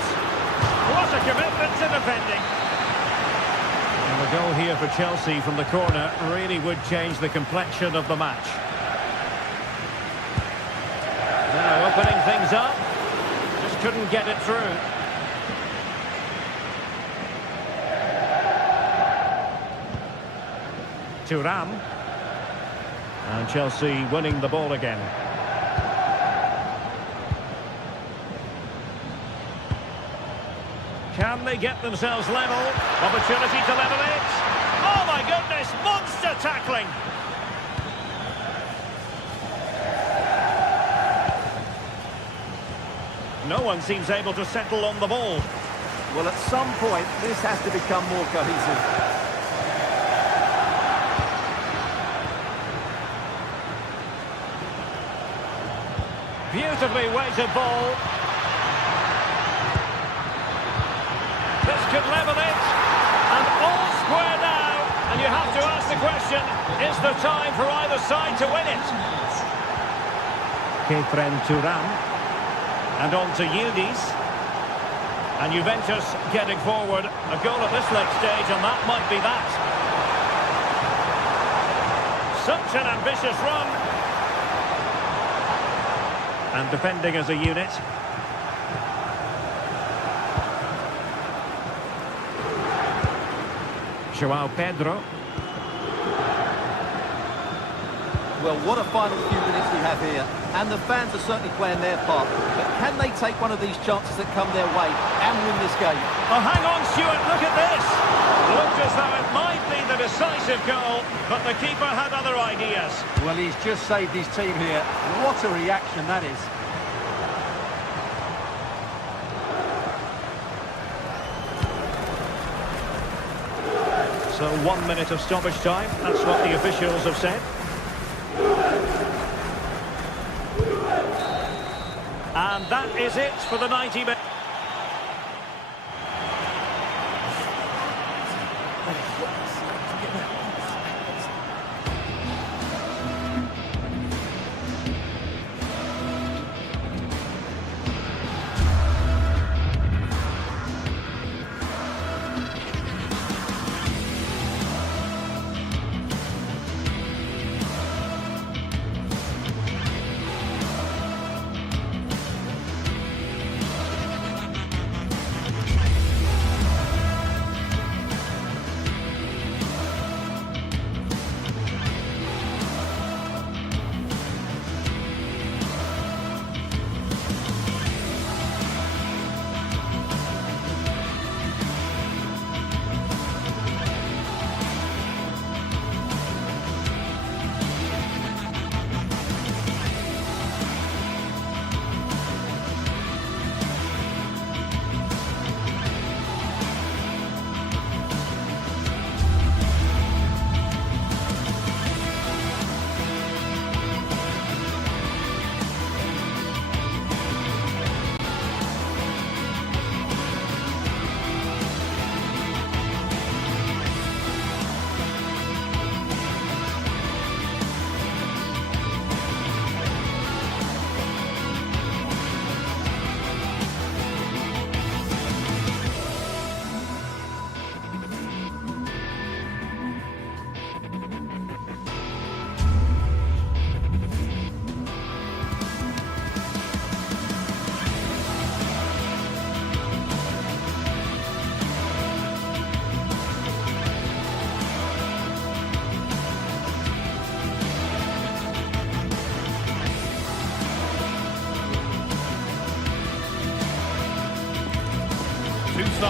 What a commitment to defending. And the goal here for Chelsea from the corner really would change the complexion of the match. Now opening things up. Just couldn't get it through. Thuram. And Chelsea winning the ball again. Can they get themselves level? Opportunity to level it. Oh my goodness, monster tackling. No one seems able to settle on the ball. Well, at some point, this has to become more cohesive. Beautifully weighted ball. This could level it. And all square now. And you have to ask the question, is there time for either side to win it? Kefren Thuram. And on to Udis. And Juventus getting forward. A goal at this late stage, and that might be that. Such an ambitious run. And defending as a unit. João Pedro. Well, what a final few minutes we have here. And the fans are certainly playing their part. But can they take one of these chances that come their way and win this game? Oh, hang on, Stuart, look at this. Looked as though it might be the decisive goal, but the keeper had other ideas. Well, he's just saved his team here. What a reaction that is. So 1 minute of stoppage time, that's what the officials have said. And that is it for the 90 minutes.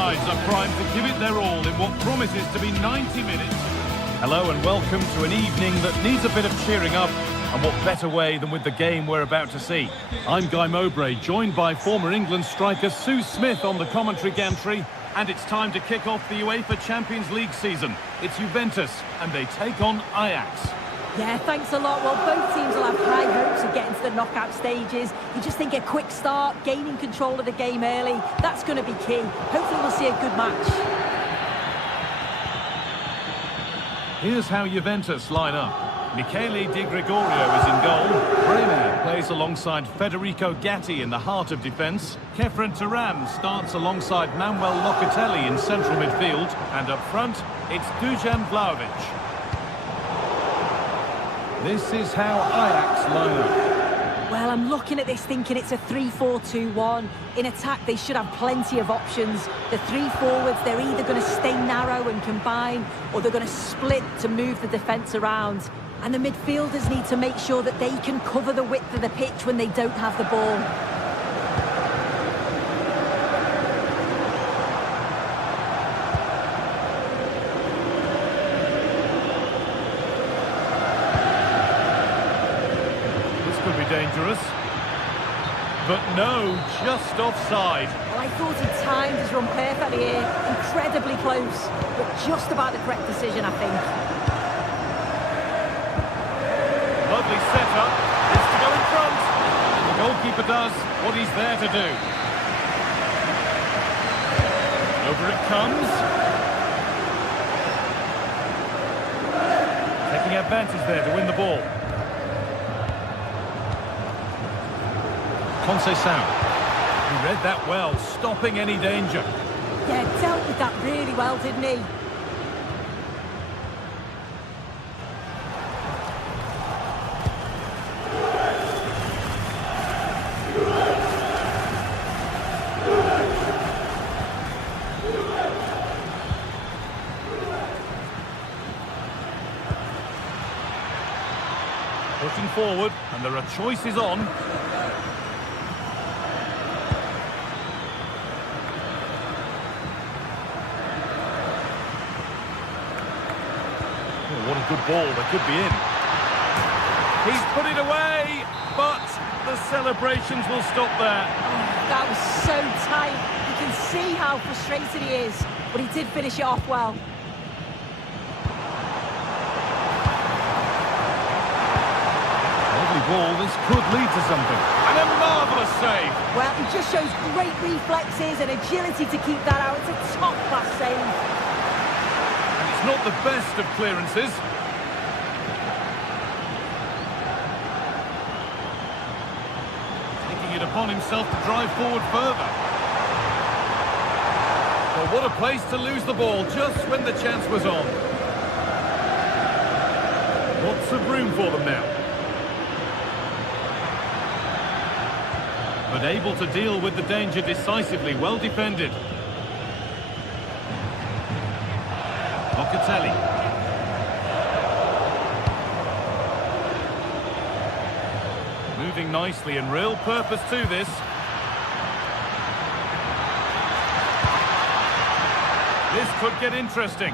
sides are primed to give it their all in what promises to be 90 minutes. Hello and welcome to an evening that needs a bit of cheering up, and what better way than with the game we're about to see. I'm Guy Mowbray, joined by former England striker Sue Smith on the commentary gantry, and it's time to kick off the UEFA Champions League season. It's Juventus, and they take on Ajax. Yeah, thanks a lot. Well, both teams will have high hopes of getting to the knockout stages. You just think a quick start, gaining control of the game early, that's going to be key. Hopefully we'll see a good match. Here's how Juventus line up. Michele Di Gregorio is in goal. Bremer plays alongside Federico Gatti in the heart of defence. Kefren Turam starts alongside Manuel Locatelli in central midfield. And up front, it's Dujan Vlahovic. This is how Ajax line up. Well, I'm looking at this thinking it's a 3-4-2-1. In attack, they should have plenty of options. The three forwards, they're either going to stay narrow and combine, or they're going to split to move the defence around. And the midfielders need to make sure that they can cover the width of the pitch when they don't have the ball. Dangerous, but no, just offside. Well, I thought he timed his run perfectly here, incredibly close, but just about the correct decision, I think. Lovely setup, it's to go in front. The goalkeeper does what he's there to do. Over it comes. Taking advantage there to win the ball. Conceição. He read that well, stopping any danger. Yeah, dealt with that really well, didn't he? Pushing forward, and there are choices on. What a good ball, they could be in. He's put it away, but the celebrations will stop there. Oh, that was so tight. You can see how frustrated he is, but he did finish it off well. Lovely ball, this could lead to something. And a marvellous save. Well, he just shows great reflexes and agility to keep that out. It's a top-class save. It's not the best of clearances. Taking it upon himself to drive forward further. Well, what a place to lose the ball just when the chance was on. Lots of room for them now. But able to deal with the danger decisively, well defended. Locatelli. Moving nicely and real purpose to this. This could get interesting.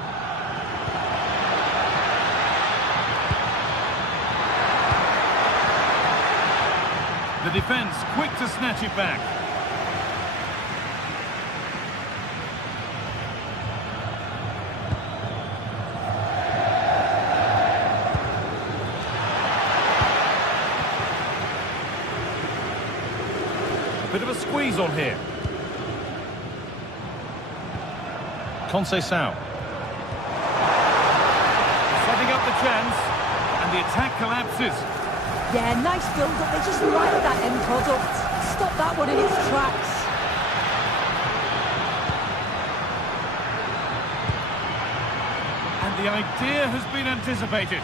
The defence quick to snatch it back. Bit of a squeeze on here. Conceição. Setting up the chance, and the attack collapses. Yeah, nice build-up. They just like that end product. Stop that one in its tracks. And the idea has been anticipated.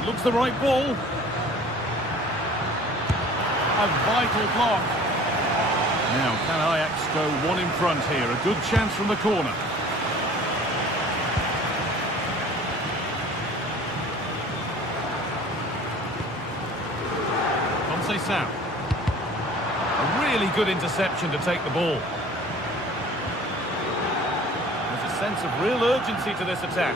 It looks the right ball. A vital block. Now, can Ajax go one in front here? A good chance from the corner. Conceição. Really good interception to take the ball. There's a sense of real urgency to this attack.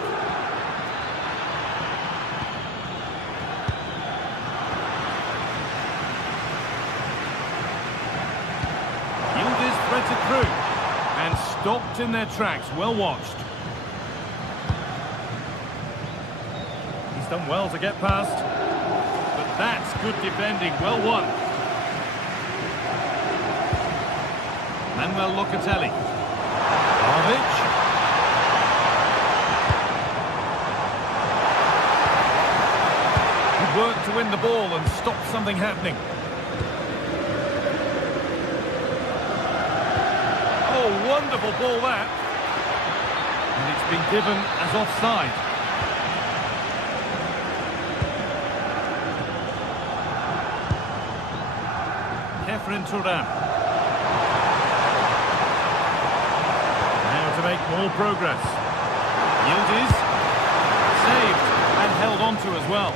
Yildiz threads it through. And stopped in their tracks. Well watched. He's done well to get past. But that's good defending. Well won. Manuel Locatelli. Arvic. Good work to win the ball and stop something happening. Oh, wonderful ball that. And it's been given as offside. Kefren Turan. Make more progress. Yildiz saved and held on to as well.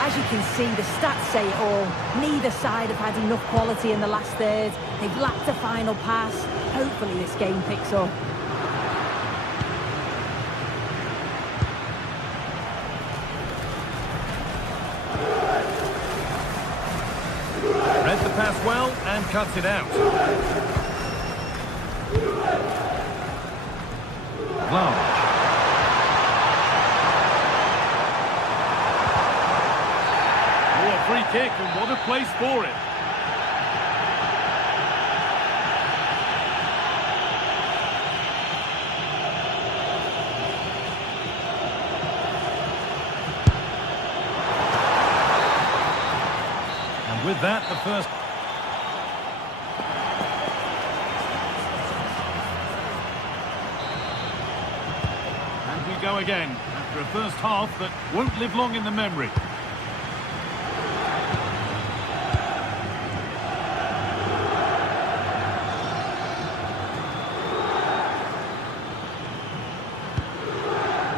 As you can see, the stats say it all. Neither side have had enough quality in the last third. They've lacked a final pass. Hopefully this game picks up. Read the pass well and cuts it out. Oh, a free kick, and what a place for it. And with that, the first... Go again after a first half that won't live long in the memory.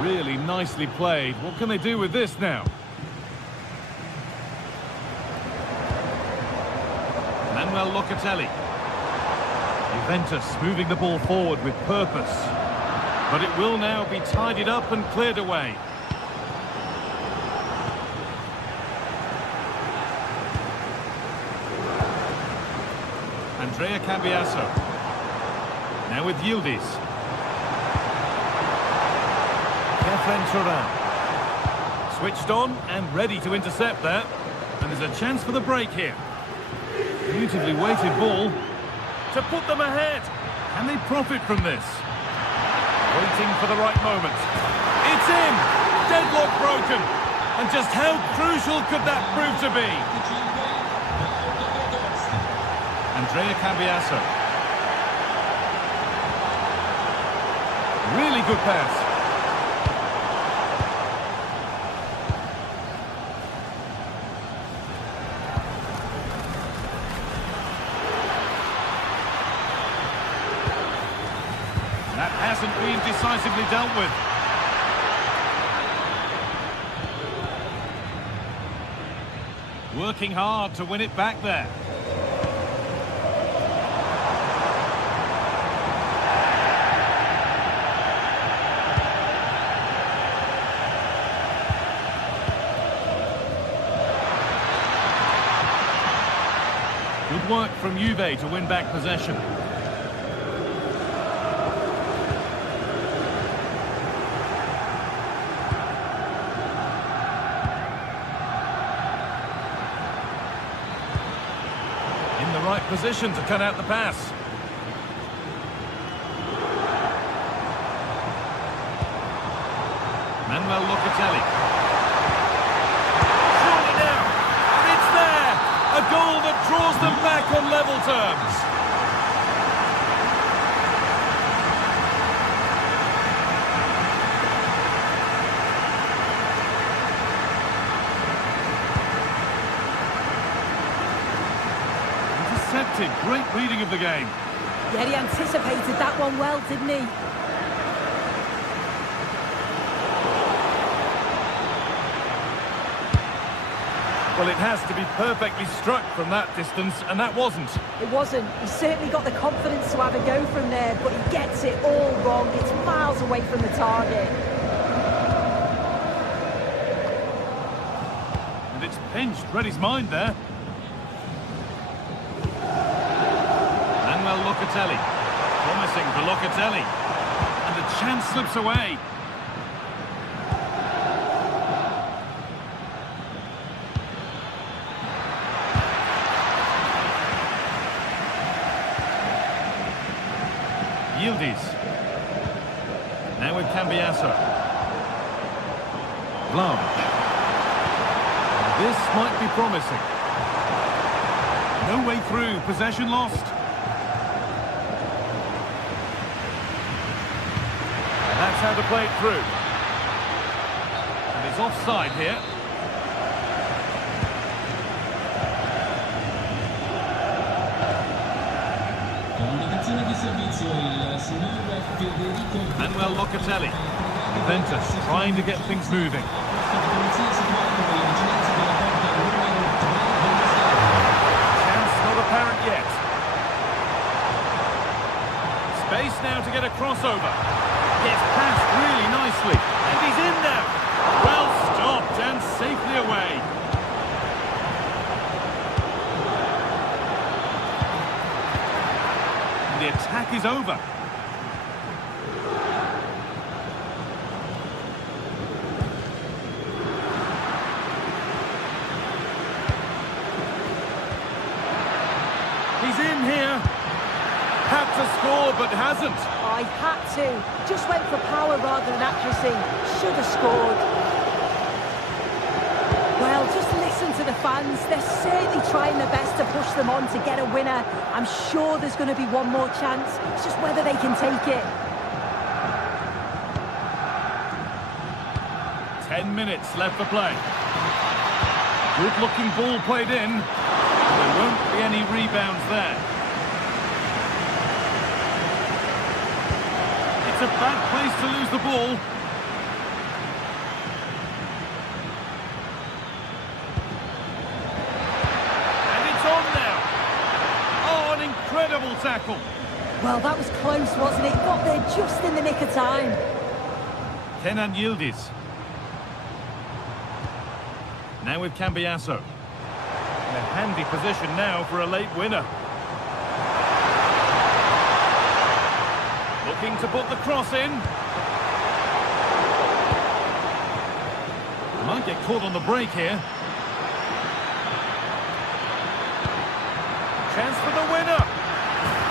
Really nicely played. What can they do with this now? Manuel Locatelli. Juventus moving the ball forward with purpose. But it will now be tidied up and cleared away. Andrea Cambiasso. Now with Yildiz. Kefren Turan. Switched on and ready to intercept that. And there's a chance for the break here. Beautifully weighted ball to put them ahead. Can they profit from this? Waiting for the right moment. It's in! Deadlock broken. And just how crucial could that prove to be? Andrea Cambiasso. Really good pass. That hasn't been decisively dealt with. Working hard to win it back there. Good work from Juve to win back possession. Right position to cut out the pass. Manuel Locatelli. Surely now, and it's there! A goal that draws them back on level terms. Great reading of the game. Yeah, he anticipated that one well, didn't he? Well, it has to be perfectly struck from that distance, and that wasn't. It wasn't. He's certainly got the confidence to have a go from there, but he gets it all wrong. It's miles away from the target. And it's pinched. Read his mind there. Manuel Locatelli. Promising for Locatelli. And the chance slips away. Yildiz. Now with Cambiasso. Blanche. This might be promising. No way through. Possession lost. That's how to play it through. And he's offside here. Manuel Locatelli. Juventus trying to get things moving. Chance not apparent yet. Space now to get a crossover. Gets passed really nicely. And he's in now. Well stopped and safely away. And the attack is over. He's in here. Had to score, but hasn't. I had to. Just went for power rather than accuracy. Should have scored. Well, just listen to the fans. They're certainly trying their best to push them on to get a winner. I'm sure there's going to be one more chance. It's just whether they can take it. 10 minutes left for play. Good-looking ball played in. There won't be any rebounds there. It's a bad place to lose the ball. And it's on now. Oh, an incredible tackle. Well, that was close, wasn't it? Got there just in the nick of time. Kenan Yildiz. Now with Cambiasso. In a handy position now for a late winner. Looking to put the cross in. Might get caught on the break here. Chance for the winner.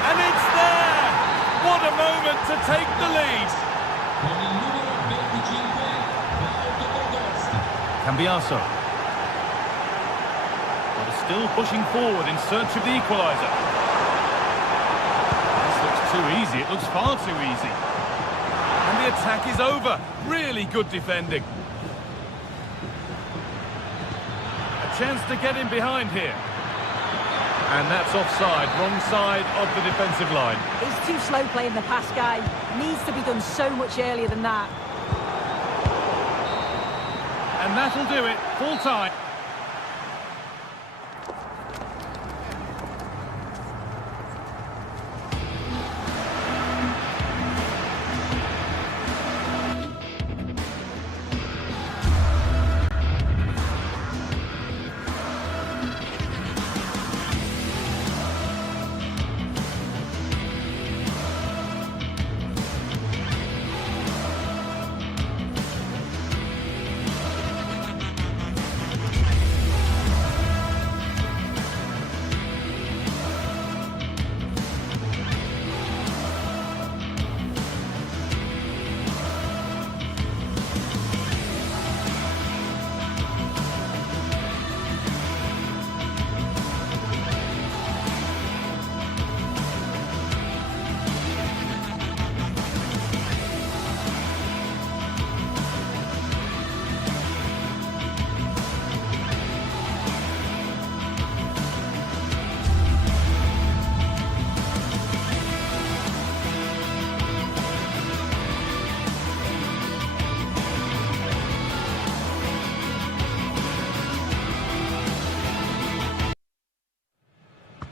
And it's there! What a moment to take the lead. Cambiasso. Still pushing forward in search of the equaliser. This looks too easy. It looks far too easy. And the attack is over. Really good defending. A chance to get in behind here. And that's offside. Wrong side of the defensive line. He's too slow playing the pass, guy. Needs to be done so much earlier than that. And that'll do it. Full time.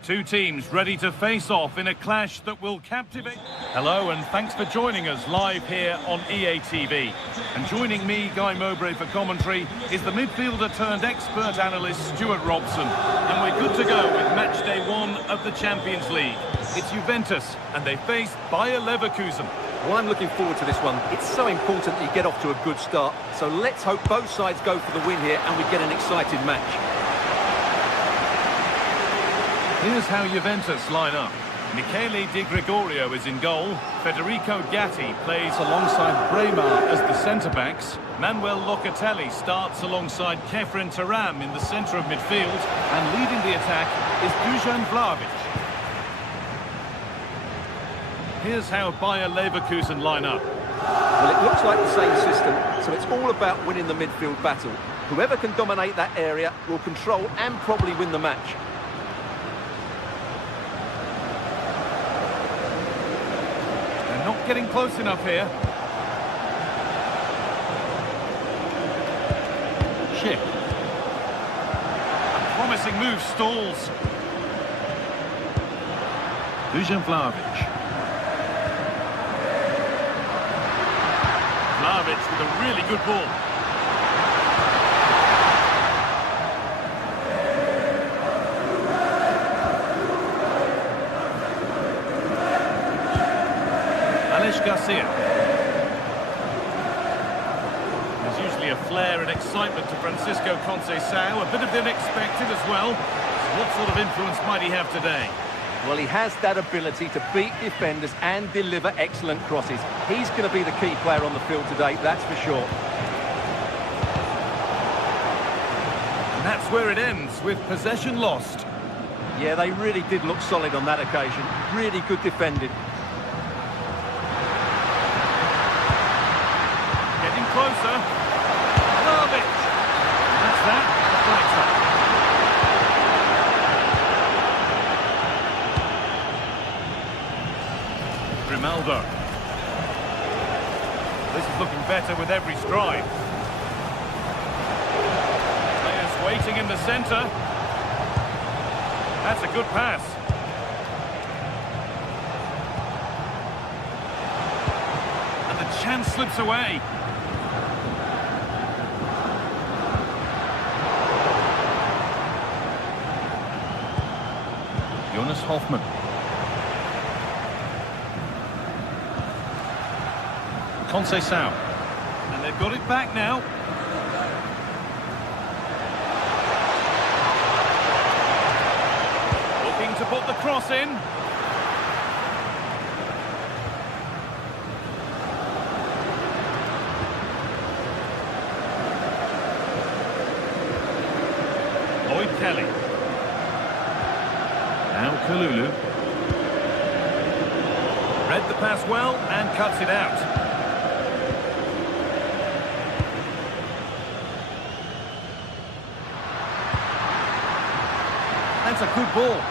Two teams ready to face off in a clash that will captivate. Hello and thanks for joining us live here on EA TV. And joining me, Guy Mowbray, for commentary is the midfielder turned expert analyst Stuart Robson. And we're good to go with match day 1 of the Champions League. It's Juventus and they face Bayer Leverkusen. Well, I'm looking forward to this one. It's so important that you get off to a good start. So let's hope both sides go for the win here and we get an exciting match. Here's how Juventus line up. Michele Di Gregorio is in goal. Federico Gatti plays alongside Bremer as the centre-backs. Manuel Locatelli starts alongside Kefren Turam in the centre of midfield. And leading the attack is Dusan Vlahovic. Here's how Bayer Leverkusen line up. Well, it looks like the same system, so it's all about winning the midfield battle. Whoever can dominate that area will control and probably win the match. Not getting close enough here. Schick. A promising move stalls. Dusan Vlahovic. Vlahovic with a really good ball. Garcia. There's usually a flair and excitement to Francisco Conceição, a bit of the unexpected as well. So what sort of influence might he have today? Well, he has that ability to beat defenders and deliver excellent crosses. He's going to be the key player on the field today, that's for sure. And that's where it ends, with possession lost. Yeah, they really did look solid on that occasion. Really good defending. Closer. Vlahovic. That's that. Right. Grimaldo. This is looking better with every stride. Players waiting in the centre. That's a good pass. And the chance slips away. Jonas Hoffmann. Conceição. And they've got it back now. Looking to put the cross in. Lloyd Kelly. Now Kalulu. Read the pass well and cuts it out. That's a good ball.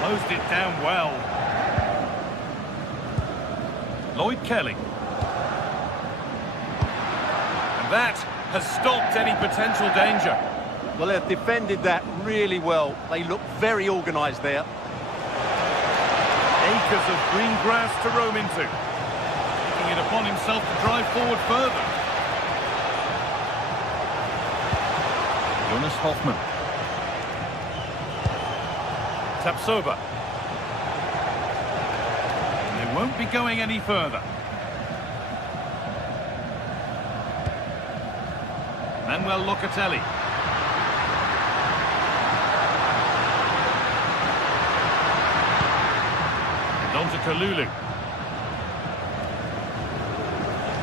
Closed it down well. Lloyd Kelly. That has stopped any potential danger. Well, they've defended that really well. They look very organised there. Acres of green grass to roam into. Taking it upon himself to drive forward further. Jonas Hoffmann. Tapsoba. They won't be going any further. Manuel Locatelli. And on to Kalulu.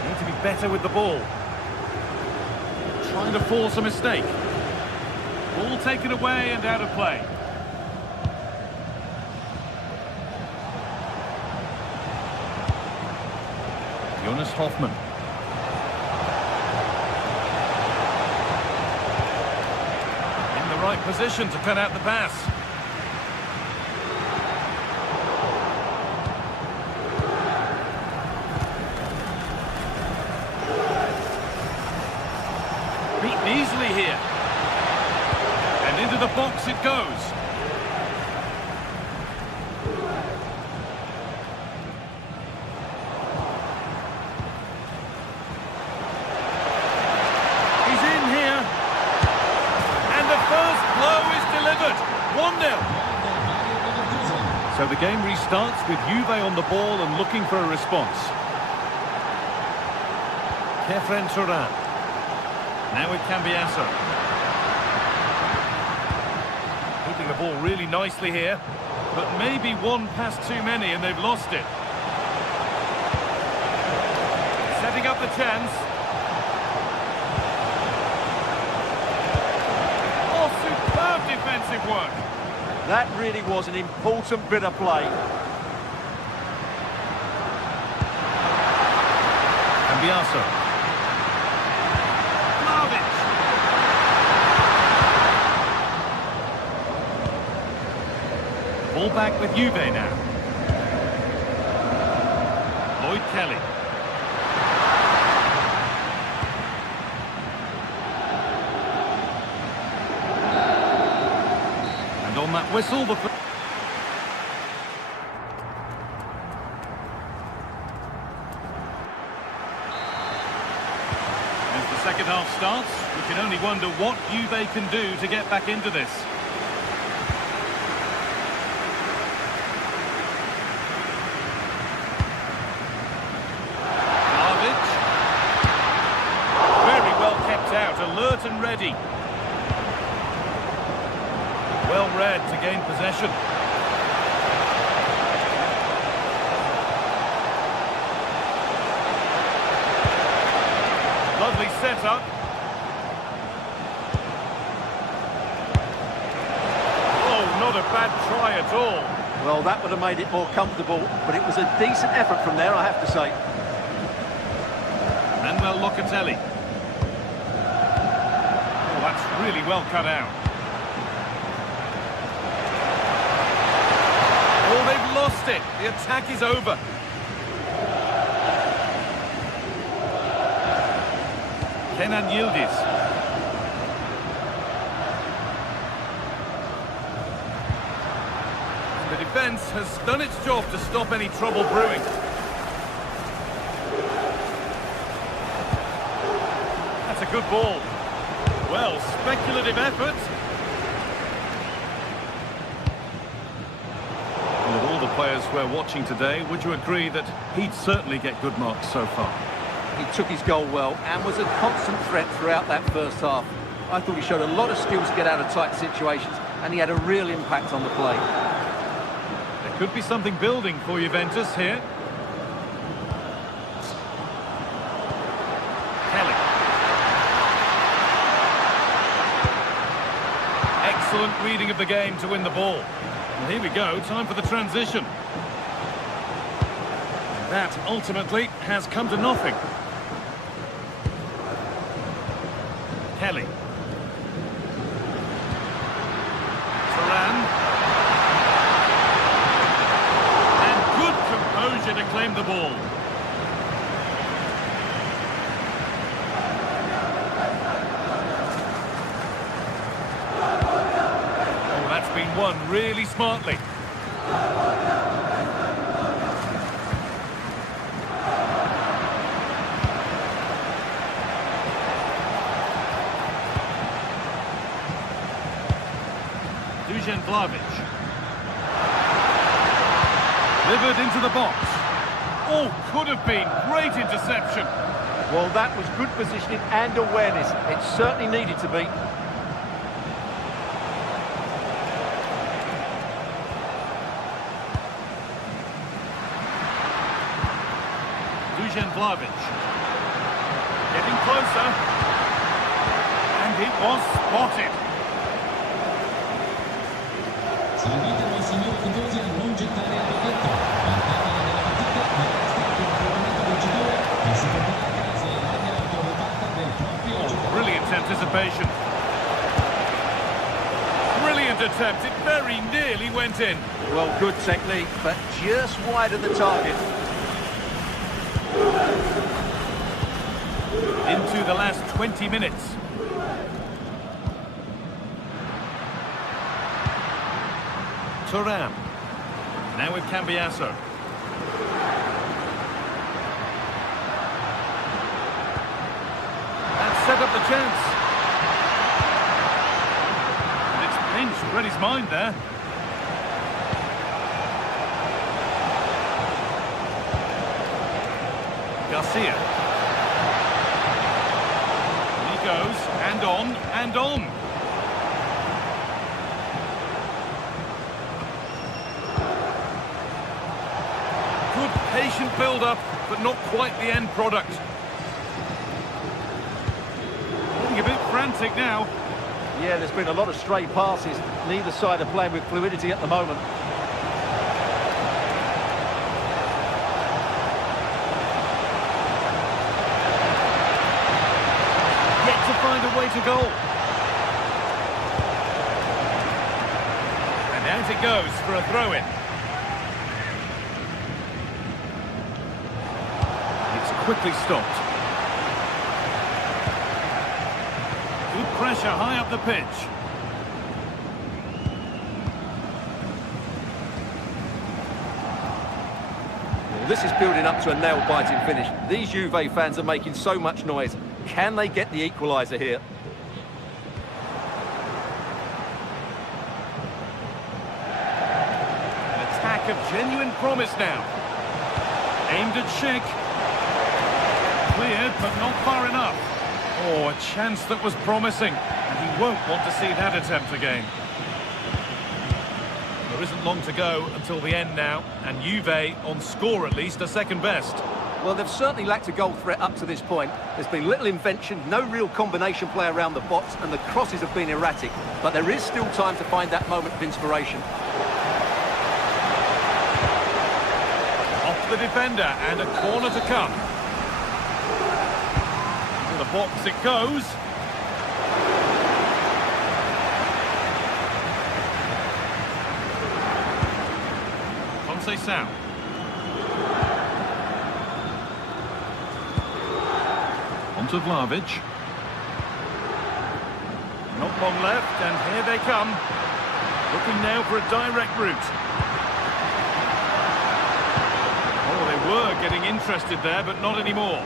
Need to be better with the ball. Trying to force a mistake. Ball taken away and out of play. Jonas Hoffmann. Right position to cut out the pass. the box it goes. He's in here. And the first blow is delivered. 1-0. So the game restarts with Juve on the ball and looking for a response. Kefren Turan. Now it can be Asser. Keeping the ball really nicely here. But maybe one pass too many and they've lost it. Setting up the chance. Oh, superb defensive work. That really was an important bit of play. Cambiaso. Vlahovic. Ball back with Juve now. Lloyd Kelly. And on that whistle, the... As the second half starts, we can only wonder what Juve can do to get back into this. Vlahovic. Very well kept out, alert and ready. Well read to gain possession. Lovely setup. Oh, not a bad try at all. Well, that would have made it more comfortable, but it was a decent effort from there, I have to say. Manuel Locatelli. Oh, that's really well cut out. Oh, they've lost it. The attack is over. Kenan Yildiz. The defence has done its job to stop any trouble brewing. That's a good ball. Well, speculative effort. With all the players we're watching today, would you agree that he'd certainly get good marks so far? He took his goal well and was a constant threat throughout that first half. I thought he showed a lot of skills to get out of tight situations, and he had a real impact on the play. There could be something building for Juventus here. Kelly. Excellent reading of the game to win the ball. Well, here we go, time for the transition. That ultimately has come to nothing. Kelly. Turan. And good composure to claim the ball. Oh, that's been won really smartly. Vlahovic. Delivered into the box. Oh, could have been. Great interception. Well, that was good positioning and awareness. It certainly needed to be. Dusan Vlahovic. Getting closer. And it was spotted. Brilliant anticipation. Brilliant attempt. It very nearly went in. Well, good technique, but just wide of the target. Into the last 20 minutes. Thuram. Now with Cambiasso. And set up the chance. And it's pinched, read his mind there. Garcia. And he goes, and on, and on. Good patient build-up, but not quite the end product. Getting a bit frantic now. Yeah, there's been a lot of stray passes. Neither side are playing with fluidity at the moment. Yet to find a way to goal. And out it goes for a throw-in. It's quickly stopped. Good pressure high up the pitch. Well, this is building up to a nail-biting finish. These Juve fans are making so much noise. Can they get the equaliser here? An attack of genuine promise now. Aimed at Schick. Cleared, but not far enough. Oh, a chance that was promising, and he won't want to see that attempt again. There isn't long to go until the end now, and Juve, on score at least, are second best. Well, they've certainly lacked a goal threat up to this point. There's been little invention, no real combination play around the box, and the crosses have been erratic. But there is still time to find that moment of inspiration. Off the defender, and a corner to come. To the box it goes. Conceição. Onto Vlahovic. Not long left, and here they come. Looking now for a direct route. Oh, they were getting interested there, but not anymore.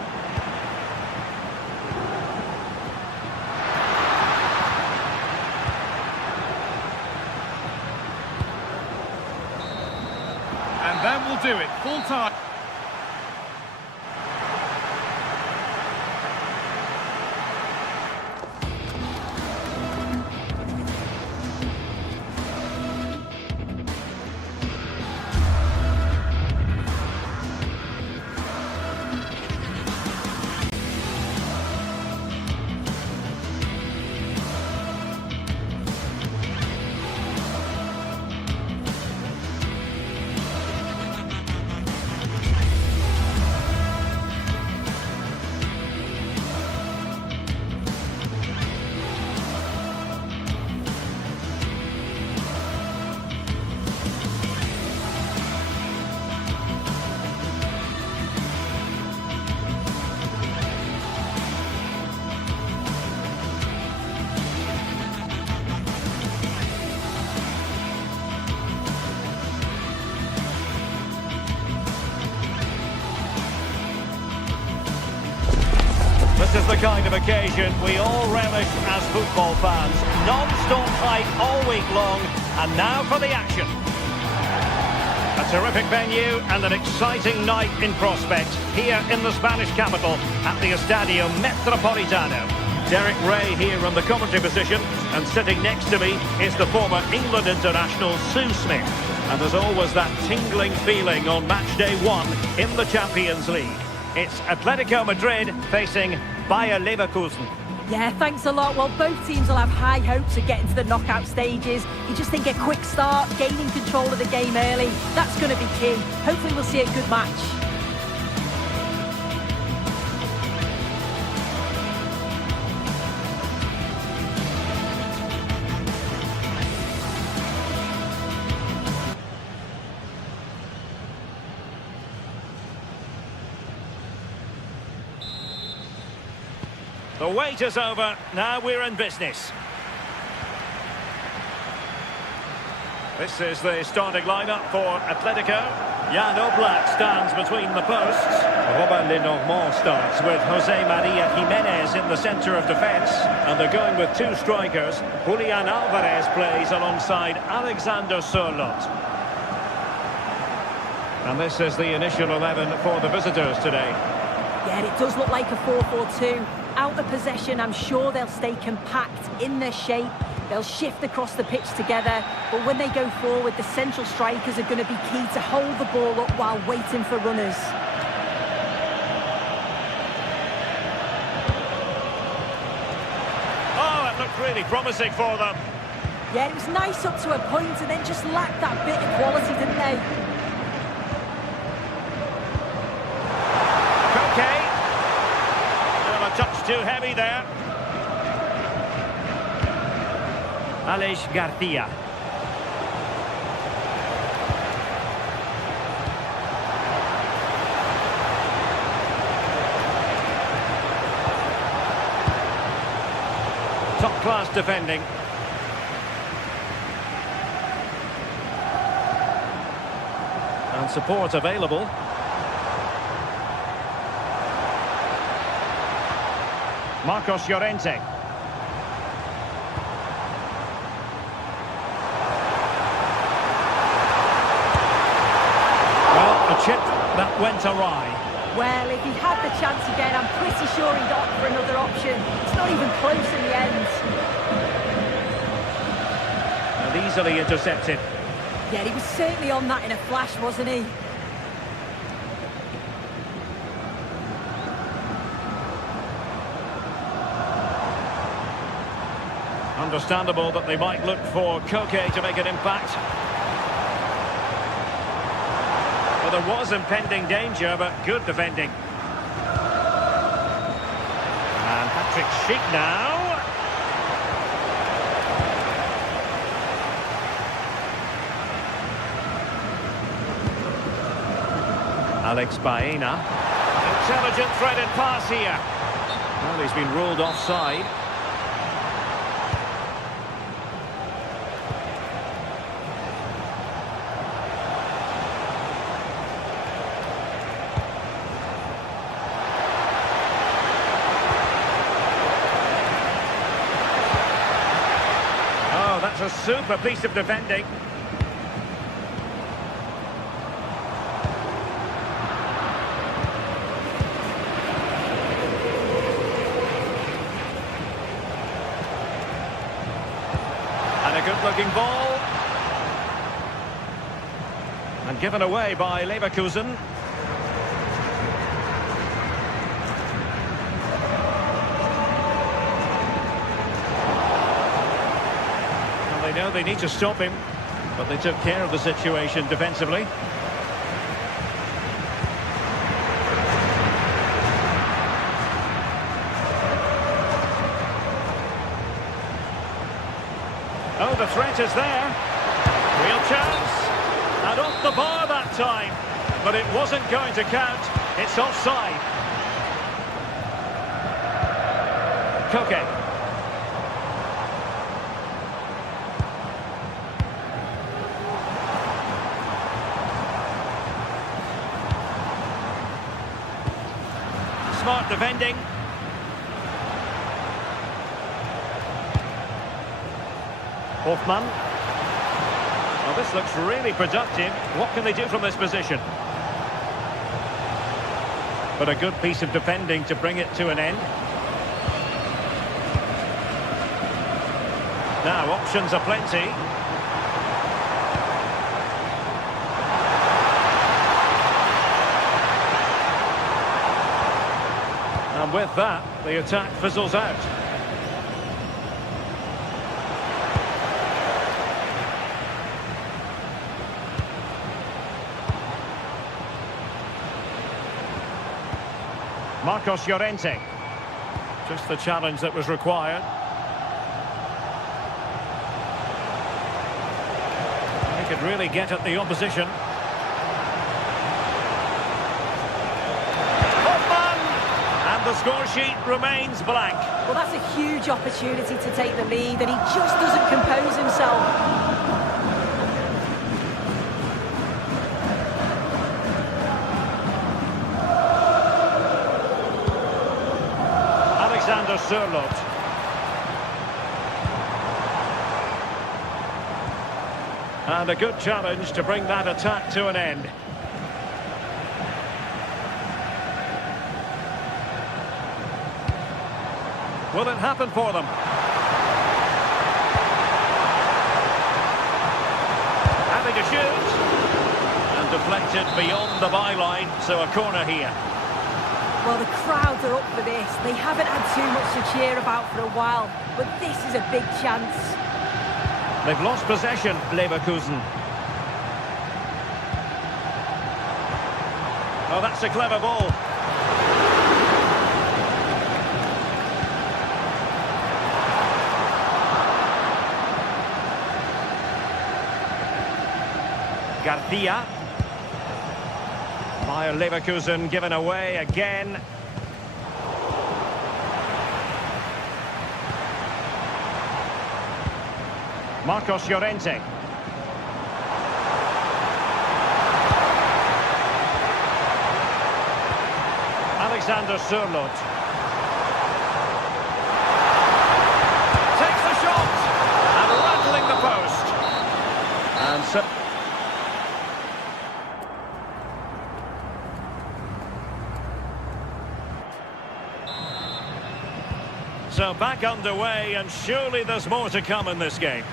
And that will do it, full time. This is the kind of occasion we all relish as football fans. Non-stop hype all week long, and now for the action. A terrific venue and an exciting night in prospect here in the Spanish capital at the Estadio Metropolitano. Derek Ray here on the commentary position, and sitting next to me is the former England international Sue Smith. And there's always that tingling feeling on match day one in the Champions League. It's Atletico Madrid facing Bayer Leverkusen. Yeah, thanks a lot. Well, both teams will have high hopes of getting to the knockout stages. You just think a quick start, gaining control of the game early, that's going to be key. Hopefully we'll see a good match. The wait is over, now we're in business. This is the starting lineup for Atletico. Jan Oblak stands between the posts. Robert Lenormand starts with Jose Maria Jimenez in the centre of defence. And they're going with two strikers. Julian Alvarez plays alongside Alexander Sørloth. And this is the initial 11 for the visitors today. Yeah, it does look like a 4-4-2. Out of possession, I'm sure they'll stay compact in their shape. They'll shift across the pitch together, but when they go forward, the central strikers are going to be key to hold the ball up while waiting for runners. Oh, it looked really promising for them. Yeah, it was nice up to a point and then just lacked that bit of quality, didn't they? Okay. Well, a touch too heavy there. Aleix Garcia. Top-class defending. And support available. Marcos Llorente. A chip that went awry. Well, if he had the chance again, I'm pretty sure he'd opt for another option. It's not even close in the end. And easily intercepted. Yeah, he was certainly on that in a flash, wasn't he? Understandable that they might look for Koke to make an impact. Well, there was impending danger, but good defending. And Patrick Schick now. Alex Baena. Intelligent threaded pass here. Well, he's been ruled offside. That's a super piece of defending. And a good-looking ball. And given away by Leverkusen. They know they need to stop him, but they took care of the situation defensively. Oh, the threat is there. Real chance. And off the bar that time. But it wasn't going to count. It's offside. Koke. Smart defending. Hoffman. Well, this looks really productive. What can they do from this position? But a good piece of defending to bring it to an end. Now, options are plenty. And with that, the attack fizzles out. Marcos Llorente. Just the challenge that was required. He could really get at the opposition. The score sheet remains blank. Well, that's a huge opportunity to take the lead, and he just doesn't compose himself. Alexander Sørloth. And a good challenge to bring that attack to an end. Will it happen for them? Having to shoot. And deflected beyond the byline, so a corner here. Well, the crowds are up for this. They haven't had too much to cheer about for a while, but this is a big chance. They've lost possession, Leverkusen. Oh, that's a clever ball. Garcia. Bayer Leverkusen given away again. Marcos Llorente. Alexander Sørloth. Takes the shot and rattling the post. And so back underway, and surely there's more to come in this game.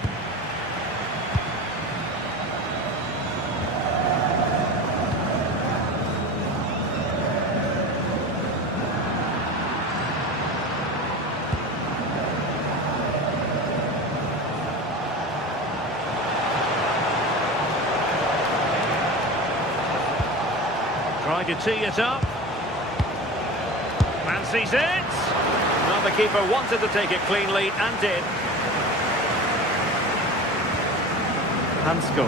Trying to tee it up. Fancies it. Well, the keeper wanted to take it cleanly and did. Hansko.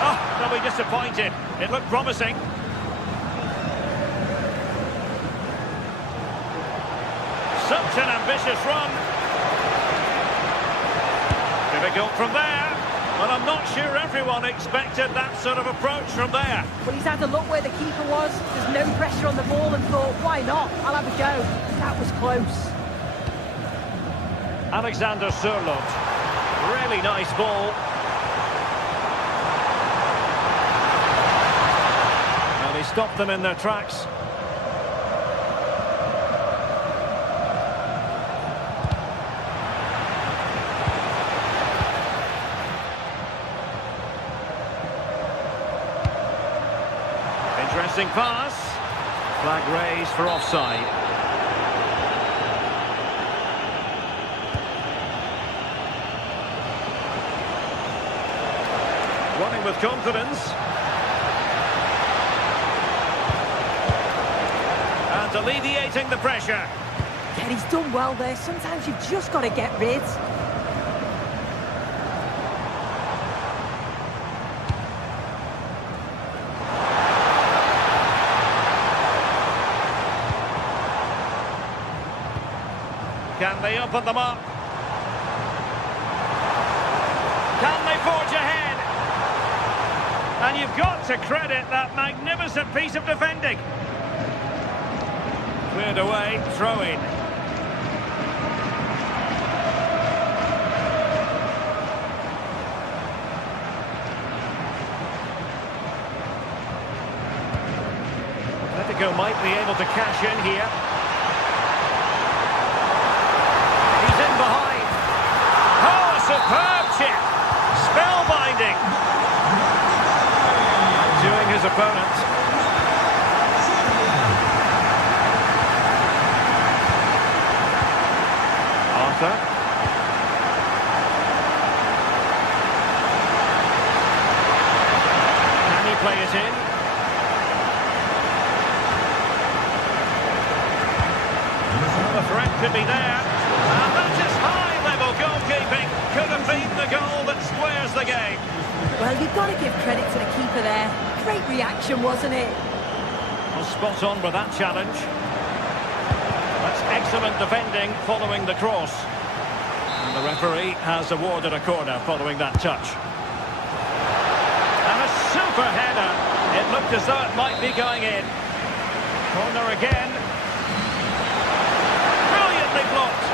Oh, they'll be disappointed. It looked promising. Such an ambitious run. Difficult from there. Well, I'm not sure everyone expected that sort of approach from there. Well, he's had a look where the keeper was. There's no pressure on the ball and thought, why not? I'll have a go. That was close. Alexander Sørloth. Really nice ball. And he stopped them in their tracks. Interesting pass. Flag raised for offside. Running with confidence. And alleviating the pressure. Yeah, he's done well there. Sometimes you've just got to get rid. Can they open them up? Can they forge ahead? And you've got to credit that magnificent piece of defending. Cleared away, throw in. Atletico might be able to cash in here. Behind. Oh, a superb chip. Spellbinding. Doing his opponent. Arthur. Can he play it in? Well, the threat could be there. And that is high-level goalkeeping. Could have been the goal that squares the game. Well, you've got to give credit to the keeper there. Great reaction, wasn't it? Well, spot on with that challenge. That's excellent defending following the cross. And the referee has awarded a corner following that touch. It looked as though it might be going in. Corner again. Brilliantly blocked.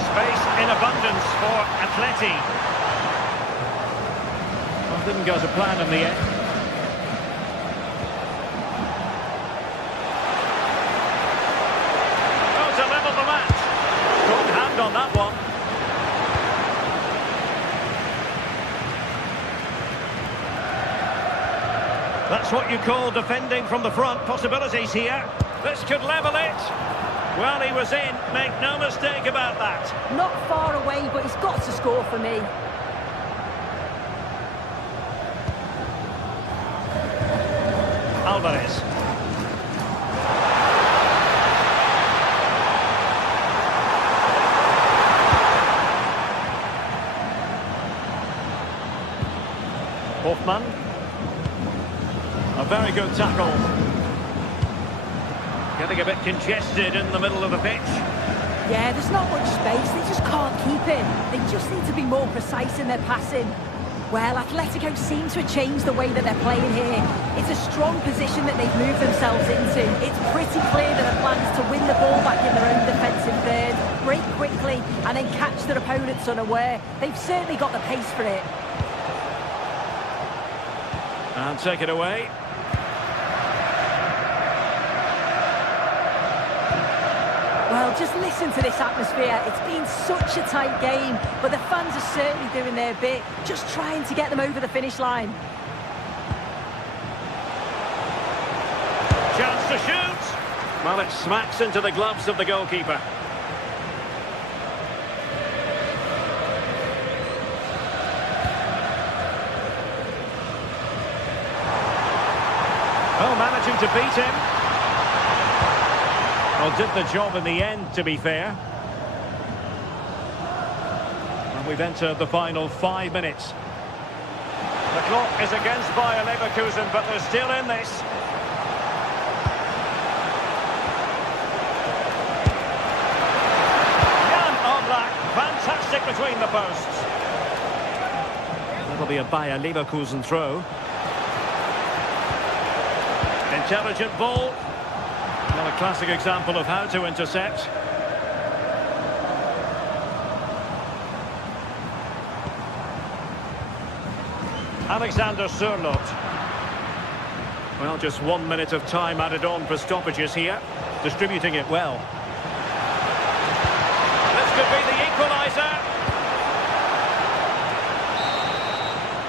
Space in abundance for Atleti. Well, didn't go to plan in the end. Oh, to level the match. Strong hand on that one. That's what you call defending from the front. Possibilities here. This could level it. Well, he was in. Make no mistake about that. Not far away, but he's got to score for me. Alvarez. Hoffman. A very good tackle. Getting a bit congested in the middle of the pitch. Yeah, there's not much space. They just can't keep it. They just need to be more precise in their passing. Well, Atletico seem to have changed the way that they're playing here. It's a strong position that they've moved themselves into. It's pretty clear that the plan is to win the ball back in their own defensive third, break quickly, and then catch their opponents unaware. They've certainly got the pace for it. And take it away. Well, just listen to this atmosphere. It's been such a tight game, but the fans are certainly doing their bit, just trying to get them over the finish line. Chance to shoot. Well, it smacks into the gloves of the goalkeeper. Oh, managing to beat him. Well, did the job in the end, to be fair. And we've entered the final 5 minutes. The clock is against Bayer Leverkusen, but they're still in this. Jan Oblak, fantastic between the posts. That'll be a Bayer Leverkusen throw. Intelligent ball. Well, a classic example of how to intercept. Alexander Sørloth. Well, just 1 minute of time added on for stoppages here. Distributing it well. This could be the equaliser.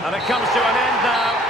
And it comes to an end now.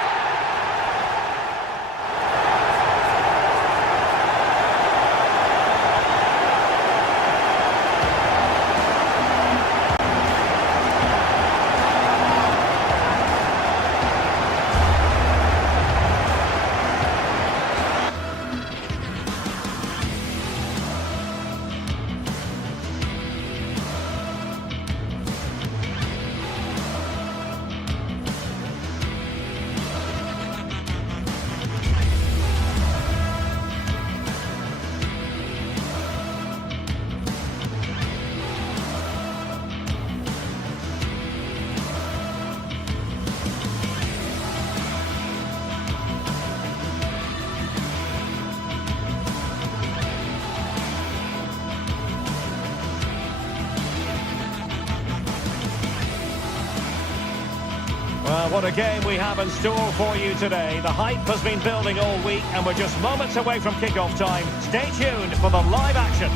Well, what a game we have in store for you today. The hype has been building all week and we're just moments away from kick-off time. Stay tuned for the live action.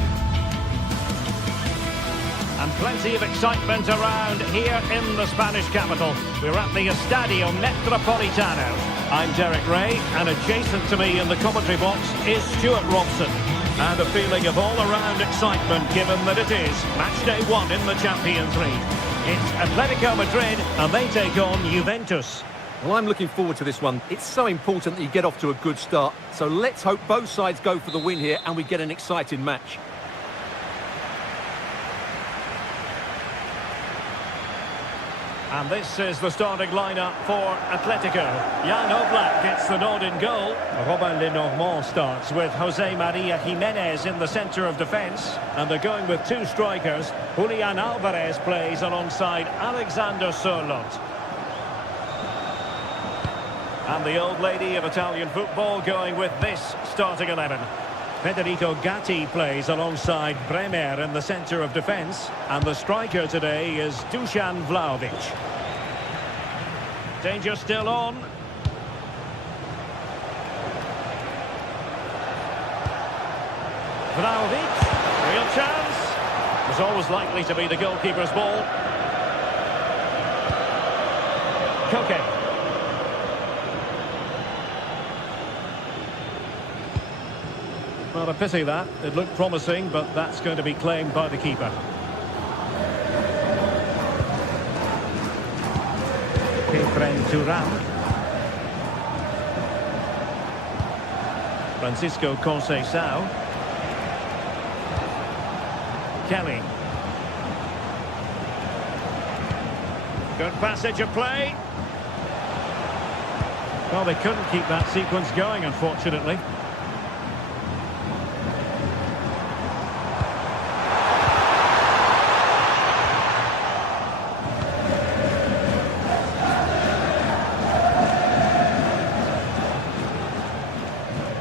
And plenty of excitement around here in the Spanish capital. We're at the Estadio Metropolitano. I'm Derek Ray, and adjacent to me in the commentary box is Stuart Robson. And a feeling of all-around excitement given that it is match day 1 in the Champions League. It's Atletico Madrid and they take on Juventus. Well, I'm looking forward to this one. It's so important that you get off to a good start. So let's hope both sides go for the win here and we get an exciting match. And this is the starting lineup for Atletico. Jan Oblak gets the nod in goal. Robin Lenormand starts with Jose Maria Jimenez in the centre of defence. And they're going with two strikers. Julian Alvarez plays alongside Alexander Sørloth. And the old lady of Italian football going with this starting 11. Federico Gatti plays alongside Bremer in the centre of defence. And the striker today is Dusan Vlahovic. Danger still on. Vlahovic, real chance. Was always likely to be the goalkeeper's ball. Koke. Not a pity that. It looked promising, but that's going to be claimed by the keeper. Kefren Turam. Francisco Conceição. Kelly. Good passage of play. Well, they couldn't keep that sequence going, unfortunately.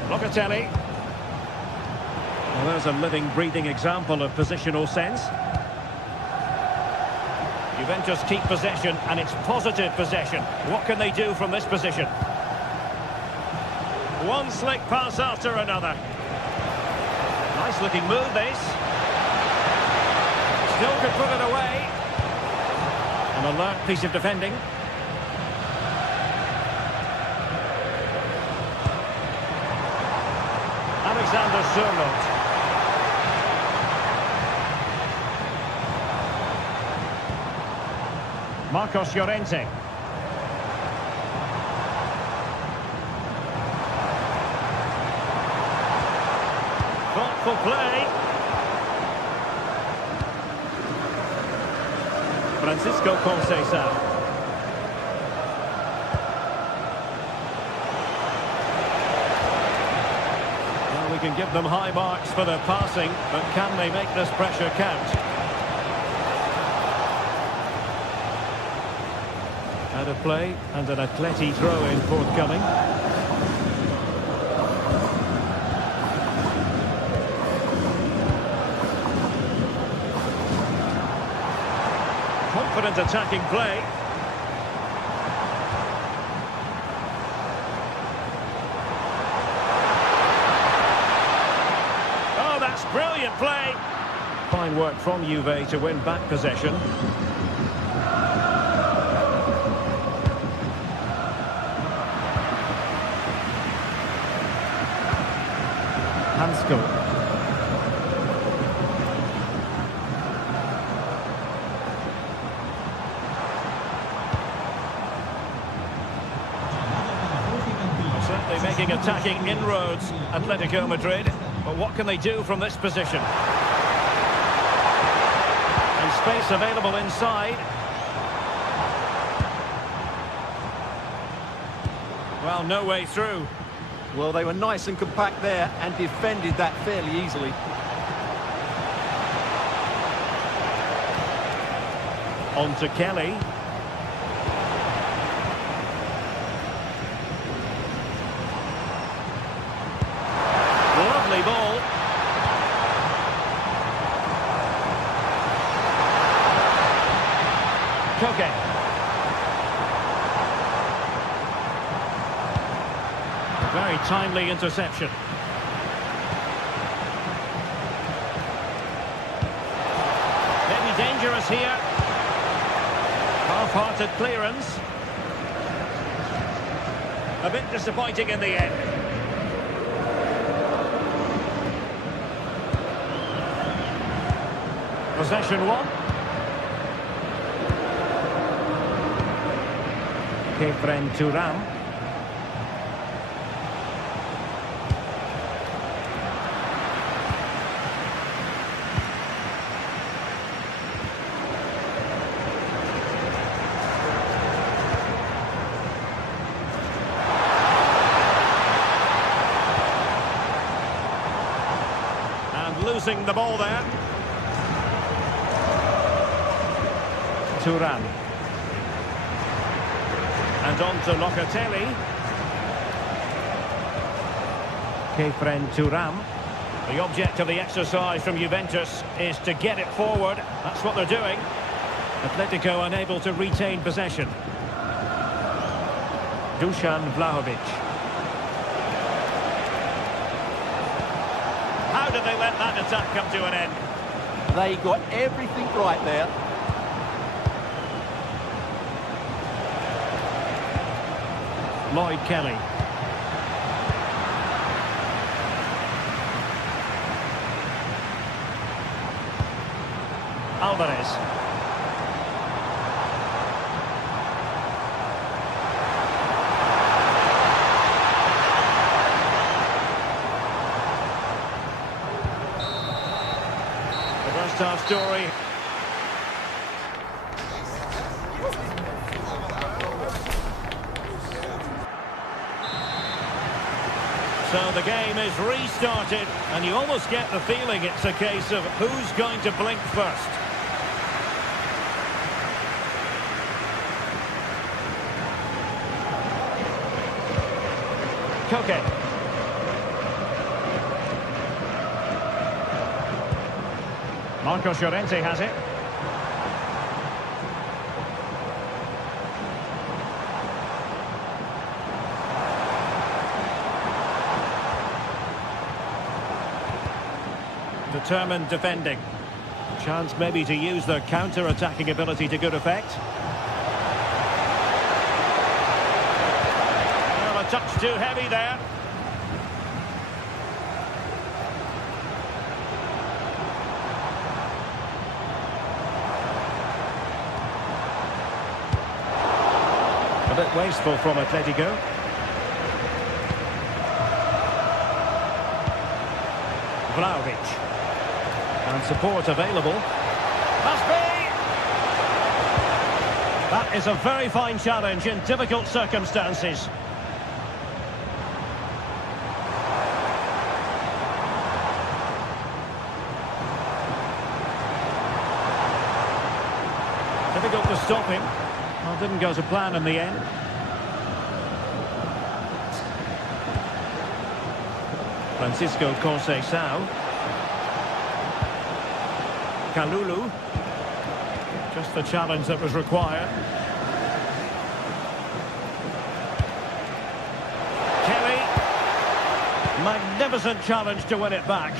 Locatelli. Well, there's a living, breathing example of positional sense. Juventus keep possession, and it's positive possession. What can they do from this position? One slick pass after another. Nice looking move, this. Still could put it away. An alert piece of defending. Alexander Sørloth. Marcos Llorente. Thoughtful play. Francisco Conceição. Well, we can give them high marks for their passing, but can they make this pressure count? Out of play, and an Atleti throw-in forthcoming. Confident attacking play. Oh, that's brilliant play. Fine work from Juve to win back possession. Hansko. Certainly making attacking inroads, Atletico Madrid. But what can they do from this position? And space available inside. Well, no way through. Well, they were nice and compact there and defended that fairly easily. On to Kelly. Lovely ball. Koke. Very timely interception. Maybe dangerous here. Half-hearted clearance. A bit disappointing in the end. Possession one. Kefren Turam. losing the ball there. Thuram. And on to Locatelli. Kefren Thuram. The object of the exercise from Juventus is to get it forward. That's what they're doing. Atletico unable to retain possession. Dusan Vlahovic. How did they let that attack come to an end? They got everything right there. Lloyd Kelly. Alvarez. The first half story. So the game is restarted, and you almost get the feeling it's a case of who's going to blink first. Koke. Marco Llorente has it. Determined defending. Chance maybe to use their counter-attacking ability to good effect. Well, a touch too heavy there. A bit wasteful from Atletico. Vlahovic. And support available. Must be! That is a very fine challenge in difficult circumstances. Difficult to stop him. Well, didn't go to plan in the end. Francisco Conceição. Kalulu. Just the challenge that was required. Kelly. Magnificent challenge to win it back.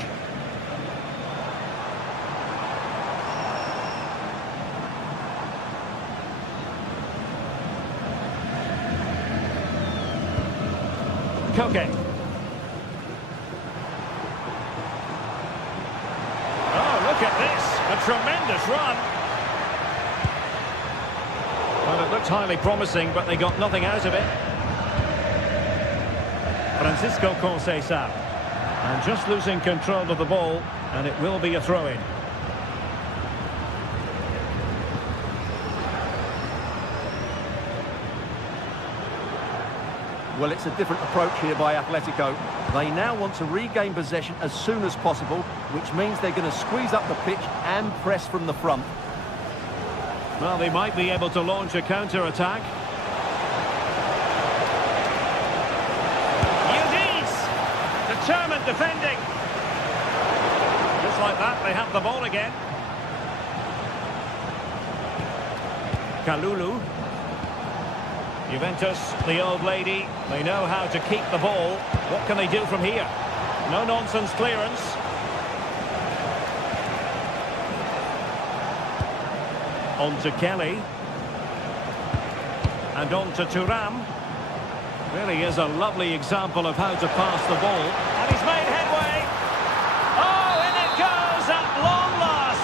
Koke. Oh, look at this. A tremendous run. Well, it looked highly promising, but they got nothing out of it. Francisco Conceição. And just losing control of the ball, and it will be a throw-in. Well, it's a different approach here by Atletico. They now want to regain possession as soon as possible, which means they're going to squeeze up the pitch and press from the front. Well, they might be able to launch a counter-attack. Yudiz! Determined defending. Just like that, they have the ball again. Kalulu. Juventus, the old lady, they know how to keep the ball. What can they do from here? No-nonsense clearance. On to Kelly. And on to Thuram. Really is a lovely example of how to pass the ball. And he's made headway. Oh, in it goes at long last.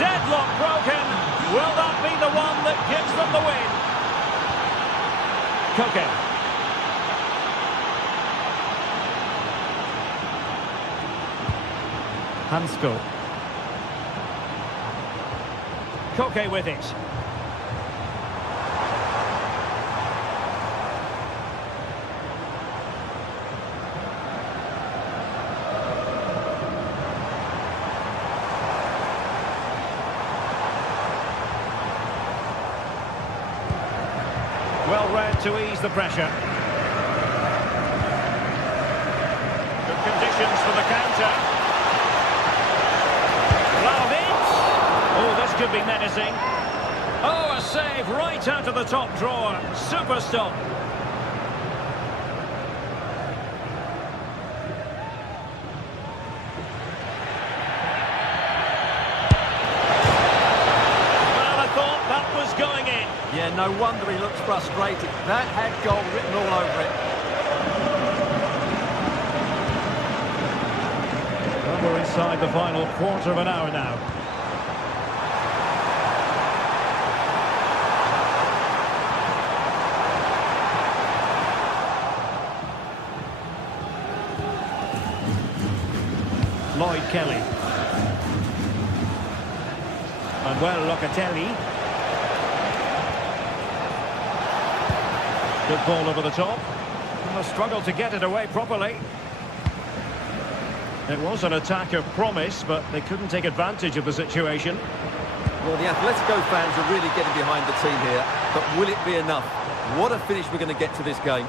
Deadlock broken. Will that be the one that gives them the win? Koke. Hansko. Koke with it. Well read to ease the pressure. Good conditions for the counter. Vlahovic. Oh, this could be menacing. Oh, a save right out of the top drawer. Super stop. Well, I thought that was going in. Yeah, no wonder he looks frustrated. That had goal written all over it. Well, we're inside the final quarter of an hour now. Lloyd Kelly. Manuel Locatelli. Good ball over the top. And a struggle to get it away properly. It was an attack of promise, but they couldn't take advantage of the situation. Well, the Atletico fans are really getting behind the team here, but will it be enough? What a finish we're going to get to this game.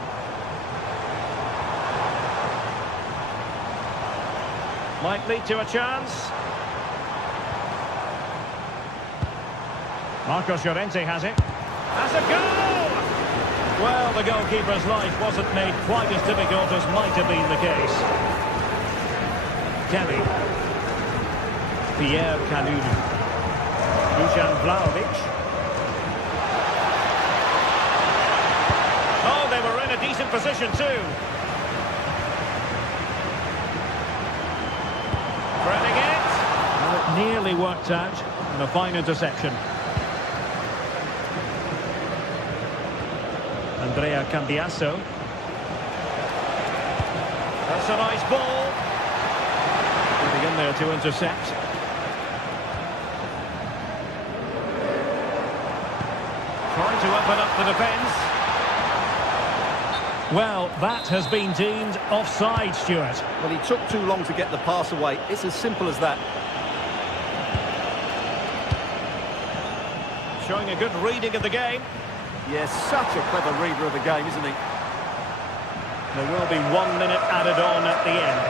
Might lead to a chance. Marcos Llorente has it. Has a goal! Well, the goalkeeper's life wasn't made quite as difficult as might have been the case. Kelly. Pierre Kalulu. Dusan Vlahovic. Oh, they were in a decent position too. Threading it. Well, it nearly worked out. And a fine interception. Andrea Cambiasso. That's a nice ball. Getting in there to intercept. Trying to open up the defence. Well, that has been deemed offside, Stuart. Well, he took too long to get the pass away. It's as simple as that. Showing a good reading of the game. Yes, such a clever reader of the game, isn't he? There will be 1 minute added on at the end.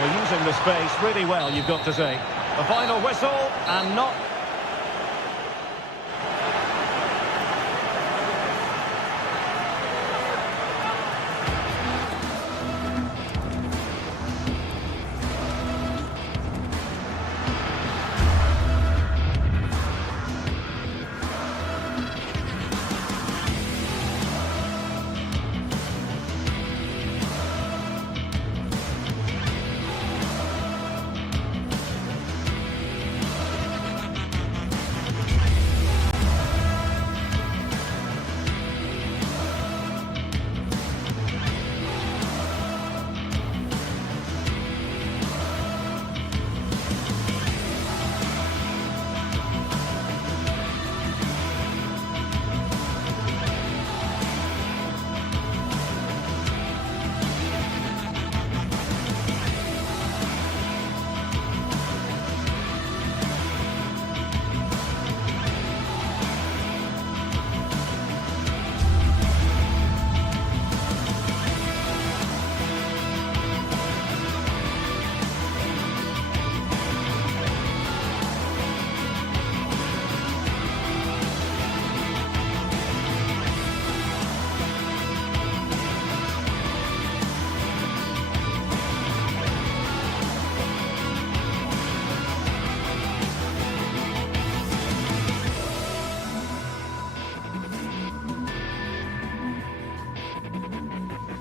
They're using the space really well, you've got to say. The final whistle, and not...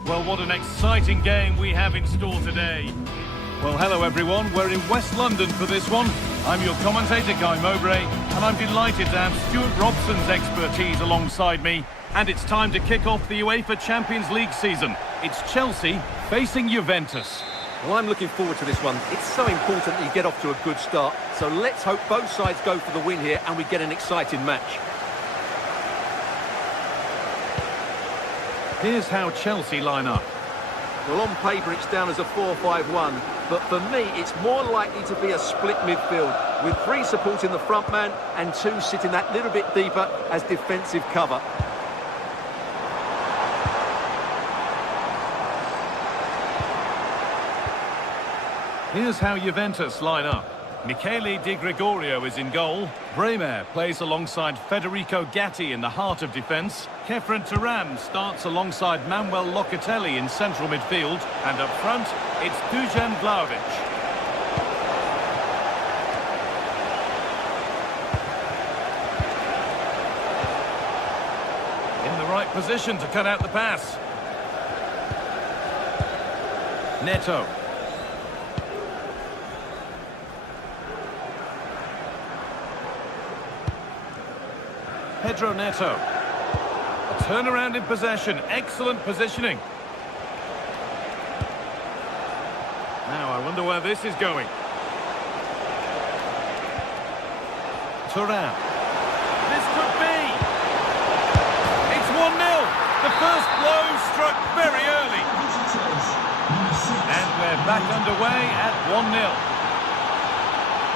Well, what an exciting game we have in store today. Well, hello everyone. We're in West London for this one. I'm your commentator, Guy Mowbray, and I'm delighted to have Stuart Robson's expertise alongside me. And it's time to kick off the UEFA Champions League season. It's Chelsea facing Juventus. Well, I'm looking forward to this one. It's so important that you get off to a good start. So let's hope both sides go for the win here and we get an exciting match. Here's how Chelsea line up. Well, on paper it's down as a 4-5-1, but for me it's more likely to be a split midfield. with 3 supporting the front man and 2 sitting that little bit deeper as defensive cover. Here's how Juventus line up. Michele Di Gregorio is in goal. Bremer plays alongside Federico Gatti in the heart of defence. Kefren Turam starts alongside Manuel Locatelli in central midfield. And up front, it's Dusan Vlahovic. In the right position to cut out the pass. Neto. Pedro Neto. A turnaround in possession. Excellent positioning. Now, I wonder where this is going. Turam. This could be. It's 1-0. The first blow struck very early. And we're back underway at 1-0.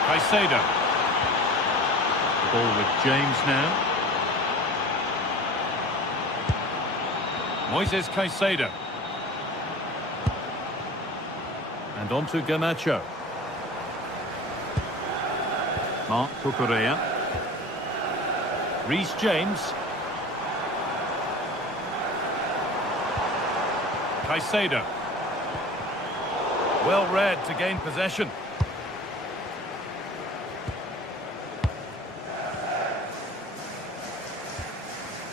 Caicedo. The ball with James now. Moises Caicedo. And on to Garnacho. Marc Cucurella. Reece James. Caicedo. Well read to gain possession.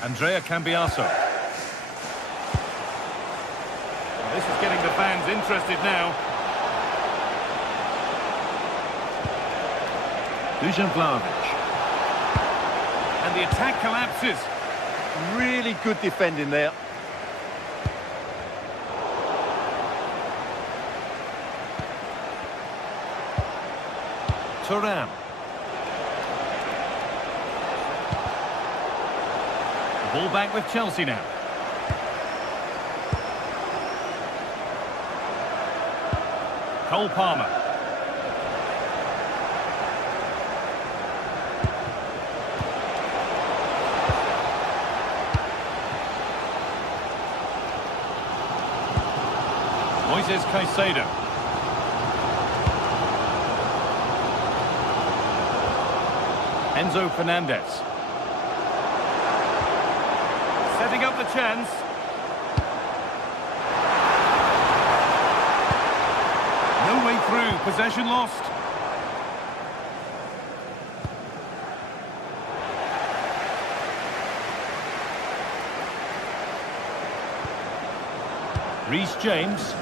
Andrea Cambiaso. This is getting the fans interested now. Dusan Vlahovic. And the attack collapses. Really good defending there. Turam. The ball back with Chelsea now. Cole Palmer. Moises Caicedo. Enzo Fernandez. Setting up the chance. No way through, possession lost. Reece James.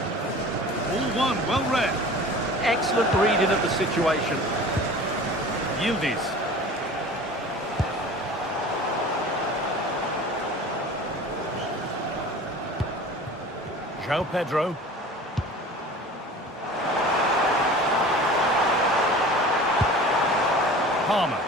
All one, well read. Excellent reading of the situation. Yildiz. João Pedro. Palmer.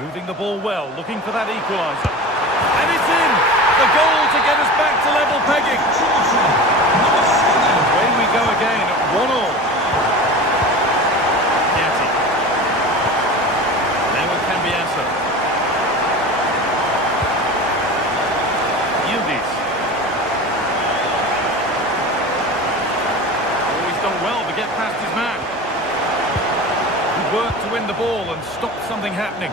Moving the ball well, looking for that equaliser. And it's in! The goal to get us back to level pegging. Away we go again at 1-1. Gatti. Now with Cambiaso. Yildiz. Oh, he's done well to get past his man. He worked to win the ball and stop something happening.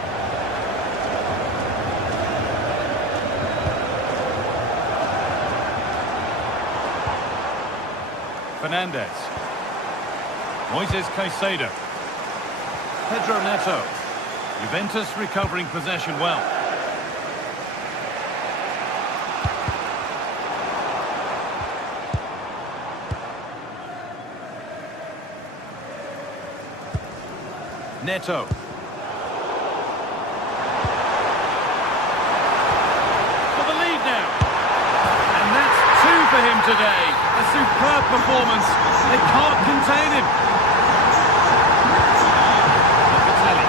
Fernandez. Moises Caicedo. Pedro Neto. Juventus recovering possession well. Neto. For the lead now. And that's 2 for him today. A superb performance. They can't contain him. Locatelli.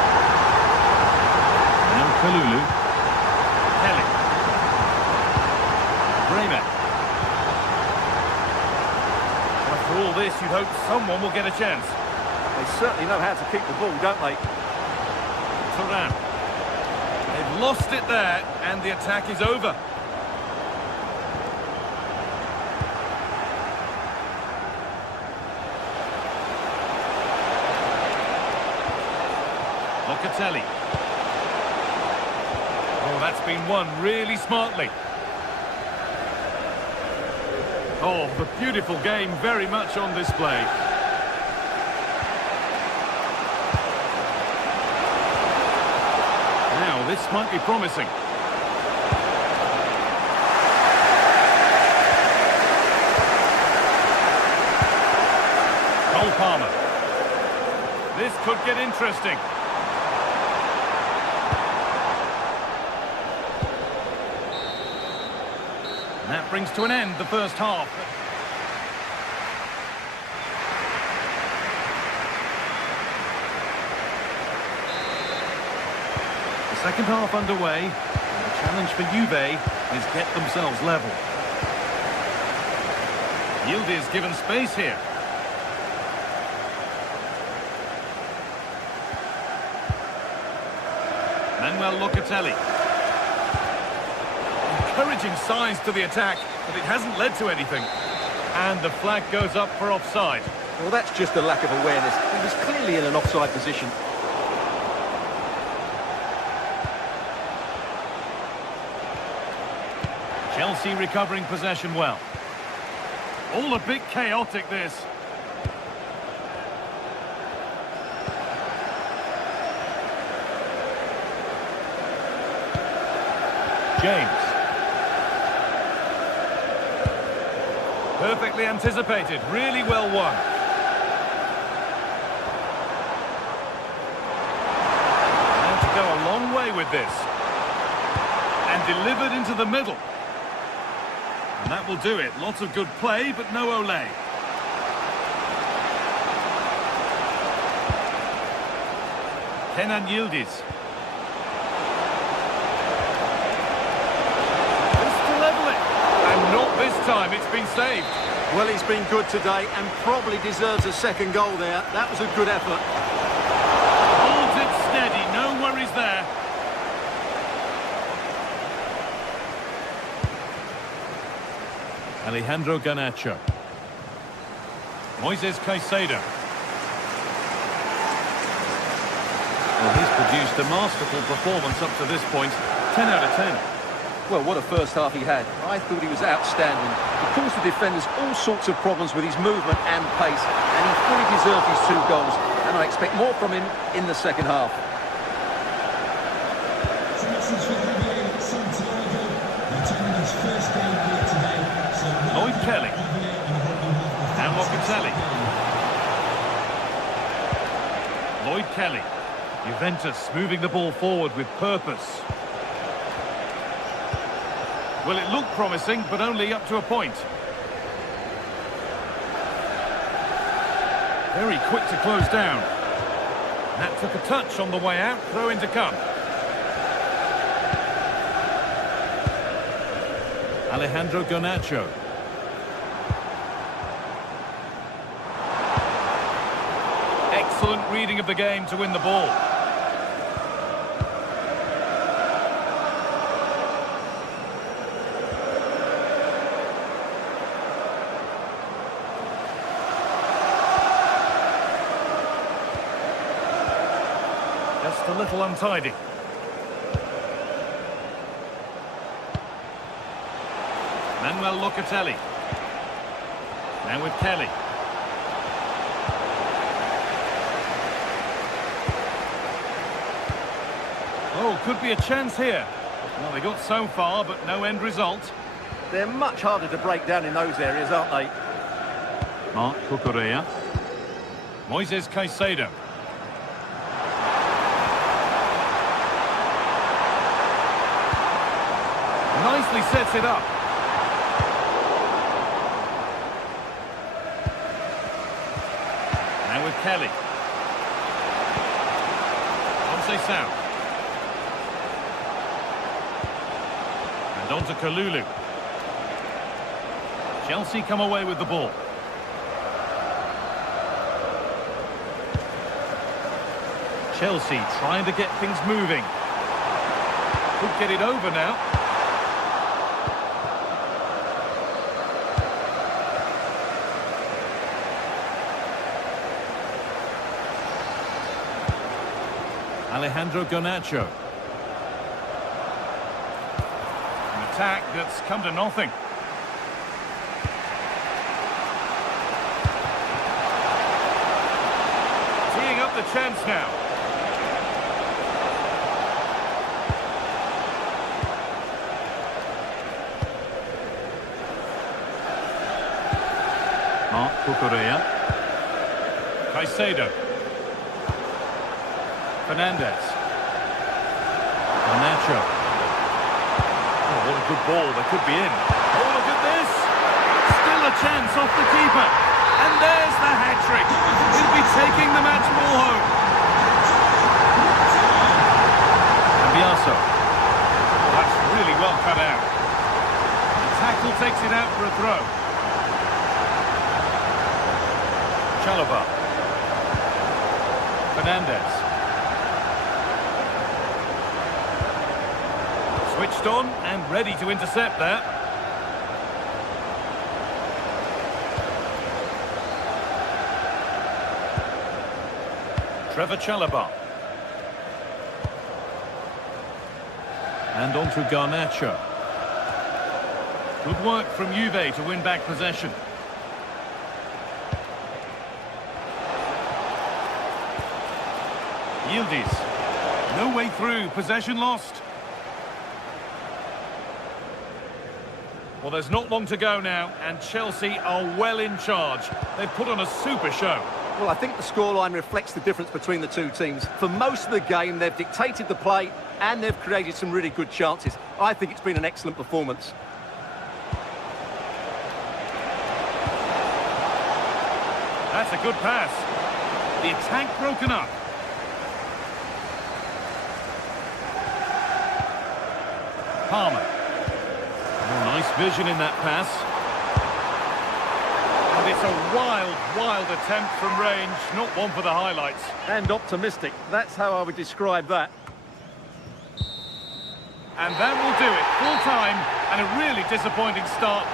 Now Kalulu. Kelly. Bremer. After all this, you'd hope someone will get a chance. They certainly know how to keep the ball, don't they? Turan. They've lost it there, and the attack is over. Locatelli. Oh, that's been won really smartly. Oh, the beautiful game very much on display. Now, this might be promising. Cole Palmer. This could get interesting. And that brings to an end the first half. The second half underway. And the challenge for Juve is get themselves level. Yildiz given space here. Manuel Locatelli. Encouraging signs to the attack, but it hasn't led to anything. And the flag goes up for offside. Well, that's just a lack of awareness. He was clearly in an offside position. Chelsea recovering possession well. All a bit chaotic, this. James. Perfectly anticipated, really well won. And to go a long way with this. And delivered into the middle. And that will do it. Lots of good play, but no Olé. Kenan Yildiz. Not this time, it's been saved. Well, he's been good today and probably deserves a second goal there. That was a good effort. Holds it steady, no worries there. Alejandro Garnacho. Moises Caicedo. Well, he's produced a masterful performance up to this point. 10 out of 10. Well, what a first half he had. I thought he was outstanding. He caused the defenders all sorts of problems with his movement and pace, and he fully deserved his 2 goals, and I expect more from him in the second half. Lloyd Kelly. And Locatelli. Lloyd Kelly. Juventus moving the ball forward with purpose. Well, it looked promising, but only up to a point. Very quick to close down. That took a touch on the way out. Throw in to come. Alejandro Garnacho. Excellent reading of the game to win the ball. Just a little untidy. Manuel Locatelli. Now with Kelly. Oh, could be a chance here. Well, they got so far, but no end result. They're much harder to break down in those areas, aren't they? Marc Cucurella. Moises Caicedo. Nicely sets it up. Now with Kelly. Conceição. And on to Kalulu. Chelsea come away with the ball. Chelsea trying to get things moving. Could get it over now. Alejandro Garnacho. An attack that's come to nothing. Teeing up the chance now. Marc Cucurella. Caicedo. Fernandez. Garnacho. Oh, what a good ball. They could be in. Oh, look at this. Still a chance off the keeper. And there's the hat-trick. He'll be taking the match ball home. And Biaso. Oh, that's really well cut out. The tackle takes it out for a throw. Chalobah. Fernandez. Switched on and ready to intercept there. Trevor Chalobah. And on to Garnacho. Good work from Juve to win back possession. Yildiz. No way through, possession lost. Well, there's not long to go now, and Chelsea are well in charge. They've put on a super show. Well, I think the scoreline reflects the difference between the two teams. For most of the game, they've dictated the play, and they've created some really good chances. I think it's been an excellent performance. That's a good pass. The attack broken up. Palmer. Oh, nice vision in that pass. And it's a wild, wild attempt from range, not one for the highlights. And optimistic. That's how I would describe that. And that will do it. Full time and a really disappointing start.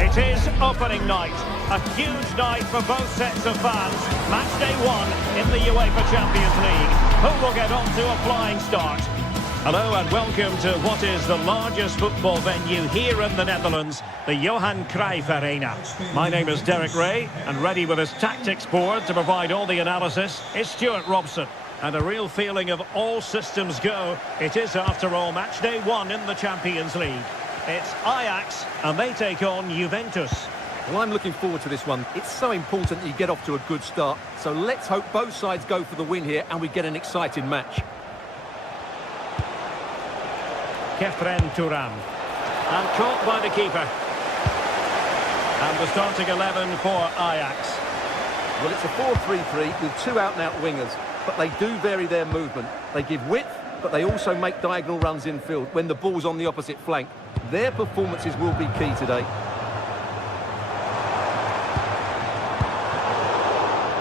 It is opening night, a huge night for both sets of fans. Match day 1 in the UEFA Champions League. Who will get on to a flying start? Hello and welcome to what is the largest football venue here in the Netherlands, the Johan Cruyff Arena. My name is Derek Ray, and ready with his tactics board to provide all the analysis is Stuart Robson. And a real feeling of all systems go. It is, after all, match day 1 in the Champions League. It's Ajax, and they take on Juventus. Well, I'm looking forward to this one. It's so important that you get off to a good start. So let's hope both sides go for the win here and we get an exciting match. Kefren Turam. And caught by the keeper. And the starting 11 for Ajax. Well, it's a 4-3-3 with two out-and-out wingers, but they do vary their movement. They give width, but they also make diagonal runs infield when the ball's on the opposite flank. Their performances will be key today.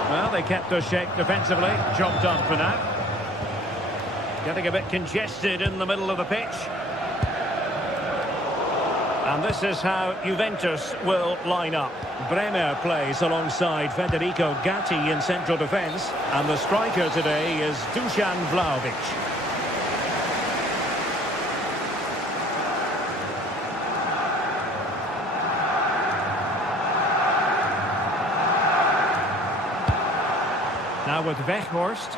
Well, they kept us shape defensively. Job done for now. Getting a bit congested in the middle of the pitch. And this is how Juventus will line up. Bremer plays alongside Federico Gatti in central defence. And the striker today is Dusan Vlahovic. Now with Weghorst.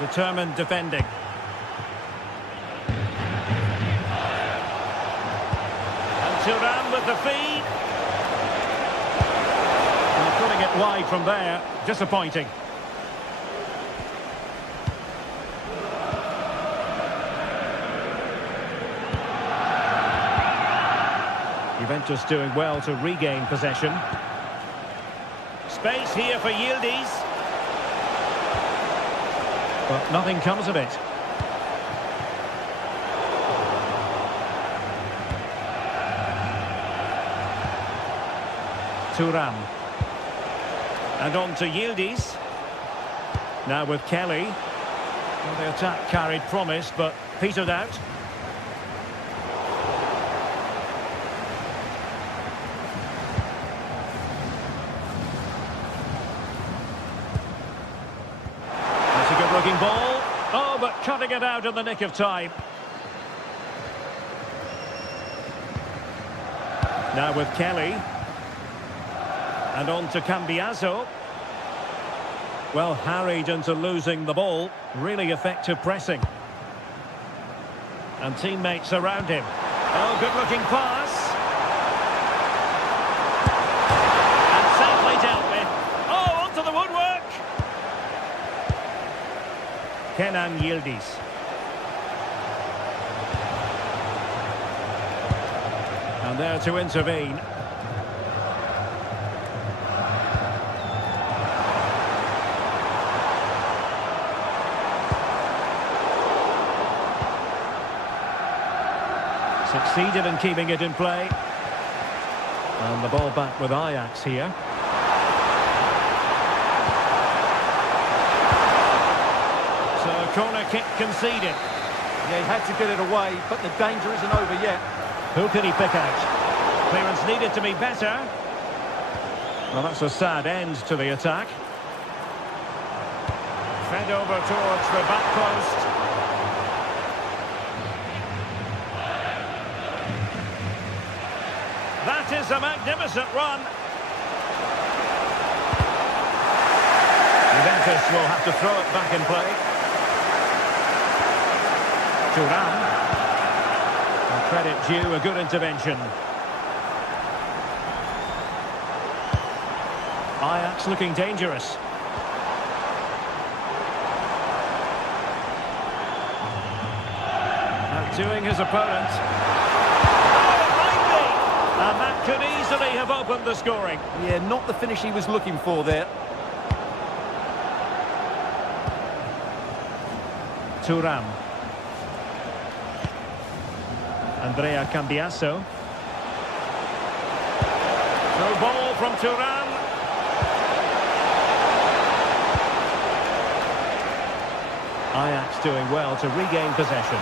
Determined defending. And Thuram with the feed. And putting it wide from there. Disappointing. Juventus doing well to regain possession. Space here for Yildiz. But nothing comes of it. Thuram. And on to Yildiz. Now with Kelly. Well, the attack carried promise, but petered out. Looking ball. Oh, but cutting it out in the nick of time. Now with Kelly. And on to Cambiaso. Well, harried into losing the ball. Really effective pressing. And teammates around him. Oh, good-looking pass. And safely dealt with. Oh, onto the woodwork. Kenan Yildiz. And there to intervene. Succeeded in keeping it in play. And the ball back with Ajax here. Corner kick conceded. Yeah, he had to get it away, but the danger isn't over yet. Who could he pick out? Clearance needed to be better. Well, that's a sad end to the attack. Fed over towards the back post. That is a magnificent run. Juventus will have to throw it back in play. Thuram. And credit due, a good intervention. Ajax looking dangerous. Outdoing his opponent. Oh, it might be! And that could easily have opened the scoring. Yeah, not the finish he was looking for there. Thuram. Andrea Cambiaso. No ball from Thuram. Ajax doing well to regain possession.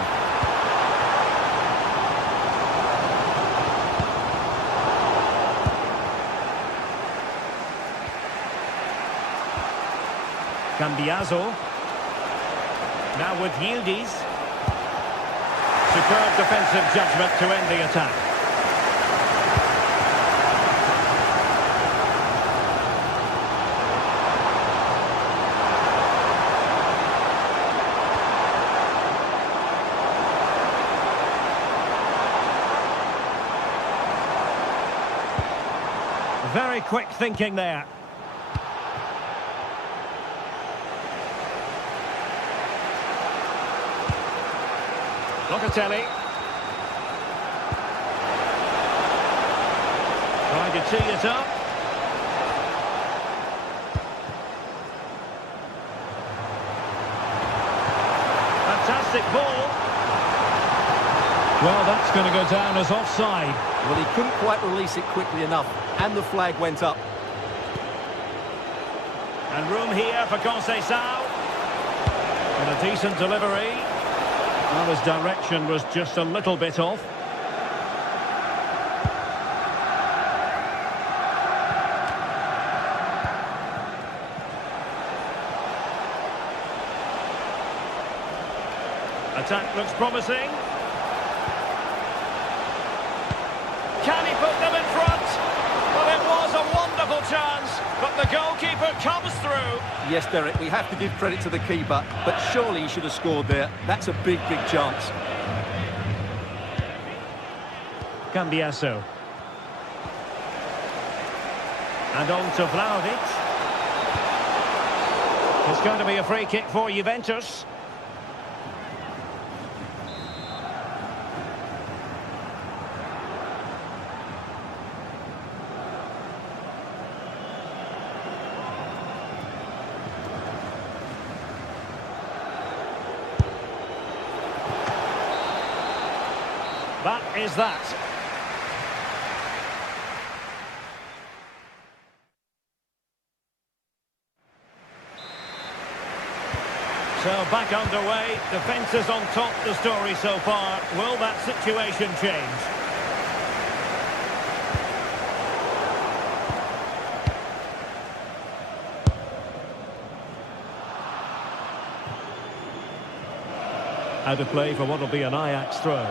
Cambiaso. Now with Yildiz. Superb defensive judgment to end the attack. Very quick thinking there. Locatelli. Trying to tee it up. Fantastic ball. Well, that's going to go down as offside. Well, he couldn't quite release it quickly enough, and the flag went up. And room here for Conceição. And a decent delivery. Well, his direction was just a little bit off. Attack looks promising. Can he put them in front? Well, it was a wonderful chance, but the goalkeeper comes through. Yes, Derek, we have to give credit to the keeper, but surely he should have scored there. That's a big, big chance. Cambiasso. And on to Vlahovic. It's going to be a free kick for Juventus. That is that. So back underway, defence is on top the story so far. Will that situation change? Out of play for what will be an Ajax throw.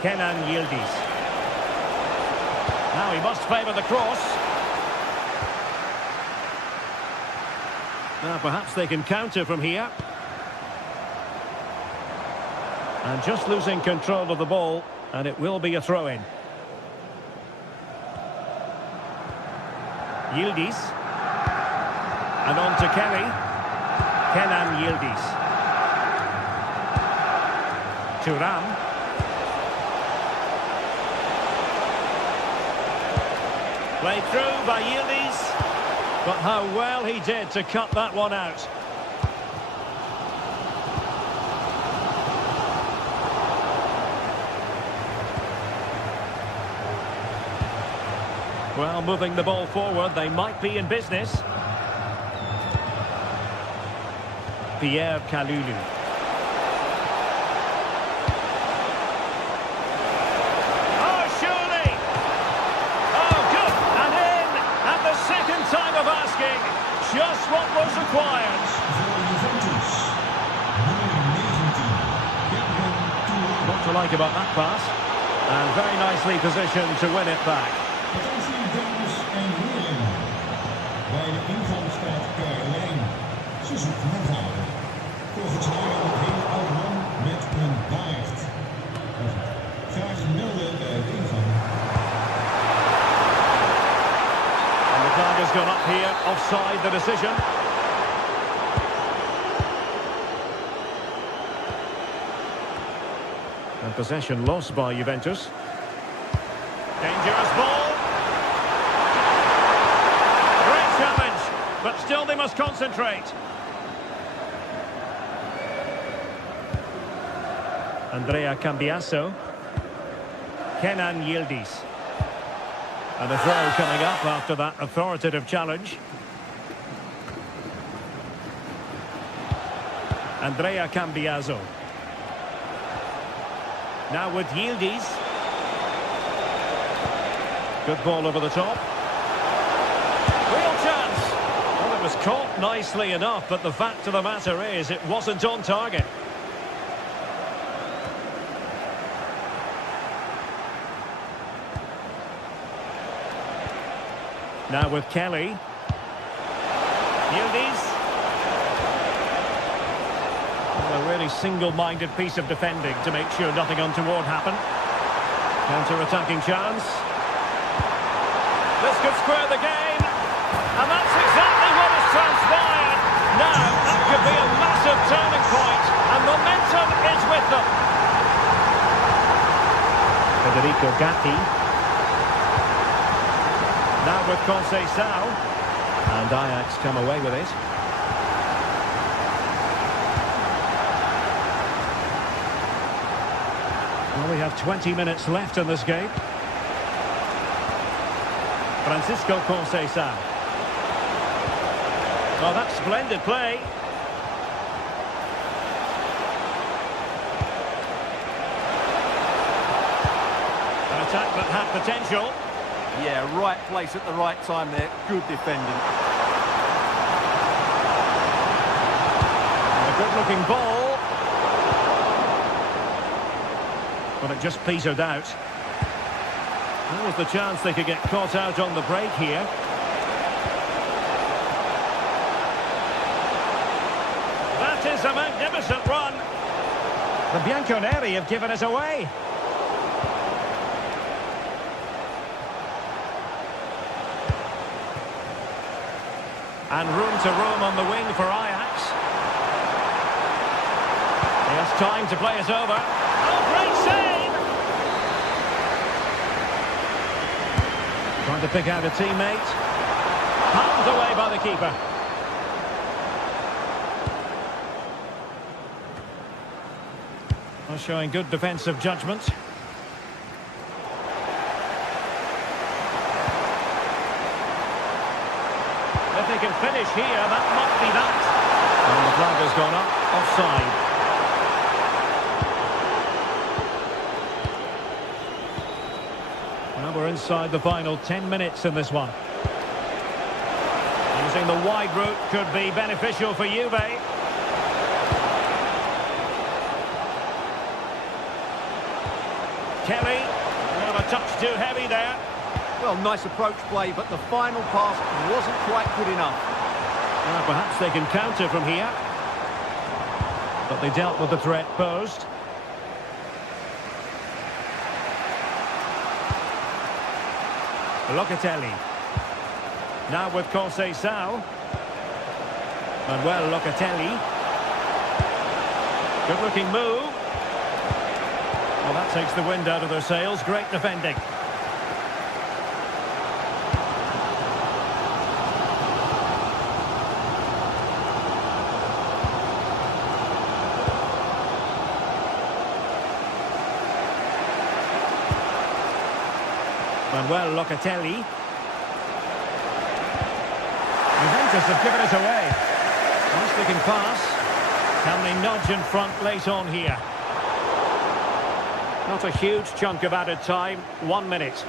Kenan Yildiz. Now he must favour the cross. Now perhaps they can counter from here. And just losing control of the ball, and it will be a throw-in. Yildiz. And on to Kelly. Kenan Yildiz. Thuram. Played through by Yildiz, but how well he did to cut that one out. Well, moving the ball forward, they might be in business. Pierre Kalulu. Just what was required. What to like about that pass? And very nicely positioned to win it back. Attentie dames en heren. Bij de ingang staat Carlijn. Ze zoekt nog houden. Volgens haar een hele oude man met een baard. Graag melden bij de ingang. The flag has gone up here, offside the decision. And possession lost by Juventus. Dangerous ball. Great challenge, but still they must concentrate. Andrea Cambiasso. Kenan Yildiz. And a throw coming up after that authoritative challenge. Andrea Cambiasso. Now with Yildiz. Good ball over the top. Real chance. Well, it was caught nicely enough, but the fact of the matter is it wasn't on target. Now with Kelly. Yildiz. A really single-minded piece of defending to make sure nothing untoward happened. Counter-attacking chance. This could square the game. And that's exactly what has transpired. Now, that could be a massive turning point, and momentum is with them. Federico Gatti. Now with Conceição. And Ajax come away with it. Well, we have 20 minutes left in this game. Francisco Conceição. Oh, that's splendid play. An attack that had potential. Yeah, right place at the right time there. Good defending. A good-looking ball. But it just petered out. That was the chance they could get caught out on the break here. That is a magnificent run. The Bianconeri have given it away. And room to roam on the wing for Ajax. He has time to play it over. Oh, great save! Trying to pick out a teammate. Palmed away by the keeper. Well, showing good defensive judgment. If they can finish here, that might be that. And the flag has gone up, offside. Well, we're inside the final 10 minutes in this one. Using the wide route could be beneficial for Juve. Kelly, a touch too heavy there. Well, nice approach play, but the final pass wasn't quite good enough. Well, perhaps they can counter from here. But they dealt with the threat posed. Locatelli. Now with Conceição. Manuel Locatelli. Good-looking move. Well, that takes the wind out of their sails. Great defending. Manuel Locatelli. Juventus have given it away. Nice looking pass. Can they nudge in front late on here? Not a huge chunk of added time. 1 minute.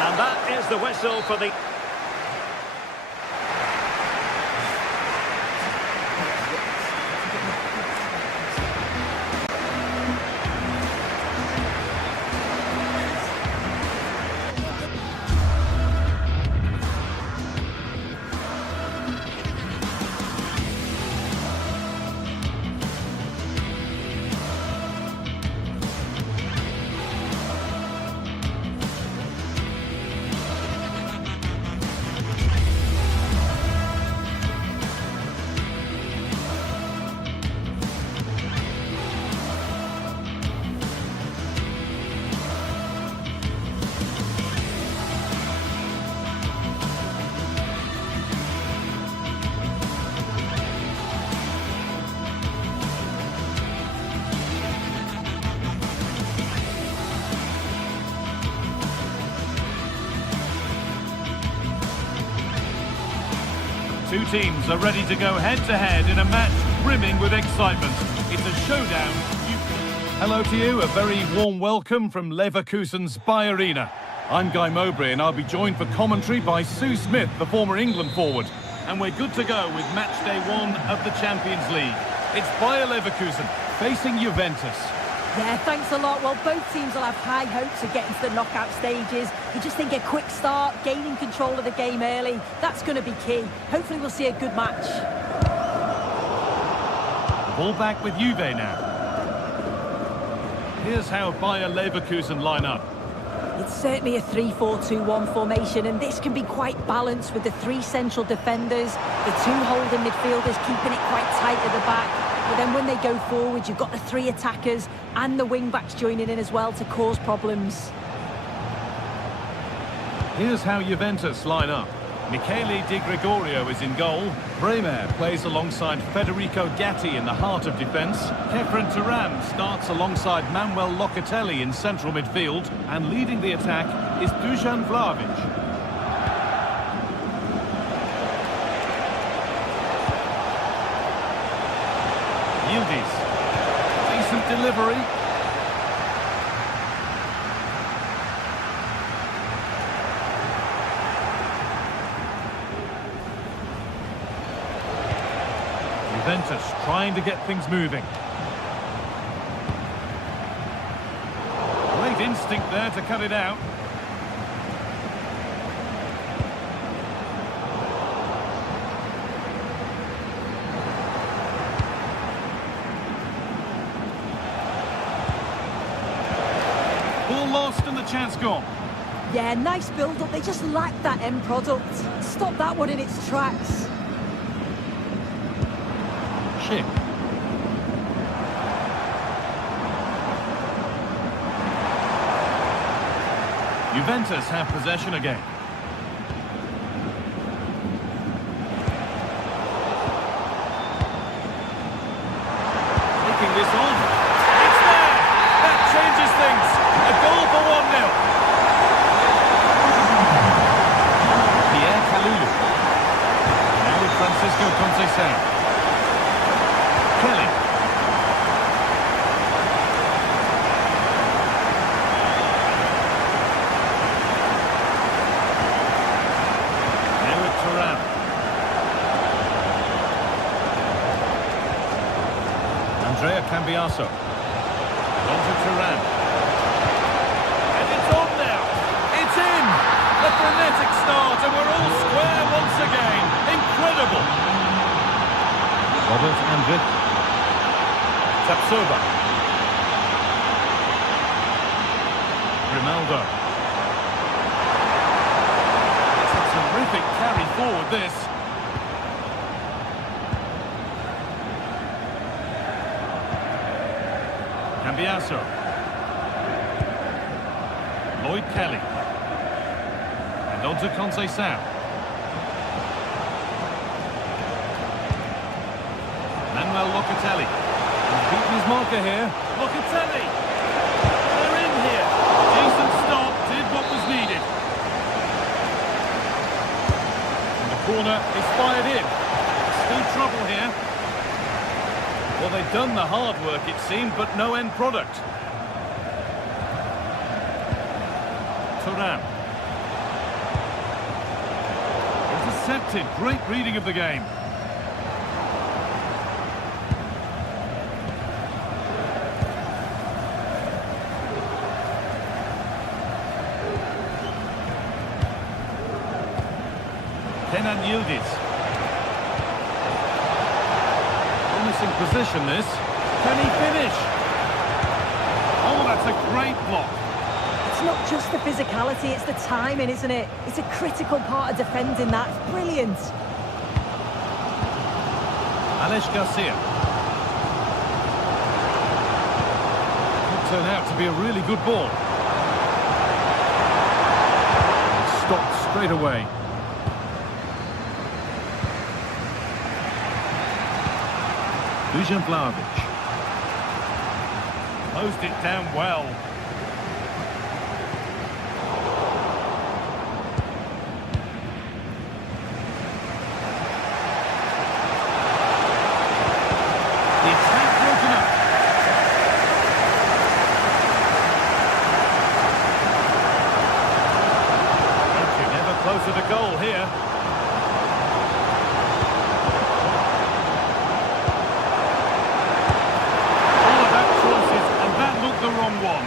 And that is the whistle for the... Two teams are ready to go head-to-head in a match brimming with excitement. It's a showdown. Hello to you, a very warm welcome from Leverkusen's Bayarena. I'm Guy Mowbray and I'll be joined for commentary by Sue Smith, the former England forward. And we're good to go with match day 1 of the Champions League. It's Bayer Leverkusen facing Juventus. Yeah, thanks a lot. Well, both teams will have high hopes of getting to the knockout stages. You just think a quick start, gaining control of the game early, that's going to be key. Hopefully we'll see a good match. Ball back with Juve now. Here's how Bayer Leverkusen line up. It's certainly a 3-4-2-1 formation, and this can be quite balanced with the three central defenders, the two holding midfielders keeping it quite tight at the back. But then when they go forward, you've got the three attackers and the wing-backs joining in as well to cause problems. Here's how Juventus line up. Michele Di Gregorio is in goal. Bremer plays alongside Federico Gatti in the heart of defence. Kefren Turan starts alongside Manuel Locatelli in central midfield. And leading the attack is Dusan Vlahovic. Yildiz. Decent delivery. Juventus trying to get things moving. Great instinct there to cut it out. Ball lost and the chance gone. Yeah, nice build-up. They just lack that end product. Stop that one in its tracks. Ship. Juventus have possession again. Taking this on. It's there! That changes things. A goal for 1-0. Pierre Kalulu. Now with Francisco Conceição. Kelly. Now with Turan. Andrea Cambiaso. On to Turan. And it's on now. It's in. The frenetic start, and we're all square once again. Incredible. Robert Andrich. Tapsoba. Grimaldo. It's a terrific carry forward, this. Cambiaso. Lloyd Kelly. And on to Conceição. Manuel Locatelli. He's beaten his marker here. Locatelli! They're in here. Decent stop, did what was needed. And the corner is fired in. Still trouble here. Well, they've done the hard work, it seemed, but no end product. Turan. Intercepted. Great reading of the game. Kenan Yildiz. Promising position, this. Can he finish? Oh, that's a great block. It's not just the physicality, it's the timing, isn't it? It's a critical part of defending that. It's brilliant. Alex Garcia. Could turn out to be a really good ball. Stopped straight away. Dusan Vlahovic. Closed it down well. The attack broken up. Okay, never closer to goal here. The wrong one.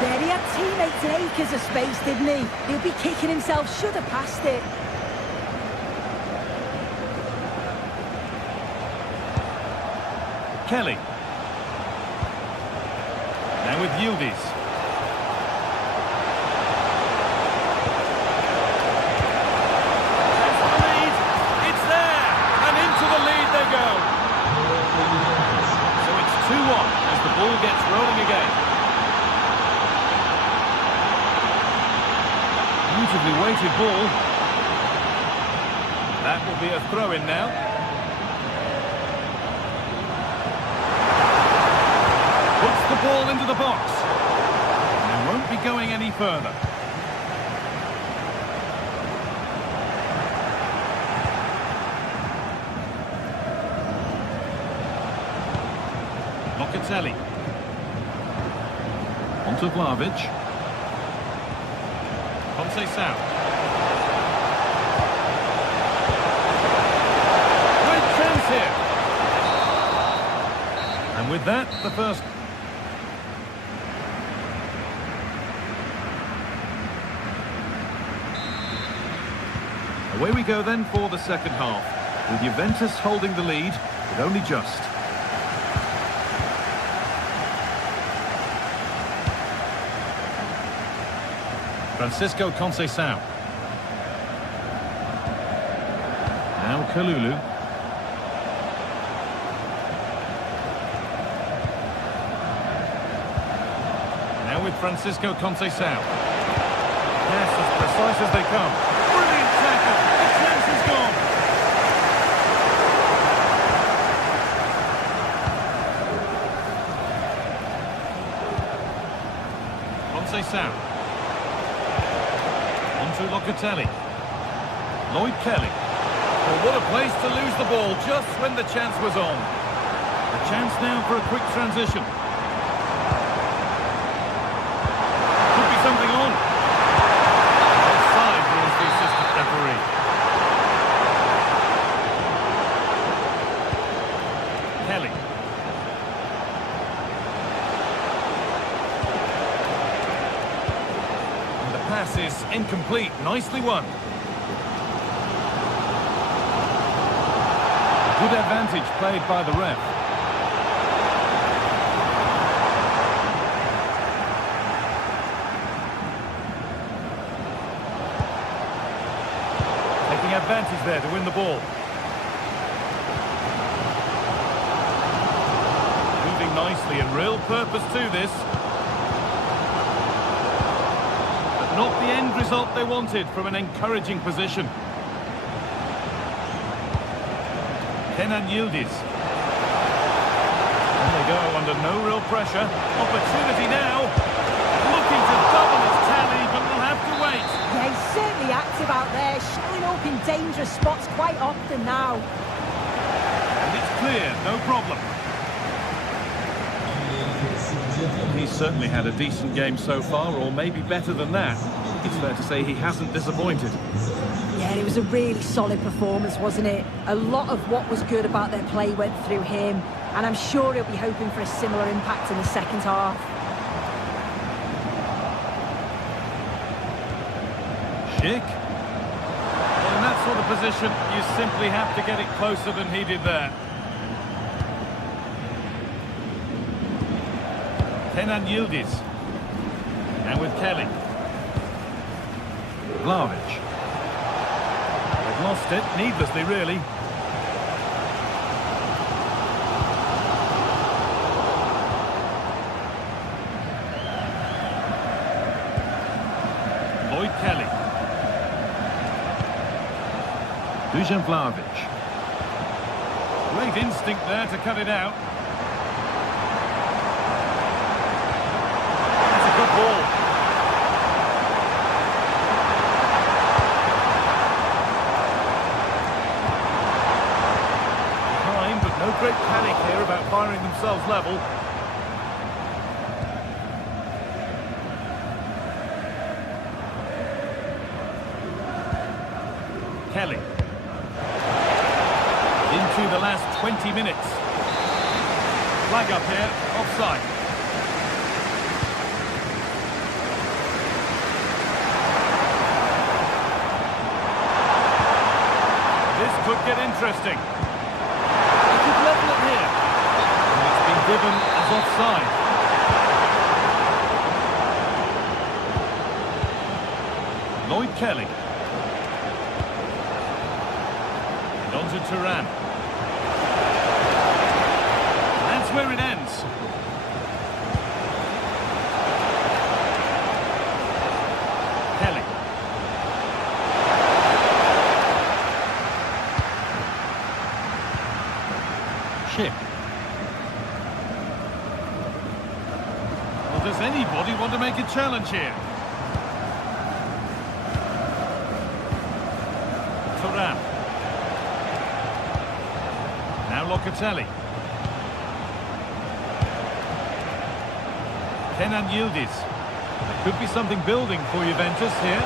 Yeah, he had teammates and acres of space, didn't he? He'll be kicking himself, should have passed it. Kelly. Now with Yildiz. That's the lead. It's there. And into the lead they go. So it's 2-1 as the ball gets rolling again. Beautifully weighted ball. That will be a throw-in now. Puts the ball into the box. And won't be going any further. Locatelli. Onto Vlahovic. Conceição. Great chance here. And with that, the first. Away we go then for the second half, with Juventus holding the lead, but only just. Francisco Conceição. Now Kalulu. Now with Francisco Conceição. Yes, as precise as they come. Brilliant tackle. The chance is gone. Conceição. To Locatelli. Lloyd Kelly. Well, what a place to lose the ball just when the chance was on. A chance now for a quick transition. Could be something on. Offside rules the assistant referee. Kelly. Pass is incomplete. Nicely won. Good advantage played by the ref. Taking advantage there to win the ball. Moving nicely and real purpose to this. Not the end result they wanted from an encouraging position. Kenan Yildiz. And they go under no real pressure. Opportunity now. Looking to double his tally, but will have to wait. Yeah, he's certainly active out there, showing up in dangerous spots quite often now. And it's clear, no problem. He's certainly had a decent game so far, or maybe better than that. It's fair to say he hasn't disappointed. Yeah, it was a really solid performance, wasn't it? A lot of what was good about their play went through him, and I'm sure he'll be hoping for a similar impact in the second half. Schick. Well, in that sort of position, you simply have to get it closer than he did there. Kenan Yildiz. Now with Kelly. Vlahovic. They've lost it, needlessly really. Lloyd Kelly. Dusan Vlahovic. Great instinct there to cut it out. Good ball. Behind, but no great panic here about firing themselves level. Kelly. Into the last 20 minutes. Flag up here, offside. Could get interesting. He could level it here. given as offside. Lloyd Kelly. And on to Turan. That's where it ends. Kelly. Chip. Well, does anybody want to make a challenge here? Turan. Now Locatelli. Kenan Yildiz. There could be something building for Juventus here.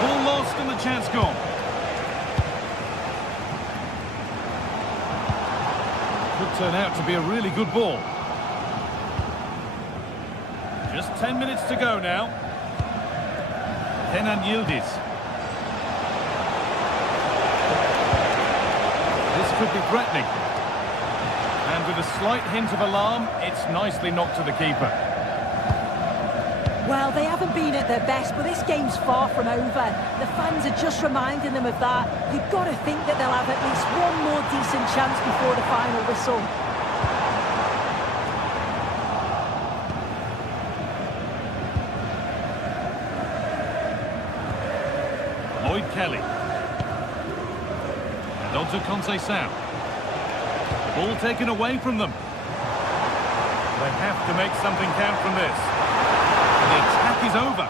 Ball lost and the chance gone. Could turn out to be a really good ball. Just 10 minutes to go now. Kenan Yildiz. This could be threatening. And with a slight hint of alarm, it's nicely knocked to the keeper. Well, they haven't been at their best, but this game's far from over. The fans are just reminding them of that. You've got to think that they'll have at least one more decent chance before the final whistle. Lloyd Kelly. And on to Conceição. Ball taken away from them. They have to make something count from this. The attack is over.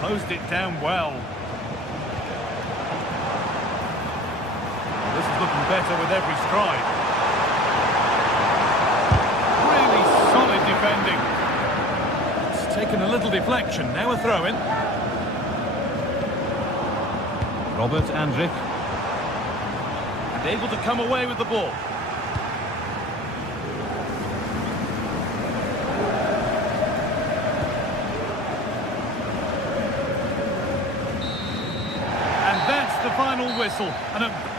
Closed it down well. This is looking better with every stride. Really solid defending. It's taken a little deflection. Now a throw-in. Robert Andrich. And able to come away with the ball. And that's the final whistle. And a